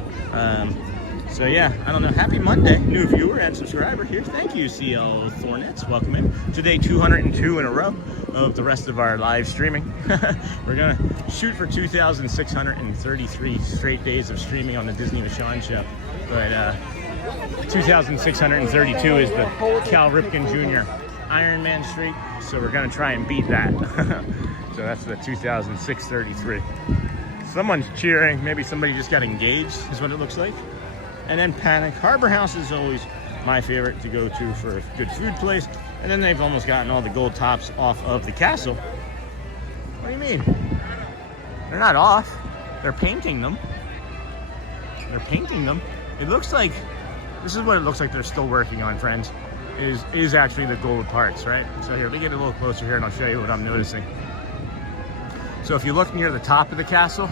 So yeah, I don't know. Happy Monday, new viewer and subscriber here. Thank you, CL Thornets. Welcome in. Today 202 in a row of the rest of our live streaming. We're gonna shoot for 2,633 straight days of streaming on the Disney with Sean show. But 2,632 is the Cal Ripken Jr. Ironman streak, so we're gonna try and beat that. So that's the 2,633. Someone's cheering. Maybe somebody just got engaged, is what it looks like. And then Panic. Harbor House is always my favorite to go to for a good food place. And then they've almost gotten all the gold tops off of the castle. What do you mean? They're not off. They're painting them. They're painting them. It looks like, this is what it looks like they're still working on, friends, is actually the gold parts, right? So here, let me get a little closer here and I'll show you what I'm noticing. So if you look near the top of the castle,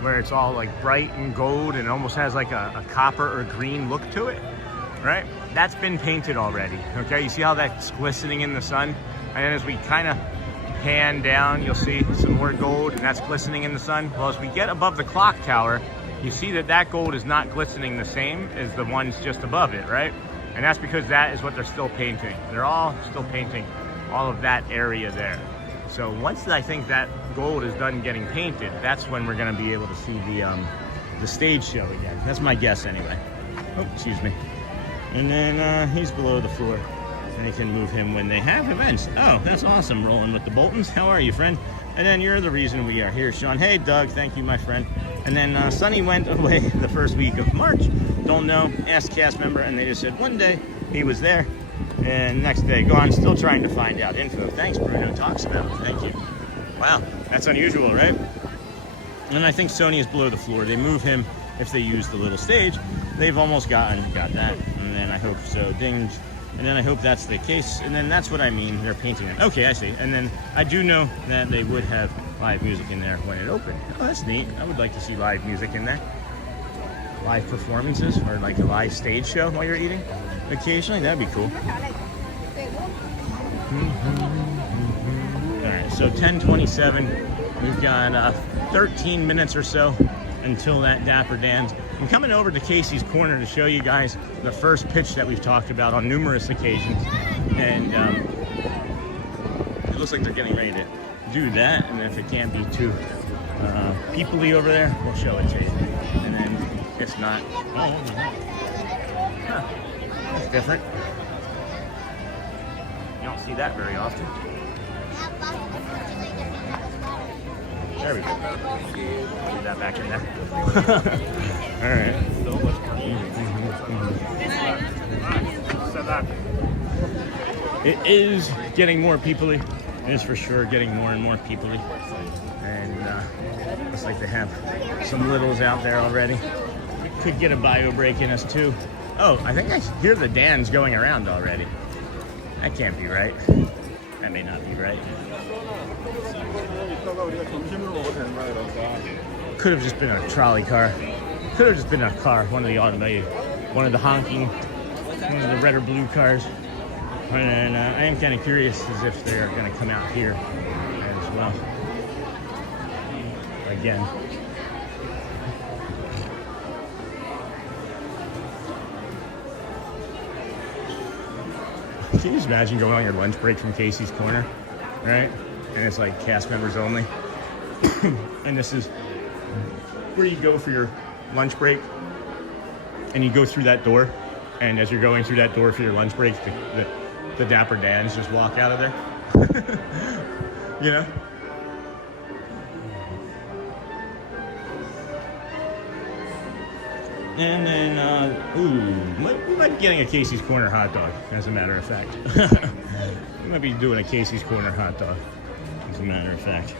where it's all like bright and gold and almost has like a copper or green look to it, right? That's been painted already, okay? You see how that's glistening in the sun? And then as we kind of pan down, you'll see some more gold and that's glistening in the sun. Well, as we get above the clock tower, you see that that gold is not glistening the same as the ones just above it, right? And that's because that is what they're still painting. They're all still painting all of that area there. So once I think that gold is done getting painted, that's when we're going to be able to see the stage show again. That's my guess anyway. Oh, excuse me. And then he's below the floor. And they can move him when they have events. Oh, that's awesome, rolling with the Boltons. How are you, friend? And then you're the reason we are here, Sean. Hey, Doug, thank you, my friend. And then Sonny went away the first week of March. Don't know, asked cast member, and they just said one day he was there, and next day gone. Still trying to find out info. Thanks, Bruno talks about it. Thank you. Wow, that's unusual, right? And I think Sony is below the floor. They move him if they use the little stage. They've almost got that, and then I hope so. Ding. And then I hope that's the case. And then that's what I mean. They're painting it. Okay, I see. And then I do know that they would have live music in there when it opened. Oh, that's neat. I would like to see live music in there. Live performances or like a live stage show while you're eating. Occasionally, that'd be cool. All right, so 10:27. We've got 13 minutes or so until that Dapper Dans. I'm coming over to Casey's Corner to show you guys the first pitch that we've talked about on numerous occasions. And it looks like they're getting ready to do that. And if it can't be too people-y over there, we'll show it to you. And then if not, that's different. You don't see that very often. There we go. Put that back in there. All right. It is getting more people-y. It is for sure getting more and more people-y. And looks like they have some littles out there already. We could get a bio break in us too. Oh, I think I hear the Dans going around already. That can't be right. That may not be right. Could have just been a trolley car. Could have just been a car, one of the automated, one of the honking, one of the red or blue cars. And I am kind of curious as if they're going to come out here as well. Again. Can you just imagine going on your lunch break from Casey's Corner, right? And it's like cast members only. And this is where you go for your lunch break. And you go through that door. And as you're going through that door for your lunch break, the Dapper Dans just walk out of there. You know? And then, we might be getting a Casey's Corner hot dog, as a matter of fact. We might be doing a Casey's Corner hot dog, as a matter of fact.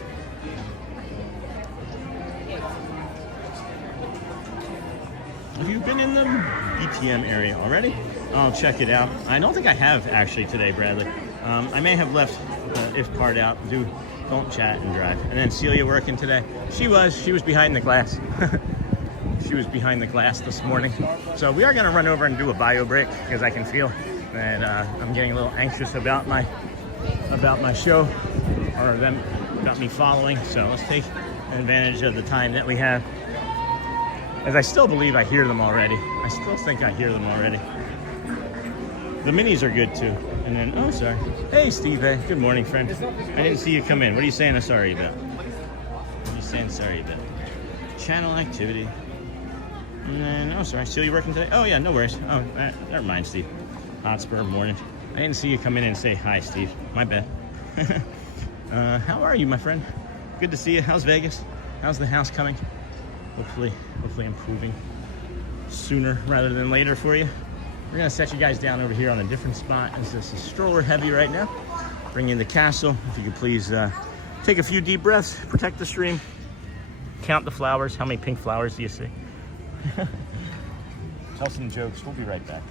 Have you been in the BTM area already? I'll check it out. I don't think I have actually today, Bradley. I may have left the if part out. Don't chat and drive. And then Celia working today. She was behind the glass. She was behind the glass this morning. So we are going to run over and do a bio break because I can feel that I'm getting a little anxious about my show or them about me following. So let's take advantage of the time that we have. As I still believe I hear them already. I still think I hear them already. The minis are good too. And then, oh, sorry. Hey, Steve. Hey. Good morning, friend. I didn't see you come in. What are you saying sorry about? What are you saying sorry about? Channel activity. And then, oh, sorry. Still you working today? Oh, yeah, no worries. Oh, never mind, Steve. Hotspur morning. I didn't see you come in and say hi, Steve. My bad. How are you, my friend? Good to see you. How's Vegas? How's the house coming? Hopefully improving sooner rather than later for you. We're gonna set you guys down over here on a different spot as this is stroller heavy right now. Bring in the castle. If you could please take a few deep breaths, protect the stream, count the flowers. How many pink flowers do you see? Tell some jokes. We'll be right back.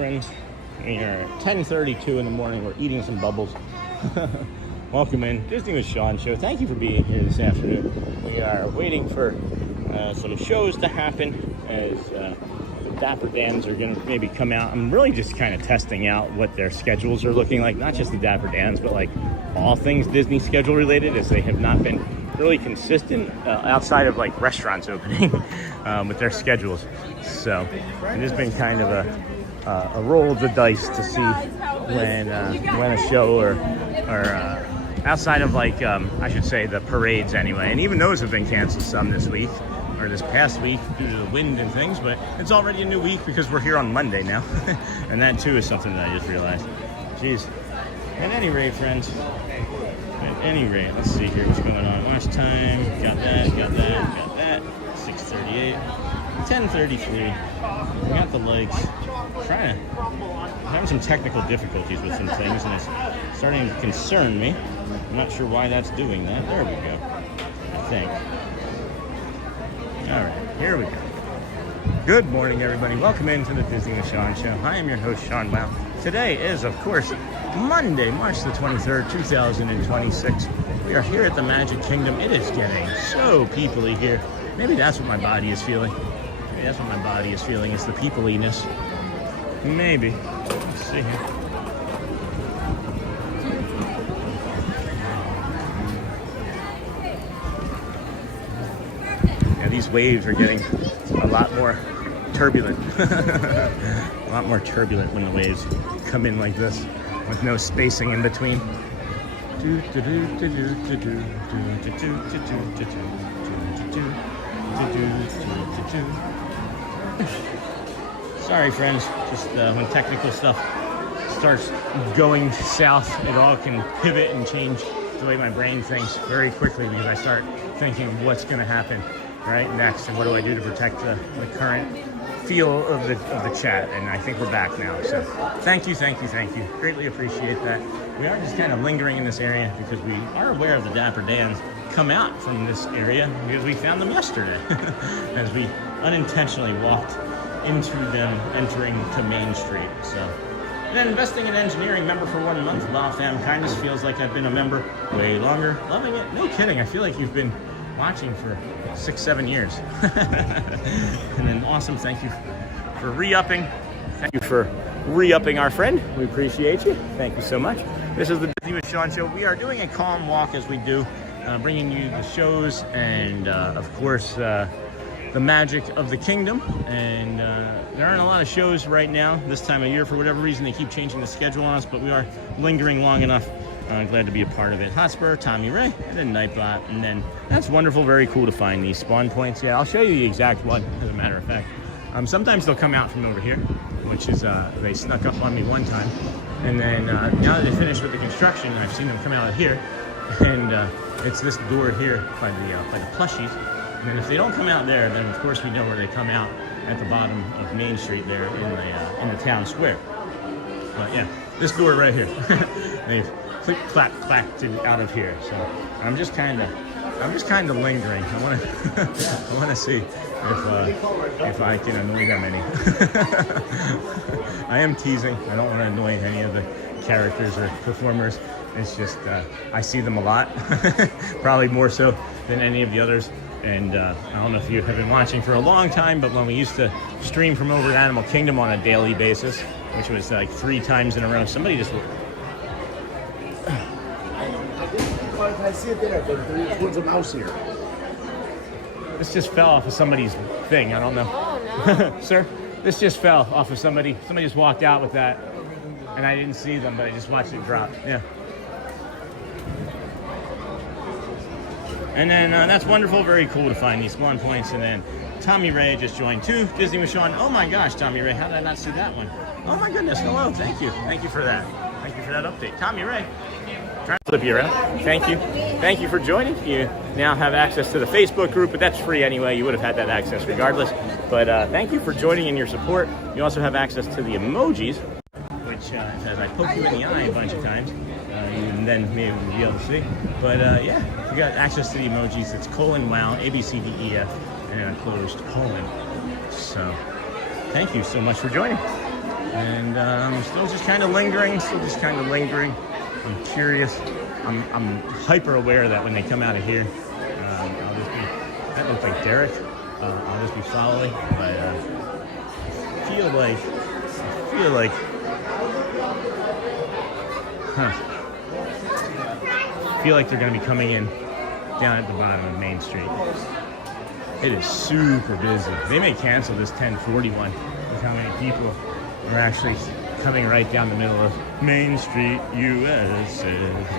friends. We are at 10:32 in the morning. We're eating some bubbles. Welcome in Disney with Sean show. Thank you for being here this afternoon. We are waiting for some shows to happen as the Dapper Dans are going to maybe come out. I'm really just kind of testing out what their schedules are looking like. Not just the Dapper Dans, but like all things Disney schedule related, as they have not been really consistent outside of like restaurants opening with their schedules. So it has been kind of a roll of the dice to see when a show or outside of like I should say the parades anyway, and even those have been canceled some this week or this past week due to the wind and things. But it's already a new week because we're here on Monday now, and that too is something that I just realized. Jeez. At any rate, friends. At any rate, let's see here what's going on. Watch time. Got that. 6:38. 10:33. We got the legs. Having some technical difficulties with some things, and it's starting to concern me. I'm not sure why that's doing that. There we go. I think. All right, here we go. Good morning, everybody. Welcome into the Disney with Sean show. I am your host, Sean Wow. Today is, of course, Monday, March the 23rd, 2026. We are here at the Magic Kingdom. It is getting so peoply here. Maybe that's what my body is feeling. Maybe that's what my body is feeling. It's the peopliness. Maybe. Let's see here. Yeah, these waves are getting a lot more turbulent. A lot more turbulent when the waves come in like this with no spacing in between. Sorry, friends. Just when technical stuff starts going south, it all can pivot and change the way my brain thinks very quickly because I start thinking of what's going to happen right next and what do I do to protect the current feel of the chat. And I think we're back now. So thank you. Greatly appreciate that. We are just kind of lingering in this area because we are aware of the Dapper Dans come out from this area because we found them yesterday as we unintentionally walked into them entering to Main Street. So, and then investing in engineering member for 1 month. Law Fam Kindness feels like I've been a member way longer. Loving it. No kidding. I feel like you've been watching for 6-7 years. And then awesome. Thank you for re-upping. Thank you for re-upping our friend. We appreciate you. Thank you so much. This is the Disney with Sean show. We are doing a calm walk as we do, bringing you the shows and of course the magic of the kingdom. And there aren't a lot of shows right now this time of year. For whatever reason, they keep changing the schedule on us, but we are lingering long enough. Glad to be a part of it. Hotspur, Tommy Ray, and then Nightbot. And then that's wonderful. Very cool to find these spawn points. Yeah, I'll show you the exact one, as a matter of fact. Sometimes they'll come out from over here, which is, they snuck up on me one time. And then now that they finished with the construction, I've seen them come out of here. And it's this door here by the plushies. And then if they don't come out there, then of course we know where they come out at the bottom of Main Street there in the town square. But yeah, this door right here. They've click clack clacked out of here. So I'm just kind of lingering. I want to see if I can annoy them any. I am teasing. I don't want to annoy any of the characters or performers. It's just I see them a lot, probably more so than any of the others. And I don't know if you have been watching for a long time, but when we used to stream from over at Animal Kingdom on a daily basis, which was like 3 times in a row, somebody just... I see it there, but there's a mouse here. This just fell off of somebody's thing. I don't know. Oh, no. Sir, this just fell off of somebody. Somebody just walked out with that, and I didn't see them, but I just watched it drop. Yeah. And then that's wonderful. Very cool to find these spawn points. And then Tommy Ray just joined too. Disney with Sean. Oh my gosh, Tommy Ray. How did I not see that one? Oh my goodness. Hello. Thank you. Thank you for that. Thank you for that update. Tommy Ray. Trying to flip you around. Thank you. Thank you for joining. You now have access to the Facebook group, but that's free anyway. You would have had that access regardless. But thank you for joining and your support. You also have access to the emojis, which as I poke you in the eye a bunch of times, and then maybe we'll be able to see. But yeah, you got access to the emojis. It's : wow, ABCDEF, and a closed colon. So thank you so much for joining. And still just kind of lingering, I'm curious. I'm hyper aware that when they come out of here, I'll just be, that looks like Derek. I'll just be following, but I feel like, I feel like they're going to be coming in down at the bottom of Main Street. It is super busy. They may cancel this 1041 with how many people are actually coming right down the middle of Main Street, USA.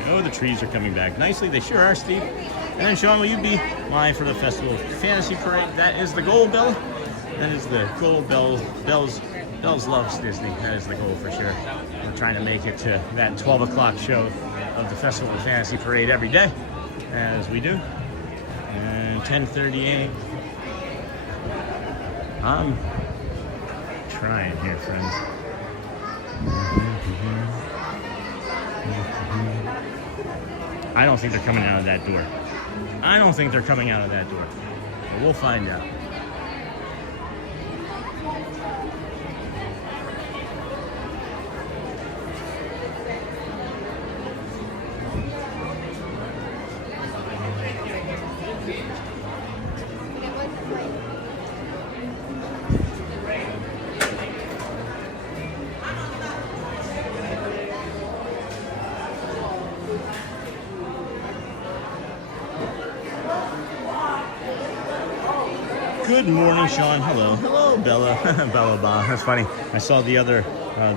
Oh, the trees are coming back nicely. They sure are, Steve. And then, Sean, will you be live for the Festival Fantasy Parade? That is the goal, Bella. That is the goal. Bells loves Disney. That is the goal for sure. We're trying to make it to that 12 o'clock show of the Festival Fantasy Parade every day, as we do. And 10:38. I'm trying here, friends. I don't think they're coming out of that door. But we'll find out. Good morning, Sean. Hello, Bella. Bella Ba. That's funny. I saw the other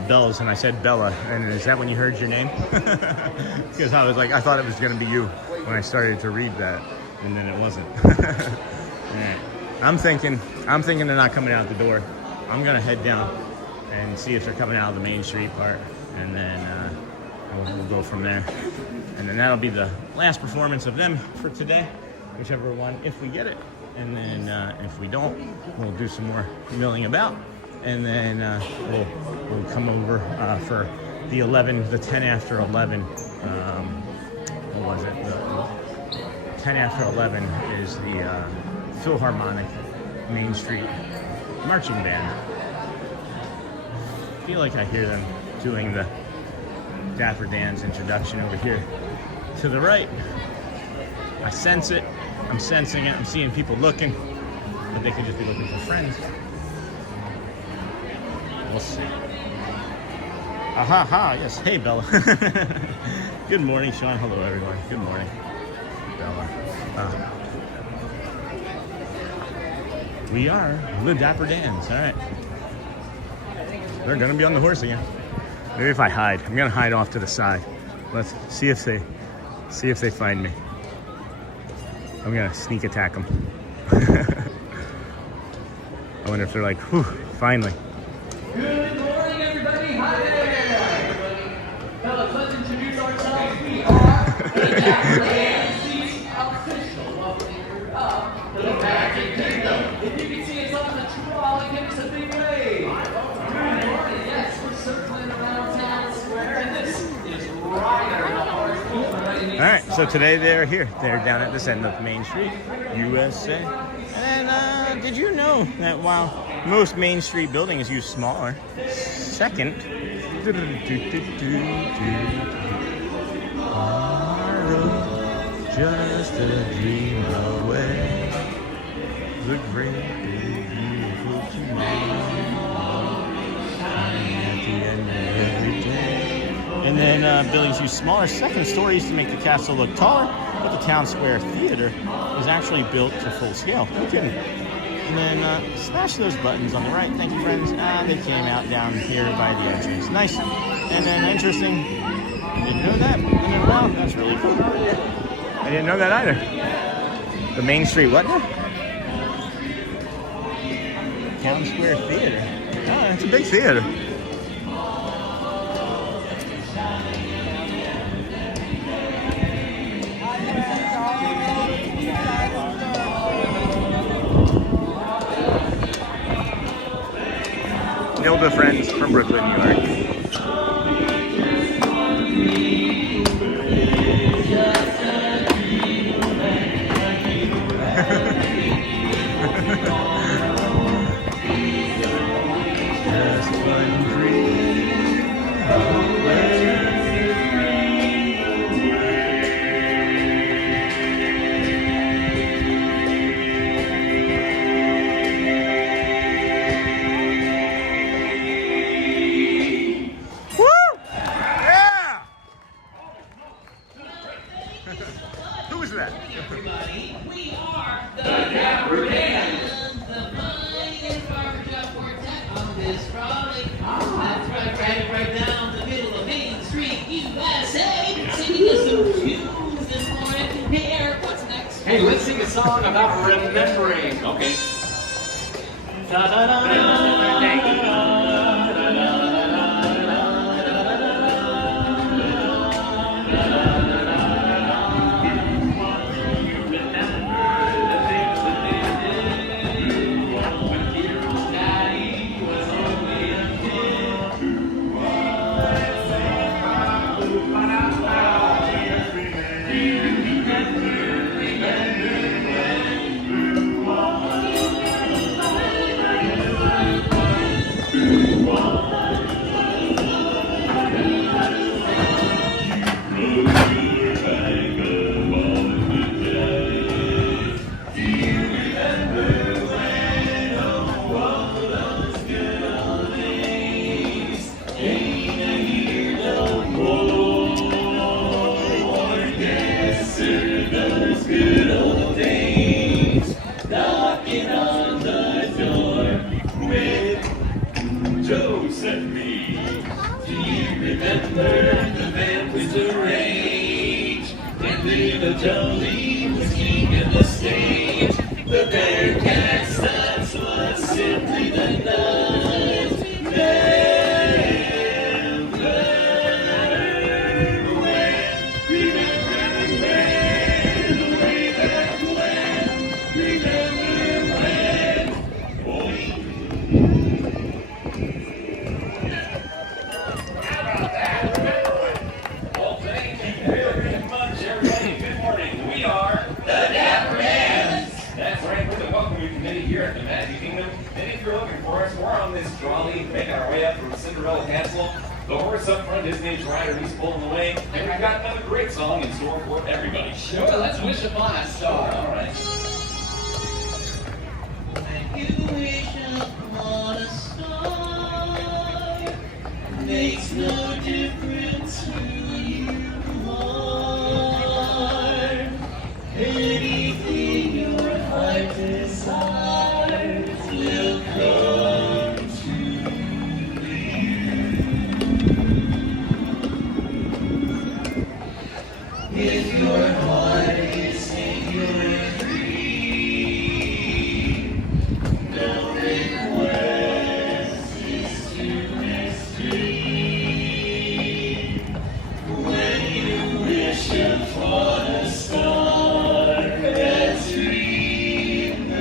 bells and I said Bella. And is that when you heard your name? Because I was like, I thought it was going to be you when I started to read that, and then it wasn't. All right. I'm thinking they're not coming out the door. I'm gonna head down and see if they're coming out of the Main Street part, and then we'll go from there. And then that'll be the last performance of them for today, whichever one, if we get it. And then if we don't, we'll do some more milling about, and then we'll come over for the 10 after 11. What was it? The 10 after 11 is the Philharmonic Main Street marching band. I feel like I hear them doing the Dapper Dans introduction over here to the right. I sense it. I'm sensing it. I'm seeing people looking, but they could just be looking for friends. We'll see. Aha, yes. Hey, Bella. Good morning, Sean. Hello, everyone. Good morning, Bella. We are the Dapper Dans. All right. They're going to be on the horse again. Maybe if I hide. I'm going to hide off to the side. Let's see if they find me. I'm going to sneak attack them. I wonder if they're like, whew, finally. Good morning, everybody. Hi there, everybody. Fellas, let's introduce ourselves. We are the Dapper Dans, the official welcoming group of the Magic Kingdom. If you can see us up in the trolley, give us a big wave. Good morning. Yes, we're circling around town square, and this is Ryder. All right, so today they're here. They're down at this end of Main Street, USA. And did you know that while most Main Street buildings use smaller, second, just a dream away, the great big beautiful tomorrow, at the end of every day. And then buildings use smaller second stories to make the castle look taller, but the Town Square Theater is actually built to full scale. Okay. And then smash those buttons on the right. Thank you, friends. They came out down here by the entrance. Nice. And then interesting, didn't know that. And then wow, that's really cool. I didn't know that either. The Main Street what now? Town Square Theater. Oh, it's a big theater. Hilda friends from Brooklyn, New York. Just one dream. Who was that? Everybody, we are the Dapper Dans. The finest barbershop quartet on this trolley. That's right down the middle of Main Street, USA. Singing us some tunes this morning. Hey, Eric, what's next? Hey, let's sing a song about remembering. Okay. Jolly was king of the stage. The Bearcats, that's what simply the night. Remember when, way back when, remember when. How about that? Well, thank you very much, everybody. Good morning. We are The Dapper Dans. That's right, we're the welcoming committee here at the Magic Kingdom. And if you're looking for us, we're on this trolley, making our way up from Cinderella Castle. The horse up front, his name's Ryder, he's pulling the way. And we've got another great song in store for everybody. Sure, let's wish upon a star. All right. When you wish upon a star, makes no difference who you are. Anything your heart desires will come to you. If your heart is in your dream, no request is too extreme. When you wish upon a star, as dreamers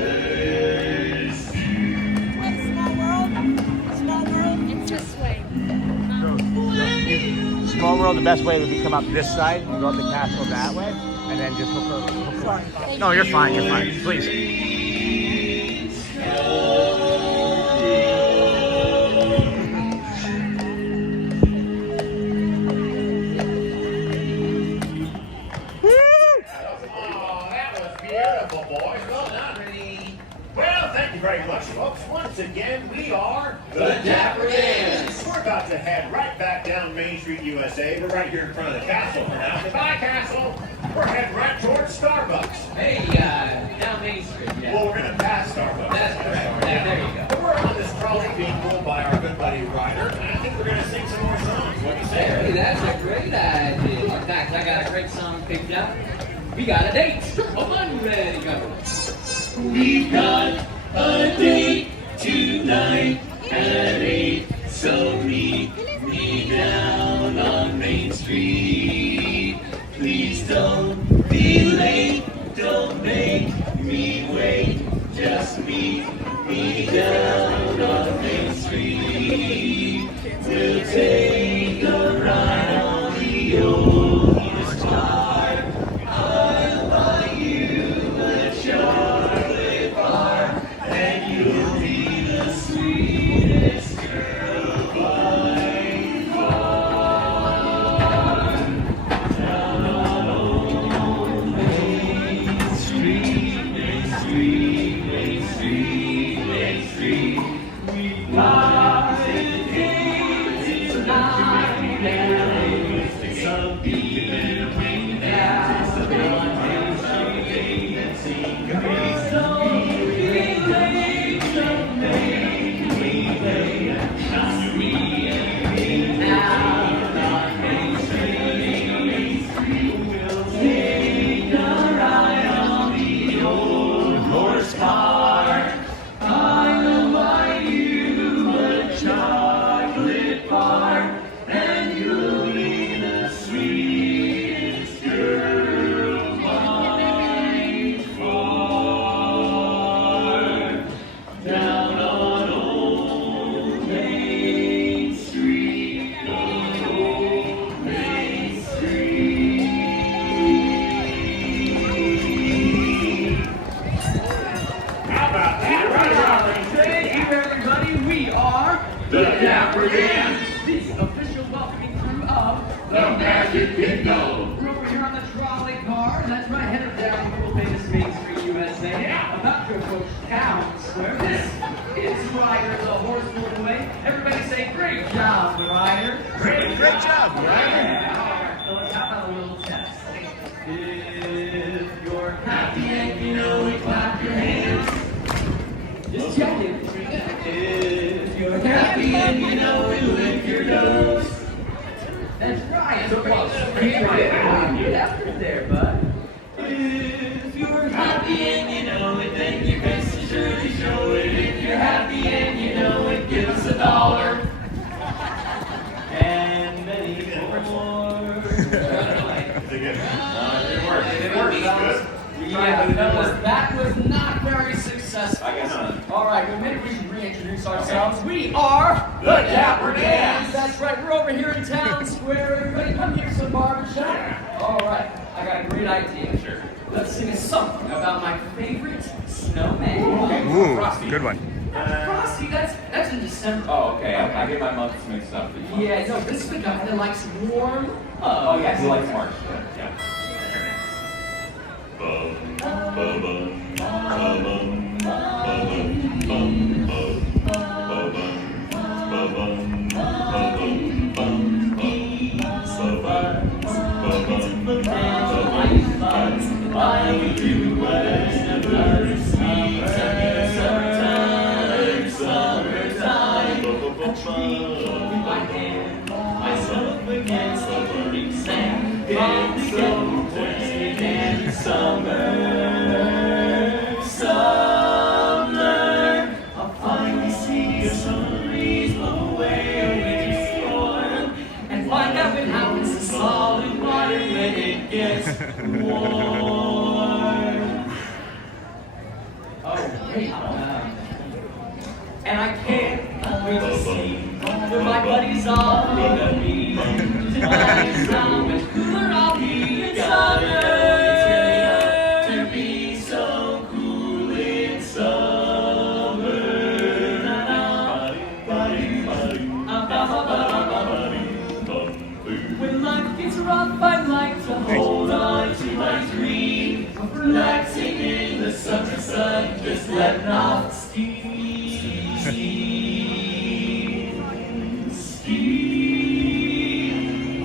do. What, Small World? Small World? It's this way. Small World, the best way would be come up this side and go up the castle that way, and then just hook around. No, you're fine, please. Oh, that was beautiful, boys. Well done. Well, thank you very much, folks. Once again, we are The Dapper Dans. We're about to head right back down Main Street, USA. We're right here in front of the castle for now. Goodbye, castle. We're heading right towards Starbucks. Hey, down Main Street, yeah. Well, we're going to pass Starbucks. That's correct. Yeah, there you go. But we're on this trolley being pulled by our good buddy Ryder, and I think we're going to sing some more songs. What do you say? Hey, that's a great idea. In fact, I got a great song picked up. We got a date. Oh, I'm ready to go. We've got a date tonight at 8, so meet me down on Main Street. Please don't be late, don't make me wait, just meet me down on Main Street. We'll take a ride on the oldest car. I'll buy you a chocolate bar, and you'll be the sweetest girl by far. Down on old Main Street, Main Street, Main Street, Main Street. that's right, headed down the cool famous Main Street USA. About to approach Town Square. This is Ryder, the horse moving away. Everybody say, great job, Ryder. Great job, Ryder. Yeah. So let's have a little test. If you're happy and you know it, clap your hands. Just checking. If you're happy and you know it, lift your nose. That's right. So close. Get after it there, bud. If you're happy and you know it, then your face is sure to show it. If you're happy and you know it, give us $1. And many more. It worked. Yeah, that was not very successful. I guess not. All right, well, maybe we should reintroduce ourselves. We are the Dapper Dans. That's right, we're over here in Town Square. Everybody come here some barbershop. All right, I got a great idea. Sure. Let's sing a song about my favorite snowman. Ooh, Frosty. good one. Frosty, that's in December. Oh, okay. I get my months mixed up. Yeah, no, this is the guy that likes warm. Oh, yes, he likes March. Yeah. And I can't wait to see where my buddies are gonna be. Tonight, how much cooler I'll be in summer. To be so cool in summer. When life gets rough, I'd like to hold on to my dream of relaxing in the summer sun, just letting off steam.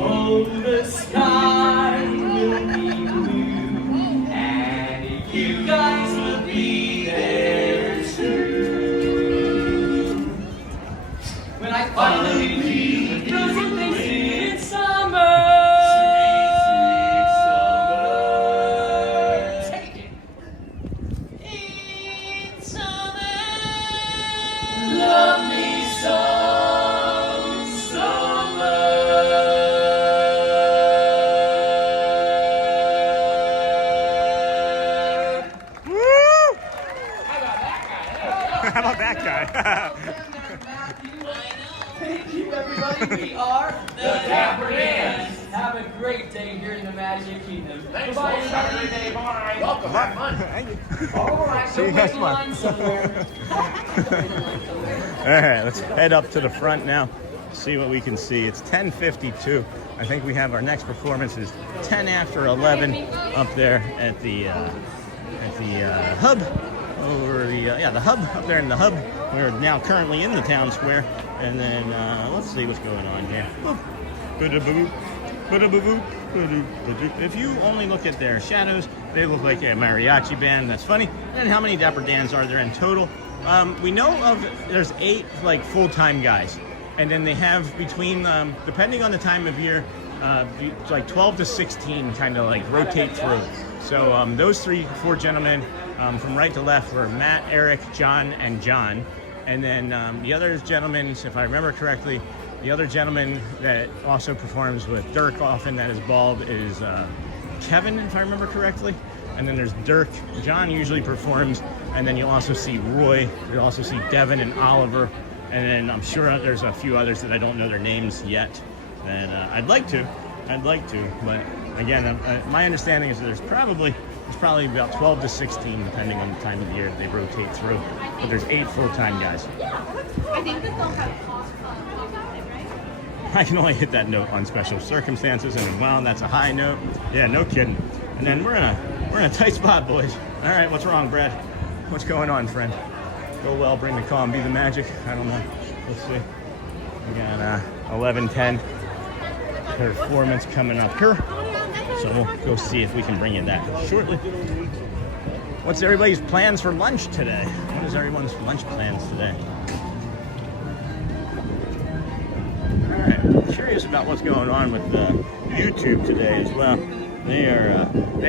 Oh, the sky will be blue, and you guys will be there too. When I finally leave, the dozen things in summer. Take it. In summer, love me so. How about that guy? Thank you, everybody. We are the Dapper Dans. Have a great day here in the Magic Kingdom. Thanks, Goodbye, folks. Have a everybody. great day. Bye. Welcome. Have fun. All right, See you go next wait in month. line somewhere. All right, let's head up to the front now, see what we can see. It's 10:52. I think we have our next performance is 10 after 11 up there at the hub. Over the hub up there in the hub. We're now currently in the town square, and then let's see what's going on here. If you only look at their shadows, they look like a mariachi band. That's funny. And how many Dapper Dans are there in total? We know of there's 8 like full-time guys, and then they have between depending on the time of year, like 12 to 16 kind of like rotate through. So those 4 gentlemen. From right to left were Matt, Eric, John, and John. And then the other gentleman, if I remember correctly, the other gentleman that also performs with Dirk often that is bald is Kevin, if I remember correctly. And then there's Dirk. John usually performs. And then you'll also see Roy. You'll also see Devin and Oliver. And then I'm sure there's a few others that I don't know their names yet. And I'd like to. But again, my understanding is that there's probably about 12 to 16, depending on the time of the year they rotate through. But there's 8 full-time guys. I think that they'll have right? I can only hit that note on special circumstances, and wow, that's a high note. Yeah, no kidding. And then we're in a tight spot, boys. All right, what's wrong, Brad? What's going on, friend? Go well, bring the calm, be the magic. I don't know. Let's see. We got 11:10 performance coming up here. So we'll go see if we can bring you that shortly. What's everybody's plans for lunch today? What is everyone's lunch plans today? All right, curious about what's going on with YouTube today as well. They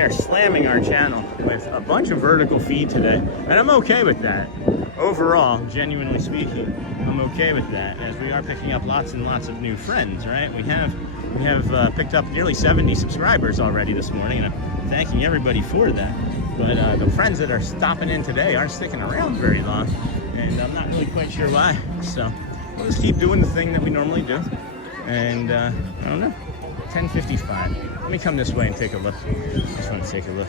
are slamming our channel with a bunch of vertical feed today, and I'm okay with that. Overall, genuinely speaking, I'm okay with that, as we are picking up lots and lots of new friends, right? We have picked up nearly 70 subscribers already this morning, and I'm thanking everybody for that. But the friends that are stopping in today aren't sticking around very long, and I'm not really quite sure why. So we'll just keep doing the thing that we normally do, and I don't know. 10:55. Let me come this way and take a look. I just want to take a look.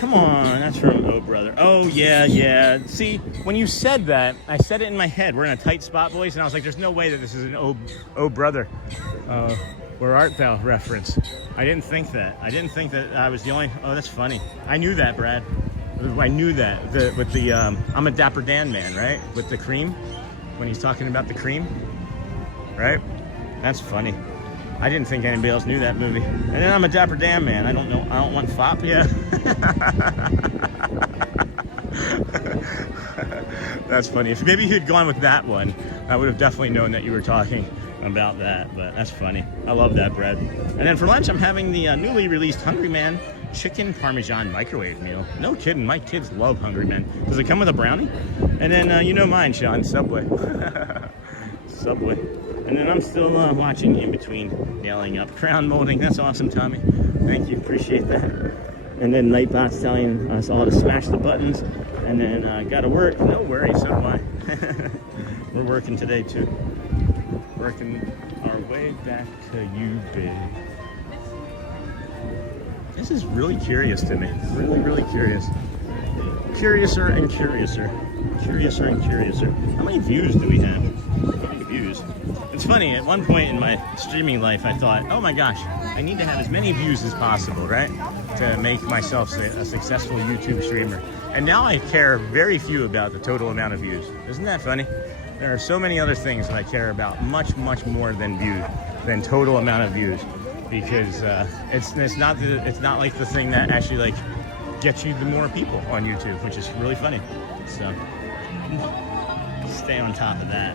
Come on, that's from Oh Brother. Oh yeah. See, when you said that, I said it in my head. We're in a tight spot, boys, and I was like, there's no way that this is an Oh Brother. Where art thou reference. I didn't think that. I didn't think that I was the only. Oh, that's funny. I knew that, Brad. I knew that with the I'm a Dapper Dan man, right? With the cream, when he's talking about the cream, right? That's funny. I didn't think anybody else knew that movie. And then I'm a Dapper Dan man. I don't know. I don't want fop yet. That's funny. If maybe you'd gone with that one, I would have definitely known that you were talking about that. But that's funny. I love that bread. And then for lunch, I'm having the newly released Hungry Man chicken parmesan microwave meal. No kidding, my kids love Hungry Man. Does it come with a brownie? And then you know mine, Sean, Subway. Subway. And then I'm still watching In Between, nailing up crown molding. That's awesome, Tommy. Thank you, appreciate that. And then Nightbot's telling us all to smash the buttons. And then gotta work. No worries, so am I. We're working today too. Working our way back to you, big. This is really curious to me. Really, really curious. Curiouser and curiouser. Curiouser and curiouser. How many views do we have? How many views? It's funny, at one point in my streaming life, I thought, oh my gosh, I need to have as many views as possible, right? To make myself a successful YouTube streamer. And now I care very few about the total amount of views. Isn't that funny? There are so many other things that I care about much, much more than views, than total amount of views. Because it's not like the thing that actually like gets you the more people on YouTube, which is really funny. So stay on top of that,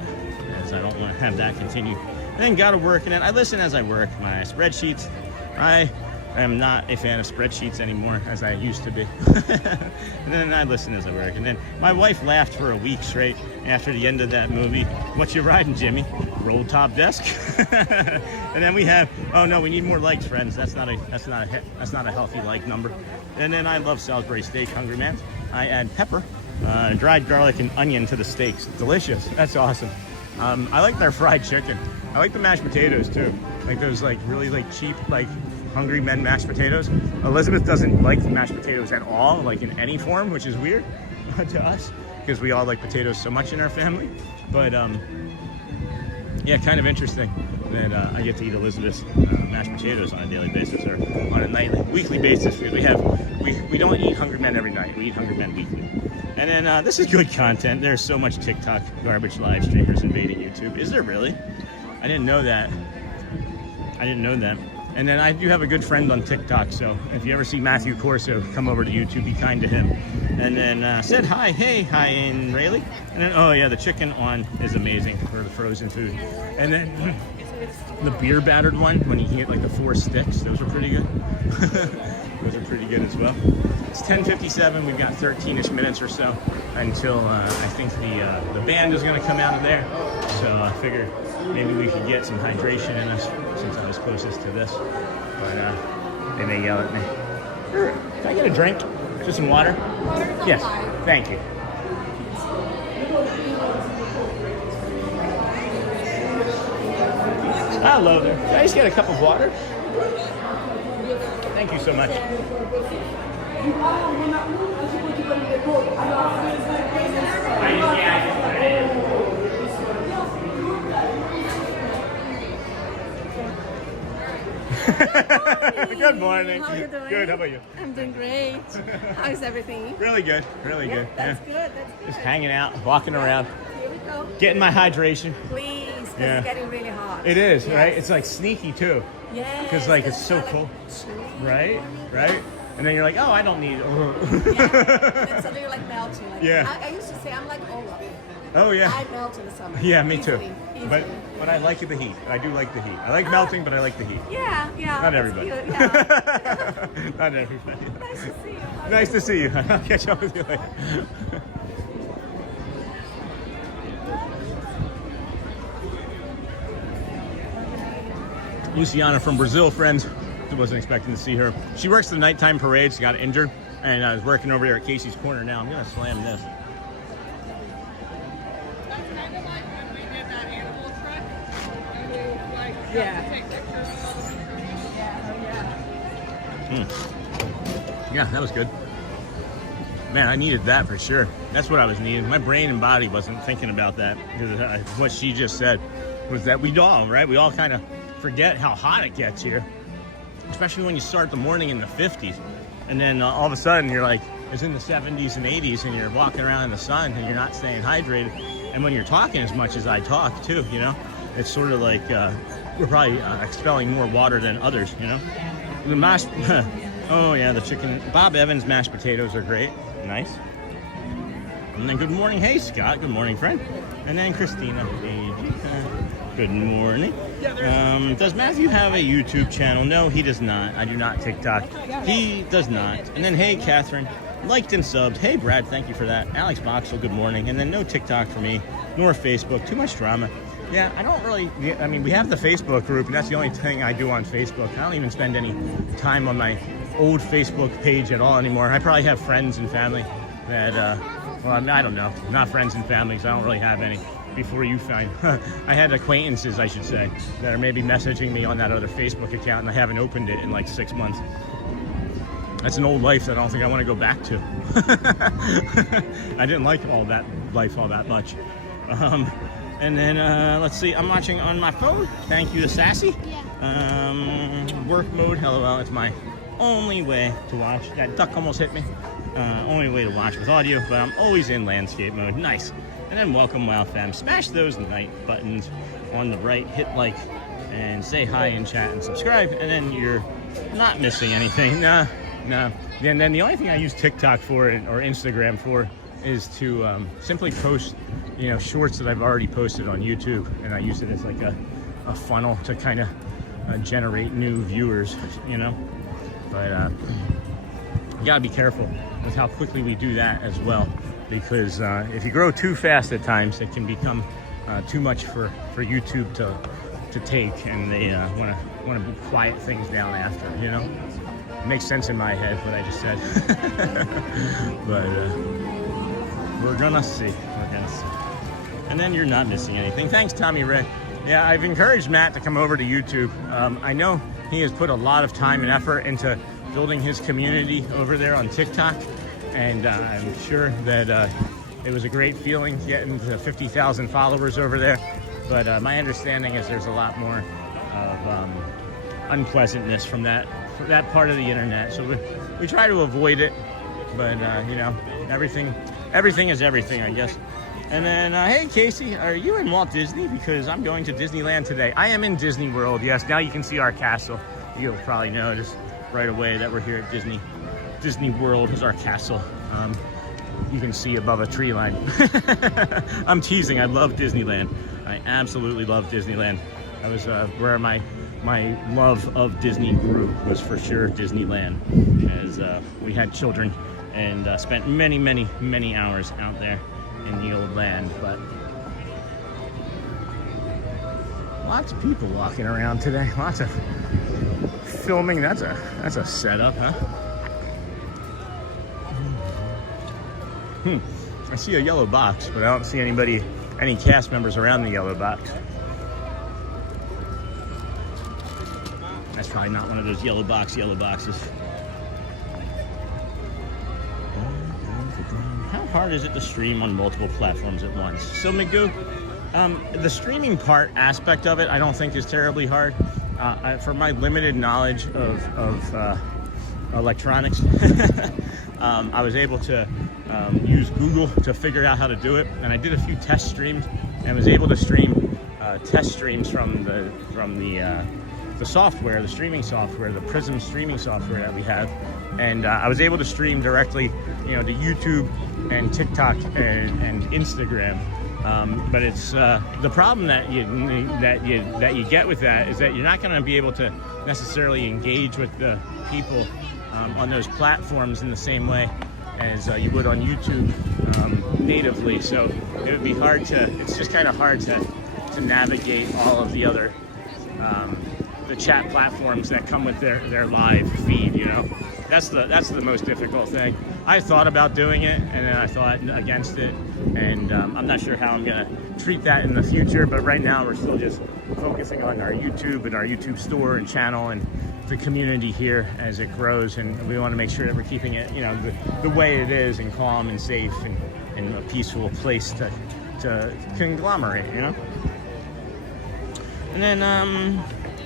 as I don't want to have that continue. And then gotta work, and then I listen as I work. My spreadsheets, I am not a fan of spreadsheets anymore as I used to be. And then I listen as I work. And then my wife laughed for a week straight after the end of that movie. What you riding, Jimmy? Roll top desk. And then we have, oh no, we need more likes, friends. That's not a healthy like number. And then I love Salisbury steak, Hungry Man. I add pepper, dried garlic, and onion to the steaks. Delicious. That's awesome. I like their fried chicken. I like the mashed potatoes too. Like those like really like cheap like Hungry Men mashed potatoes. Elizabeth doesn't like mashed potatoes at all, like in any form, which is weird to us because we all like potatoes so much in our family. But yeah, kind of interesting that I get to eat Elizabeth's mashed potatoes on a daily basis or on a weekly basis. We don't eat Hungry Men every night. We eat Hungry Men weekly. And then this is good content. There's so much TikTok garbage live streamers invading YouTube. Is there really? I didn't know that. I didn't know that. And then I do have a good friend on TikTok, so if you ever see Matthew Corso, come over to YouTube, be kind to him. And then said hi, hey, hi in Rayleigh. And then, oh yeah, the chicken on is amazing for the frozen food. And then the beer battered one, when you can get like the 4 sticks, those are pretty good. Those are pretty good as well. It's 10:57, we've got 13-ish minutes or so until I think the band is gonna come out of there. So I figured maybe we could get some hydration in us since I was closest to this. But they may yell at me. Can I get a drink? Just some water? Yes, thank you. Hello there. Can I just get a cup of water? Thank you so much. Good morning. How are you doing? Good. How about you? I'm doing great. How's everything? Really good. Really good. That's good. That's good. Just hanging out, walking around, Here we go. getting my hydration. Please, 'cause Yeah. it's getting really hot. It is, Yes. right? It's like sneaky too. Yes. Because like it's so like cold. chilly. Right? Right? And then you're like, oh, I don't need it. And suddenly you're like melting. Like, Yeah. I used to say I'm like Olaf. Oh yeah. I melt in the summer. Yeah, me too. Easily. But I like the heat. I do like the heat. I like melting, but I like the heat. Yeah. Not that's everybody. cute, yeah. Not everybody. Nice to see you. Nice to see you. I'll catch up with you later. Luciana from Brazil, friends. I wasn't expecting to see her. She works the nighttime parades, got injured, and I was working over there at Casey's Corner now. I'm gonna slam this. That's kind of like when we did that animal trek. And we like got Yeah. to take pictures of all the pictures. Yeah, that was good. Man, I needed that for sure. That's what I was needing. My brain and body wasn't thinking about that. Because what she just said was that we all, right? We all kind of forget how hot it gets here. Especially when you start the morning in the 50s. And then all of a sudden you're like, it's in the 70s and 80s and you're walking around in the sun and you're not staying hydrated. And when you're talking as much as I talk too, you know, it's sort of like we're probably expelling more water than others, you know. The mashed, oh yeah, the chicken. Bob Evans mashed potatoes are great. Nice. And then good morning. Hey, Scott. Good morning, friend. And then Christina. Good morning. Does Matthew have a YouTube channel? No, he does not. I do not TikTok. He does not. And then, hey, Catherine. Liked and subbed. Hey, Brad. Thank you for that. Alex Boxel. Good morning. And then no TikTok for me, nor Facebook. Too much drama. Yeah, I don't really, I mean, we have the Facebook group, and that's the only thing I do on Facebook. I don't even spend any time on my old Facebook page at all anymore. I probably have friends and family that, well, I don't know. Not friends and family, because I don't really have any. Before you find, I had acquaintances, I should say, that are maybe messaging me on that other Facebook account, and I haven't opened it in like 6 months. That's an old life that I don't think I want to go back to. I didn't like all that life all that much. And then, let's see, I'm watching on my phone. Thank you to Sassy. Work mode, LOL, it's my only way to watch. That duck almost hit me. Only way to watch with audio, but I'm always in landscape mode. Nice. And then welcome, Wow Fam. Smash those like buttons on the right, hit like, and say hi in chat and subscribe, and then you're not missing anything. Nah. And then the only thing I use TikTok for or Instagram for is to simply post, you know, shorts that I've already posted on YouTube, and I use it as like a funnel to kind of generate new viewers, you know. But you gotta be careful with how quickly we do that as well, because if you grow too fast at times, it can become too much for YouTube to take, and they want to quiet things down after, you know. It makes sense in my head what I just said. But we're gonna see. And then you're not missing anything. Thanks, Tommy Ray. Yeah, I've encouraged Matt to come over to YouTube. I know he has put a lot of time and effort into building his community over there on TikTok, and I'm sure that it was a great feeling getting to 50,000 followers over there. But my understanding is there's a lot more of unpleasantness from that part of the internet. So we try to avoid it, but you know, everything is everything, I guess. And then, hey Casey, are you in Walt Disney? Because I'm going to Disneyland today. I am in Disney World, yes. Now you can see our castle. You'll probably notice right away that we're here at Disney World is our castle. You can see above a tree line. I'm teasing, I love Disneyland. I absolutely love Disneyland. I was where my love of Disney grew was for sure Disneyland, as we had children and spent many hours out there in the old land. But lots of people walking around today, lots of filming. That's a setup, huh? I see a yellow box, but I don't see any cast members around the yellow box. That's probably not one of those yellow boxes. How hard is it to stream on multiple platforms at once? So Magoo, the streaming aspect of it, I don't think is terribly hard. for my limited knowledge of electronics, I was able to use Google to figure out how to do it, and I did a few test streams and was able to stream test streams from the software, the streaming software, the Prism streaming software that we have, and I was able to stream directly, to YouTube and TikTok and Instagram. But it's the problem that you get with that is that you're not going to be able to necessarily engage with the people on those platforms in the same way as you would on YouTube natively. So it would be hard to. It's just kind of hard to navigate all of the other the chat platforms that come with their live feed. That's the most difficult thing. I thought about doing it, and then I thought against it, and I'm not sure how I'm gonna treat that in the future. But right now, we're still just focusing on our YouTube and our YouTube store and channel and the community here as it grows, and we want to make sure that we're keeping it, the way it is, and calm and safe and a peaceful place to conglomerate, And then,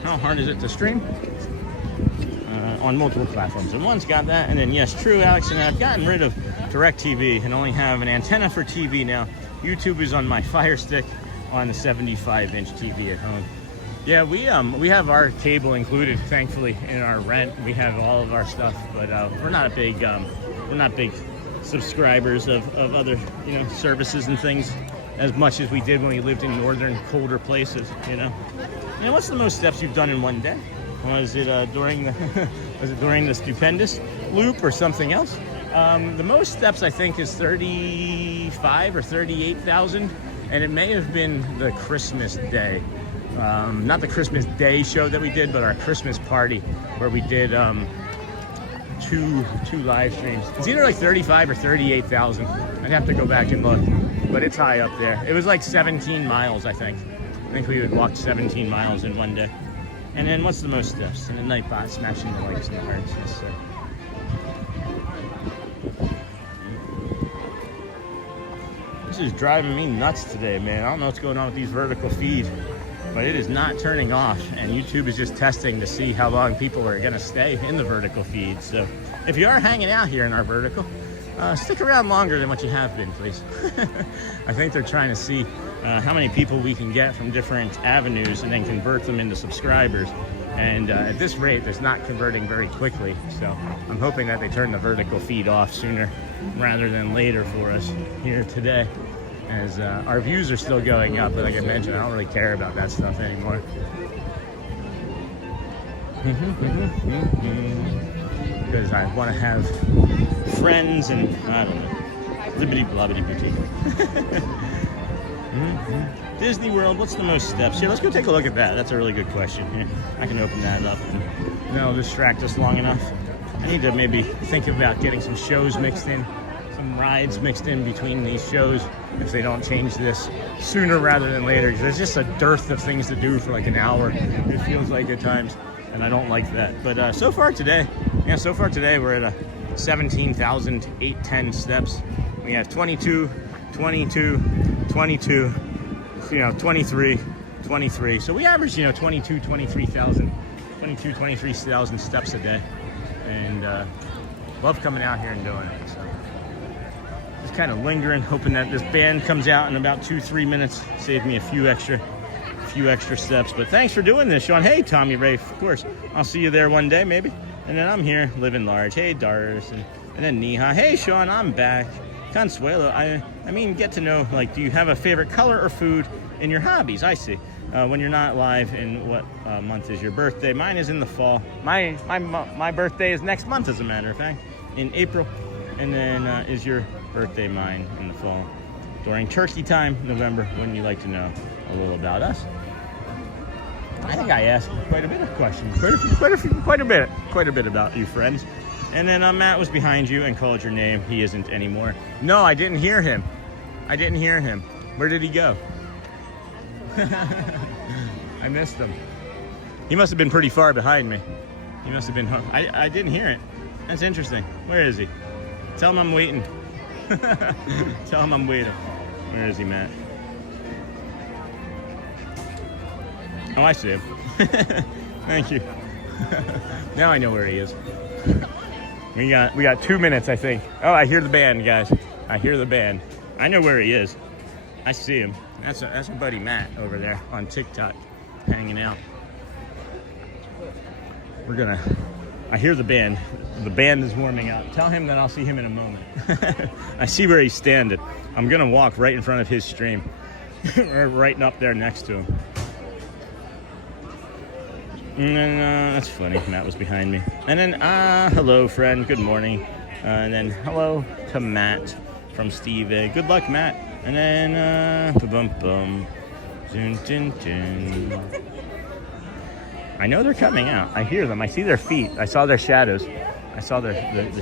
how hard is it to stream? On multiple platforms, and one's got that, and then yes, true, Alex, and I've gotten rid of DirecTV and only have an antenna for TV now. YouTube is on my Fire Stick on the 75-inch TV at home. Yeah, we have our cable included, thankfully, in our rent. We have all of our stuff, but we're not big subscribers of other services and things as much as we did when we lived in northern, colder places. And what's the most steps you've done in one day? Was it during the stupendous loop or something else? The most steps I think is 35 or 38,000, and it may have been the Christmas Day. Not the Christmas Day show that we did, but our Christmas party where we did two live streams. It's either like 35 or 38,000. I'd have to go back and look, but it's high up there. It was like 17 miles, I think. I think we would walk 17 miles in one day. And then what's the most steps? And the Nightbot smashing the likes and the hearts. Yes, sir. This is driving me nuts today, man. I don't know what's going on with these vertical feeds, but it is not turning off, and YouTube is just testing to see how long people are gonna stay in the vertical feed. So if you are hanging out here in our vertical, stick around longer than what you have been, please. I think they're trying to see how many people we can get from different avenues and then convert them into subscribers. And at this rate, it's not converting very quickly. So I'm hoping that they turn the vertical feed off sooner rather than later for us here today, as our views are still going up. But like I mentioned, I don't really care about that stuff anymore. Because I want to have friends and, I don't know, libbity-blobbity boutique. Disney World, what's the most steps? Here, let's go take a look at that. That's a really good question. Here, I can open that up and that'll distract us long enough. I need to maybe think about getting some shows mixed in, some rides mixed in between these shows if they don't change this sooner rather than later. Because there's just a dearth of things to do for like an hour, it feels like at times, and I don't like that. But so far today we're at 17,810 steps. We have 22, 22, 22, 23, 23. So we average, 23,000 steps a day. And love coming out here and doing it. So just kind of lingering, hoping that this band comes out in about 2-3 minutes. Save me a few extra steps. But thanks for doing this, Sean. Hey, Tommy Rafe, of course. I'll see you there one day, maybe. And then I'm here, living large. Hey, Doris. And then Neha. Hey, Sean, I'm back. Consuelo, I mean, get to know, like, do you have a favorite color or food in your hobbies? I see. When you're not live, in what month is your birthday? Mine is in the fall. My birthday is next month, as a matter of fact, in April. And then is your birthday mine in the fall? During turkey time, November. Wouldn't you like to know a little about us? I think I asked quite a bit of questions. Quite a bit about you, friends. And then Matt was behind you and called your name. He isn't anymore. No, I didn't hear him. Where did he go? I missed him. He must have been pretty far behind me. He must have been home. I didn't hear it. That's interesting. Where is he? Tell him I'm waiting. Tell him I'm waiting. Where is he, Matt? Oh, I see him. Thank you. Now I know where he is. We got 2 minutes, I think. Oh, I hear the band, guys. I hear the band. I know where he is. I see him. That's our buddy Matt over there on TikTok, hanging out. I hear the band. The band is warming up. Tell him that I'll see him in a moment. I see where he's standing. I'm gonna walk right in front of his stream. Right up there next to him. And then, that's funny, Matt was behind me. And then, hello friend, good morning. And then hello to Matt from Steve. Good luck, Matt. And then, ba-bum-bum. Dun, dun, dun. I know they're coming out. I hear them. I see their feet. I saw their shadows. I saw the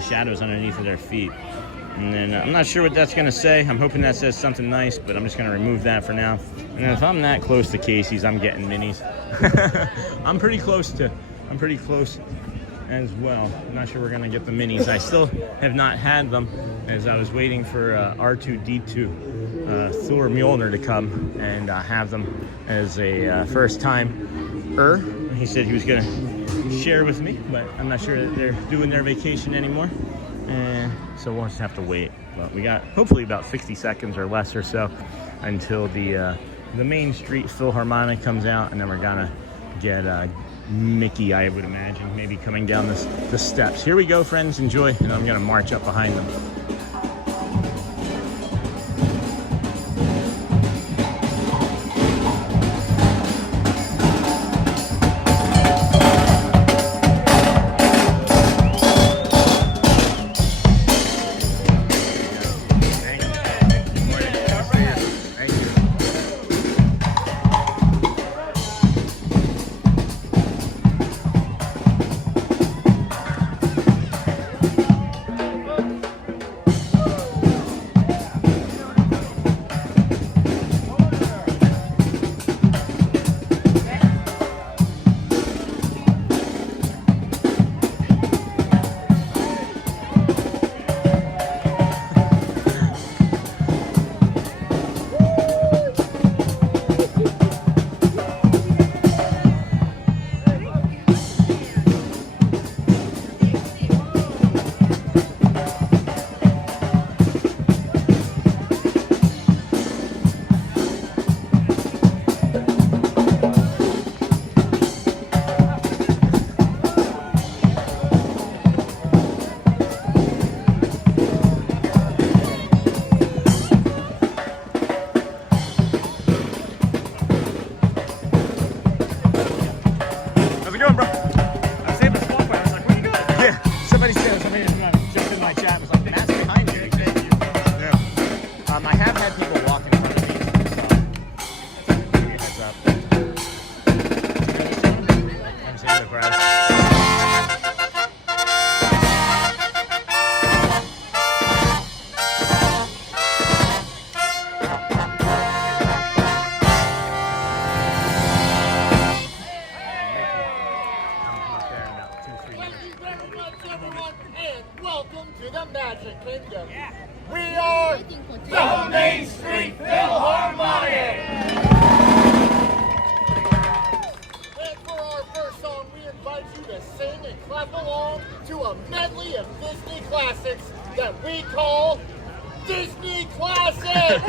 shadows underneath of their feet. And then I'm not sure what that's going to say. I'm hoping that says something nice, but I'm just going to remove that for now. And then if I'm that close to Casey's, I'm getting minis. I'm pretty close as well. I'm not sure we're going to get the minis. I still have not had them as I was waiting for R2-D2, Thor Mjolnir, to come and have them as a first time. He said he was going to share with me, but I'm not sure that they're doing their vacation anymore. And so we'll just have to wait. But we got hopefully about 60 seconds or less or so until the Main Street Philharmonic comes out, and then we're gonna get Mickey, I would imagine, maybe coming down the steps. Here we go, friends. Enjoy, and I'm gonna march up behind them. Disney Classic!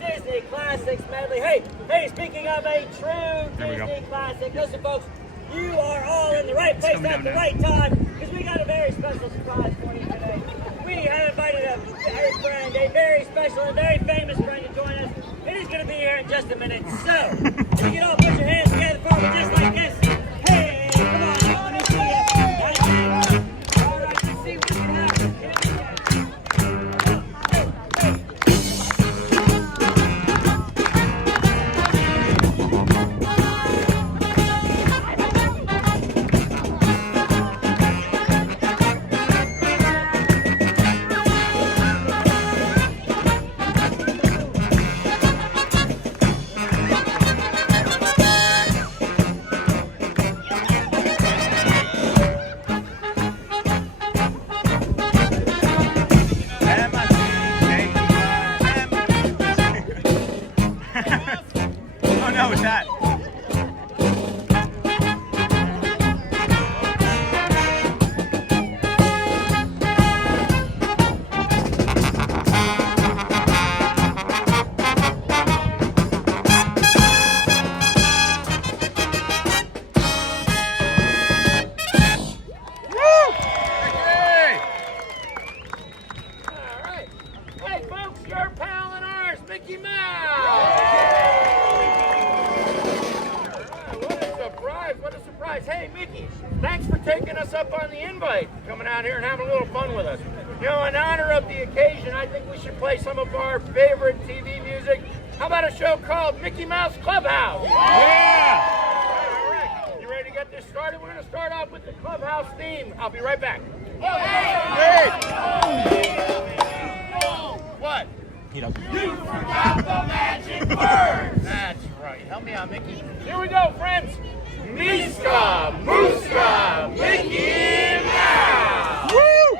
Disney Classics medley. Hey, speaking of a true There we go. Disney classic, listen, folks, you are all in the right place at the right time because we got a very special surprise for you today. We have invited a very special and very famous friend to join us, and he's going to be here in just a minute. So, if you can all put your hands together for me just like this. Hey, come on, let me see you. All right, let's see what can happen. Here we go. Oh no, it's that. Alright. Hey folks, your pal and ours, Mickey Mouse! What a surprise. Hey, Mickey, thanks for taking us up on the invite, coming out here and having a little fun with us. You know, in honor of the occasion, I think we should play some of our favorite TV music. How about a show called Mickey Mouse Clubhouse? Yeah! All right. You ready to get this started? We're going to start off with the Clubhouse theme. I'll be right back. What? He doesn't. You forgot the magic word! That's right. Help me out, Mickey. Here we go, friends. Miska, Muska, Mickey Mouse! Woo!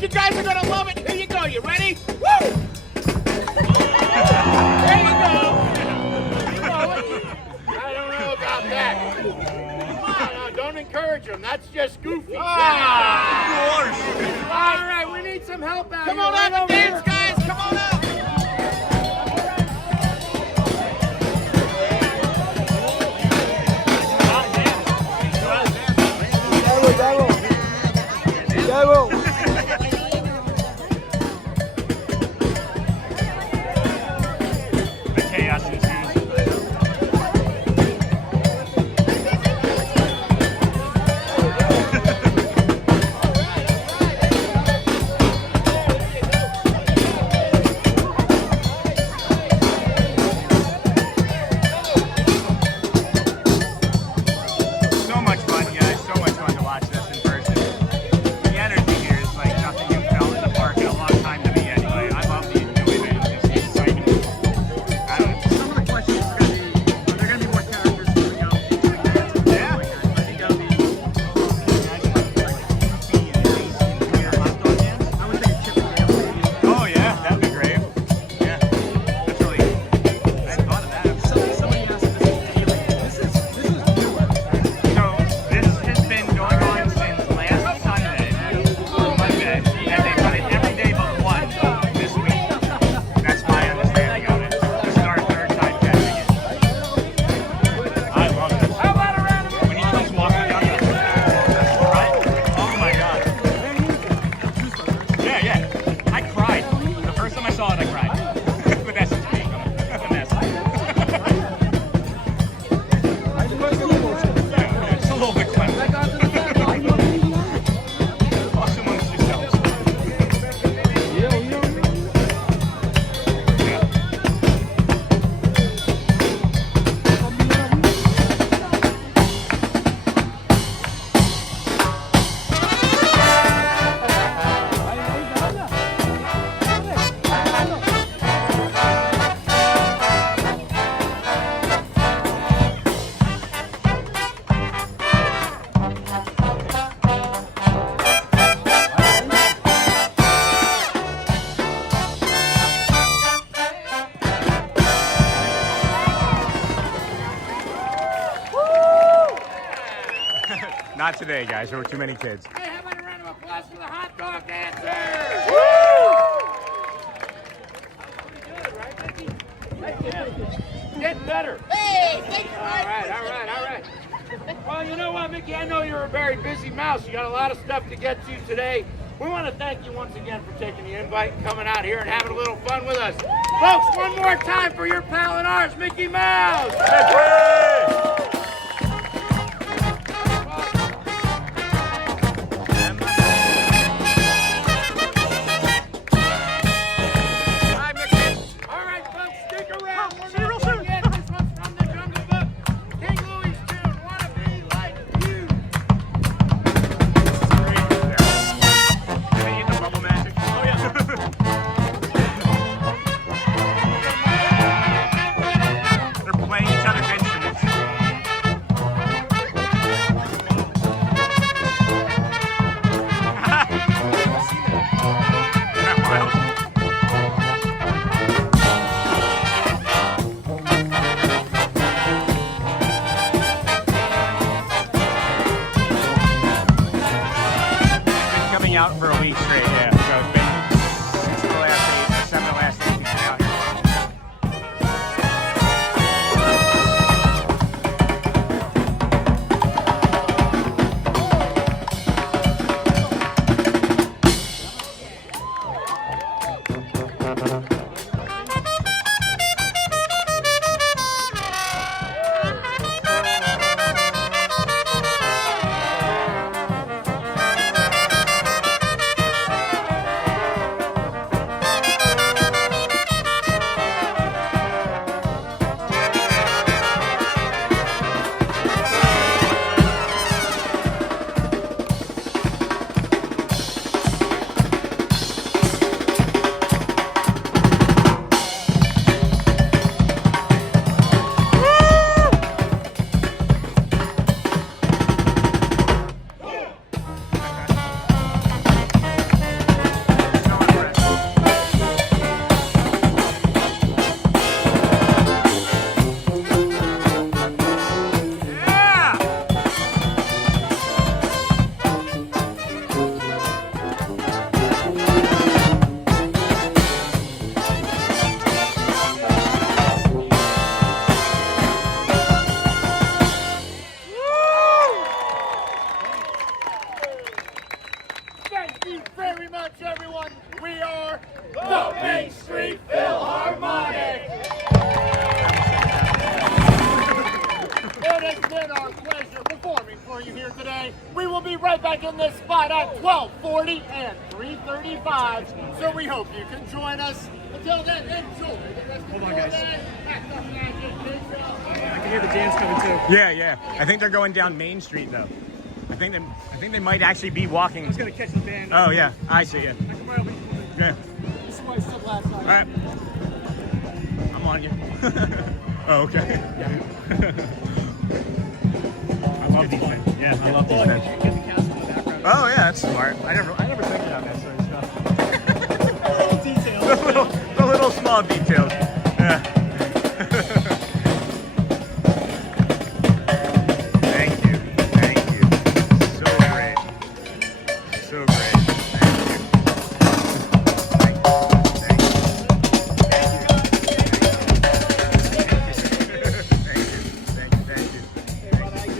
You guys are gonna love it. Here you go. You ready? Woo! There you go. I don't know about that. No, don't encourage him. That's just goofy. All right, we need some help out Come here. on Right out and over dance, here. guys. Come on out. Not today, guys. There were too many kids. Hey, how about a round of applause for the hot dog dancers? Getting better. Hey, thanks, All right. Well, you know what, Mickey? I know you're a very busy mouse. You got a lot of stuff to get to today. We want to thank you once again for taking the invite and coming out here and having a little fun with us. Folks, one more time for your pal and ours, Mickey Mouse. All right, folks, stick around. We're not done yet. This one's from the Jungle Book. King Louis' tune, Wanna Be Like You. They're playing each other's instruments. Been coming out for a week straight, yeah. So it's been 6 of the last 8, or 7 of the last 8 we've been out here. Thank you very much, everyone. We are the Main Street Philharmonic. It has been our pleasure performing for you here today. We will be right back in this spot at 12:40 and 3:35. So we hope you can join us. Until then, enjoy the rest of Hold on, your guys. day at the Magic Kingdom. I can hear the dance coming too. Yeah. I think they're going down Main Street though. I think they might actually be walking. I was gonna catch the band. Oh yeah, I see it. Yeah. This is why I said last time. All right. I'm on you. Oh, okay. I love these men. Yeah, I love these men. Oh yeah, that's smart. I never think about that sort of stuff. the little small details. Yeah. Thank you. So great.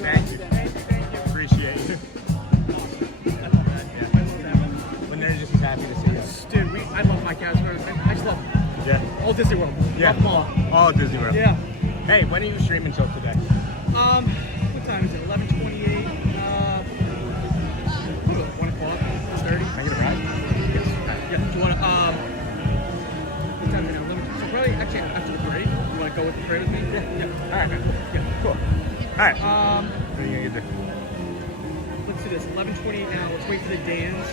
Thank you. Appreciate you. When they're just as happy to see us. Dude, I love my cats. I just love Walt Disney World. Yeah. Love them all. All Disney World. Yeah. Hey, when are you streaming till today? What time is it? 11:28. 1 o'clock. 6:30. Can I get a ride? Yeah. Do you want to? What time is it now? 11. So probably actually after the parade. You want to go with the parade with me? Yeah. All right, man. Yeah. Cool. All right. What are you gonna do? Let's do this. 11:28 now. Let's wait for the dance.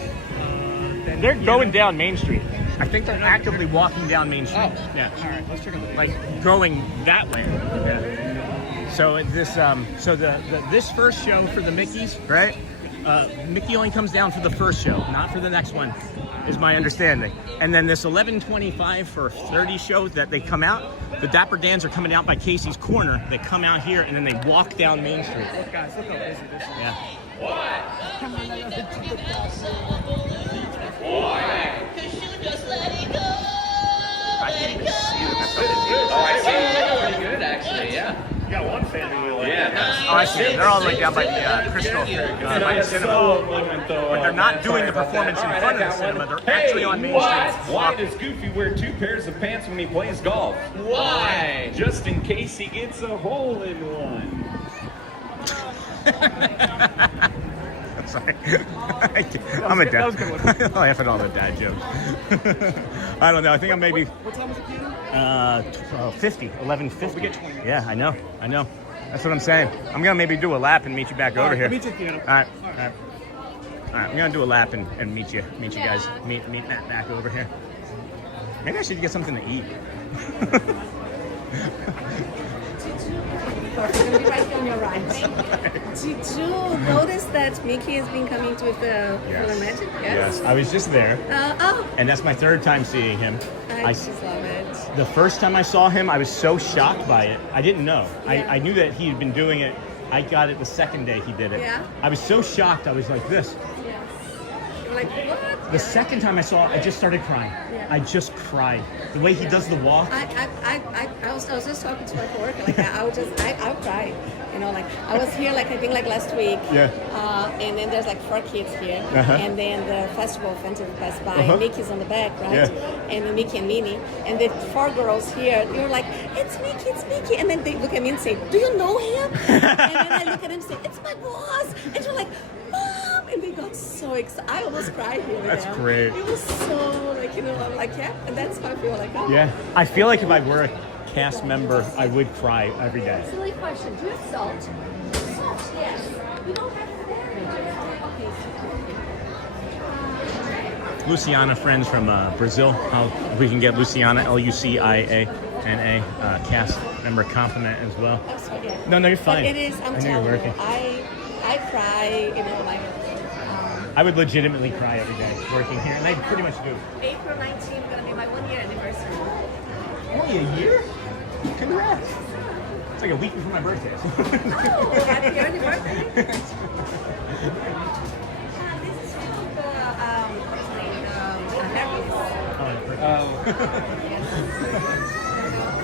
Then They're going down Main Street. I think they're actively walking down Main Street. Oh. Yeah. All right. Let's check out the dance. Like going that way. Yeah. So this this first show for the Mickeys, right? Mickey only comes down for the first show, not for the next one, is my understanding. And then this 11:25 for 30 show that they come out, the Dapper Dans are coming out by Casey's Corner. They come out here and then they walk down Main Street. Look, guys, look how busy this is. Yeah. I can't even see them. Oh, I see them pretty good, actually, yeah. You got one fan who will. Yeah. Oh, I see them. They're all the way down by the Crystal, by the cinema. But they're not doing the performance in front of the cinema. They're actually on Main Street. Why does Goofy wear 2 pairs of pants when he plays golf? Why? Just in case he gets a hole in one. I'm sorry. I'm a dad. I laugh at all the dad jokes. I don't know. I think I'm maybe What time was it, Peter? 11:50. We get 20 minutes. Yeah, I know. That's what I'm saying. I'm gonna maybe do a lap and meet you back over here. Me too, Peter. All right. I'm gonna do a lap and meet you guys. Meet Matt back over here. Maybe I should get something to eat. It's going to be right on your right. Did you notice that Mickey has been coming to the Magic? Yes. I was just there. And that's my 3rd time seeing him. I just love it. The first time I saw him, I was so shocked by it. I didn't know. Yeah. I knew that he had been doing it. I got it the second day he did it. Yeah. I was so shocked. I was like this. Yes. You're like, what? The second time I saw it, I just started crying. Yeah. I just cried. The way he does the walk. I was just talking to my coworker, like I would cry, you know, like I was here, like I think like last week, and then there's like 4 kids here, and then the festival Fantasy passed by, Mickey's on the back, right, and then Mickey and Minnie, and the 4 girls here, you're like, it's Mickey, and then they look at me and say, do you know him? And then I look at him and say, it's my boss, and you're like, Mom, and they got so excited. I almost cried here with That's them. great. It was so, like, you know, I'm like, yeah, and that's how I feel, like, oh. Yeah. I feel like if I were a cast member, I would cry every day. Silly question. Do you have salt? Salt, yes. We don't have Luciana friends from Brazil. How we can get Luciana, Luciana, cast member compliment as well. I'm sorry. No, you're fine. But it is, I'm I know you're telling you, working. I cry, you know, like... I would legitimately cry every day working here, and I pretty much do. April 19th, gonna be my 1-year anniversary. Only a year? Congrats. It's like a week before my birthday. Oh, happy early birthday. This is from the, what's his name,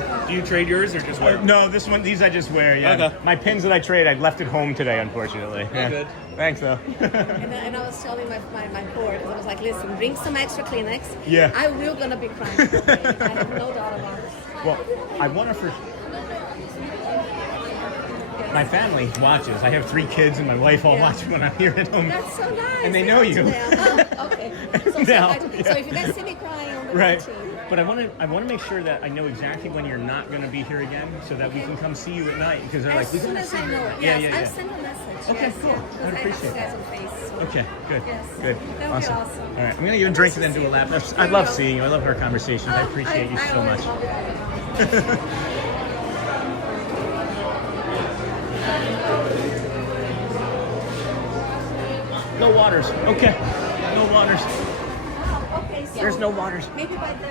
Harry's. Do you trade yours or just wear? No, these I just wear, yeah. Okay. My pins that I trade, I left at home today, unfortunately. Yeah. Good. Thanks, though. And I was telling my board, I was like, listen, bring some extra Kleenex. Yeah. I will gonna be crying. I have no doubt about it. Well, I want to for... My family watches. I have 3 kids and my wife all watch when I'm here at home. That's so nice. And they know you. Oh, okay. So if you guys see me crying on the Right. 19th, But I want to make sure that I know exactly when you're not going to be here again, so that we can come see you at night. Because they're as like, we soon gotta as see I you. know it, Yeah, yes, yeah. I'll send a message. Okay, yes, cool. Yeah, I'd because I have appreciate you guys that. on face. So. Okay, good. Yes. Good. That would be awesome. All right, I'm going to give a drink and then do a lap. I love seeing you. I love our conversations. I appreciate you so much. No waters. Okay. No waters. Oh, okay, so There's no waters. Maybe by the...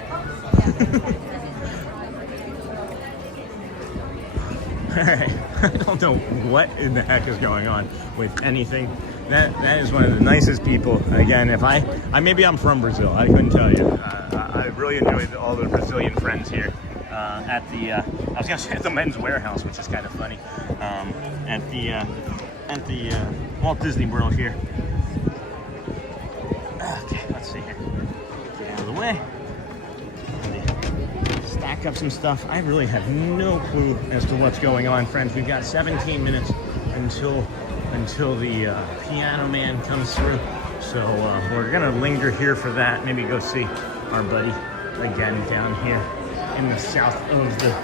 Alright, I don't know what in the heck is going on with anything. That is one of the nicest people. Again, if maybe I'm from Brazil. I couldn't tell you. I really enjoyed all the Brazilian friends here at the. I was gonna say at the Men's Warehouse, which is kind of funny. At the Walt Disney World here. Okay, let's see here. Get out of the way. Stack up some stuff. I really have no clue as to what's going on, friends. We've got 17 minutes until the piano man comes through. So we're gonna linger here for that. Maybe go see our buddy again down here in the south of the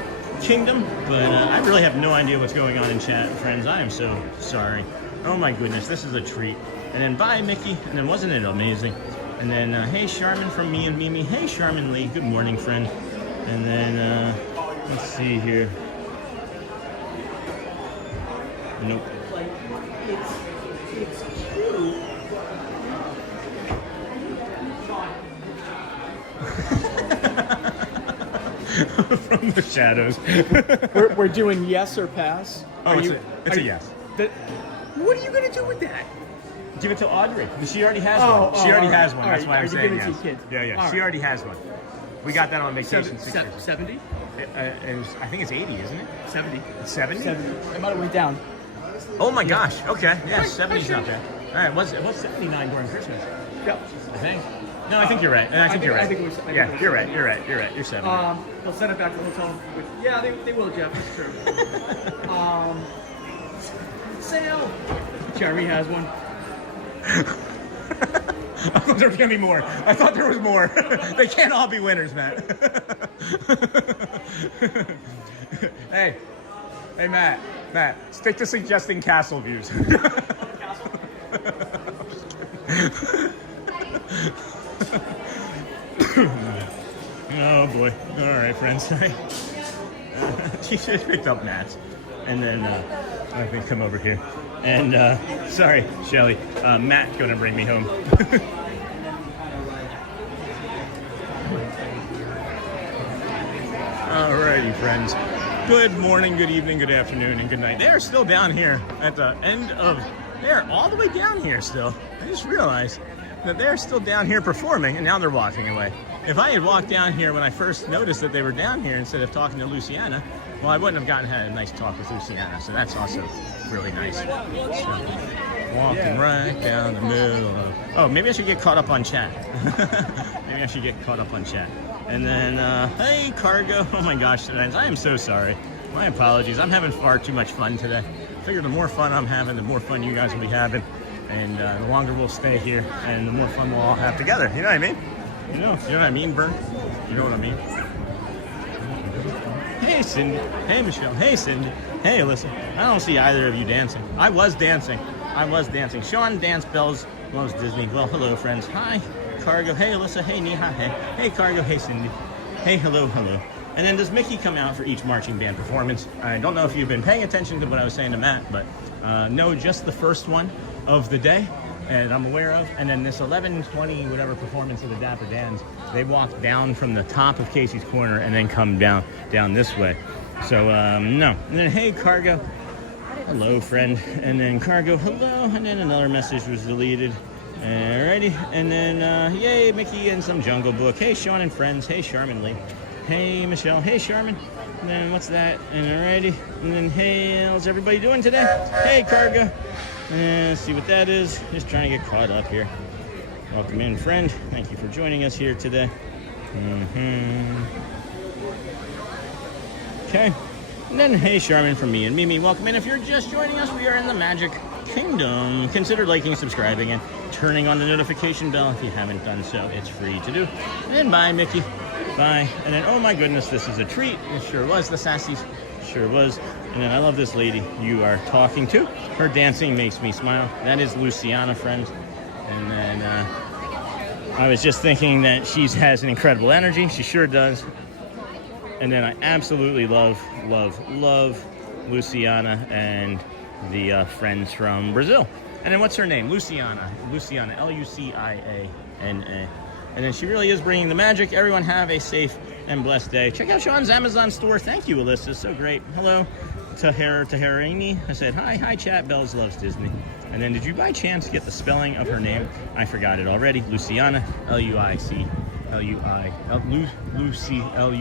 kingdom. But I really have no idea what's going on in chat, friends. I am so sorry. Oh my goodness, this is a treat. And then bye, Mickey. And then wasn't it amazing? And then hey, Charmin from me and Mimi. Hey, Charmin Lee. Good morning, friend. And then, let's see here. Nope. It's cute. from the shadows. We're doing yes or pass. Oh, it's a yes. What are you gonna do with that? Give it to Audrey. She already has Oh, one. She already has one. all That's right. why I'm Are you saying giving it to yes. your kids? Yeah, yeah. All She right. already has one. We got that on vacation 6 years. 70? I think it's 80, isn't it? 70. It's 70? 70. It might have went down. Oh my gosh. Okay. Yeah, 70's not bad. All right. What's 79 during Christmas? Yep. I think. No, I think you're right. I think you're right. I think it was, Yeah, you're right. You're right. You're right. You're 70. They'll send it back to the hotel. Yeah, they will, Jeff. It's true. Sale. Jeremy has one. I thought there was gonna be more. I thought there was more. They can't all be winners, Matt. Hey, Matt, stick to suggesting castle views. Oh boy. All right, friends. She just picked up Matt's, and then I think come over here. And sorry, Shelly, Matt's gonna bring me home. Alrighty, friends. Good morning, good evening, good afternoon, and good night. They are still down here at the end of. They're all the way down here still. I just realized that they're still down here performing, and now they're walking away. If I had walked down here when I first noticed that they were down here instead of talking to Luciana, well, I wouldn't have had a nice talk with Luciana. So that's also really nice. So, walking right down the middle of. Oh, maybe I should get caught up on chat. Maybe I should get caught up on chat. And then, hey, cargo. Oh my gosh, friends, I am so sorry. My apologies. I'm having far too much fun today. I figure the more fun I'm having, the more fun you guys will be having. And the longer we'll stay here, and the more fun we'll all have together. You know what I mean? You know what I mean, Bern? You know what I mean? Hey, Cindy. Hey, Michelle. Hey, Cindy. Hey, Alyssa. I don't see either of you dancing. I was dancing. Sean Dance Bells loves Disney. Well, hello, friends. Hi, Cargo. Hey, Alyssa. Hey, Neha. Hey, Cargo. Hey, Cindy. Hey, hello. And then does Mickey come out for each marching band performance? I don't know if you've been paying attention to what I was saying to Matt, but no, just the first one of the day, and I'm aware of. And then this 11:20 whatever performance of the Dapper Dans, they walk down from the top of Casey's Corner and then come down this way. So no. And then hey, Cargo. Hello, friend. And then Cargo, hello. And then another message was deleted. Alrighty. And then yay, Mickey and some Jungle Book. Hey, Sean and friends. Hey, Charmin Lee. Hey, Michelle. Hey, Charmin. And then what's that? And alrighty. And then hey, how's everybody doing today? Hey, Cargo. Let's see what that is. Just trying to get caught up here. Welcome in, friend. Thank you for joining us here today. Okay. And then, hey, Charmin from me and Mimi. Welcome in. If you're just joining us, we are in the Magic Kingdom. Consider liking, subscribing, and turning on the notification bell if you haven't done so. It's free to do. And then bye, Mickey. Bye. And then, oh my goodness, this is a treat. It sure was. The Sassies sure was. And then I love this lady you are talking to. Her dancing makes me smile. That is Luciana, friends. And then I was just thinking that she has an incredible energy. She sure does. And then I absolutely love Luciana and the friends from Brazil. And then what's her name? Luciana, Luciana. And then she really is bringing the magic. Everyone have a safe and blessed day. Check out Sean's Amazon store. Thank you, Alyssa. So great. Hello, Taharini. I said, hi, chat. Bells loves Disney. And then did you by chance get the spelling of her name? I forgot it already. Luciana, Lucia, Luciana,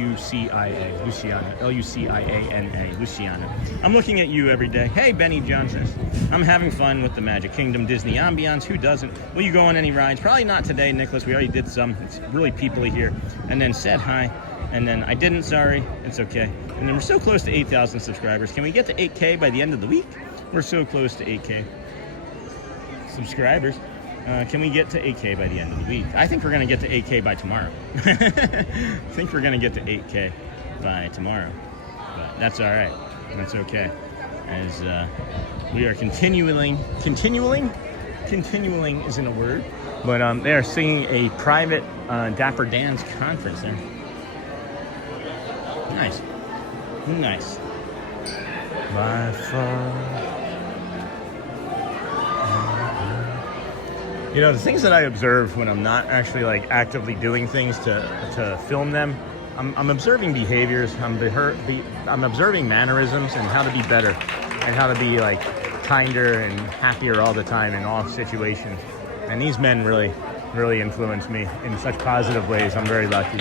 Luciana, Luciana. I'm looking at you every day. Hey, Benny Johnson. I'm having fun with the Magic Kingdom Disney ambiance. Who doesn't? Will you go on any rides? Probably not today, Nicholas. We already did some. It's really peoply here. And then said hi. And then I didn't, sorry. It's okay. And then we're so close to 8,000 subscribers. Can we get to 8K by the end of the week? We're so close to 8K subscribers. Can we get to 8K by the end of the week? I think we're going to get to 8K by tomorrow. I think we're going to get to 8K by tomorrow. But that's all right. That's okay. As we are continuing isn't a word, but they are singing a private Dapper Dans conference there. Nice. By far. You know, the things that I observe when I'm not actually like actively doing things to film them, I'm observing behaviors. I'm observing mannerisms and how to be better, and how to be like kinder and happier all the time in all situations. And these men really influence me in such positive ways. I'm very lucky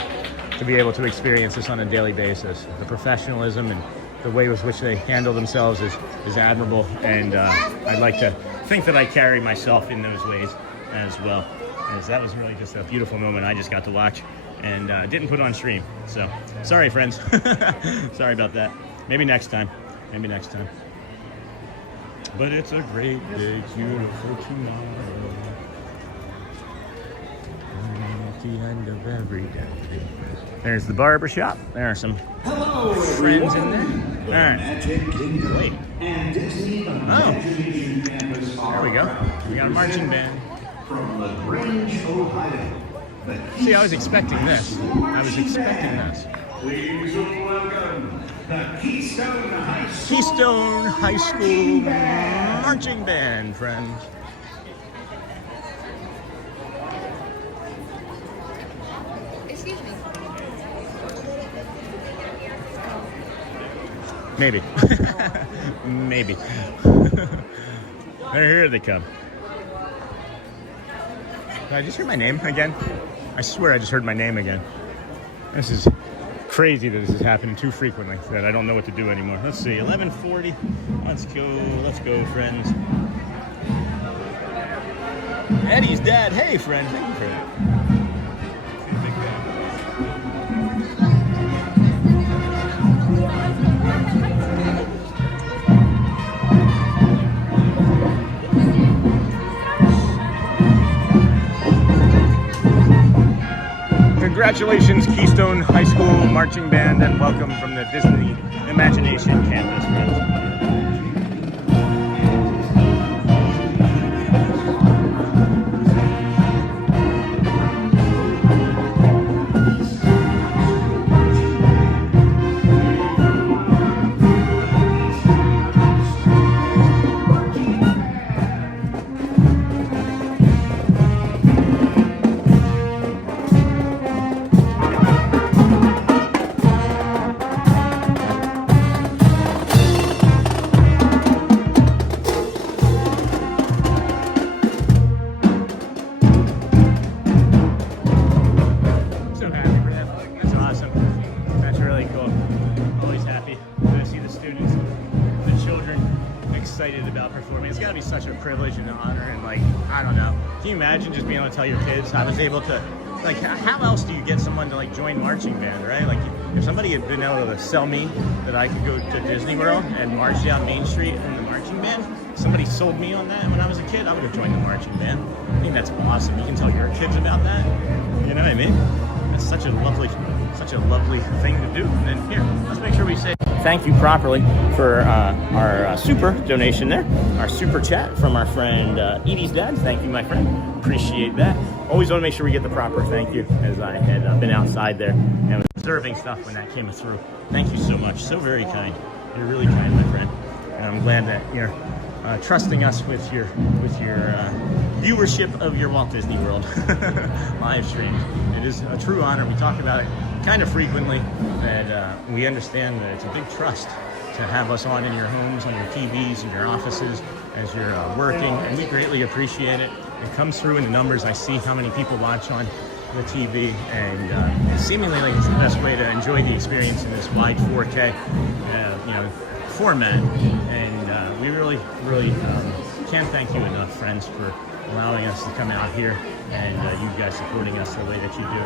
to be able to experience this on a daily basis. The professionalism and the way with which they handle themselves is admirable, and I'd like to think that I carry myself in those ways as well. As that was really just a beautiful moment I just got to watch, and didn't put on stream. So sorry, friends. Sorry about that. Maybe next time. Maybe next time. But it's a great day, beautiful tomorrow. At the end of every day. There's the barber shop. There are some friends in there. All right. Wait. Oh. There we go. We got a marching band. From LaGrange, Ohio. See, I was expecting this. Please welcome the Keystone High School. Keystone High School marching band, friends. Excuse me. Maybe. Maybe. Here they come. Did I just hear my name again? I swear I just heard my name again. This is crazy that this is happening too frequently, that I don't know what to do anymore. Let's see, 11:40. Let's go, friends. Eddie's dad. Hey, friend. Thank you for that. Congratulations, Keystone High School Marching Band, and welcome from the Disney Imagination campus, friends. Imagine just being able to tell your kids, I was able to, like, how else do you get someone to like join marching band, right? Like, if somebody had been able to sell me that I could go to Disney World and march down Main Street in the marching band, somebody sold me on that when I was a kid, I would have joined the marching band. I think that's awesome. You can tell your kids about that. You know what I mean? That's such a lovely thing to do. And then here, let's make sure we say thank you properly for our super donation there, our super chat from our friend Edie's dad. Thank you, my friend. Appreciate that. Always want to make sure we get the proper thank you, as I had been outside there and was observing stuff when that came through. Thank you so much. So very kind. You're really kind, my friend. And I'm glad that you're trusting us with your viewership of your Walt Disney World live stream. It is a true honor. We talk about it kind of frequently, and we understand that it's a big trust to have us on in your homes, on your TVs, in your offices as you're working, and we greatly appreciate it. It comes through in the numbers. I see how many people watch on the TV, and seemingly like it's the best way to enjoy the experience in this wide 4K format. And we really can't thank you enough, friends, for allowing us to come out here and you guys supporting us the way that you do.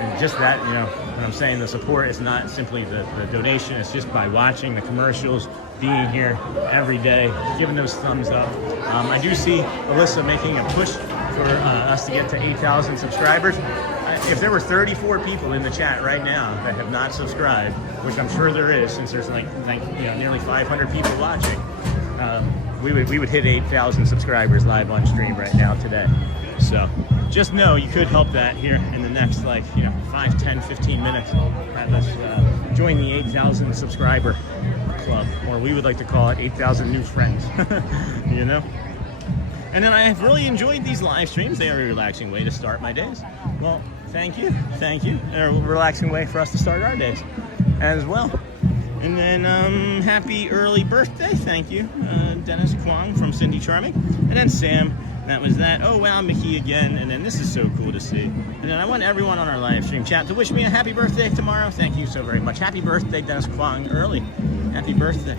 And just that, when I'm saying the support, it's not simply the donation, it's just by watching the commercials, being here every day, giving those thumbs up. I do see Alyssa making a push for us to get to 8,000 subscribers. If there were 34 people in the chat right now that have not subscribed, which I'm sure there is, since there's nearly 500 people watching, we would hit 8,000 subscribers live on stream right now today. So just know you could help that here in the next 5, 10, 15 minutes. Have us join the 8,000 subscriber club, or we would like to call it 8,000 new friends. And then I have really enjoyed these live streams. They are a relaxing way to start my days. Well, Thank you. Thank you. A relaxing way for us to start our days as well. And then happy early birthday. Thank you. Dennis Kwong from Cindy Charming. And then Sam. That was that. Oh, wow, Mickey again. And then this is so cool to see. And then I want everyone on our live stream chat to wish me a happy birthday tomorrow. Thank you so very much. Happy birthday, Dennis Kwong, early. Happy birthday.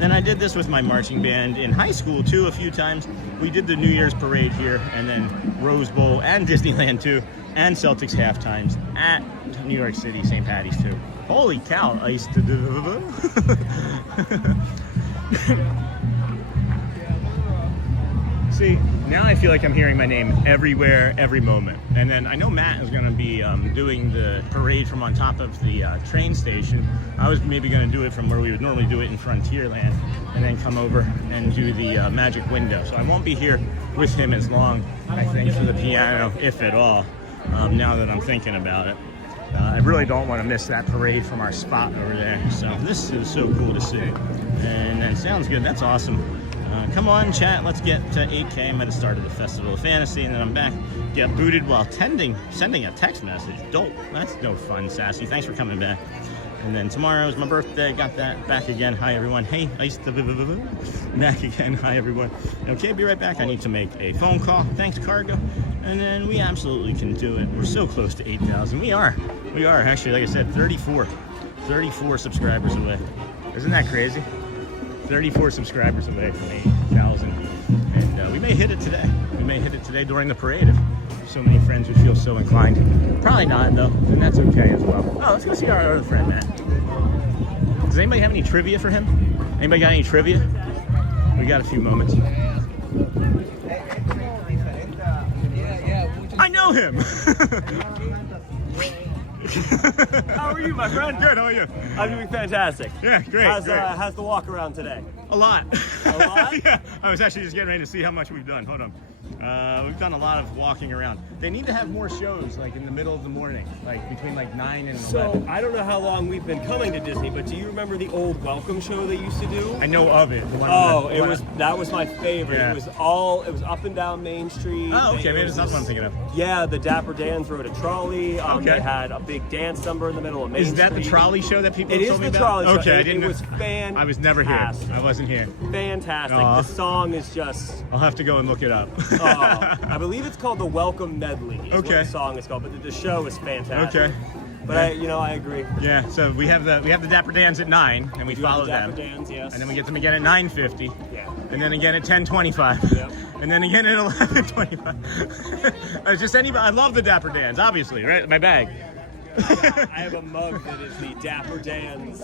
And I did this with my marching band in high school, too, a few times. We did the New Year's parade here, and then Rose Bowl and Disneyland, too, and Celtics halftimes at New York City, St. Patty's, too. Holy cow, ice. See, now I feel like I'm hearing my name everywhere, every moment. And then I know Matt is going to be doing the parade from on top of the train station. I was maybe going to do it from where we would normally do it in Frontierland, and then come over and do the magic window. So I won't be here with him as long, I think, for the piano, if at all, now that I'm thinking about it. I really don't want to miss that parade from our spot over there. So this is so cool to see. And that sounds good. That's awesome. Come on, chat. Let's get to 8K. I'm at the start of the Festival of Fantasy, and then I'm back. Get booted while sending a text message. Dope. That's no fun, Sassy. Thanks for coming back. And then tomorrow is my birthday. Got that back again. Hi, everyone. Hey, ice. Back again. Hi, everyone. Okay, be right back. I need to make a phone call. Thanks, Cargo. And then we absolutely can do it. We're so close to 8,000. We are. Actually, like I said, 34 subscribers away. Isn't that crazy? 34 subscribers away from 8,000. And we may hit it today. We may hit it today during the parade if so many friends would feel so inclined. Probably not, though, and that's okay as well. Oh, let's go see our other friend, Matt. Does anybody have any trivia for him? Anybody got any trivia? We got a few moments. I know him! How are you, my friend? Good, how are you? I'm doing fantastic. Yeah, great. How's the walk around today? A lot. A lot? Yeah, I was actually just getting ready to see how much we've done. Hold on. We've done a lot of walking around. They need to have more shows, like in the middle of the morning, like between like 9 and 11. So, I don't know how long we've been coming to Disney, but do you remember the old welcome show they used to do? I know of it. That was my favorite. Yeah. It was up and down Main Street. Oh, okay, maybe that's not what I'm thinking of. Yeah, the Dapper Dans rode a trolley. Okay. They had a big dance number in the middle of Main Street. Is that the trolley show that people It told is me the about? trolley show. Okay, I didn't know. It was fantastic. I was never here. I wasn't here. Fantastic. Aw. The song is just... I'll have to go and look it up. I believe it's called the Welcome Medley. Is what the song is called, but the show is fantastic. Okay. But I agree. Yeah. So we have the Dapper Dans at 9, and we follow them. Dapper Dans, yes. And then we get them again at 9:50. Yeah. And then again at 10:25. Yep. And then again at 11:25. It's just anybody. I love the Dapper Dans, obviously, right? My bag. I have a mug that is the Dapper Dan's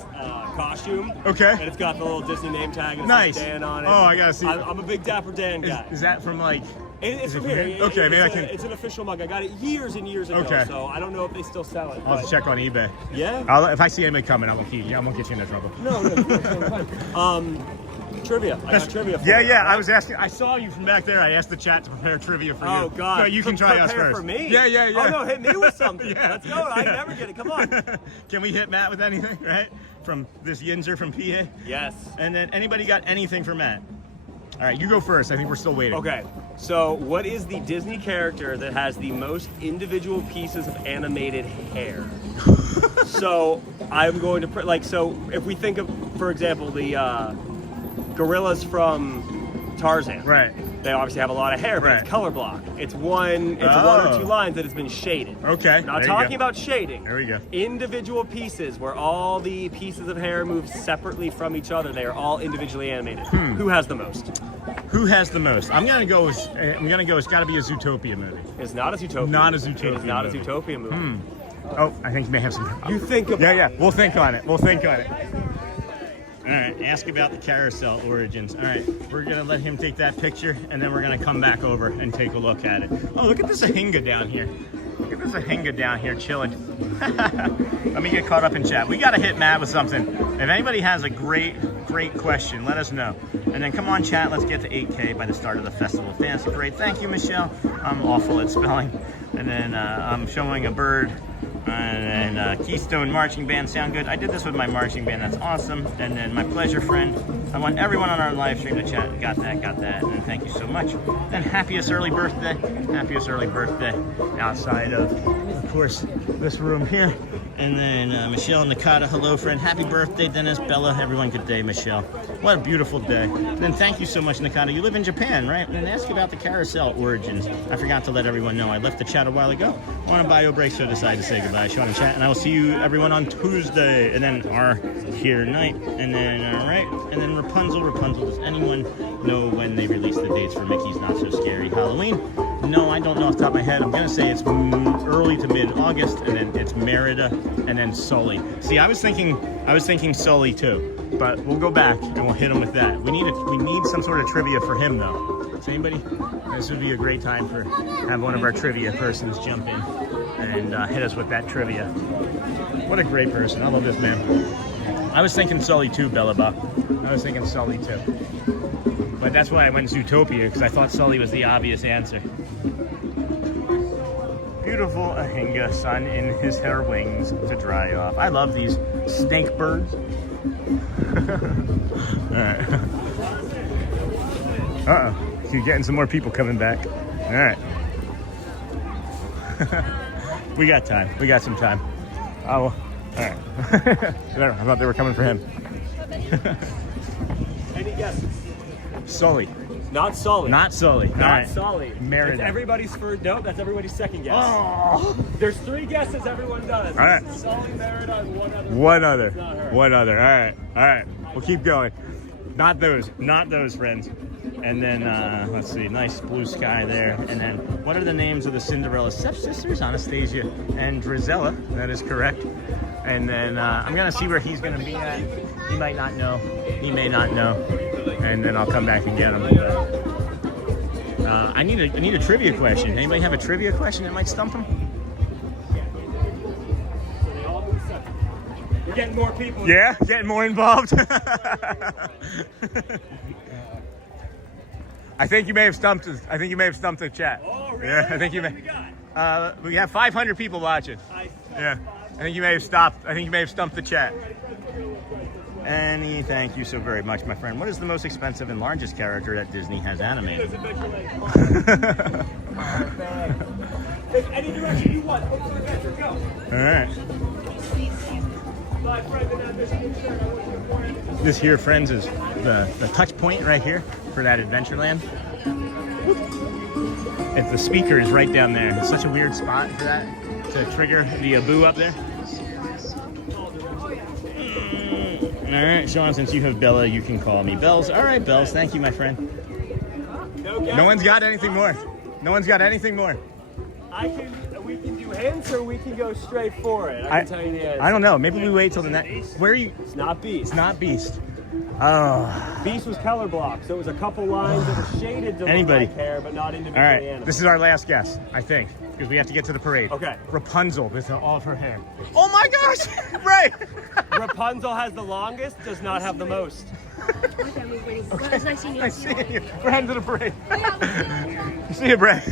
costume. Okay. And it's got the little Disney name tag and it Nice. says Dan on it. Oh, I gotta see. I'm a big Dapper Dan guy. Is that from like? It's from here. Okay, maybe I can. It's an official mug. I got it years and years ago. Okay. So I don't know if they still sell it. I'll have to check on eBay. Yeah. If I see anybody coming, I won't get you in trouble. No. Trivia. I got trivia for you. Yeah. I was asking. I saw you from back there. I asked the chat to prepare trivia for you. Oh, God. So you can try us Prepare first. for me? Yeah. Oh, no, hit me with something. Yeah. Let's go. I never get it. Come on. Can we hit Matt with anything, right? From this Yinzer from PA? Yes. And then anybody got anything for Matt? All right, you go first. I think we're still waiting. Okay. So, what is the Disney character that has the most individual pieces of animated hair? So, I'm going to so if we think of, for example, the gorillas from Tarzan. Right. They obviously have a lot of hair, but it's color block. It's one or two lines that has been shaded. Okay. Now, talking about shading. There we go. Individual pieces where all the pieces of hair move separately from each other. They are all individually animated. Who has the most? Who has the most? I'm gonna go with. It's got to be a Zootopia movie. It's not a Zootopia. Not a Zootopia. It is not movie. a Zootopia movie. Oh, I think you may have some. You think about Yeah. We'll think on it. All right, ask about the carousel origins. All right, we're gonna let him take that picture, and then we're gonna come back over and take a look at it. Oh, look at this Ahinga down here. Look at this Ahinga down here chilling. Let me get caught up in chat. We gotta hit Matt with something. If anybody has a great question, let us know. And then come on, chat. Let's get to 8K by the start of the Festival of Fantasy Parade. Thank you, Michelle. I'm awful at spelling. And then I'm showing a bird And then Keystone Marching Band, sound good. I did this with my marching band, that's awesome. And then my pleasure friend. I want everyone on our live stream to chat. Got that. And thank you so much. And happiest early birthday outside of course, this room here. And then Michelle Nakata, hello friend. Happy birthday, Dennis, Bella, everyone, good day, Michelle. What a beautiful day. And then thank you so much, Nakata. You live in Japan, right? And ask about the carousel origins. I forgot to let everyone know. I left the chat a while ago. On a bio break, so I decided to say goodbye. Sean and chat, and I will see you everyone on Tuesday. And then our here night. And then and then Rapunzel. Does anyone know when they release the dates for Mickey's Not So Scary Halloween? No, I don't know off the top of my head. I'm gonna say it's early to mid-August, and then it's Merida, and then Sully. See, I was thinking Sully too, but we'll go back and we'll hit him with that. We need some sort of trivia for him though. Does anybody? This would be a great time for have one of our trivia persons jump in and hit us with that trivia. What a great person! I love this man. I was thinking Sully too, Bellaba. I was thinking Sully too. But that's why I went Zootopia, because I thought Sully was the obvious answer. Beautiful Ahinga, sun in his hair wings to dry off. I love these snake birds. Alright. Uh-oh. You're getting some more people coming back. Alright. We got time. We got some time. Oh, alright. I thought they were coming for him. Any guesses? Sully. Not Sully. Not Sully. Not Sully. Merida. It's everybody's first. Nope, that's everybody's second guess. Oh. There's 3 guesses everyone does. All right. Sully, Merida, and one other. One other. All right. We'll keep going. Not those, friends. And then, let's see, nice blue sky there. And then, what are the names of the Cinderella stepsisters? Anastasia and Drizella. That is correct. And then, I'm going to see where he's going to be at. He might not know. He may not know. And then I'll come back and get him. I need a trivia question. Anybody have a trivia question that might stump him? We're getting more people. Yeah, getting more involved. I think you may have stumped us. I think you may have stumped the chat. Oh, really? Yeah, I think you may. We have 500 people watching. Yeah, I think you may have stopped. I think you may have stumped the chat. Annie, thank you so very much, my friend. What is the most expensive and largest character that Disney has animated? If any direction you want, open the adventure, go. All right. This here, friends, is the touch point right here for that Adventureland. If the speaker is right down there, it's such a weird spot for that to trigger the Abu up there. All right, Sean, since you have Bella, you can call me Bells. All right, Bells, thank you, my friend. No one's got anything more. No one's got anything more. We can do hints or we can go straight for it. I can tell you the answer. I don't know. Maybe we wait till the next. Where are you? It's not Beast. It's not Beast. Oh. Beast was color blocked, so it was a couple lines that were shaded to look like hair, but not individually All right, animated. this is our last guess, I think, because we have to get to the parade. Okay. Rapunzel with all of her hair. Oh my gosh! Right. Rapunzel has the longest, does not have the most. Okay. Nice seeing you. We're heading to the parade. See you, Bray.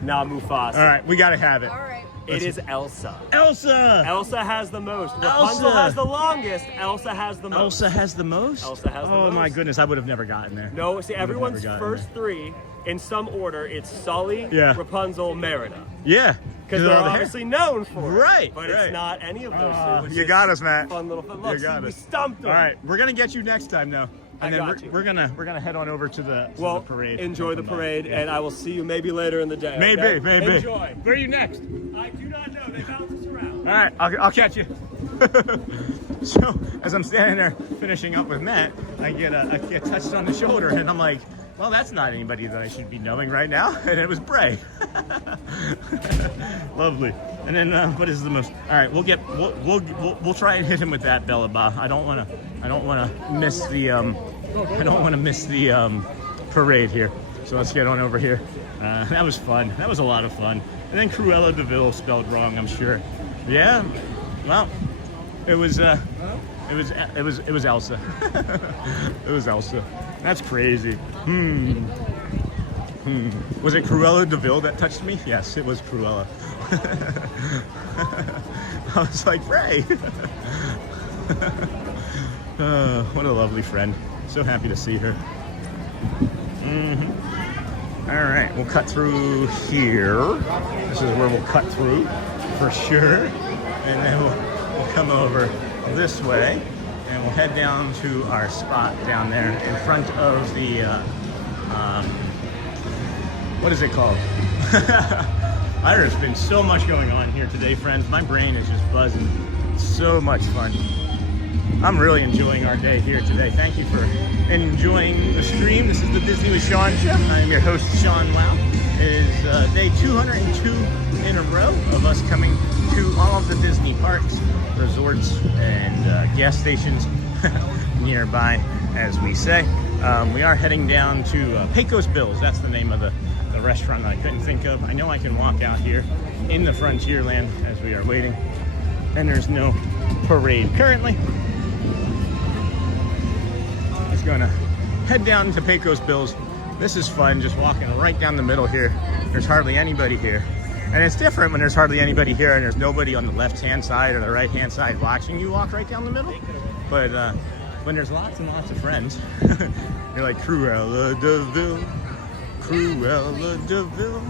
Nah, Mufasa. All right, we gotta have it. All right. It is Elsa. Elsa! Elsa has the most. Rapunzel has the longest. Elsa has the most. Elsa has the most? Elsa has the most. Oh my goodness, I would have never gotten there. No, see, everyone's first 3, in some order, it's Sully, Rapunzel, Merida. Yeah. Because they're obviously known for it. Right. But it's not any of those. You got us, Matt. Fun little fun. Look, You got we us. stumped them. All right, we're gonna get you next time, though. And then got you. we're gonna head on over to the parade. Enjoy the parade, and I will see you maybe later in the day. Maybe, okay? maybe. Enjoy. Where are you next? I do not know. They bounce us around. All right, I'll catch you. So as I'm standing there finishing up with Matt, I get touched on the shoulder, and I'm like, well, that's not anybody that I should be knowing right now. And it was Bray. Lovely. And then what is the most? All right, we'll try and hit him with that Bellaba. I don't want to miss the parade here. So let's get on over here. That was fun. That was a lot of fun. And then Cruella de Vil spelled wrong, I'm sure. Yeah. Well, it was Elsa. It was Elsa. That's crazy. Was it Cruella de Vil that touched me? Yes, it was Cruella. I was like, Ray. What a lovely friend. So happy to see her. All right, we'll cut through here. This is where we'll cut through for sure. And then we'll come over this way and we'll head down to our spot down there in front of the, what is it called? There's been so much going on here today, friends. My brain is just buzzing. It's so much fun. I'm really enjoying our day here today. Thank you for enjoying the stream. This is the Disney with Sean show. I am your host, Sean Wow. It is day 202 in a row of us coming to all of the Disney parks, resorts, and gas stations nearby, as we say. We are heading down to Pecos Bills. That's the name of the restaurant that I couldn't think of. I know I can walk out here in the Frontierland as we are waiting, and there's no parade currently. Just gonna head down to Pecos Bills. This is fun, just walking right down the middle here. There's hardly anybody here. And it's different when there's hardly anybody here and there's nobody on the left-hand side or the right-hand side watching you walk right down the middle. But when there's lots and lots of friends, you're like, Cruella de Vil, Cruella de Vil.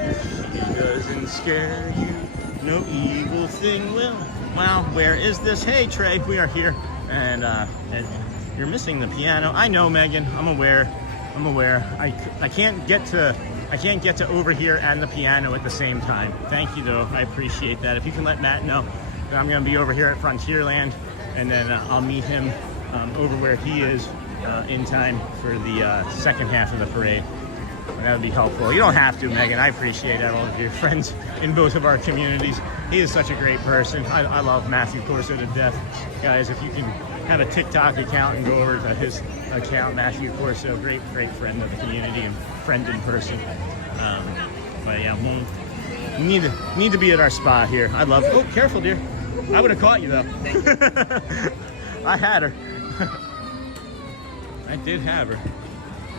If she doesn't scare you, no evil thing will. Wow, where is this? Hey, Trey, we are here. And you're missing the piano. I know, Megan, I'm aware. I can't get to over here and the piano at the same time. Thank you, though. I appreciate that. If you can let Matt know that I'm going to be over here at Frontierland, and then I'll meet him over where he is in time for the second half of the parade. That would be helpful. You don't have to, Megan. I appreciate all of your friends in both of our communities. He is such a great person. I love Matthew Corso to death. Guys, if you can have a TikTok account and go over to his account, Matthew Corso, great friend of the community and friend in person. But yeah, need to be at our spot here. I love. Oh, careful, dear. I would have caught you though. I had her. I did have her.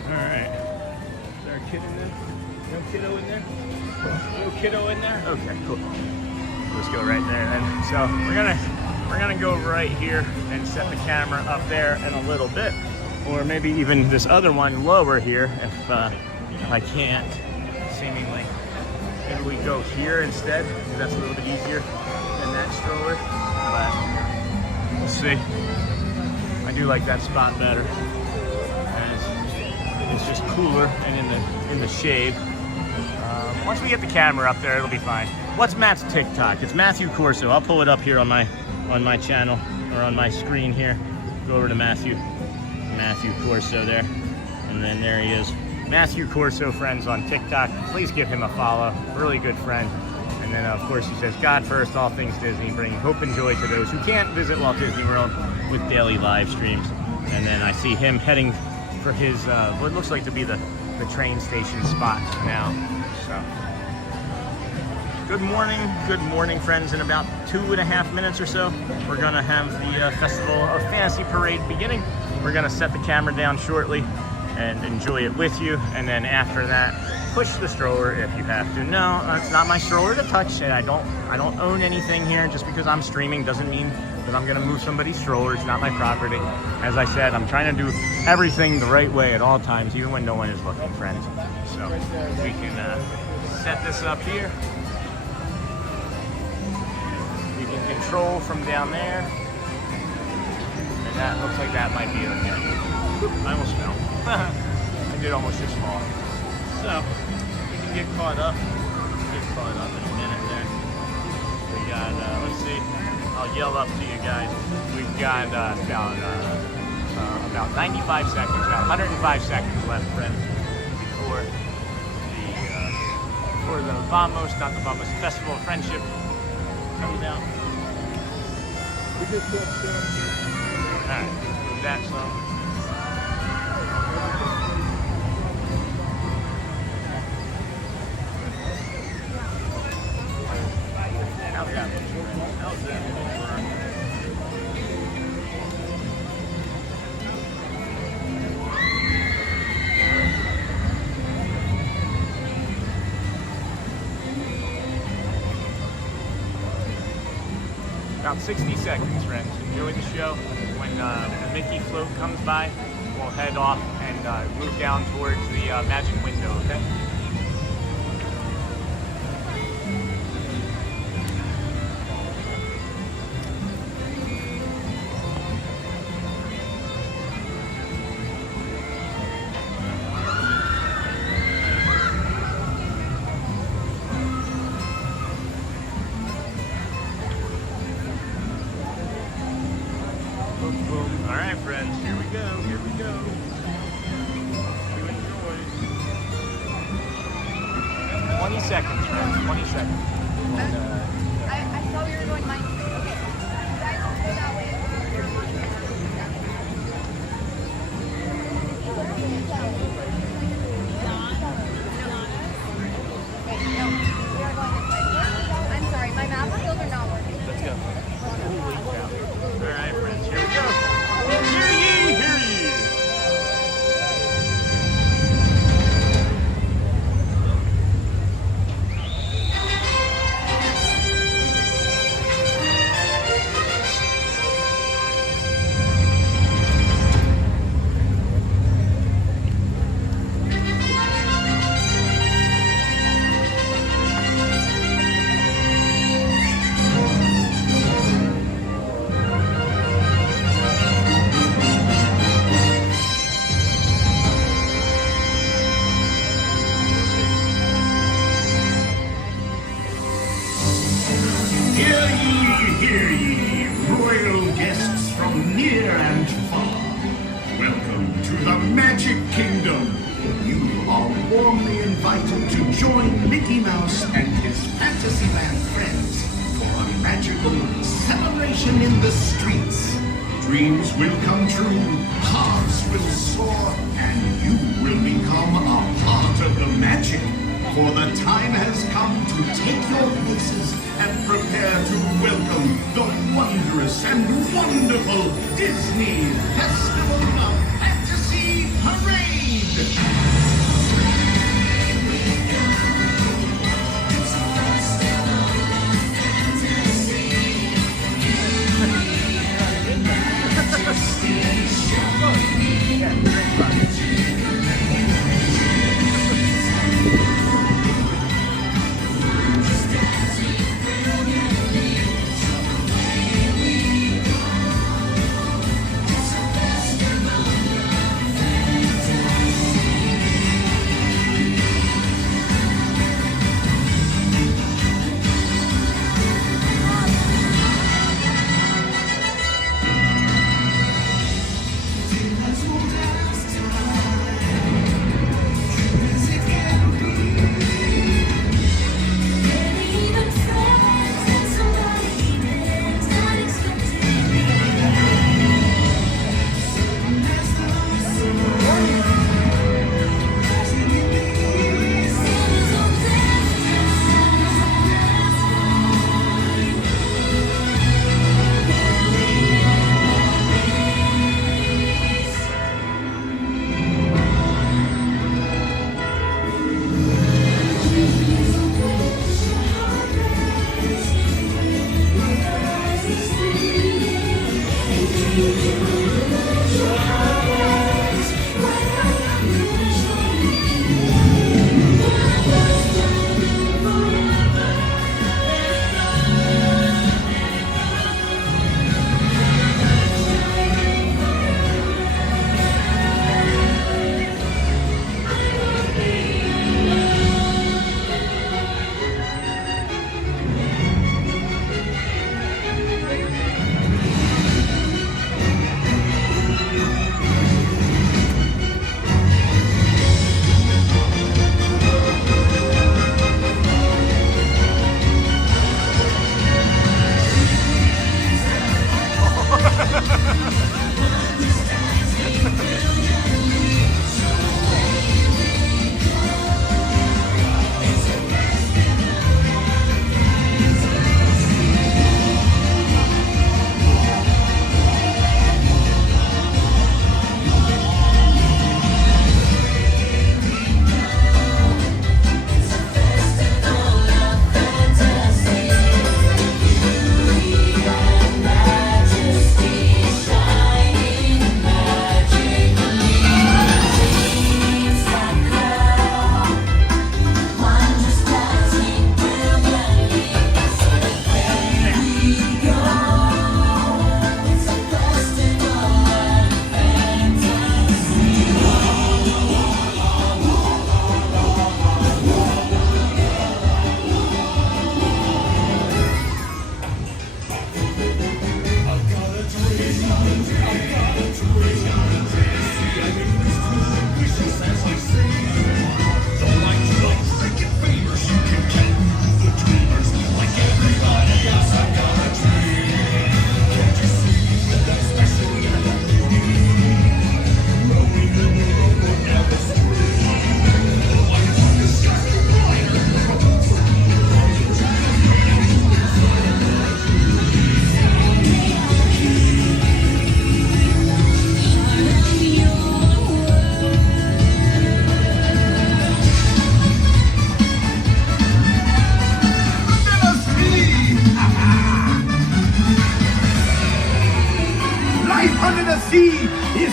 All right. Is there a kid in there? No kiddo in there? No kiddo in there? Okay, cool. Let's go right there then. So we're gonna go right here and set the camera up there in a little bit, or maybe even this other one lower here if I can't. Seemingly, maybe we go here instead because that's a little bit easier than that stroller. But we'll see. I do like that spot better. And it's just cooler and in the shade. Once we get the camera up there, it'll be fine. What's Matt's TikTok? It's Matthew Corso. I'll pull it up here on my channel or on my screen here. Go over to Matthew Corso there, and then there he is. Matthew Corso, friends on TikTok. Please give him a follow. Really good friend. And then of course he says, God first, all things Disney, bringing hope and joy to those who can't visit Walt Disney World with daily live streams. And then I see him heading for his what looks like to be the train station spot now. So good morning, friends. In about 2.5 minutes or so, we're gonna have the Festival of Fantasy Parade beginning. We're gonna set the camera down shortly and enjoy it with you, and then after that, push the stroller if you have to. No, it's not my stroller to touch, and I don't own anything here. Just because I'm streaming doesn't mean that I'm gonna move somebody's stroller. It's not my property. As I said, I'm trying to do everything the right way at all times, even when no one is looking, friends. So we can set this up here. We can control from down there, and that looks like that might be okay. I almost fell. I did almost just fall. So we can get caught up. In a minute there. We got, let's see. I'll yell up to you guys. We've got about 95 seconds, about 105 seconds left, friends, before the Vamos, not the Vamos, Festival of Friendship comes out. We just got down here. All right, move that some. About 60 seconds, friends. Enjoy the show. When the Mickey float comes by, we'll head off and move down towards the magic window, okay? All right, friends, here we go, here we go. You enjoy. 20 seconds, friends, 20 seconds. I thought we were going mine. Okay. Guys, let's go that way. Wait, no. We are going this way. I'm sorry, my map skills are not working. Let's go. Holy cow. All right, friends, here we go. Hear ye, hear ye. Hear ye, royal guests from near and far. Welcome to the Magic Kingdom. You are warmly invited to join Mickey Mouse and his Fantasyland friends for a magical celebration in the streets. Dreams will come true, hearts will soar, and you will become a part of the magic. For the time has come to take your places and prepare to welcome the wondrous and wonderful Disney Festival of Fantasy Parade!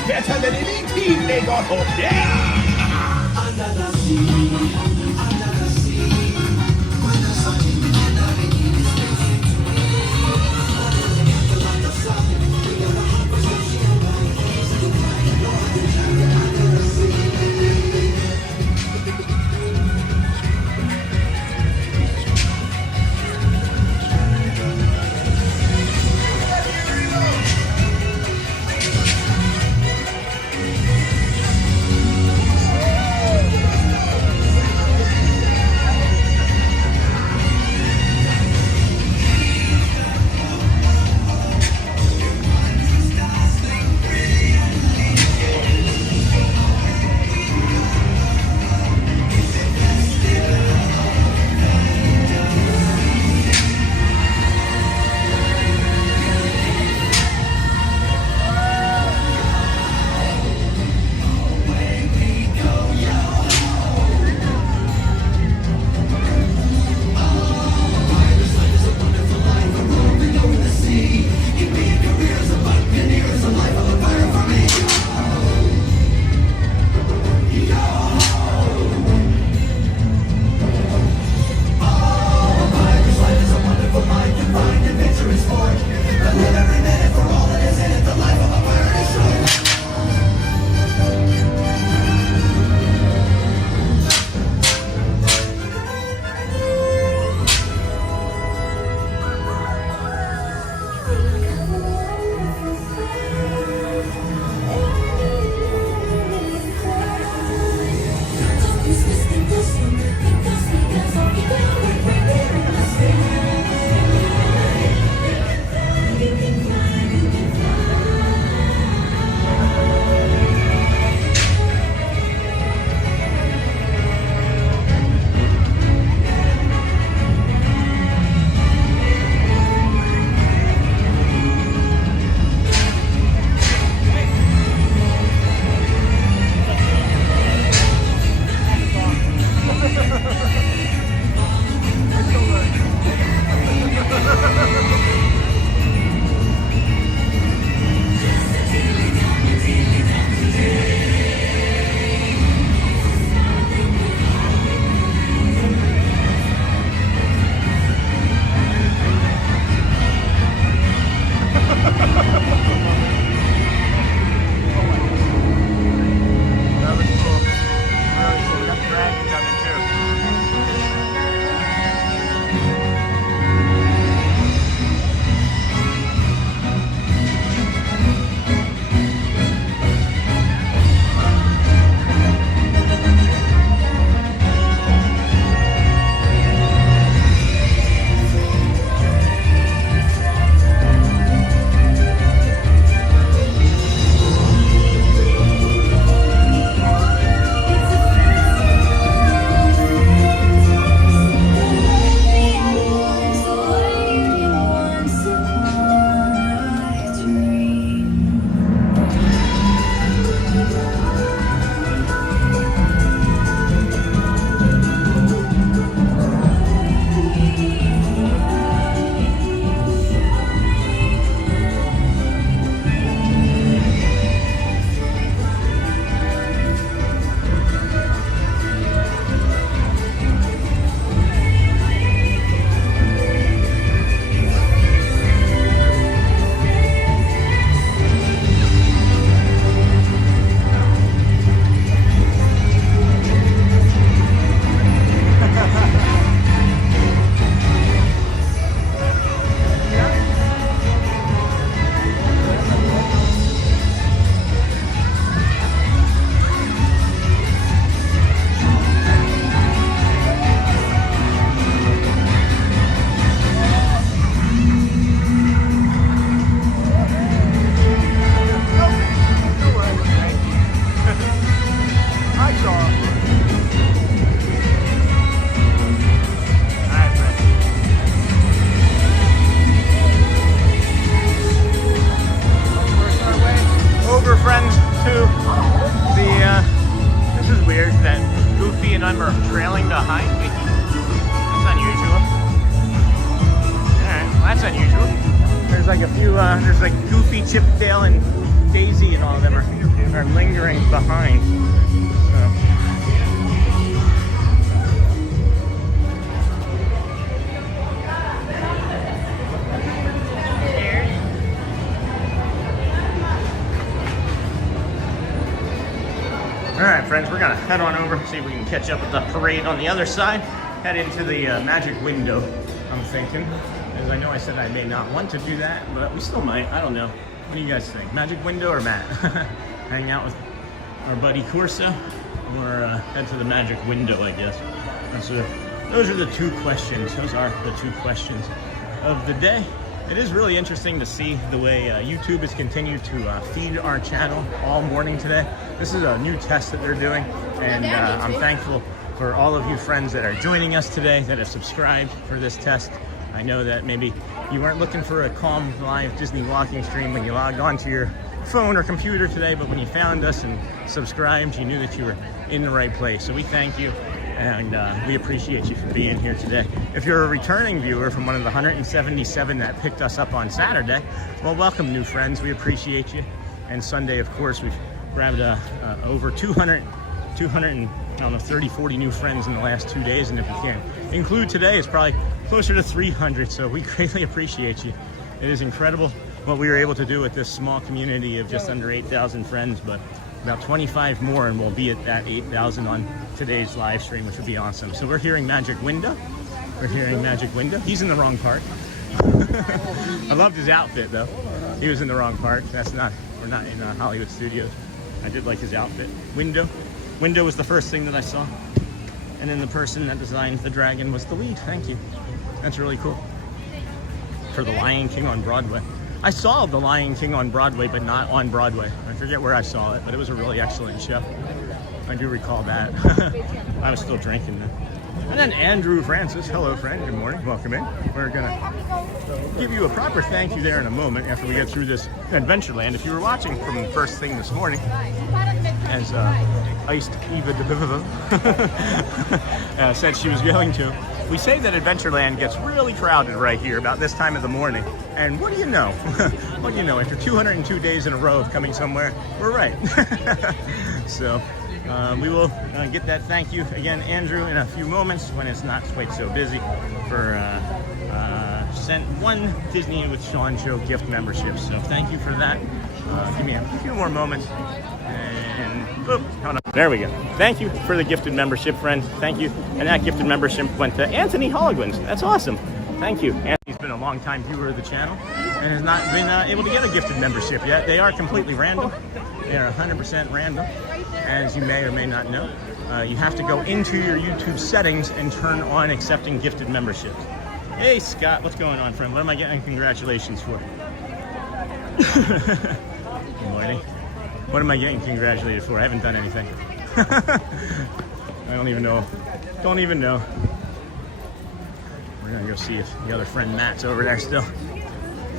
better than any team they got home. Yeah! Under the sea, under the sea, when the sun in the end of it is racing to me. Looking at the light of sun, we got a hot perception of things to find Lord and Jared under the sea. There's like a few, there's like Goofy, Chip, Dale, and Daisy and all of them are lingering behind. All right, friends, we're gonna head on over, see if we can catch up with the parade on the other side. Head into the magic window, I'm thinking. As I know I said I may not want to do that, but we still might, I don't know. What do you guys think? Magic window or Matt? Hang out with our buddy Corsa, or head to the magic window, I guess. Those are the two questions. Those are the two questions of the day. It is really interesting to see the way YouTube has continued to feed our channel all morning today. This is a new test that they're doing, and I'm thankful for all of you friends that are joining us today that have subscribed for this test. I know that maybe you weren't looking for a calm live Disney walking stream when you logged onto your phone or computer today, but when you found us and subscribed, you knew that you were in the right place. So we thank you. And we appreciate you for being here today. If you're a returning viewer from one of the 177 that picked us up on Saturday, well, welcome, new friends. We appreciate you. And Sunday, of course, we've grabbed over 30, 40 new friends in the last 2 days. And if you can include today, it's probably closer to 300. So we greatly appreciate you. It is incredible what we were able to do with this small community of just under 8,000 friends, but about 25 more and we'll be at that 8,000 on today's live stream, which would be awesome. So we're hearing Magic Window. We're hearing Magic Window. He's in the wrong part. I loved his outfit though. He was in the wrong part. We're not in Hollywood Studios. I did like his outfit. Window was the first thing that I saw. And then the person that designed the dragon was the lead. Thank you. That's really cool. For the Lion King on Broadway. I saw The Lion King on Broadway, but not on Broadway. I forget where I saw it, but it was a really excellent show. I do recall that. I was still drinking then. And then Andrew Francis, hello friend, good morning, welcome in. We're gonna give you a proper thank you there in a moment after we get through this Adventureland. If you were watching from the first thing this morning, as Iced Eva de said she was going to, we say that Adventureland gets really crowded right here about this time of the morning. And what do you know? What do you know? After 202 days in a row of coming somewhere, we're right. So we will get that thank you again, Andrew, in a few moments when it's not quite so busy for sent one Disney with Sean Show gift membership. So thank you for that. Give me a few more moments. And hold on. There we go. Thank you for the gifted membership, friend. Thank you. And that gifted membership went to Anthony Holligwins. That's awesome. Thank you. Anthony's been a long-time viewer of the channel and has not been able to get a gifted membership yet. They are completely random. They are 100% random, as you may or may not know. You have to go into your YouTube settings and turn on accepting gifted memberships. Hey, Scott, what's going on, friend? What am I getting congratulations for? Good morning. What am I getting congratulated for? I haven't done anything. I don't even know. Don't even know. We're gonna go see if the other friend Matt's over there still.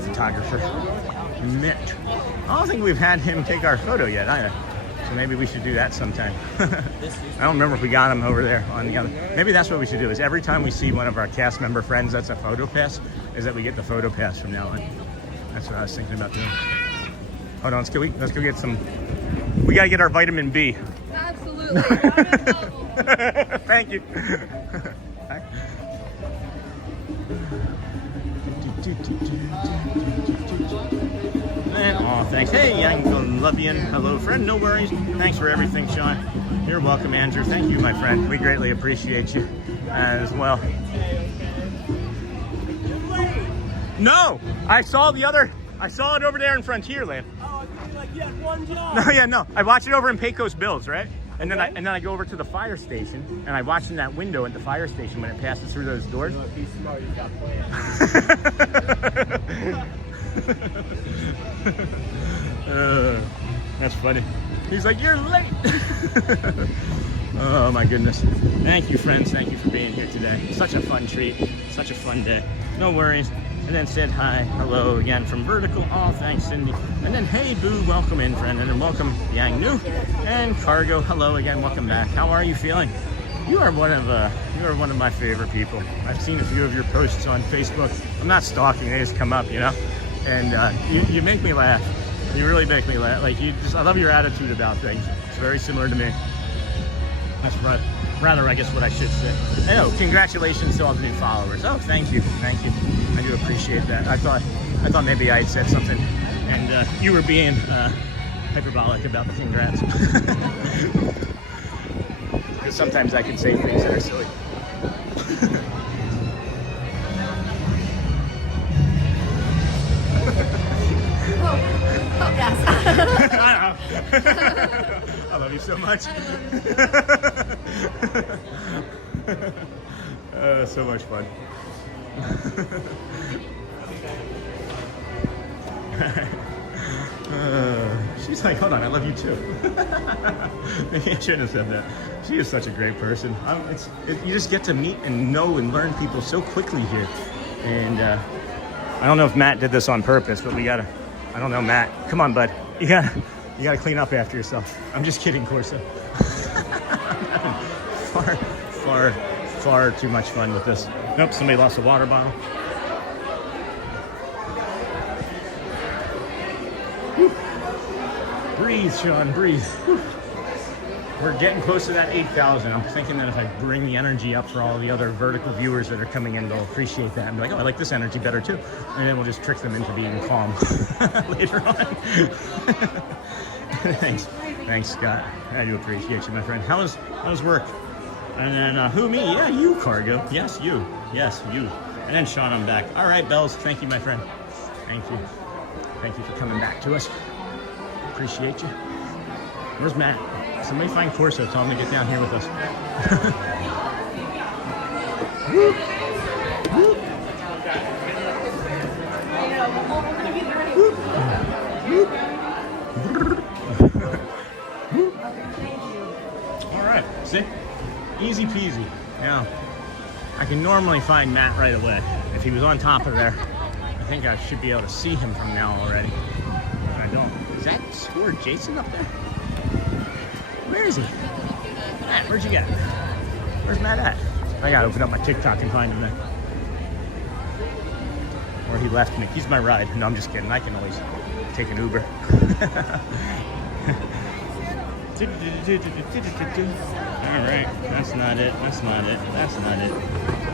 Photographer. Mitt. I don't think we've had him take our photo yet either. So maybe we should do that sometime. I don't remember if we got him over there on the other. Maybe that's what we should do, is every time we see one of our cast member friends that's a photo pass, is that we get the photo pass from now on. That's what I was thinking about doing. Hold on, let's go get some. We gotta get our vitamin B. Absolutely. Thank you. Oh, thanks. Hey, young Colombian. Hello, friend. No worries. Thanks for everything, Sean. You're welcome, Andrew. Thank you, my friend. We greatly appreciate you as well. No, I saw it over there in Frontierland. Oh, like you had one job. No, yeah, no. I watched it over in Pecos Bills, right? And then I go over to the fire station and I watch in that window at the fire station when it passes through those doors. Be smart, you got plans. That's funny. He's like, you're late. Oh my goodness. Thank you, friends. Thank you for being here today. Such a fun treat. Such a fun day. No worries. And then said hi, hello again from Vertical. Oh, thanks, Cindy. And then hey, Boo, welcome in, friend. And then welcome, Yang Nu. And Cargo, hello again, welcome back. How are you feeling? You are one of my favorite people. I've seen a few of your posts on Facebook. I'm not stalking; they just come up, you know. And you make me laugh. You really make me laugh. Like I love your attitude about things. It's very similar to me. That's rather, I guess, what I should say. Oh, congratulations to all the new followers. Oh, thank you. I do appreciate that. I thought maybe I had said something, and you were being hyperbolic about the congrats. Because sometimes I can say things that are silly. Oh, yes. I love you so much. So much fun. She's like, hold on, I love you too. Maybe I shouldn't have said that. She is such a great person. You just get to meet and know and learn people so quickly here. And I don't know if Matt did this on purpose, but I don't know, Matt. Come on, bud. You gotta clean up after yourself. I'm just kidding, Corso. I'm having far too much fun with this. Nope, somebody lost a water bottle. Whew. Breathe, Sean, breathe. Whew. We're getting close to that 8,000. I'm thinking that if I bring the energy up for all the other vertical viewers that are coming in, they'll appreciate that and be like, oh, I like this energy better too. And then we'll just trick them into being calm later on. Thanks, Scott. I do appreciate you, my friend. How's work? And then who, me? Yeah, you, Cargo. Yes, you. And then Sean, I'm back. All right, Bells. Thank you, my friend. Thank you for coming back to us. Appreciate you. Where's Matt? Somebody find Corso. Tell him to get down here with us. All right, see? Easy peasy. Now, I can normally find Matt right away. If he was on top of there, I think I should be able to see him from now already. But I don't. Is that Score Jason up there? Where is he? Matt, where'd you get? Where's Matt at? I gotta open up my TikTok and find him then. Or he left me. He's my ride. No, I'm just kidding. I can always take an Uber. Alright, that's not it.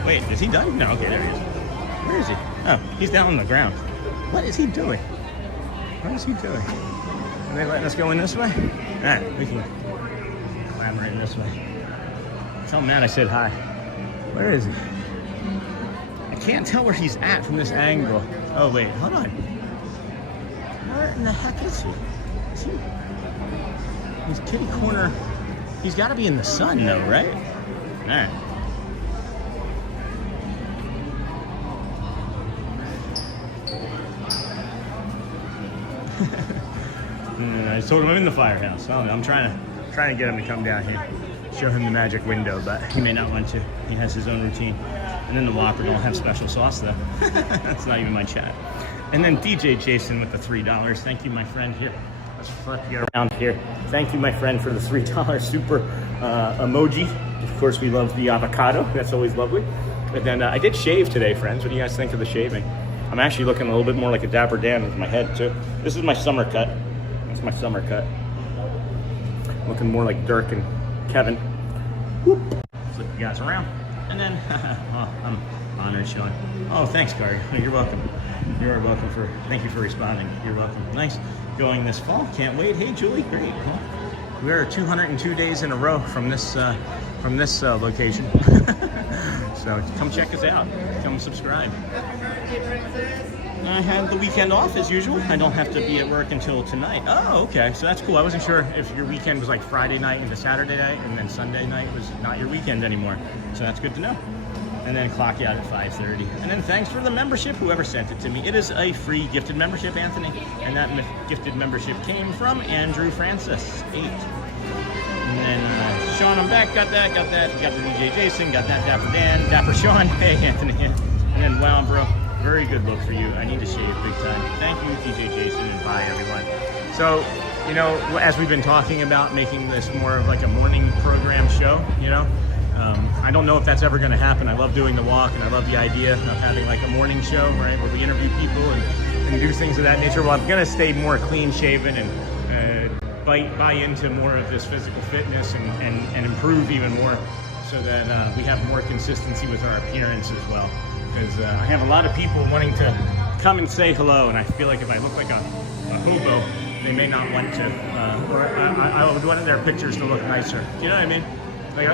Wait, is he done? No, okay, there he is. Where is he? Oh, he's down on the ground. What is he doing? Are they letting us go in this way? Alright, we can clamber in this way. Tell Matt I said hi. Where is he? I can't tell where he's at from this angle. Oh wait, hold on. Where in the heck is he? He's kitty corner. He's got to be in the sun though, right? Alright. I told him I'm in the firehouse. I'm trying to get him to come down here, show him the magic window, but he may not want to. He has his own routine. And then the Whopper don't have special sauce though. That's not even my chat. And then DJ Jason with the $3. Thank you, my friend. Here, let's flip you around here. Thank you, my friend, for the $3 super emoji. Of course, we love the avocado. That's always lovely. And then I did shave today, friends. What do you guys think of the shaving? I'm actually looking a little bit more like a Dapper Dan with my head too. This is my summer cut. That's my summer cut. Looking more like Dirk and Kevin. Whoop. Flip you guys around. And then, oh, I'm honored, Sean. Oh, thanks, Carter. You're welcome. Thank you for responding. You're welcome. Nice going this fall. Can't wait. Hey, Julie, great. Huh? We're 202 days in a row from this location. So come check us out. Come subscribe. I had the weekend off as usual. I don't have to be at work until tonight. Oh, okay. So that's cool. I wasn't sure if your weekend was like Friday night into Saturday night, and then Sunday night was not your weekend anymore. So that's good to know. And then clock you out at 5:30. And then thanks for the membership, whoever sent it to me. It is a free gifted membership, Anthony. And that gifted membership came from Andrew Francis, 8. And then Sean, I'm back. Got that. Got the DJ Jason. Got that Dapper Dan. Dapper Sean. Hey, Anthony. And then wow, bro. Very good look for you. I need to shave big time. Thank you, DJ Jason, and bye, everyone. So, you know, as we've been talking about making this more of like a morning program show, you know, I don't know if that's ever going to happen. I love doing the walk, and I love the idea of having like a morning show, right, where we interview people and and do things of that nature. Well, I'm gonna stay more clean shaven and buy into more of this physical fitness and improve even more, so that we have more consistency with our appearance as well. Because I have a lot of people wanting to come and say hello, and I feel like if I look like a hobo, they may not want to, or I would want their pictures to look nicer. Do you know what I mean? Like,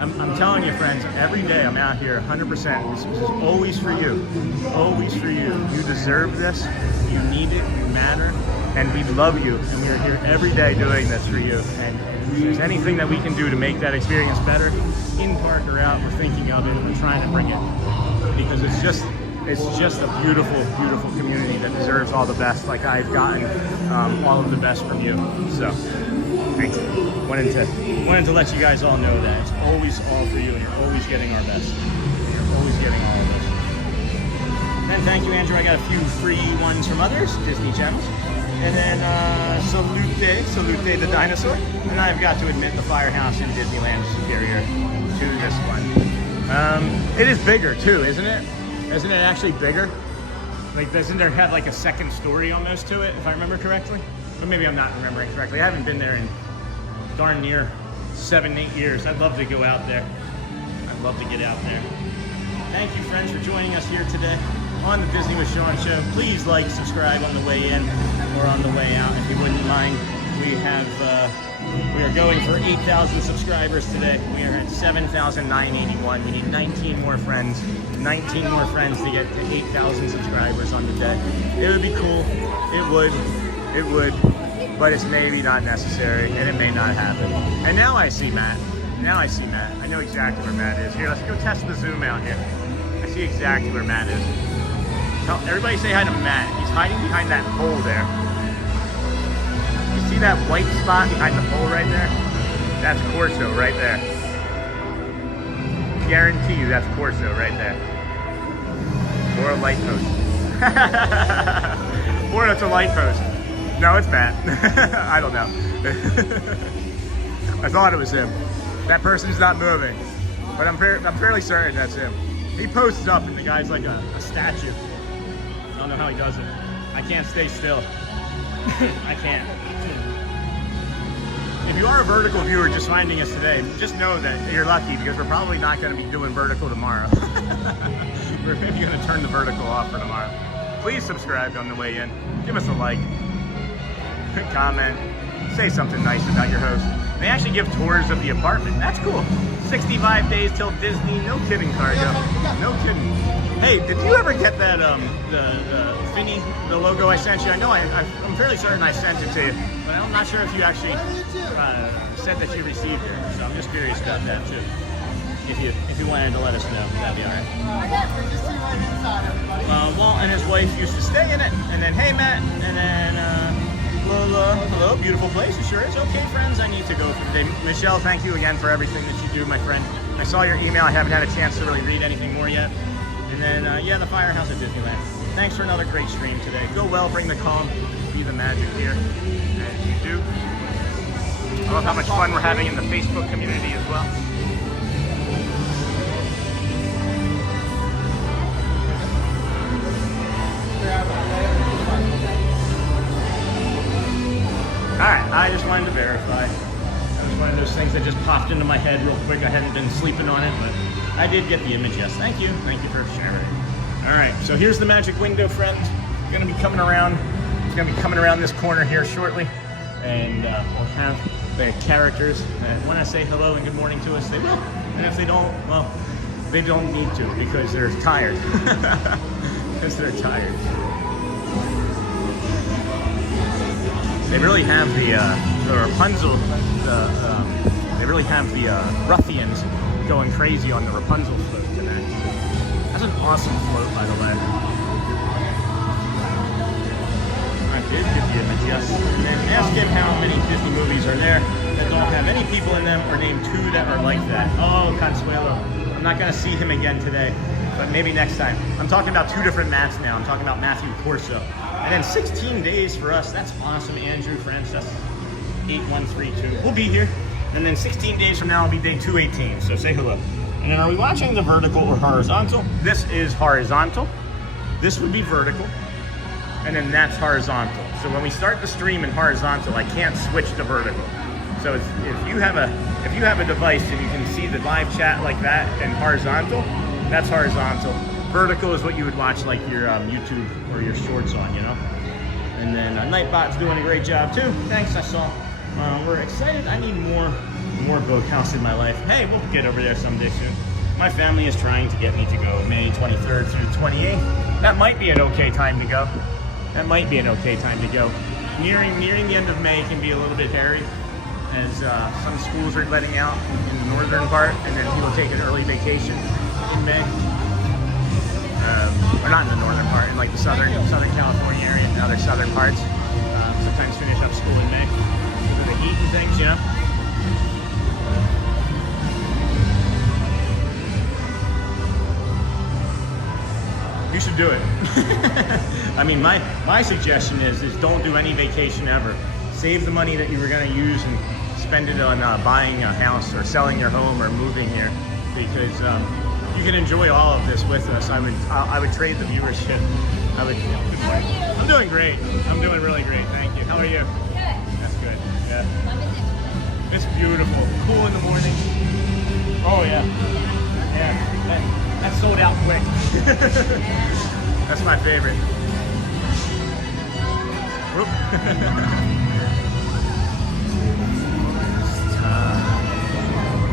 I'm telling you, friends, every day I'm out here 100%. This is always for you. Always for you. You deserve this. You need it. You matter. And we love you. And we are here every day doing this for you. And if there's anything that we can do to make that experience better, in park or out, we're thinking of it and we're trying to bring it. Because it's just a beautiful, beautiful community that deserves all the best, like I've gotten all of the best from you. So, thanks. Wanted to let you guys all know that it's always all for you, and you're always getting our best. You're always getting all of this. And thank you, Andrew. I got a few free ones from others, Disney channels. And then Salute the dinosaur. And I've got to admit, the firehouse in Disneyland is superior to this one. It is bigger too, isn't it? Isn't it actually bigger? Like, doesn't there have like a second story almost to it, if I remember correctly? Or maybe I'm not remembering correctly. I haven't been there in darn near 7-8 years. I'd love to go out there. I'd love to get out there. Thank you, friends, for joining us here today on the Disney with Sean show. Please like, subscribe on the way in or on the way out, if you wouldn't mind. We are going for 8,000 subscribers today. We are at 7,981. We need 19 more friends. 19 more friends to get to 8,000 subscribers on the day. It would be cool. It would. But it's maybe not necessary, and it may not happen. And now I see Matt. I know exactly where Matt is. Here, let's go test the zoom out here. I see exactly where Matt is. Everybody say hi to Matt. He's hiding behind that pole there. You see that white spot behind the pole right there? That's Corso right there. Guarantee you that's Corso right there. Or a light post. Or it's a light post. No, it's Matt. I don't know. I thought it was him. That person's not moving, but I'm fairly certain that's him. He posts up and the guy's like a statue. I don't know how he does it. I can't stay still. I can't. If you are a vertical viewer just finding us today, just know that you're lucky, because we're probably not going to be doing vertical tomorrow. We're maybe going to turn the vertical off for tomorrow. Please subscribe on the way in. Give us a like. Comment, say something nice about your host. They actually give tours of the apartment. That's cool. 65 days till Disney. No kidding, Cargo. No kidding. Hey, did you ever get that the Finny, the logo I sent you? I know I'm fairly certain I sent it to you, but I'm not sure if you actually said that you received it. So I'm just curious about that too. If you wanted to let us know, that'd be alright. Walt and his wife used to stay in it, and then hey Matt, and then hello, beautiful place. It sure is. Okay, friends, I need to go for the day. Michelle, thank you again for everything that you do, my friend. I saw your email. I haven't had a chance to really read anything more yet. And then, yeah, the firehouse at Disneyland. Thanks for another great stream today. Go well, bring the calm, be the magic here, as you do. I love how much fun we're having in the Facebook community as well. Alright, I just wanted to verify. That was one of those things that just popped into my head real quick. I hadn't been sleeping on it, but I did get the image, yes. Thank you. Thank you for sharing. Alright, so here's the magic window, friends. It's going to be coming around. It's going to be coming around this corner here shortly. And we'll have the characters that want to say hello and good morning to us. They will. And if they don't, well, they don't need to, because they're tired. Because they're tired. They really have the Rapunzel, they really have the ruffians going crazy on the Rapunzel float tonight. That's an awesome float, by the way. I did get the image, yes. And then ask him how many Disney movies are there that don't have any people in them, or name 2 that are like that. Oh, Consuelo. I'm not going to see him again today, but maybe next time. I'm talking about 2 different Matts now. I'm talking about Matthew Corso. And then 16 days for us. That's awesome, Andrew, friends. That's 8132. We'll be here. And then 16 days from now will be day 218. So say hello. And then are we watching the vertical or horizontal? This is horizontal. This would be vertical. and then that's horizontal. So when we start the stream in horizontal, I can't switch to vertical. So if you have a device and you can see the live chat like that and horizontal, that's horizontal. Vertical is what you would watch like your YouTube or your shorts on, you know. And then Nightbot's doing a great job too. Thanks, I saw. We're excited. I need more boathouse in my life. Hey, we'll get over there someday soon. My family is trying to get me to go May 23rd through the 28th. That might be an okay time to go. That might be an okay time to go. Nearing the end of May can be a little bit hairy, as some schools are letting out in the northern part, and then people take an early vacation in May. Or not in the northern part, in like the southern California area and other southern parts. Sometimes finish up school in May because of the heat and things, you know. You should do it. I mean, my suggestion is don't do any vacation ever. Save the money that you were going to use and spend it on buying a house or selling your home or moving here, because you can enjoy all of this with us. I would trade the viewership. Good morning. I'm doing great. I'm doing really great. Thank you. How are you? Good. That's good. Yeah. It's beautiful. Cool in the morning. Oh yeah. Yeah. That sold out quick. That's my favorite.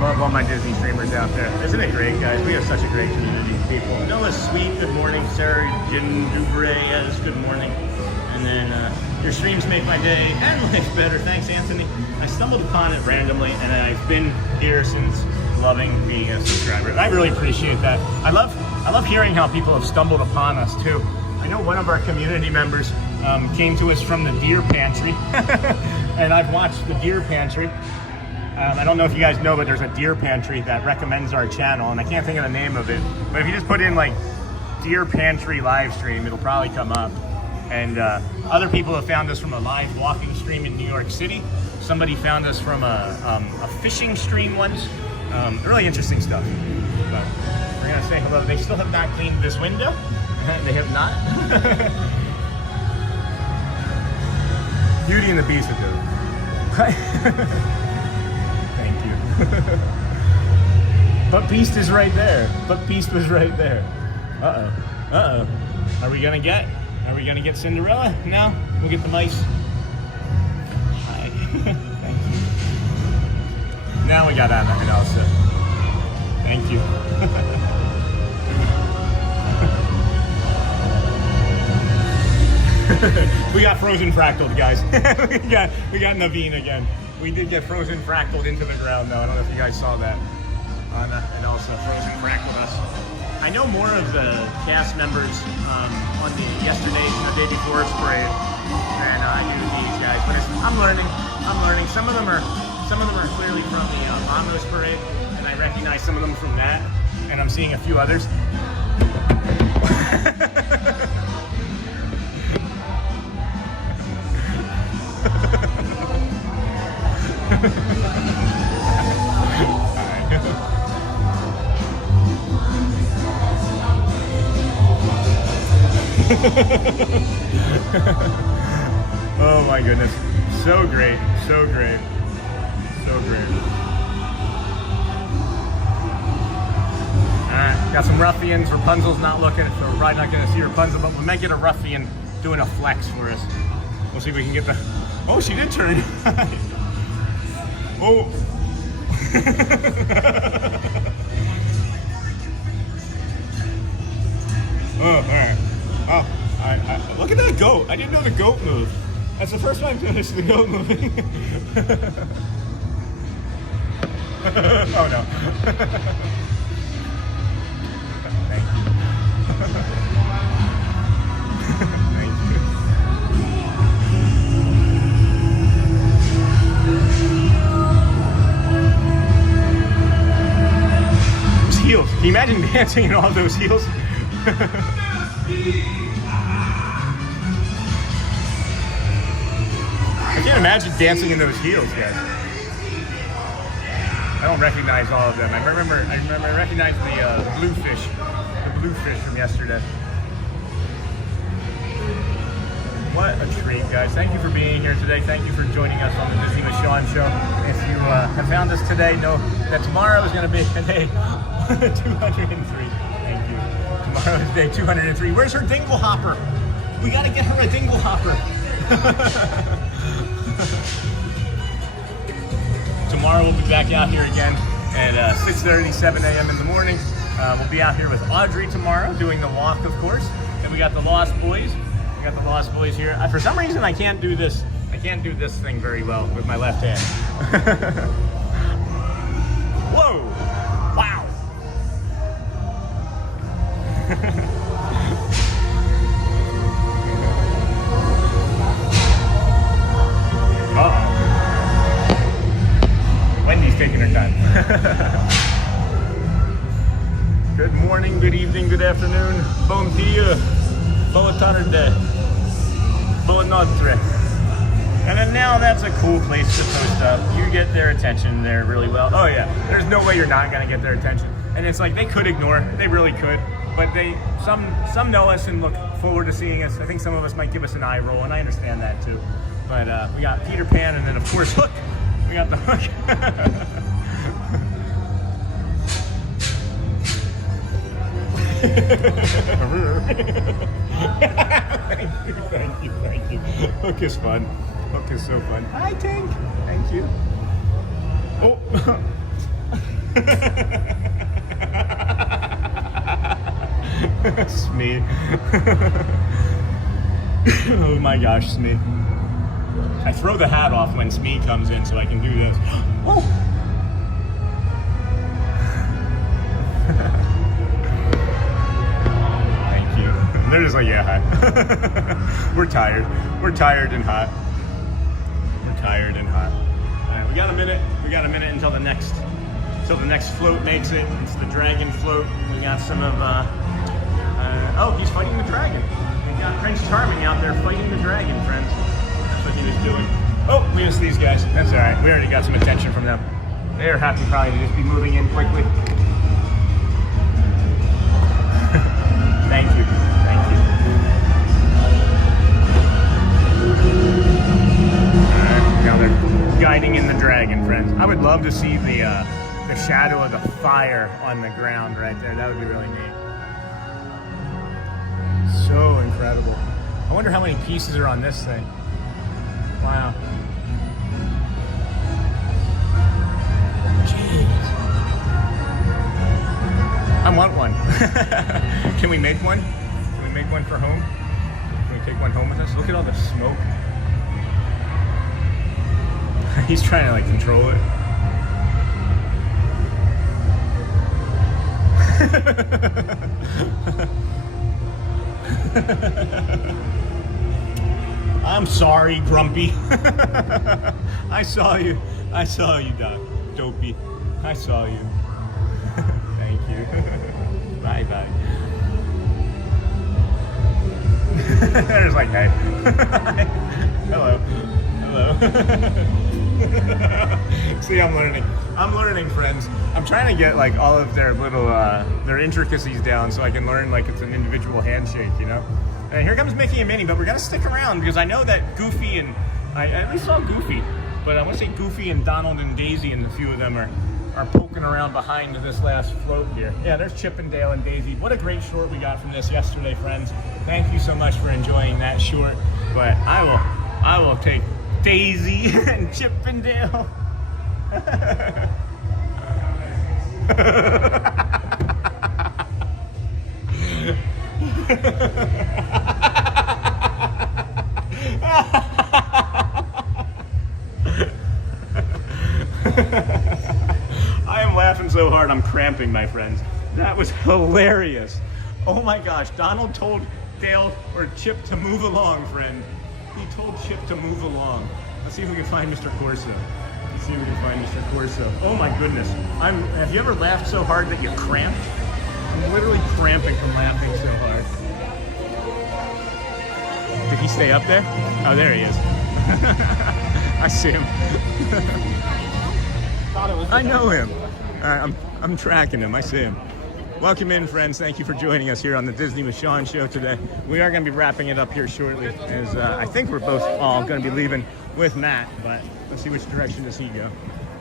Love all my Disney streamers out there. Isn't it great, guys? We have such a great community of people. Noah's Sweet, good morning. Sarah Jin Dubrez, good morning. And then your streams make my day and life better. Thanks, Anthony. I stumbled upon it randomly, and I've been here since, loving being a subscriber. I really appreciate that. I love hearing how people have stumbled upon us too. I know one of our community members came to us from the Deer Pantry, and I've watched the Deer Pantry. I don't know if you guys know, but there's a Deer Pantry that recommends our channel, and I can't think of the name of it. But if you just put in like Deer Pantry live stream, it'll probably come up. And other people have found us from a live walking stream in New York City. Somebody found us from a fishing stream once. Really interesting stuff. But we're gonna say hello. They still have not cleaned this window. They have not. Beauty and the Beast would do. Thank you. But Beast is right there. But Beast was right there. Uh-oh. Uh-oh. Are we gonna get Cinderella? No? We'll get the mice. Hi. Thank you. Now we got Anna and Elsa. Thank you. We got frozen fractaled, guys. we got Naveen again. We did get frozen fractaled into the ground, though. I don't know if you guys saw that. Anna and Elsa frozen fractaled us. I know more of the cast members on the yesterday, the day before parade than I do these guys. But I'm learning. Some of them are clearly from the Vamos parade, and I recognize some of them from that. And I'm seeing a few others. Oh my goodness. So great. So great. So great. Alright, got some ruffians. Rapunzel's not looking, so we're probably not going to see Rapunzel, but we might get a ruffian doing a flex for us. We'll see if we can get the... Oh, she did turn. Oh. Oh, alright. Oh, look at that goat. I didn't know the goat moved. That's the first time I've noticed the goat moving. Oh no. Thank you. Thank you. Those heels. Can you imagine dancing in all those heels? I can't imagine dancing in those heels, guys. I don't recognize all of them. I recognize the bluefish from yesterday. What a treat, guys. Thank you for being here today. Thank you for joining us on the Disney with Sean show. If you have found us today, know that tomorrow is going to be day 203. Thank you. Tomorrow is day 203. Where's her dingle hopper? We got to get her a dingle hopper. Tomorrow we'll be back out here again at 6:30, 7 a.m. in the morning. We'll be out here with Audrey tomorrow doing the walk, of course. And we got the Lost Boys. We got the Lost Boys here. For some reason, I can't do this. I can't do this thing very well with my left hand. Whoa! Wow! Uh-oh. Wendy's taking her time. Good morning, good evening, good afternoon. Bon dia. Boa tarde. Boa notte. And then now that's a cool place to post up. You get their attention there really well. Oh yeah, there's no way you're not gonna get their attention. And it's like they could ignore, they really could. But some know us and look forward to seeing us. I think some of us might give us an eye roll, and I understand that too. But we got Peter Pan, and then of course Hook. We got the Hook. Thank you. Hook is fun. Hook is so fun. Hi, Tank. Thank you. Oh. Smee. Oh my gosh, Smee. I throw the hat off when Smee comes in so I can do this. Oh. Thank you. They're just like, yeah, hi. We're tired. We're tired and hot. We're tired and hot. All right, we got a minute. We got a minute until the next float makes it. It's the dragon float. We got some of, oh, he's fighting the dragon. We got Prince Charming out there fighting the dragon, friends. That's what he was doing. Oh, we missed these guys. That's all right. We already got some attention from them. They're happy probably to just be moving in quickly. Thank you. Thank you. All right, now they're guiding in the dragon, friends. I would love to see the shadow of the fire on the ground right there. That would be really neat. So incredible. I wonder how many pieces are on this thing. Wow. Jeez. I want one. Can we make one? Can we make one for home? Can we take one home with us? Look at all the smoke. He's trying to like control it. I'm sorry, Grumpy. I saw you, Doc. Dopey. I saw you. Thank you. Bye. There's like, hey. Hello. See, I'm learning, friends. I'm trying to get like all of their little their intricacies down so I can learn like it's an individual handshake, you know. And here comes Mickey and Minnie, but we're gonna stick around because I know that Goofy and I at least saw Goofy, but I want to say Goofy and Donald and Daisy and a few of them are poking around behind this last float here. Yeah, there's Chip and Dale and Daisy. What a great short we got from this yesterday, friends. Thank you so much for enjoying that short. But I will take Daisy and Chip and Dale. I am laughing so hard I'm cramping, my friends. That was hilarious. Oh my gosh, Donald told Dale or Chip to move along, friend. He told Chip to move along. Let's see if we can find Mr. Corso. Let's see if we can find Mr. Corso. Oh my goodness. Have you ever laughed so hard that you cramped? I'm literally cramping from laughing so hard. Did he stay up there? Oh, there he is. I see him. I know him. I'm tracking him. I see him. Welcome in, friends. Thank you for joining us here on the Disney with Sean show today. We are going to be wrapping it up here shortly, as I think we're both all going to be leaving with Matt, but let's see which direction does he go.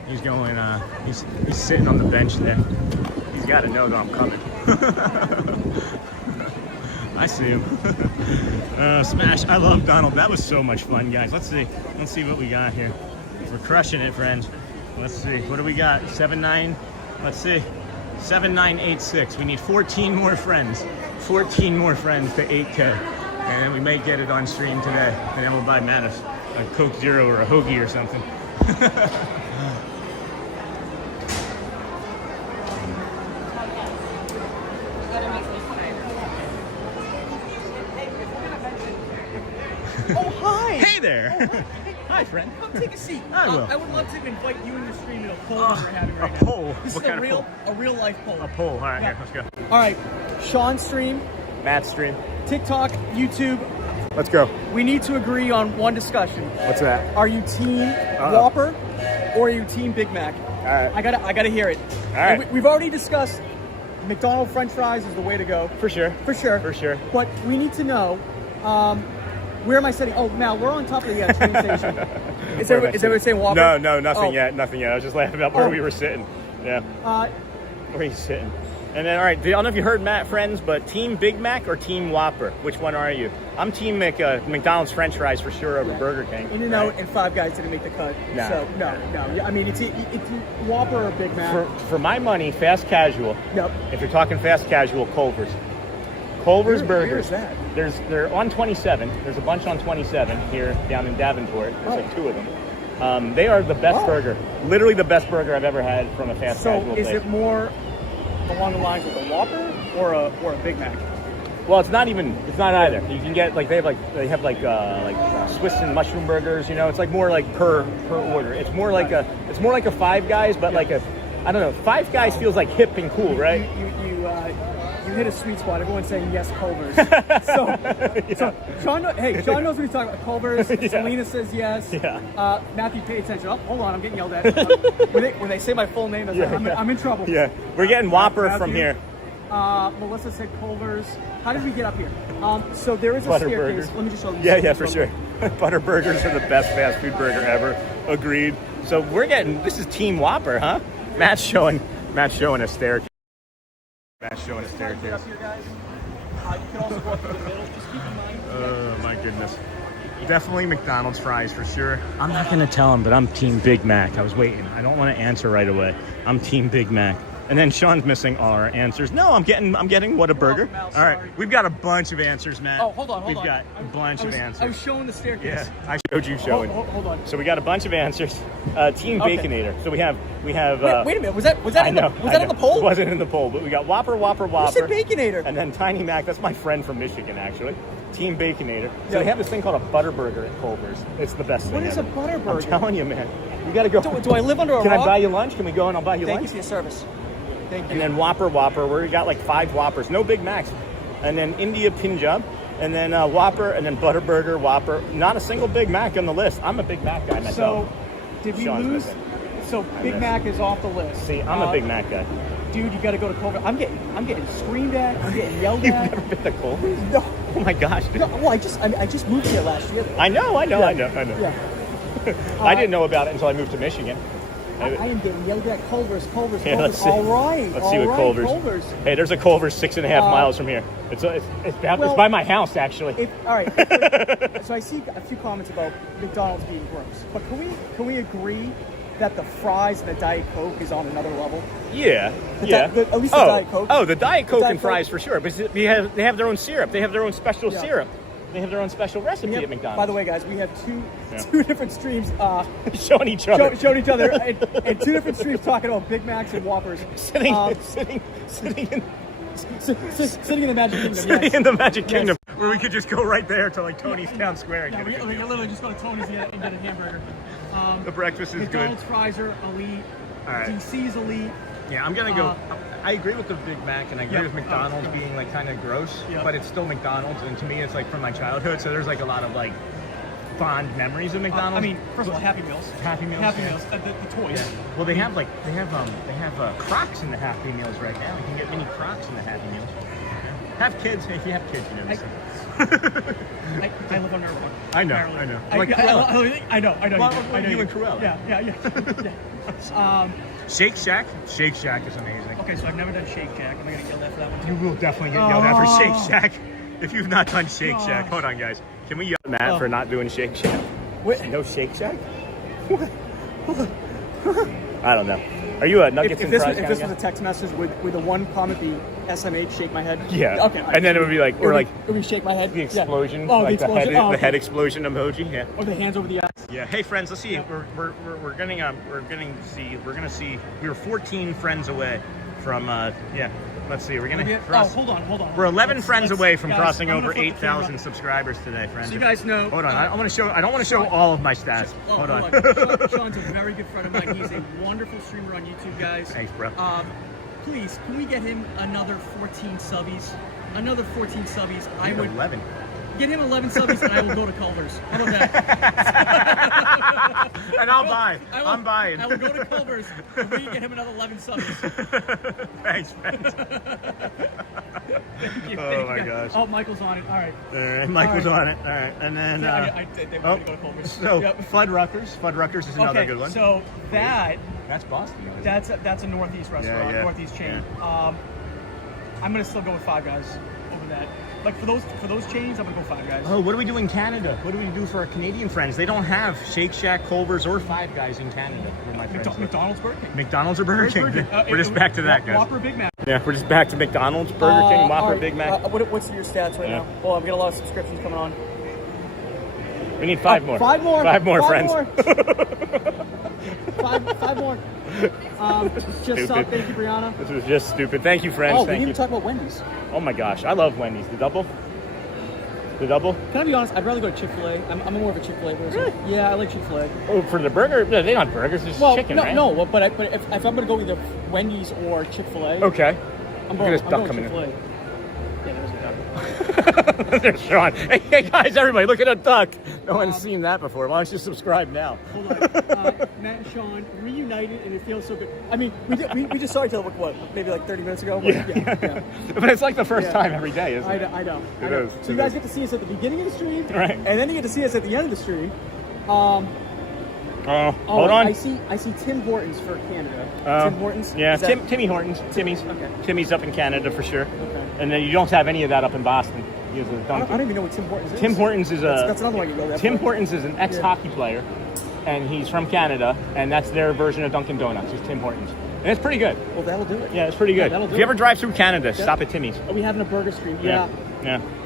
He's going, he's sitting on the bench there. He's got to know that I'm coming. I see him. Smash. I love Donald. That was so much fun, guys. Let's see what we got here. We're crushing it, friends. Let's see. What do we got? 7-9. Let's see. 7986. We need 14 more friends. 14 more friends to 8K. And then we may get it on stream today. And then we'll buy Matt a Coke Zero or a hoagie or something. Oh, hi! Hey there! Oh, hi, friend. Come take a seat. I will. I would love to invite you in the stream in a poll we're having right now. A poll? This What is kind of poll? a real life poll. A poll. All right, Yeah. here, let's go. All right, Sean's stream, Matt's stream. TikTok, YouTube. Let's go. We need to agree on one discussion. What's that? Are you team Whopper or are you team Big Mac? All right. I gotta hear it. All right. And we've already discussed McDonald's French fries is the way to go. For sure. For sure. For sure. But we need to know, where am I sitting? Oh, now we're on top of the train station. Is everyone saying Whopper? No, nothing Oh. yet. Nothing yet. I was just laughing about where we were sitting. Yeah. Where are you sitting? And then, all right, I don't know if you heard Matt, friends, but Team Big Mac or Team Whopper? Which one are you? I'm Team McDonald's French fries for sure over Burger King. In-N-Out and Five Guys didn't make the cut. No. So, no. I mean, it's Whopper or Big Mac. For my money, fast casual. Yep. If you're talking fast casual, Culver's. Culver's Burgers. Where's that? They're on 27. There's a bunch on 27 here down in Davenport. There's like 2 of them. They are the best burger. Literally the best burger I've ever had from a fast casual place. So is it more along the lines with a Whopper or a Big Mac? Well, it's not either. You can get they have Swiss and mushroom burgers. You know, it's like more like per order. It's more like a Five Guys, but like a, I don't know. Five Guys feels like hip and cool, right? You hit a sweet spot. Everyone's saying yes, Culver's. So Sean knows what he's talking about. Culver's. Selena says yes. Yeah. Matthew, pay attention. Oh, hold on, I'm getting yelled at. When they say my full name, I'm in trouble. Yeah, we're getting Whopper Matthew, from here. Melissa said Culver's. How did we get up here? So there is a Butter staircase. burgers. Let me just show you. Yeah, for sure. Butter burgers are the best fast food burger ever. Agreed. So this is Team Whopper, huh? Matt's showing a staircase. Matt's showing a staircase. Up here, guys. You can also go up to the middle. Just keep in mind. Oh my goodness. Definitely McDonald's fries for sure. I'm not gonna tell him, but I'm Team Big Mac. I was waiting. I don't want to answer right away. I'm Team Big Mac. And then Sean's missing all our answers. No, I'm getting Whataburger. All right, we've got a bunch of answers, Matt. Oh, hold on. We've got a bunch of answers. I was showing the staircase. Yeah, I showed you showing. Hold on. So we got a bunch of answers. Team Baconator. So we have. Wait a minute. Was that in the poll? It wasn't in the poll, but we got Whopper. You said Baconator. And then Tiny Mac. That's my friend from Michigan, actually. Team Baconator. So they have this thing called a Butterburger at Culver's. It's the best thing. What is ever. a Butterburger? I'm telling you, man. You got to go. Do I live under a rock? Can I buy you lunch? Can we go and I'll buy you lunch? Thank you for your service. Thank you. And then Whopper, where we got like 5 Whoppers, no Big Macs. And then India Punjab, and then Whopper, and then Butterburger, Whopper. Not a single Big Mac on the list. I'm a Big Mac guy myself. So, did we Sean's lose? missing. So Big Mac is off the list. See, I'm a Big Mac guy. Dude, you got to go to Culver. I'm getting screamed at. I'm getting yelled You've at. never been to Culver's? No. Oh my gosh, dude. No, well, I just moved here last year. I know. Yeah. Yeah. I didn't know about it until I moved to Michigan. I am getting yelled at. Culver's. Yeah, let's see. All right. Let's see what Culver's. Hey, there's a Culver's 6.5 miles from here. It's by my house, actually. All right. So I see a few comments about McDonald's being gross, but can we agree that the fries and the Diet Coke is on another level? Yeah. At least the Diet Coke. Oh, the Diet Coke and fries for sure. But they have their own syrup. They have their own special syrup. They have their own special recipe at McDonald's. By the way, guys, we have two different streams showing each other. Showing each other, and 2 different streams talking about Big Macs and Whoppers. Sitting in the Magic Kingdom. Sitting in the Magic Kingdom, where we could just go right there to like Tony's Town Square. Yeah, we can literally just go to Tony's and get a hamburger. The breakfast is McDonald's good. fries are elite. All right. DC's elite. Yeah, I'm gonna go. I agree with the Big Mac, and I agree with McDonald's being like kind of gross, but it's still McDonald's, and to me, it's like from my childhood. So there's like a lot of like fond memories of McDonald's. I mean, first of all, Happy Meals. Happy Meals. Happy yeah. Meals. The toys. Yeah. Well, they have Crocs in the Happy Meals right now. You can get mini Crocs in the Happy Meals. Yeah. Have kids. If you have kids, you know. I live on Airport. I know. Like Cruella. I know. Well, I know you and Cruella. Yeah. Shake Shack. Shake Shack is amazing. Okay, so I've never done Shake Shack. Am I gonna get yelled at for that one too? You will definitely get yelled at for Shake Shack. If you've not done Shake Shack, hold on, guys. Can we yell at Matt for not doing Shake Shack? What? No Shake Shack? I don't know. Are you a Nuggets and Fries If this was a text message, would the one comment be SMH, shake my head? Yeah. Okay. And then it would be like, it would be shake my head. the explosion, Yeah. Oh, like the explosion. the head explosion emoji. Yeah. Or the hands over the eyes. Yeah. Hey friends, let's see. We're gonna see. We were 14 friends away from. Let's see. We're gonna. Hold on. We're 11 friends away from guys, crossing I'm gonna over flip the 8,000 subscribers today, friends. So you guys know. Hold on. I want to show. I don't want to show all of my stats. Hold on. Sean's a very good friend of mine. He's a wonderful streamer on YouTube, guys. Thanks, bro. Please, can we get him another 14 subbies? Another 14 subbies. I would 11. Get him 11 subbies, and I will go to Culver's. How about that? And I'll buy. I'm buying. I will go to Culver's and we can get him another 11 subbies. Thanks, friends. Thank you. Oh my gosh. Oh, Michael's on it. All right. All right. Michael's on it. All right. And then. They want me to go to Culver's. So Yep. Fuddruckers. Fuddruckers is another good one. So that's Boston. That's a Northeast restaurant, Northeast chain. Yeah. I'm gonna still go with Five Guys over that. Like for those chains, I'm gonna go Five Guys. Oh, what do we do in Canada? What do we do for our Canadian friends? They don't have Shake Shack, Culver's, or Five Guys in Canada. My friends. McDonald's, Burger King. McDonald's or Burger King? We're just back to that, guys. Whopper, Big Mac. Yeah, we're just back to McDonald's, Burger King, Whopper, right. Big Mac. What's your stats right now? Well, I've got a lot of subscriptions coming on. We need 5 more. 5 more. 5 more, friends. Five more. Just suck. Thank you, Brianna. This was just stupid. Thank you, friends. Oh, we Thank didn't you. even talk about Wendy's. Oh my gosh, I love Wendy's. The double? The double? Can I be honest? I'd rather go to Chick-fil-A. I'm more of a Chick-fil-A person. Really? Yeah, I like Chick-fil-A. Oh, for the burger? No, they don't have burgers. It's just chicken, right? No, but if I'm going to go either Wendy's or Chick-fil-A. Okay. I'm Look at this going duck coming in. Chick-fil-A. Yeah, there's a duck. There's Sean. Hey, guys, everybody, look at a duck. No one's seen that before. Why don't you subscribe now? Hold on. Matt and Sean reunited, and it feels so good. I mean, we just saw each other, what, maybe like 30 minutes ago? Yeah. But it's like the first time every day, isn't it? I know. It is. So you guys get to see us at the beginning of the stream, right? And then you get to see us at the end of the stream. Hold on. I see Tim Hortons for Canada. Tim Hortons? Yeah, Timmy Hortons. Timmy's. Okay. Timmy's up in Canada for sure. Okay. And then you don't have any of that up in Boston. I don't even know what Tim Hortons is. Tim Hortons is that's another one you go there. Tim Hortons is an ex-hockey player, and he's from Canada, and that's their version of Dunkin' Donuts. Is Tim Hortons, and it's pretty good. Well, that'll do it. Yeah, it's pretty good. That'll do if you it. ever drive through Canada, stop at Timmy's. Are we having a burger stream? Yeah.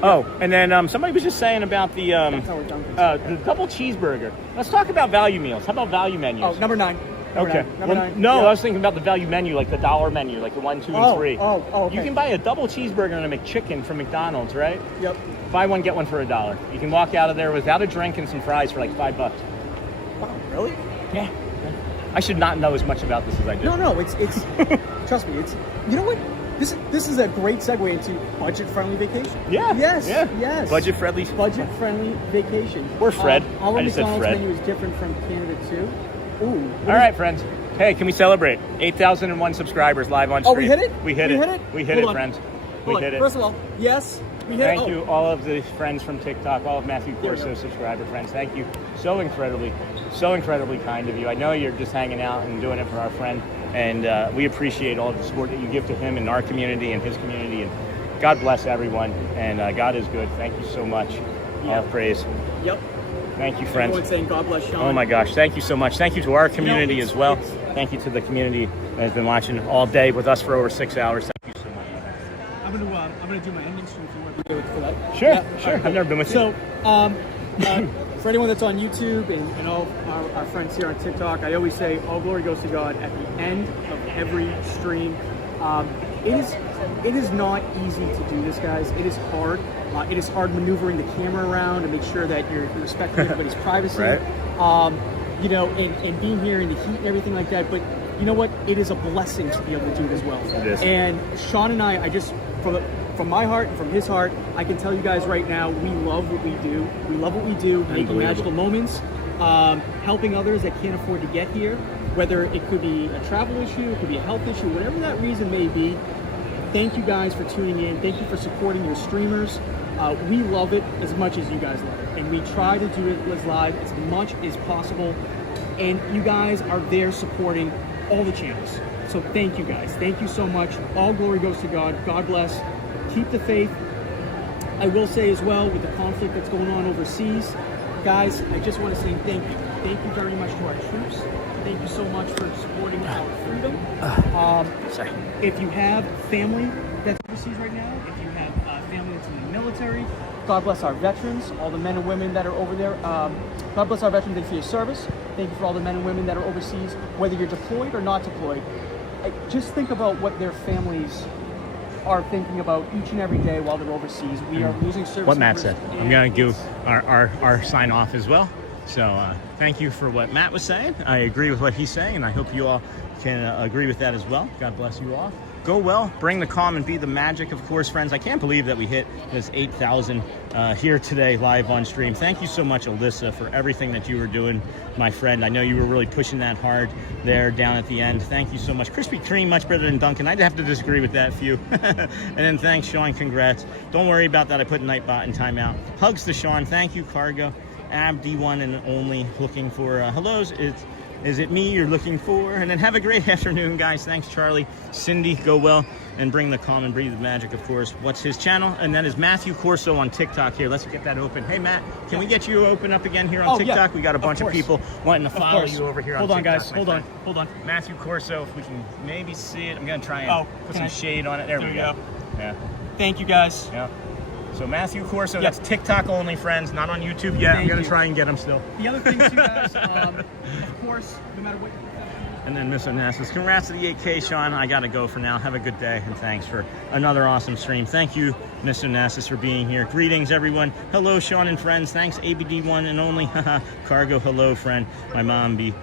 Oh, and then somebody was just saying about the double cheeseburger. Let's talk about value meals. How about value menus? Oh, number 9. Okay. Number 9. No, I was thinking about the value menu, like the dollar menu, like the 1, 2, and 3. Okay. You can buy a double cheeseburger and a McChicken from McDonald's, right? Yep. Buy one, get one for $1. You can walk out of there without a drink and some fries for like $5. Wow, really? Yeah. I should not know as much about this as I do. No, it's trust me, it's, you know what? This is a great segue into budget-friendly vacation. Yeah. Yes. Yeah. Yes. Budget-friendly vacation. Or Fred. Our I just said McDonald's Fred. menu is different from Canada too. Ooh. All right, friends. Hey, can we celebrate 8,001 subscribers live on stream? Oh, we hit it? We hit it, Hold on. friends. Hold We on. hit it. First of all, yes, we hit Thank it. you, all of the friends from TikTok, all of Matthew Corso subscriber friends. Thank you so incredibly kind of you. I know you're just hanging out and doing it for our friend, and we appreciate all of the support that you give to him and our community and his community. And God bless everyone, and God is good. Thank you so much. All praise. Yep. Thank you, friends. Everyone's saying God bless Sean. Oh my gosh, thank you so much. Thank you to our community as well. Thank you to the community that has been watching all day with us for over 6 hours. Thank you so much. I'm gonna do my ending stream if you want to do it for that. Sure, Yeah. sure. I've never been with So, you. for anyone that's on YouTube and all our friends here on TikTok, I always say all glory goes to God at the end of every stream. It is not easy to do this, guys. It is hard. It is hard maneuvering the camera around to make sure that you're respecting everybody's privacy. Right. You know, and being here in the heat and everything like that. But you know what? It is a blessing to be able to do it as well. It is. And Sean and I just from from my heart and from his heart, I can tell you guys right now, we love what we do. We love what we do, making magical moments, helping others that can't afford to get here, whether it could be a travel issue, it could be a health issue, whatever that reason may be. Thank you guys for tuning in. Thank you for supporting your streamers. We love it as much as you guys love it. And we try to do it live as much as possible. And you guys are there supporting all the channels. So thank you guys. Thank you so much. All glory goes to God. God bless. Keep the faith. I will say as well, with the conflict that's going on overseas, guys, I just want to say thank you. Thank you very much to our troops. Thank you so much for supporting our freedom. Sorry. If you have family that's overseas right now, if you have family that's in the military, God bless our veterans, all the men and women that are over there. God bless our veterans, thank you for your service. Thank you for all the men and women that are overseas, whether you're deployed or not deployed. Just think about what their families are thinking about each and every day while they're overseas. We are losing service. What Matt said. I'm going to do our sign off as well. So thank you for what Matt was saying. I agree with what he's saying, and I hope you all can agree with that as well. God bless you all. Go well, bring the calm, and be the magic, of course, friends. I can't believe that we hit this 8,000 here today live on stream. Thank you so much, Alyssa, for everything that you were doing, my friend. I know you were really pushing that hard there down at the end. Thank you so much. Krispy Kreme, much better than Dunkin'. I'd have to disagree with that few. And then thanks, Sean. Congrats. Don't worry about that. I put Nightbot in timeout. Hugs to Sean. Thank you, Cargo. Abdi one and only, looking for hellos. Is it me you're looking for? And then have a great afternoon, guys. Thanks, Charlie. Cindy, go well, and bring the calm and breathe the magic, of course. What's his channel? And that is Matthew Corso on TikTok here. Let's get that open. Hey, Matt, can we get you open up again here on TikTok? Yeah. We got a bunch of people wanting to follow you over here on TikTok. Hold on, guys. Hold on. Matthew Corso, if we can maybe see it. I'm going to try and put some shade on it. There we go. Yeah. Thank you, guys. Yeah. So Matthew Corso, that's TikTok only, friends, not on YouTube yet. I'm going to try and get him still. The other thing, too, guys, of course, no matter what. And then Mr. Nassus, congrats to the 8K, Sean. I got to go for now. Have a good day, and thanks for another awesome stream. Thank you, Mr. Nassus, for being here. Greetings, everyone. Hello, Sean and friends. Thanks, ABD1 and only. Cargo, hello, friend. My mom be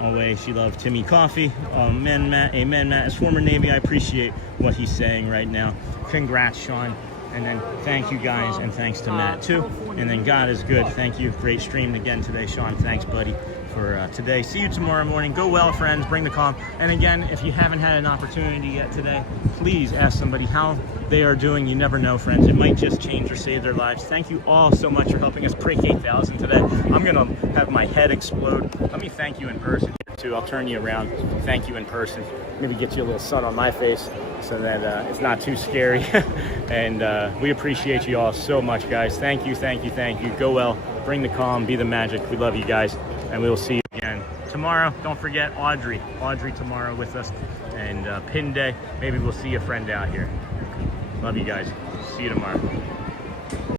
always. She loved Timmy Coffee. Amen, Matt. Amen, Matt. As former Navy, I appreciate what he's saying right now. Congrats, Sean. And then thank you guys, and thanks to Matt too. And then God is good. Thank you. Great stream again today, Sean. Thanks, buddy, for today. See you tomorrow morning. Go well, friends. Bring the calm. And again, if you haven't had an opportunity yet today, please ask somebody how they are doing. You never know, friends. It might just change or save their lives. Thank you all so much for helping us break 8,000 today. I'm going to have my head explode. Let me thank you in person here too. I'll turn you around. Thank you in person. Maybe get you a little sun on my face so that it's not too scary. And we appreciate you all so much, guys. Thank you, thank you, thank you. Go well, bring the calm, be the magic. We love you guys, and we will see you again tomorrow. Don't forget Audrey tomorrow with us, and Pin Day. Maybe we'll see a friend out here. Love you guys. See you tomorrow.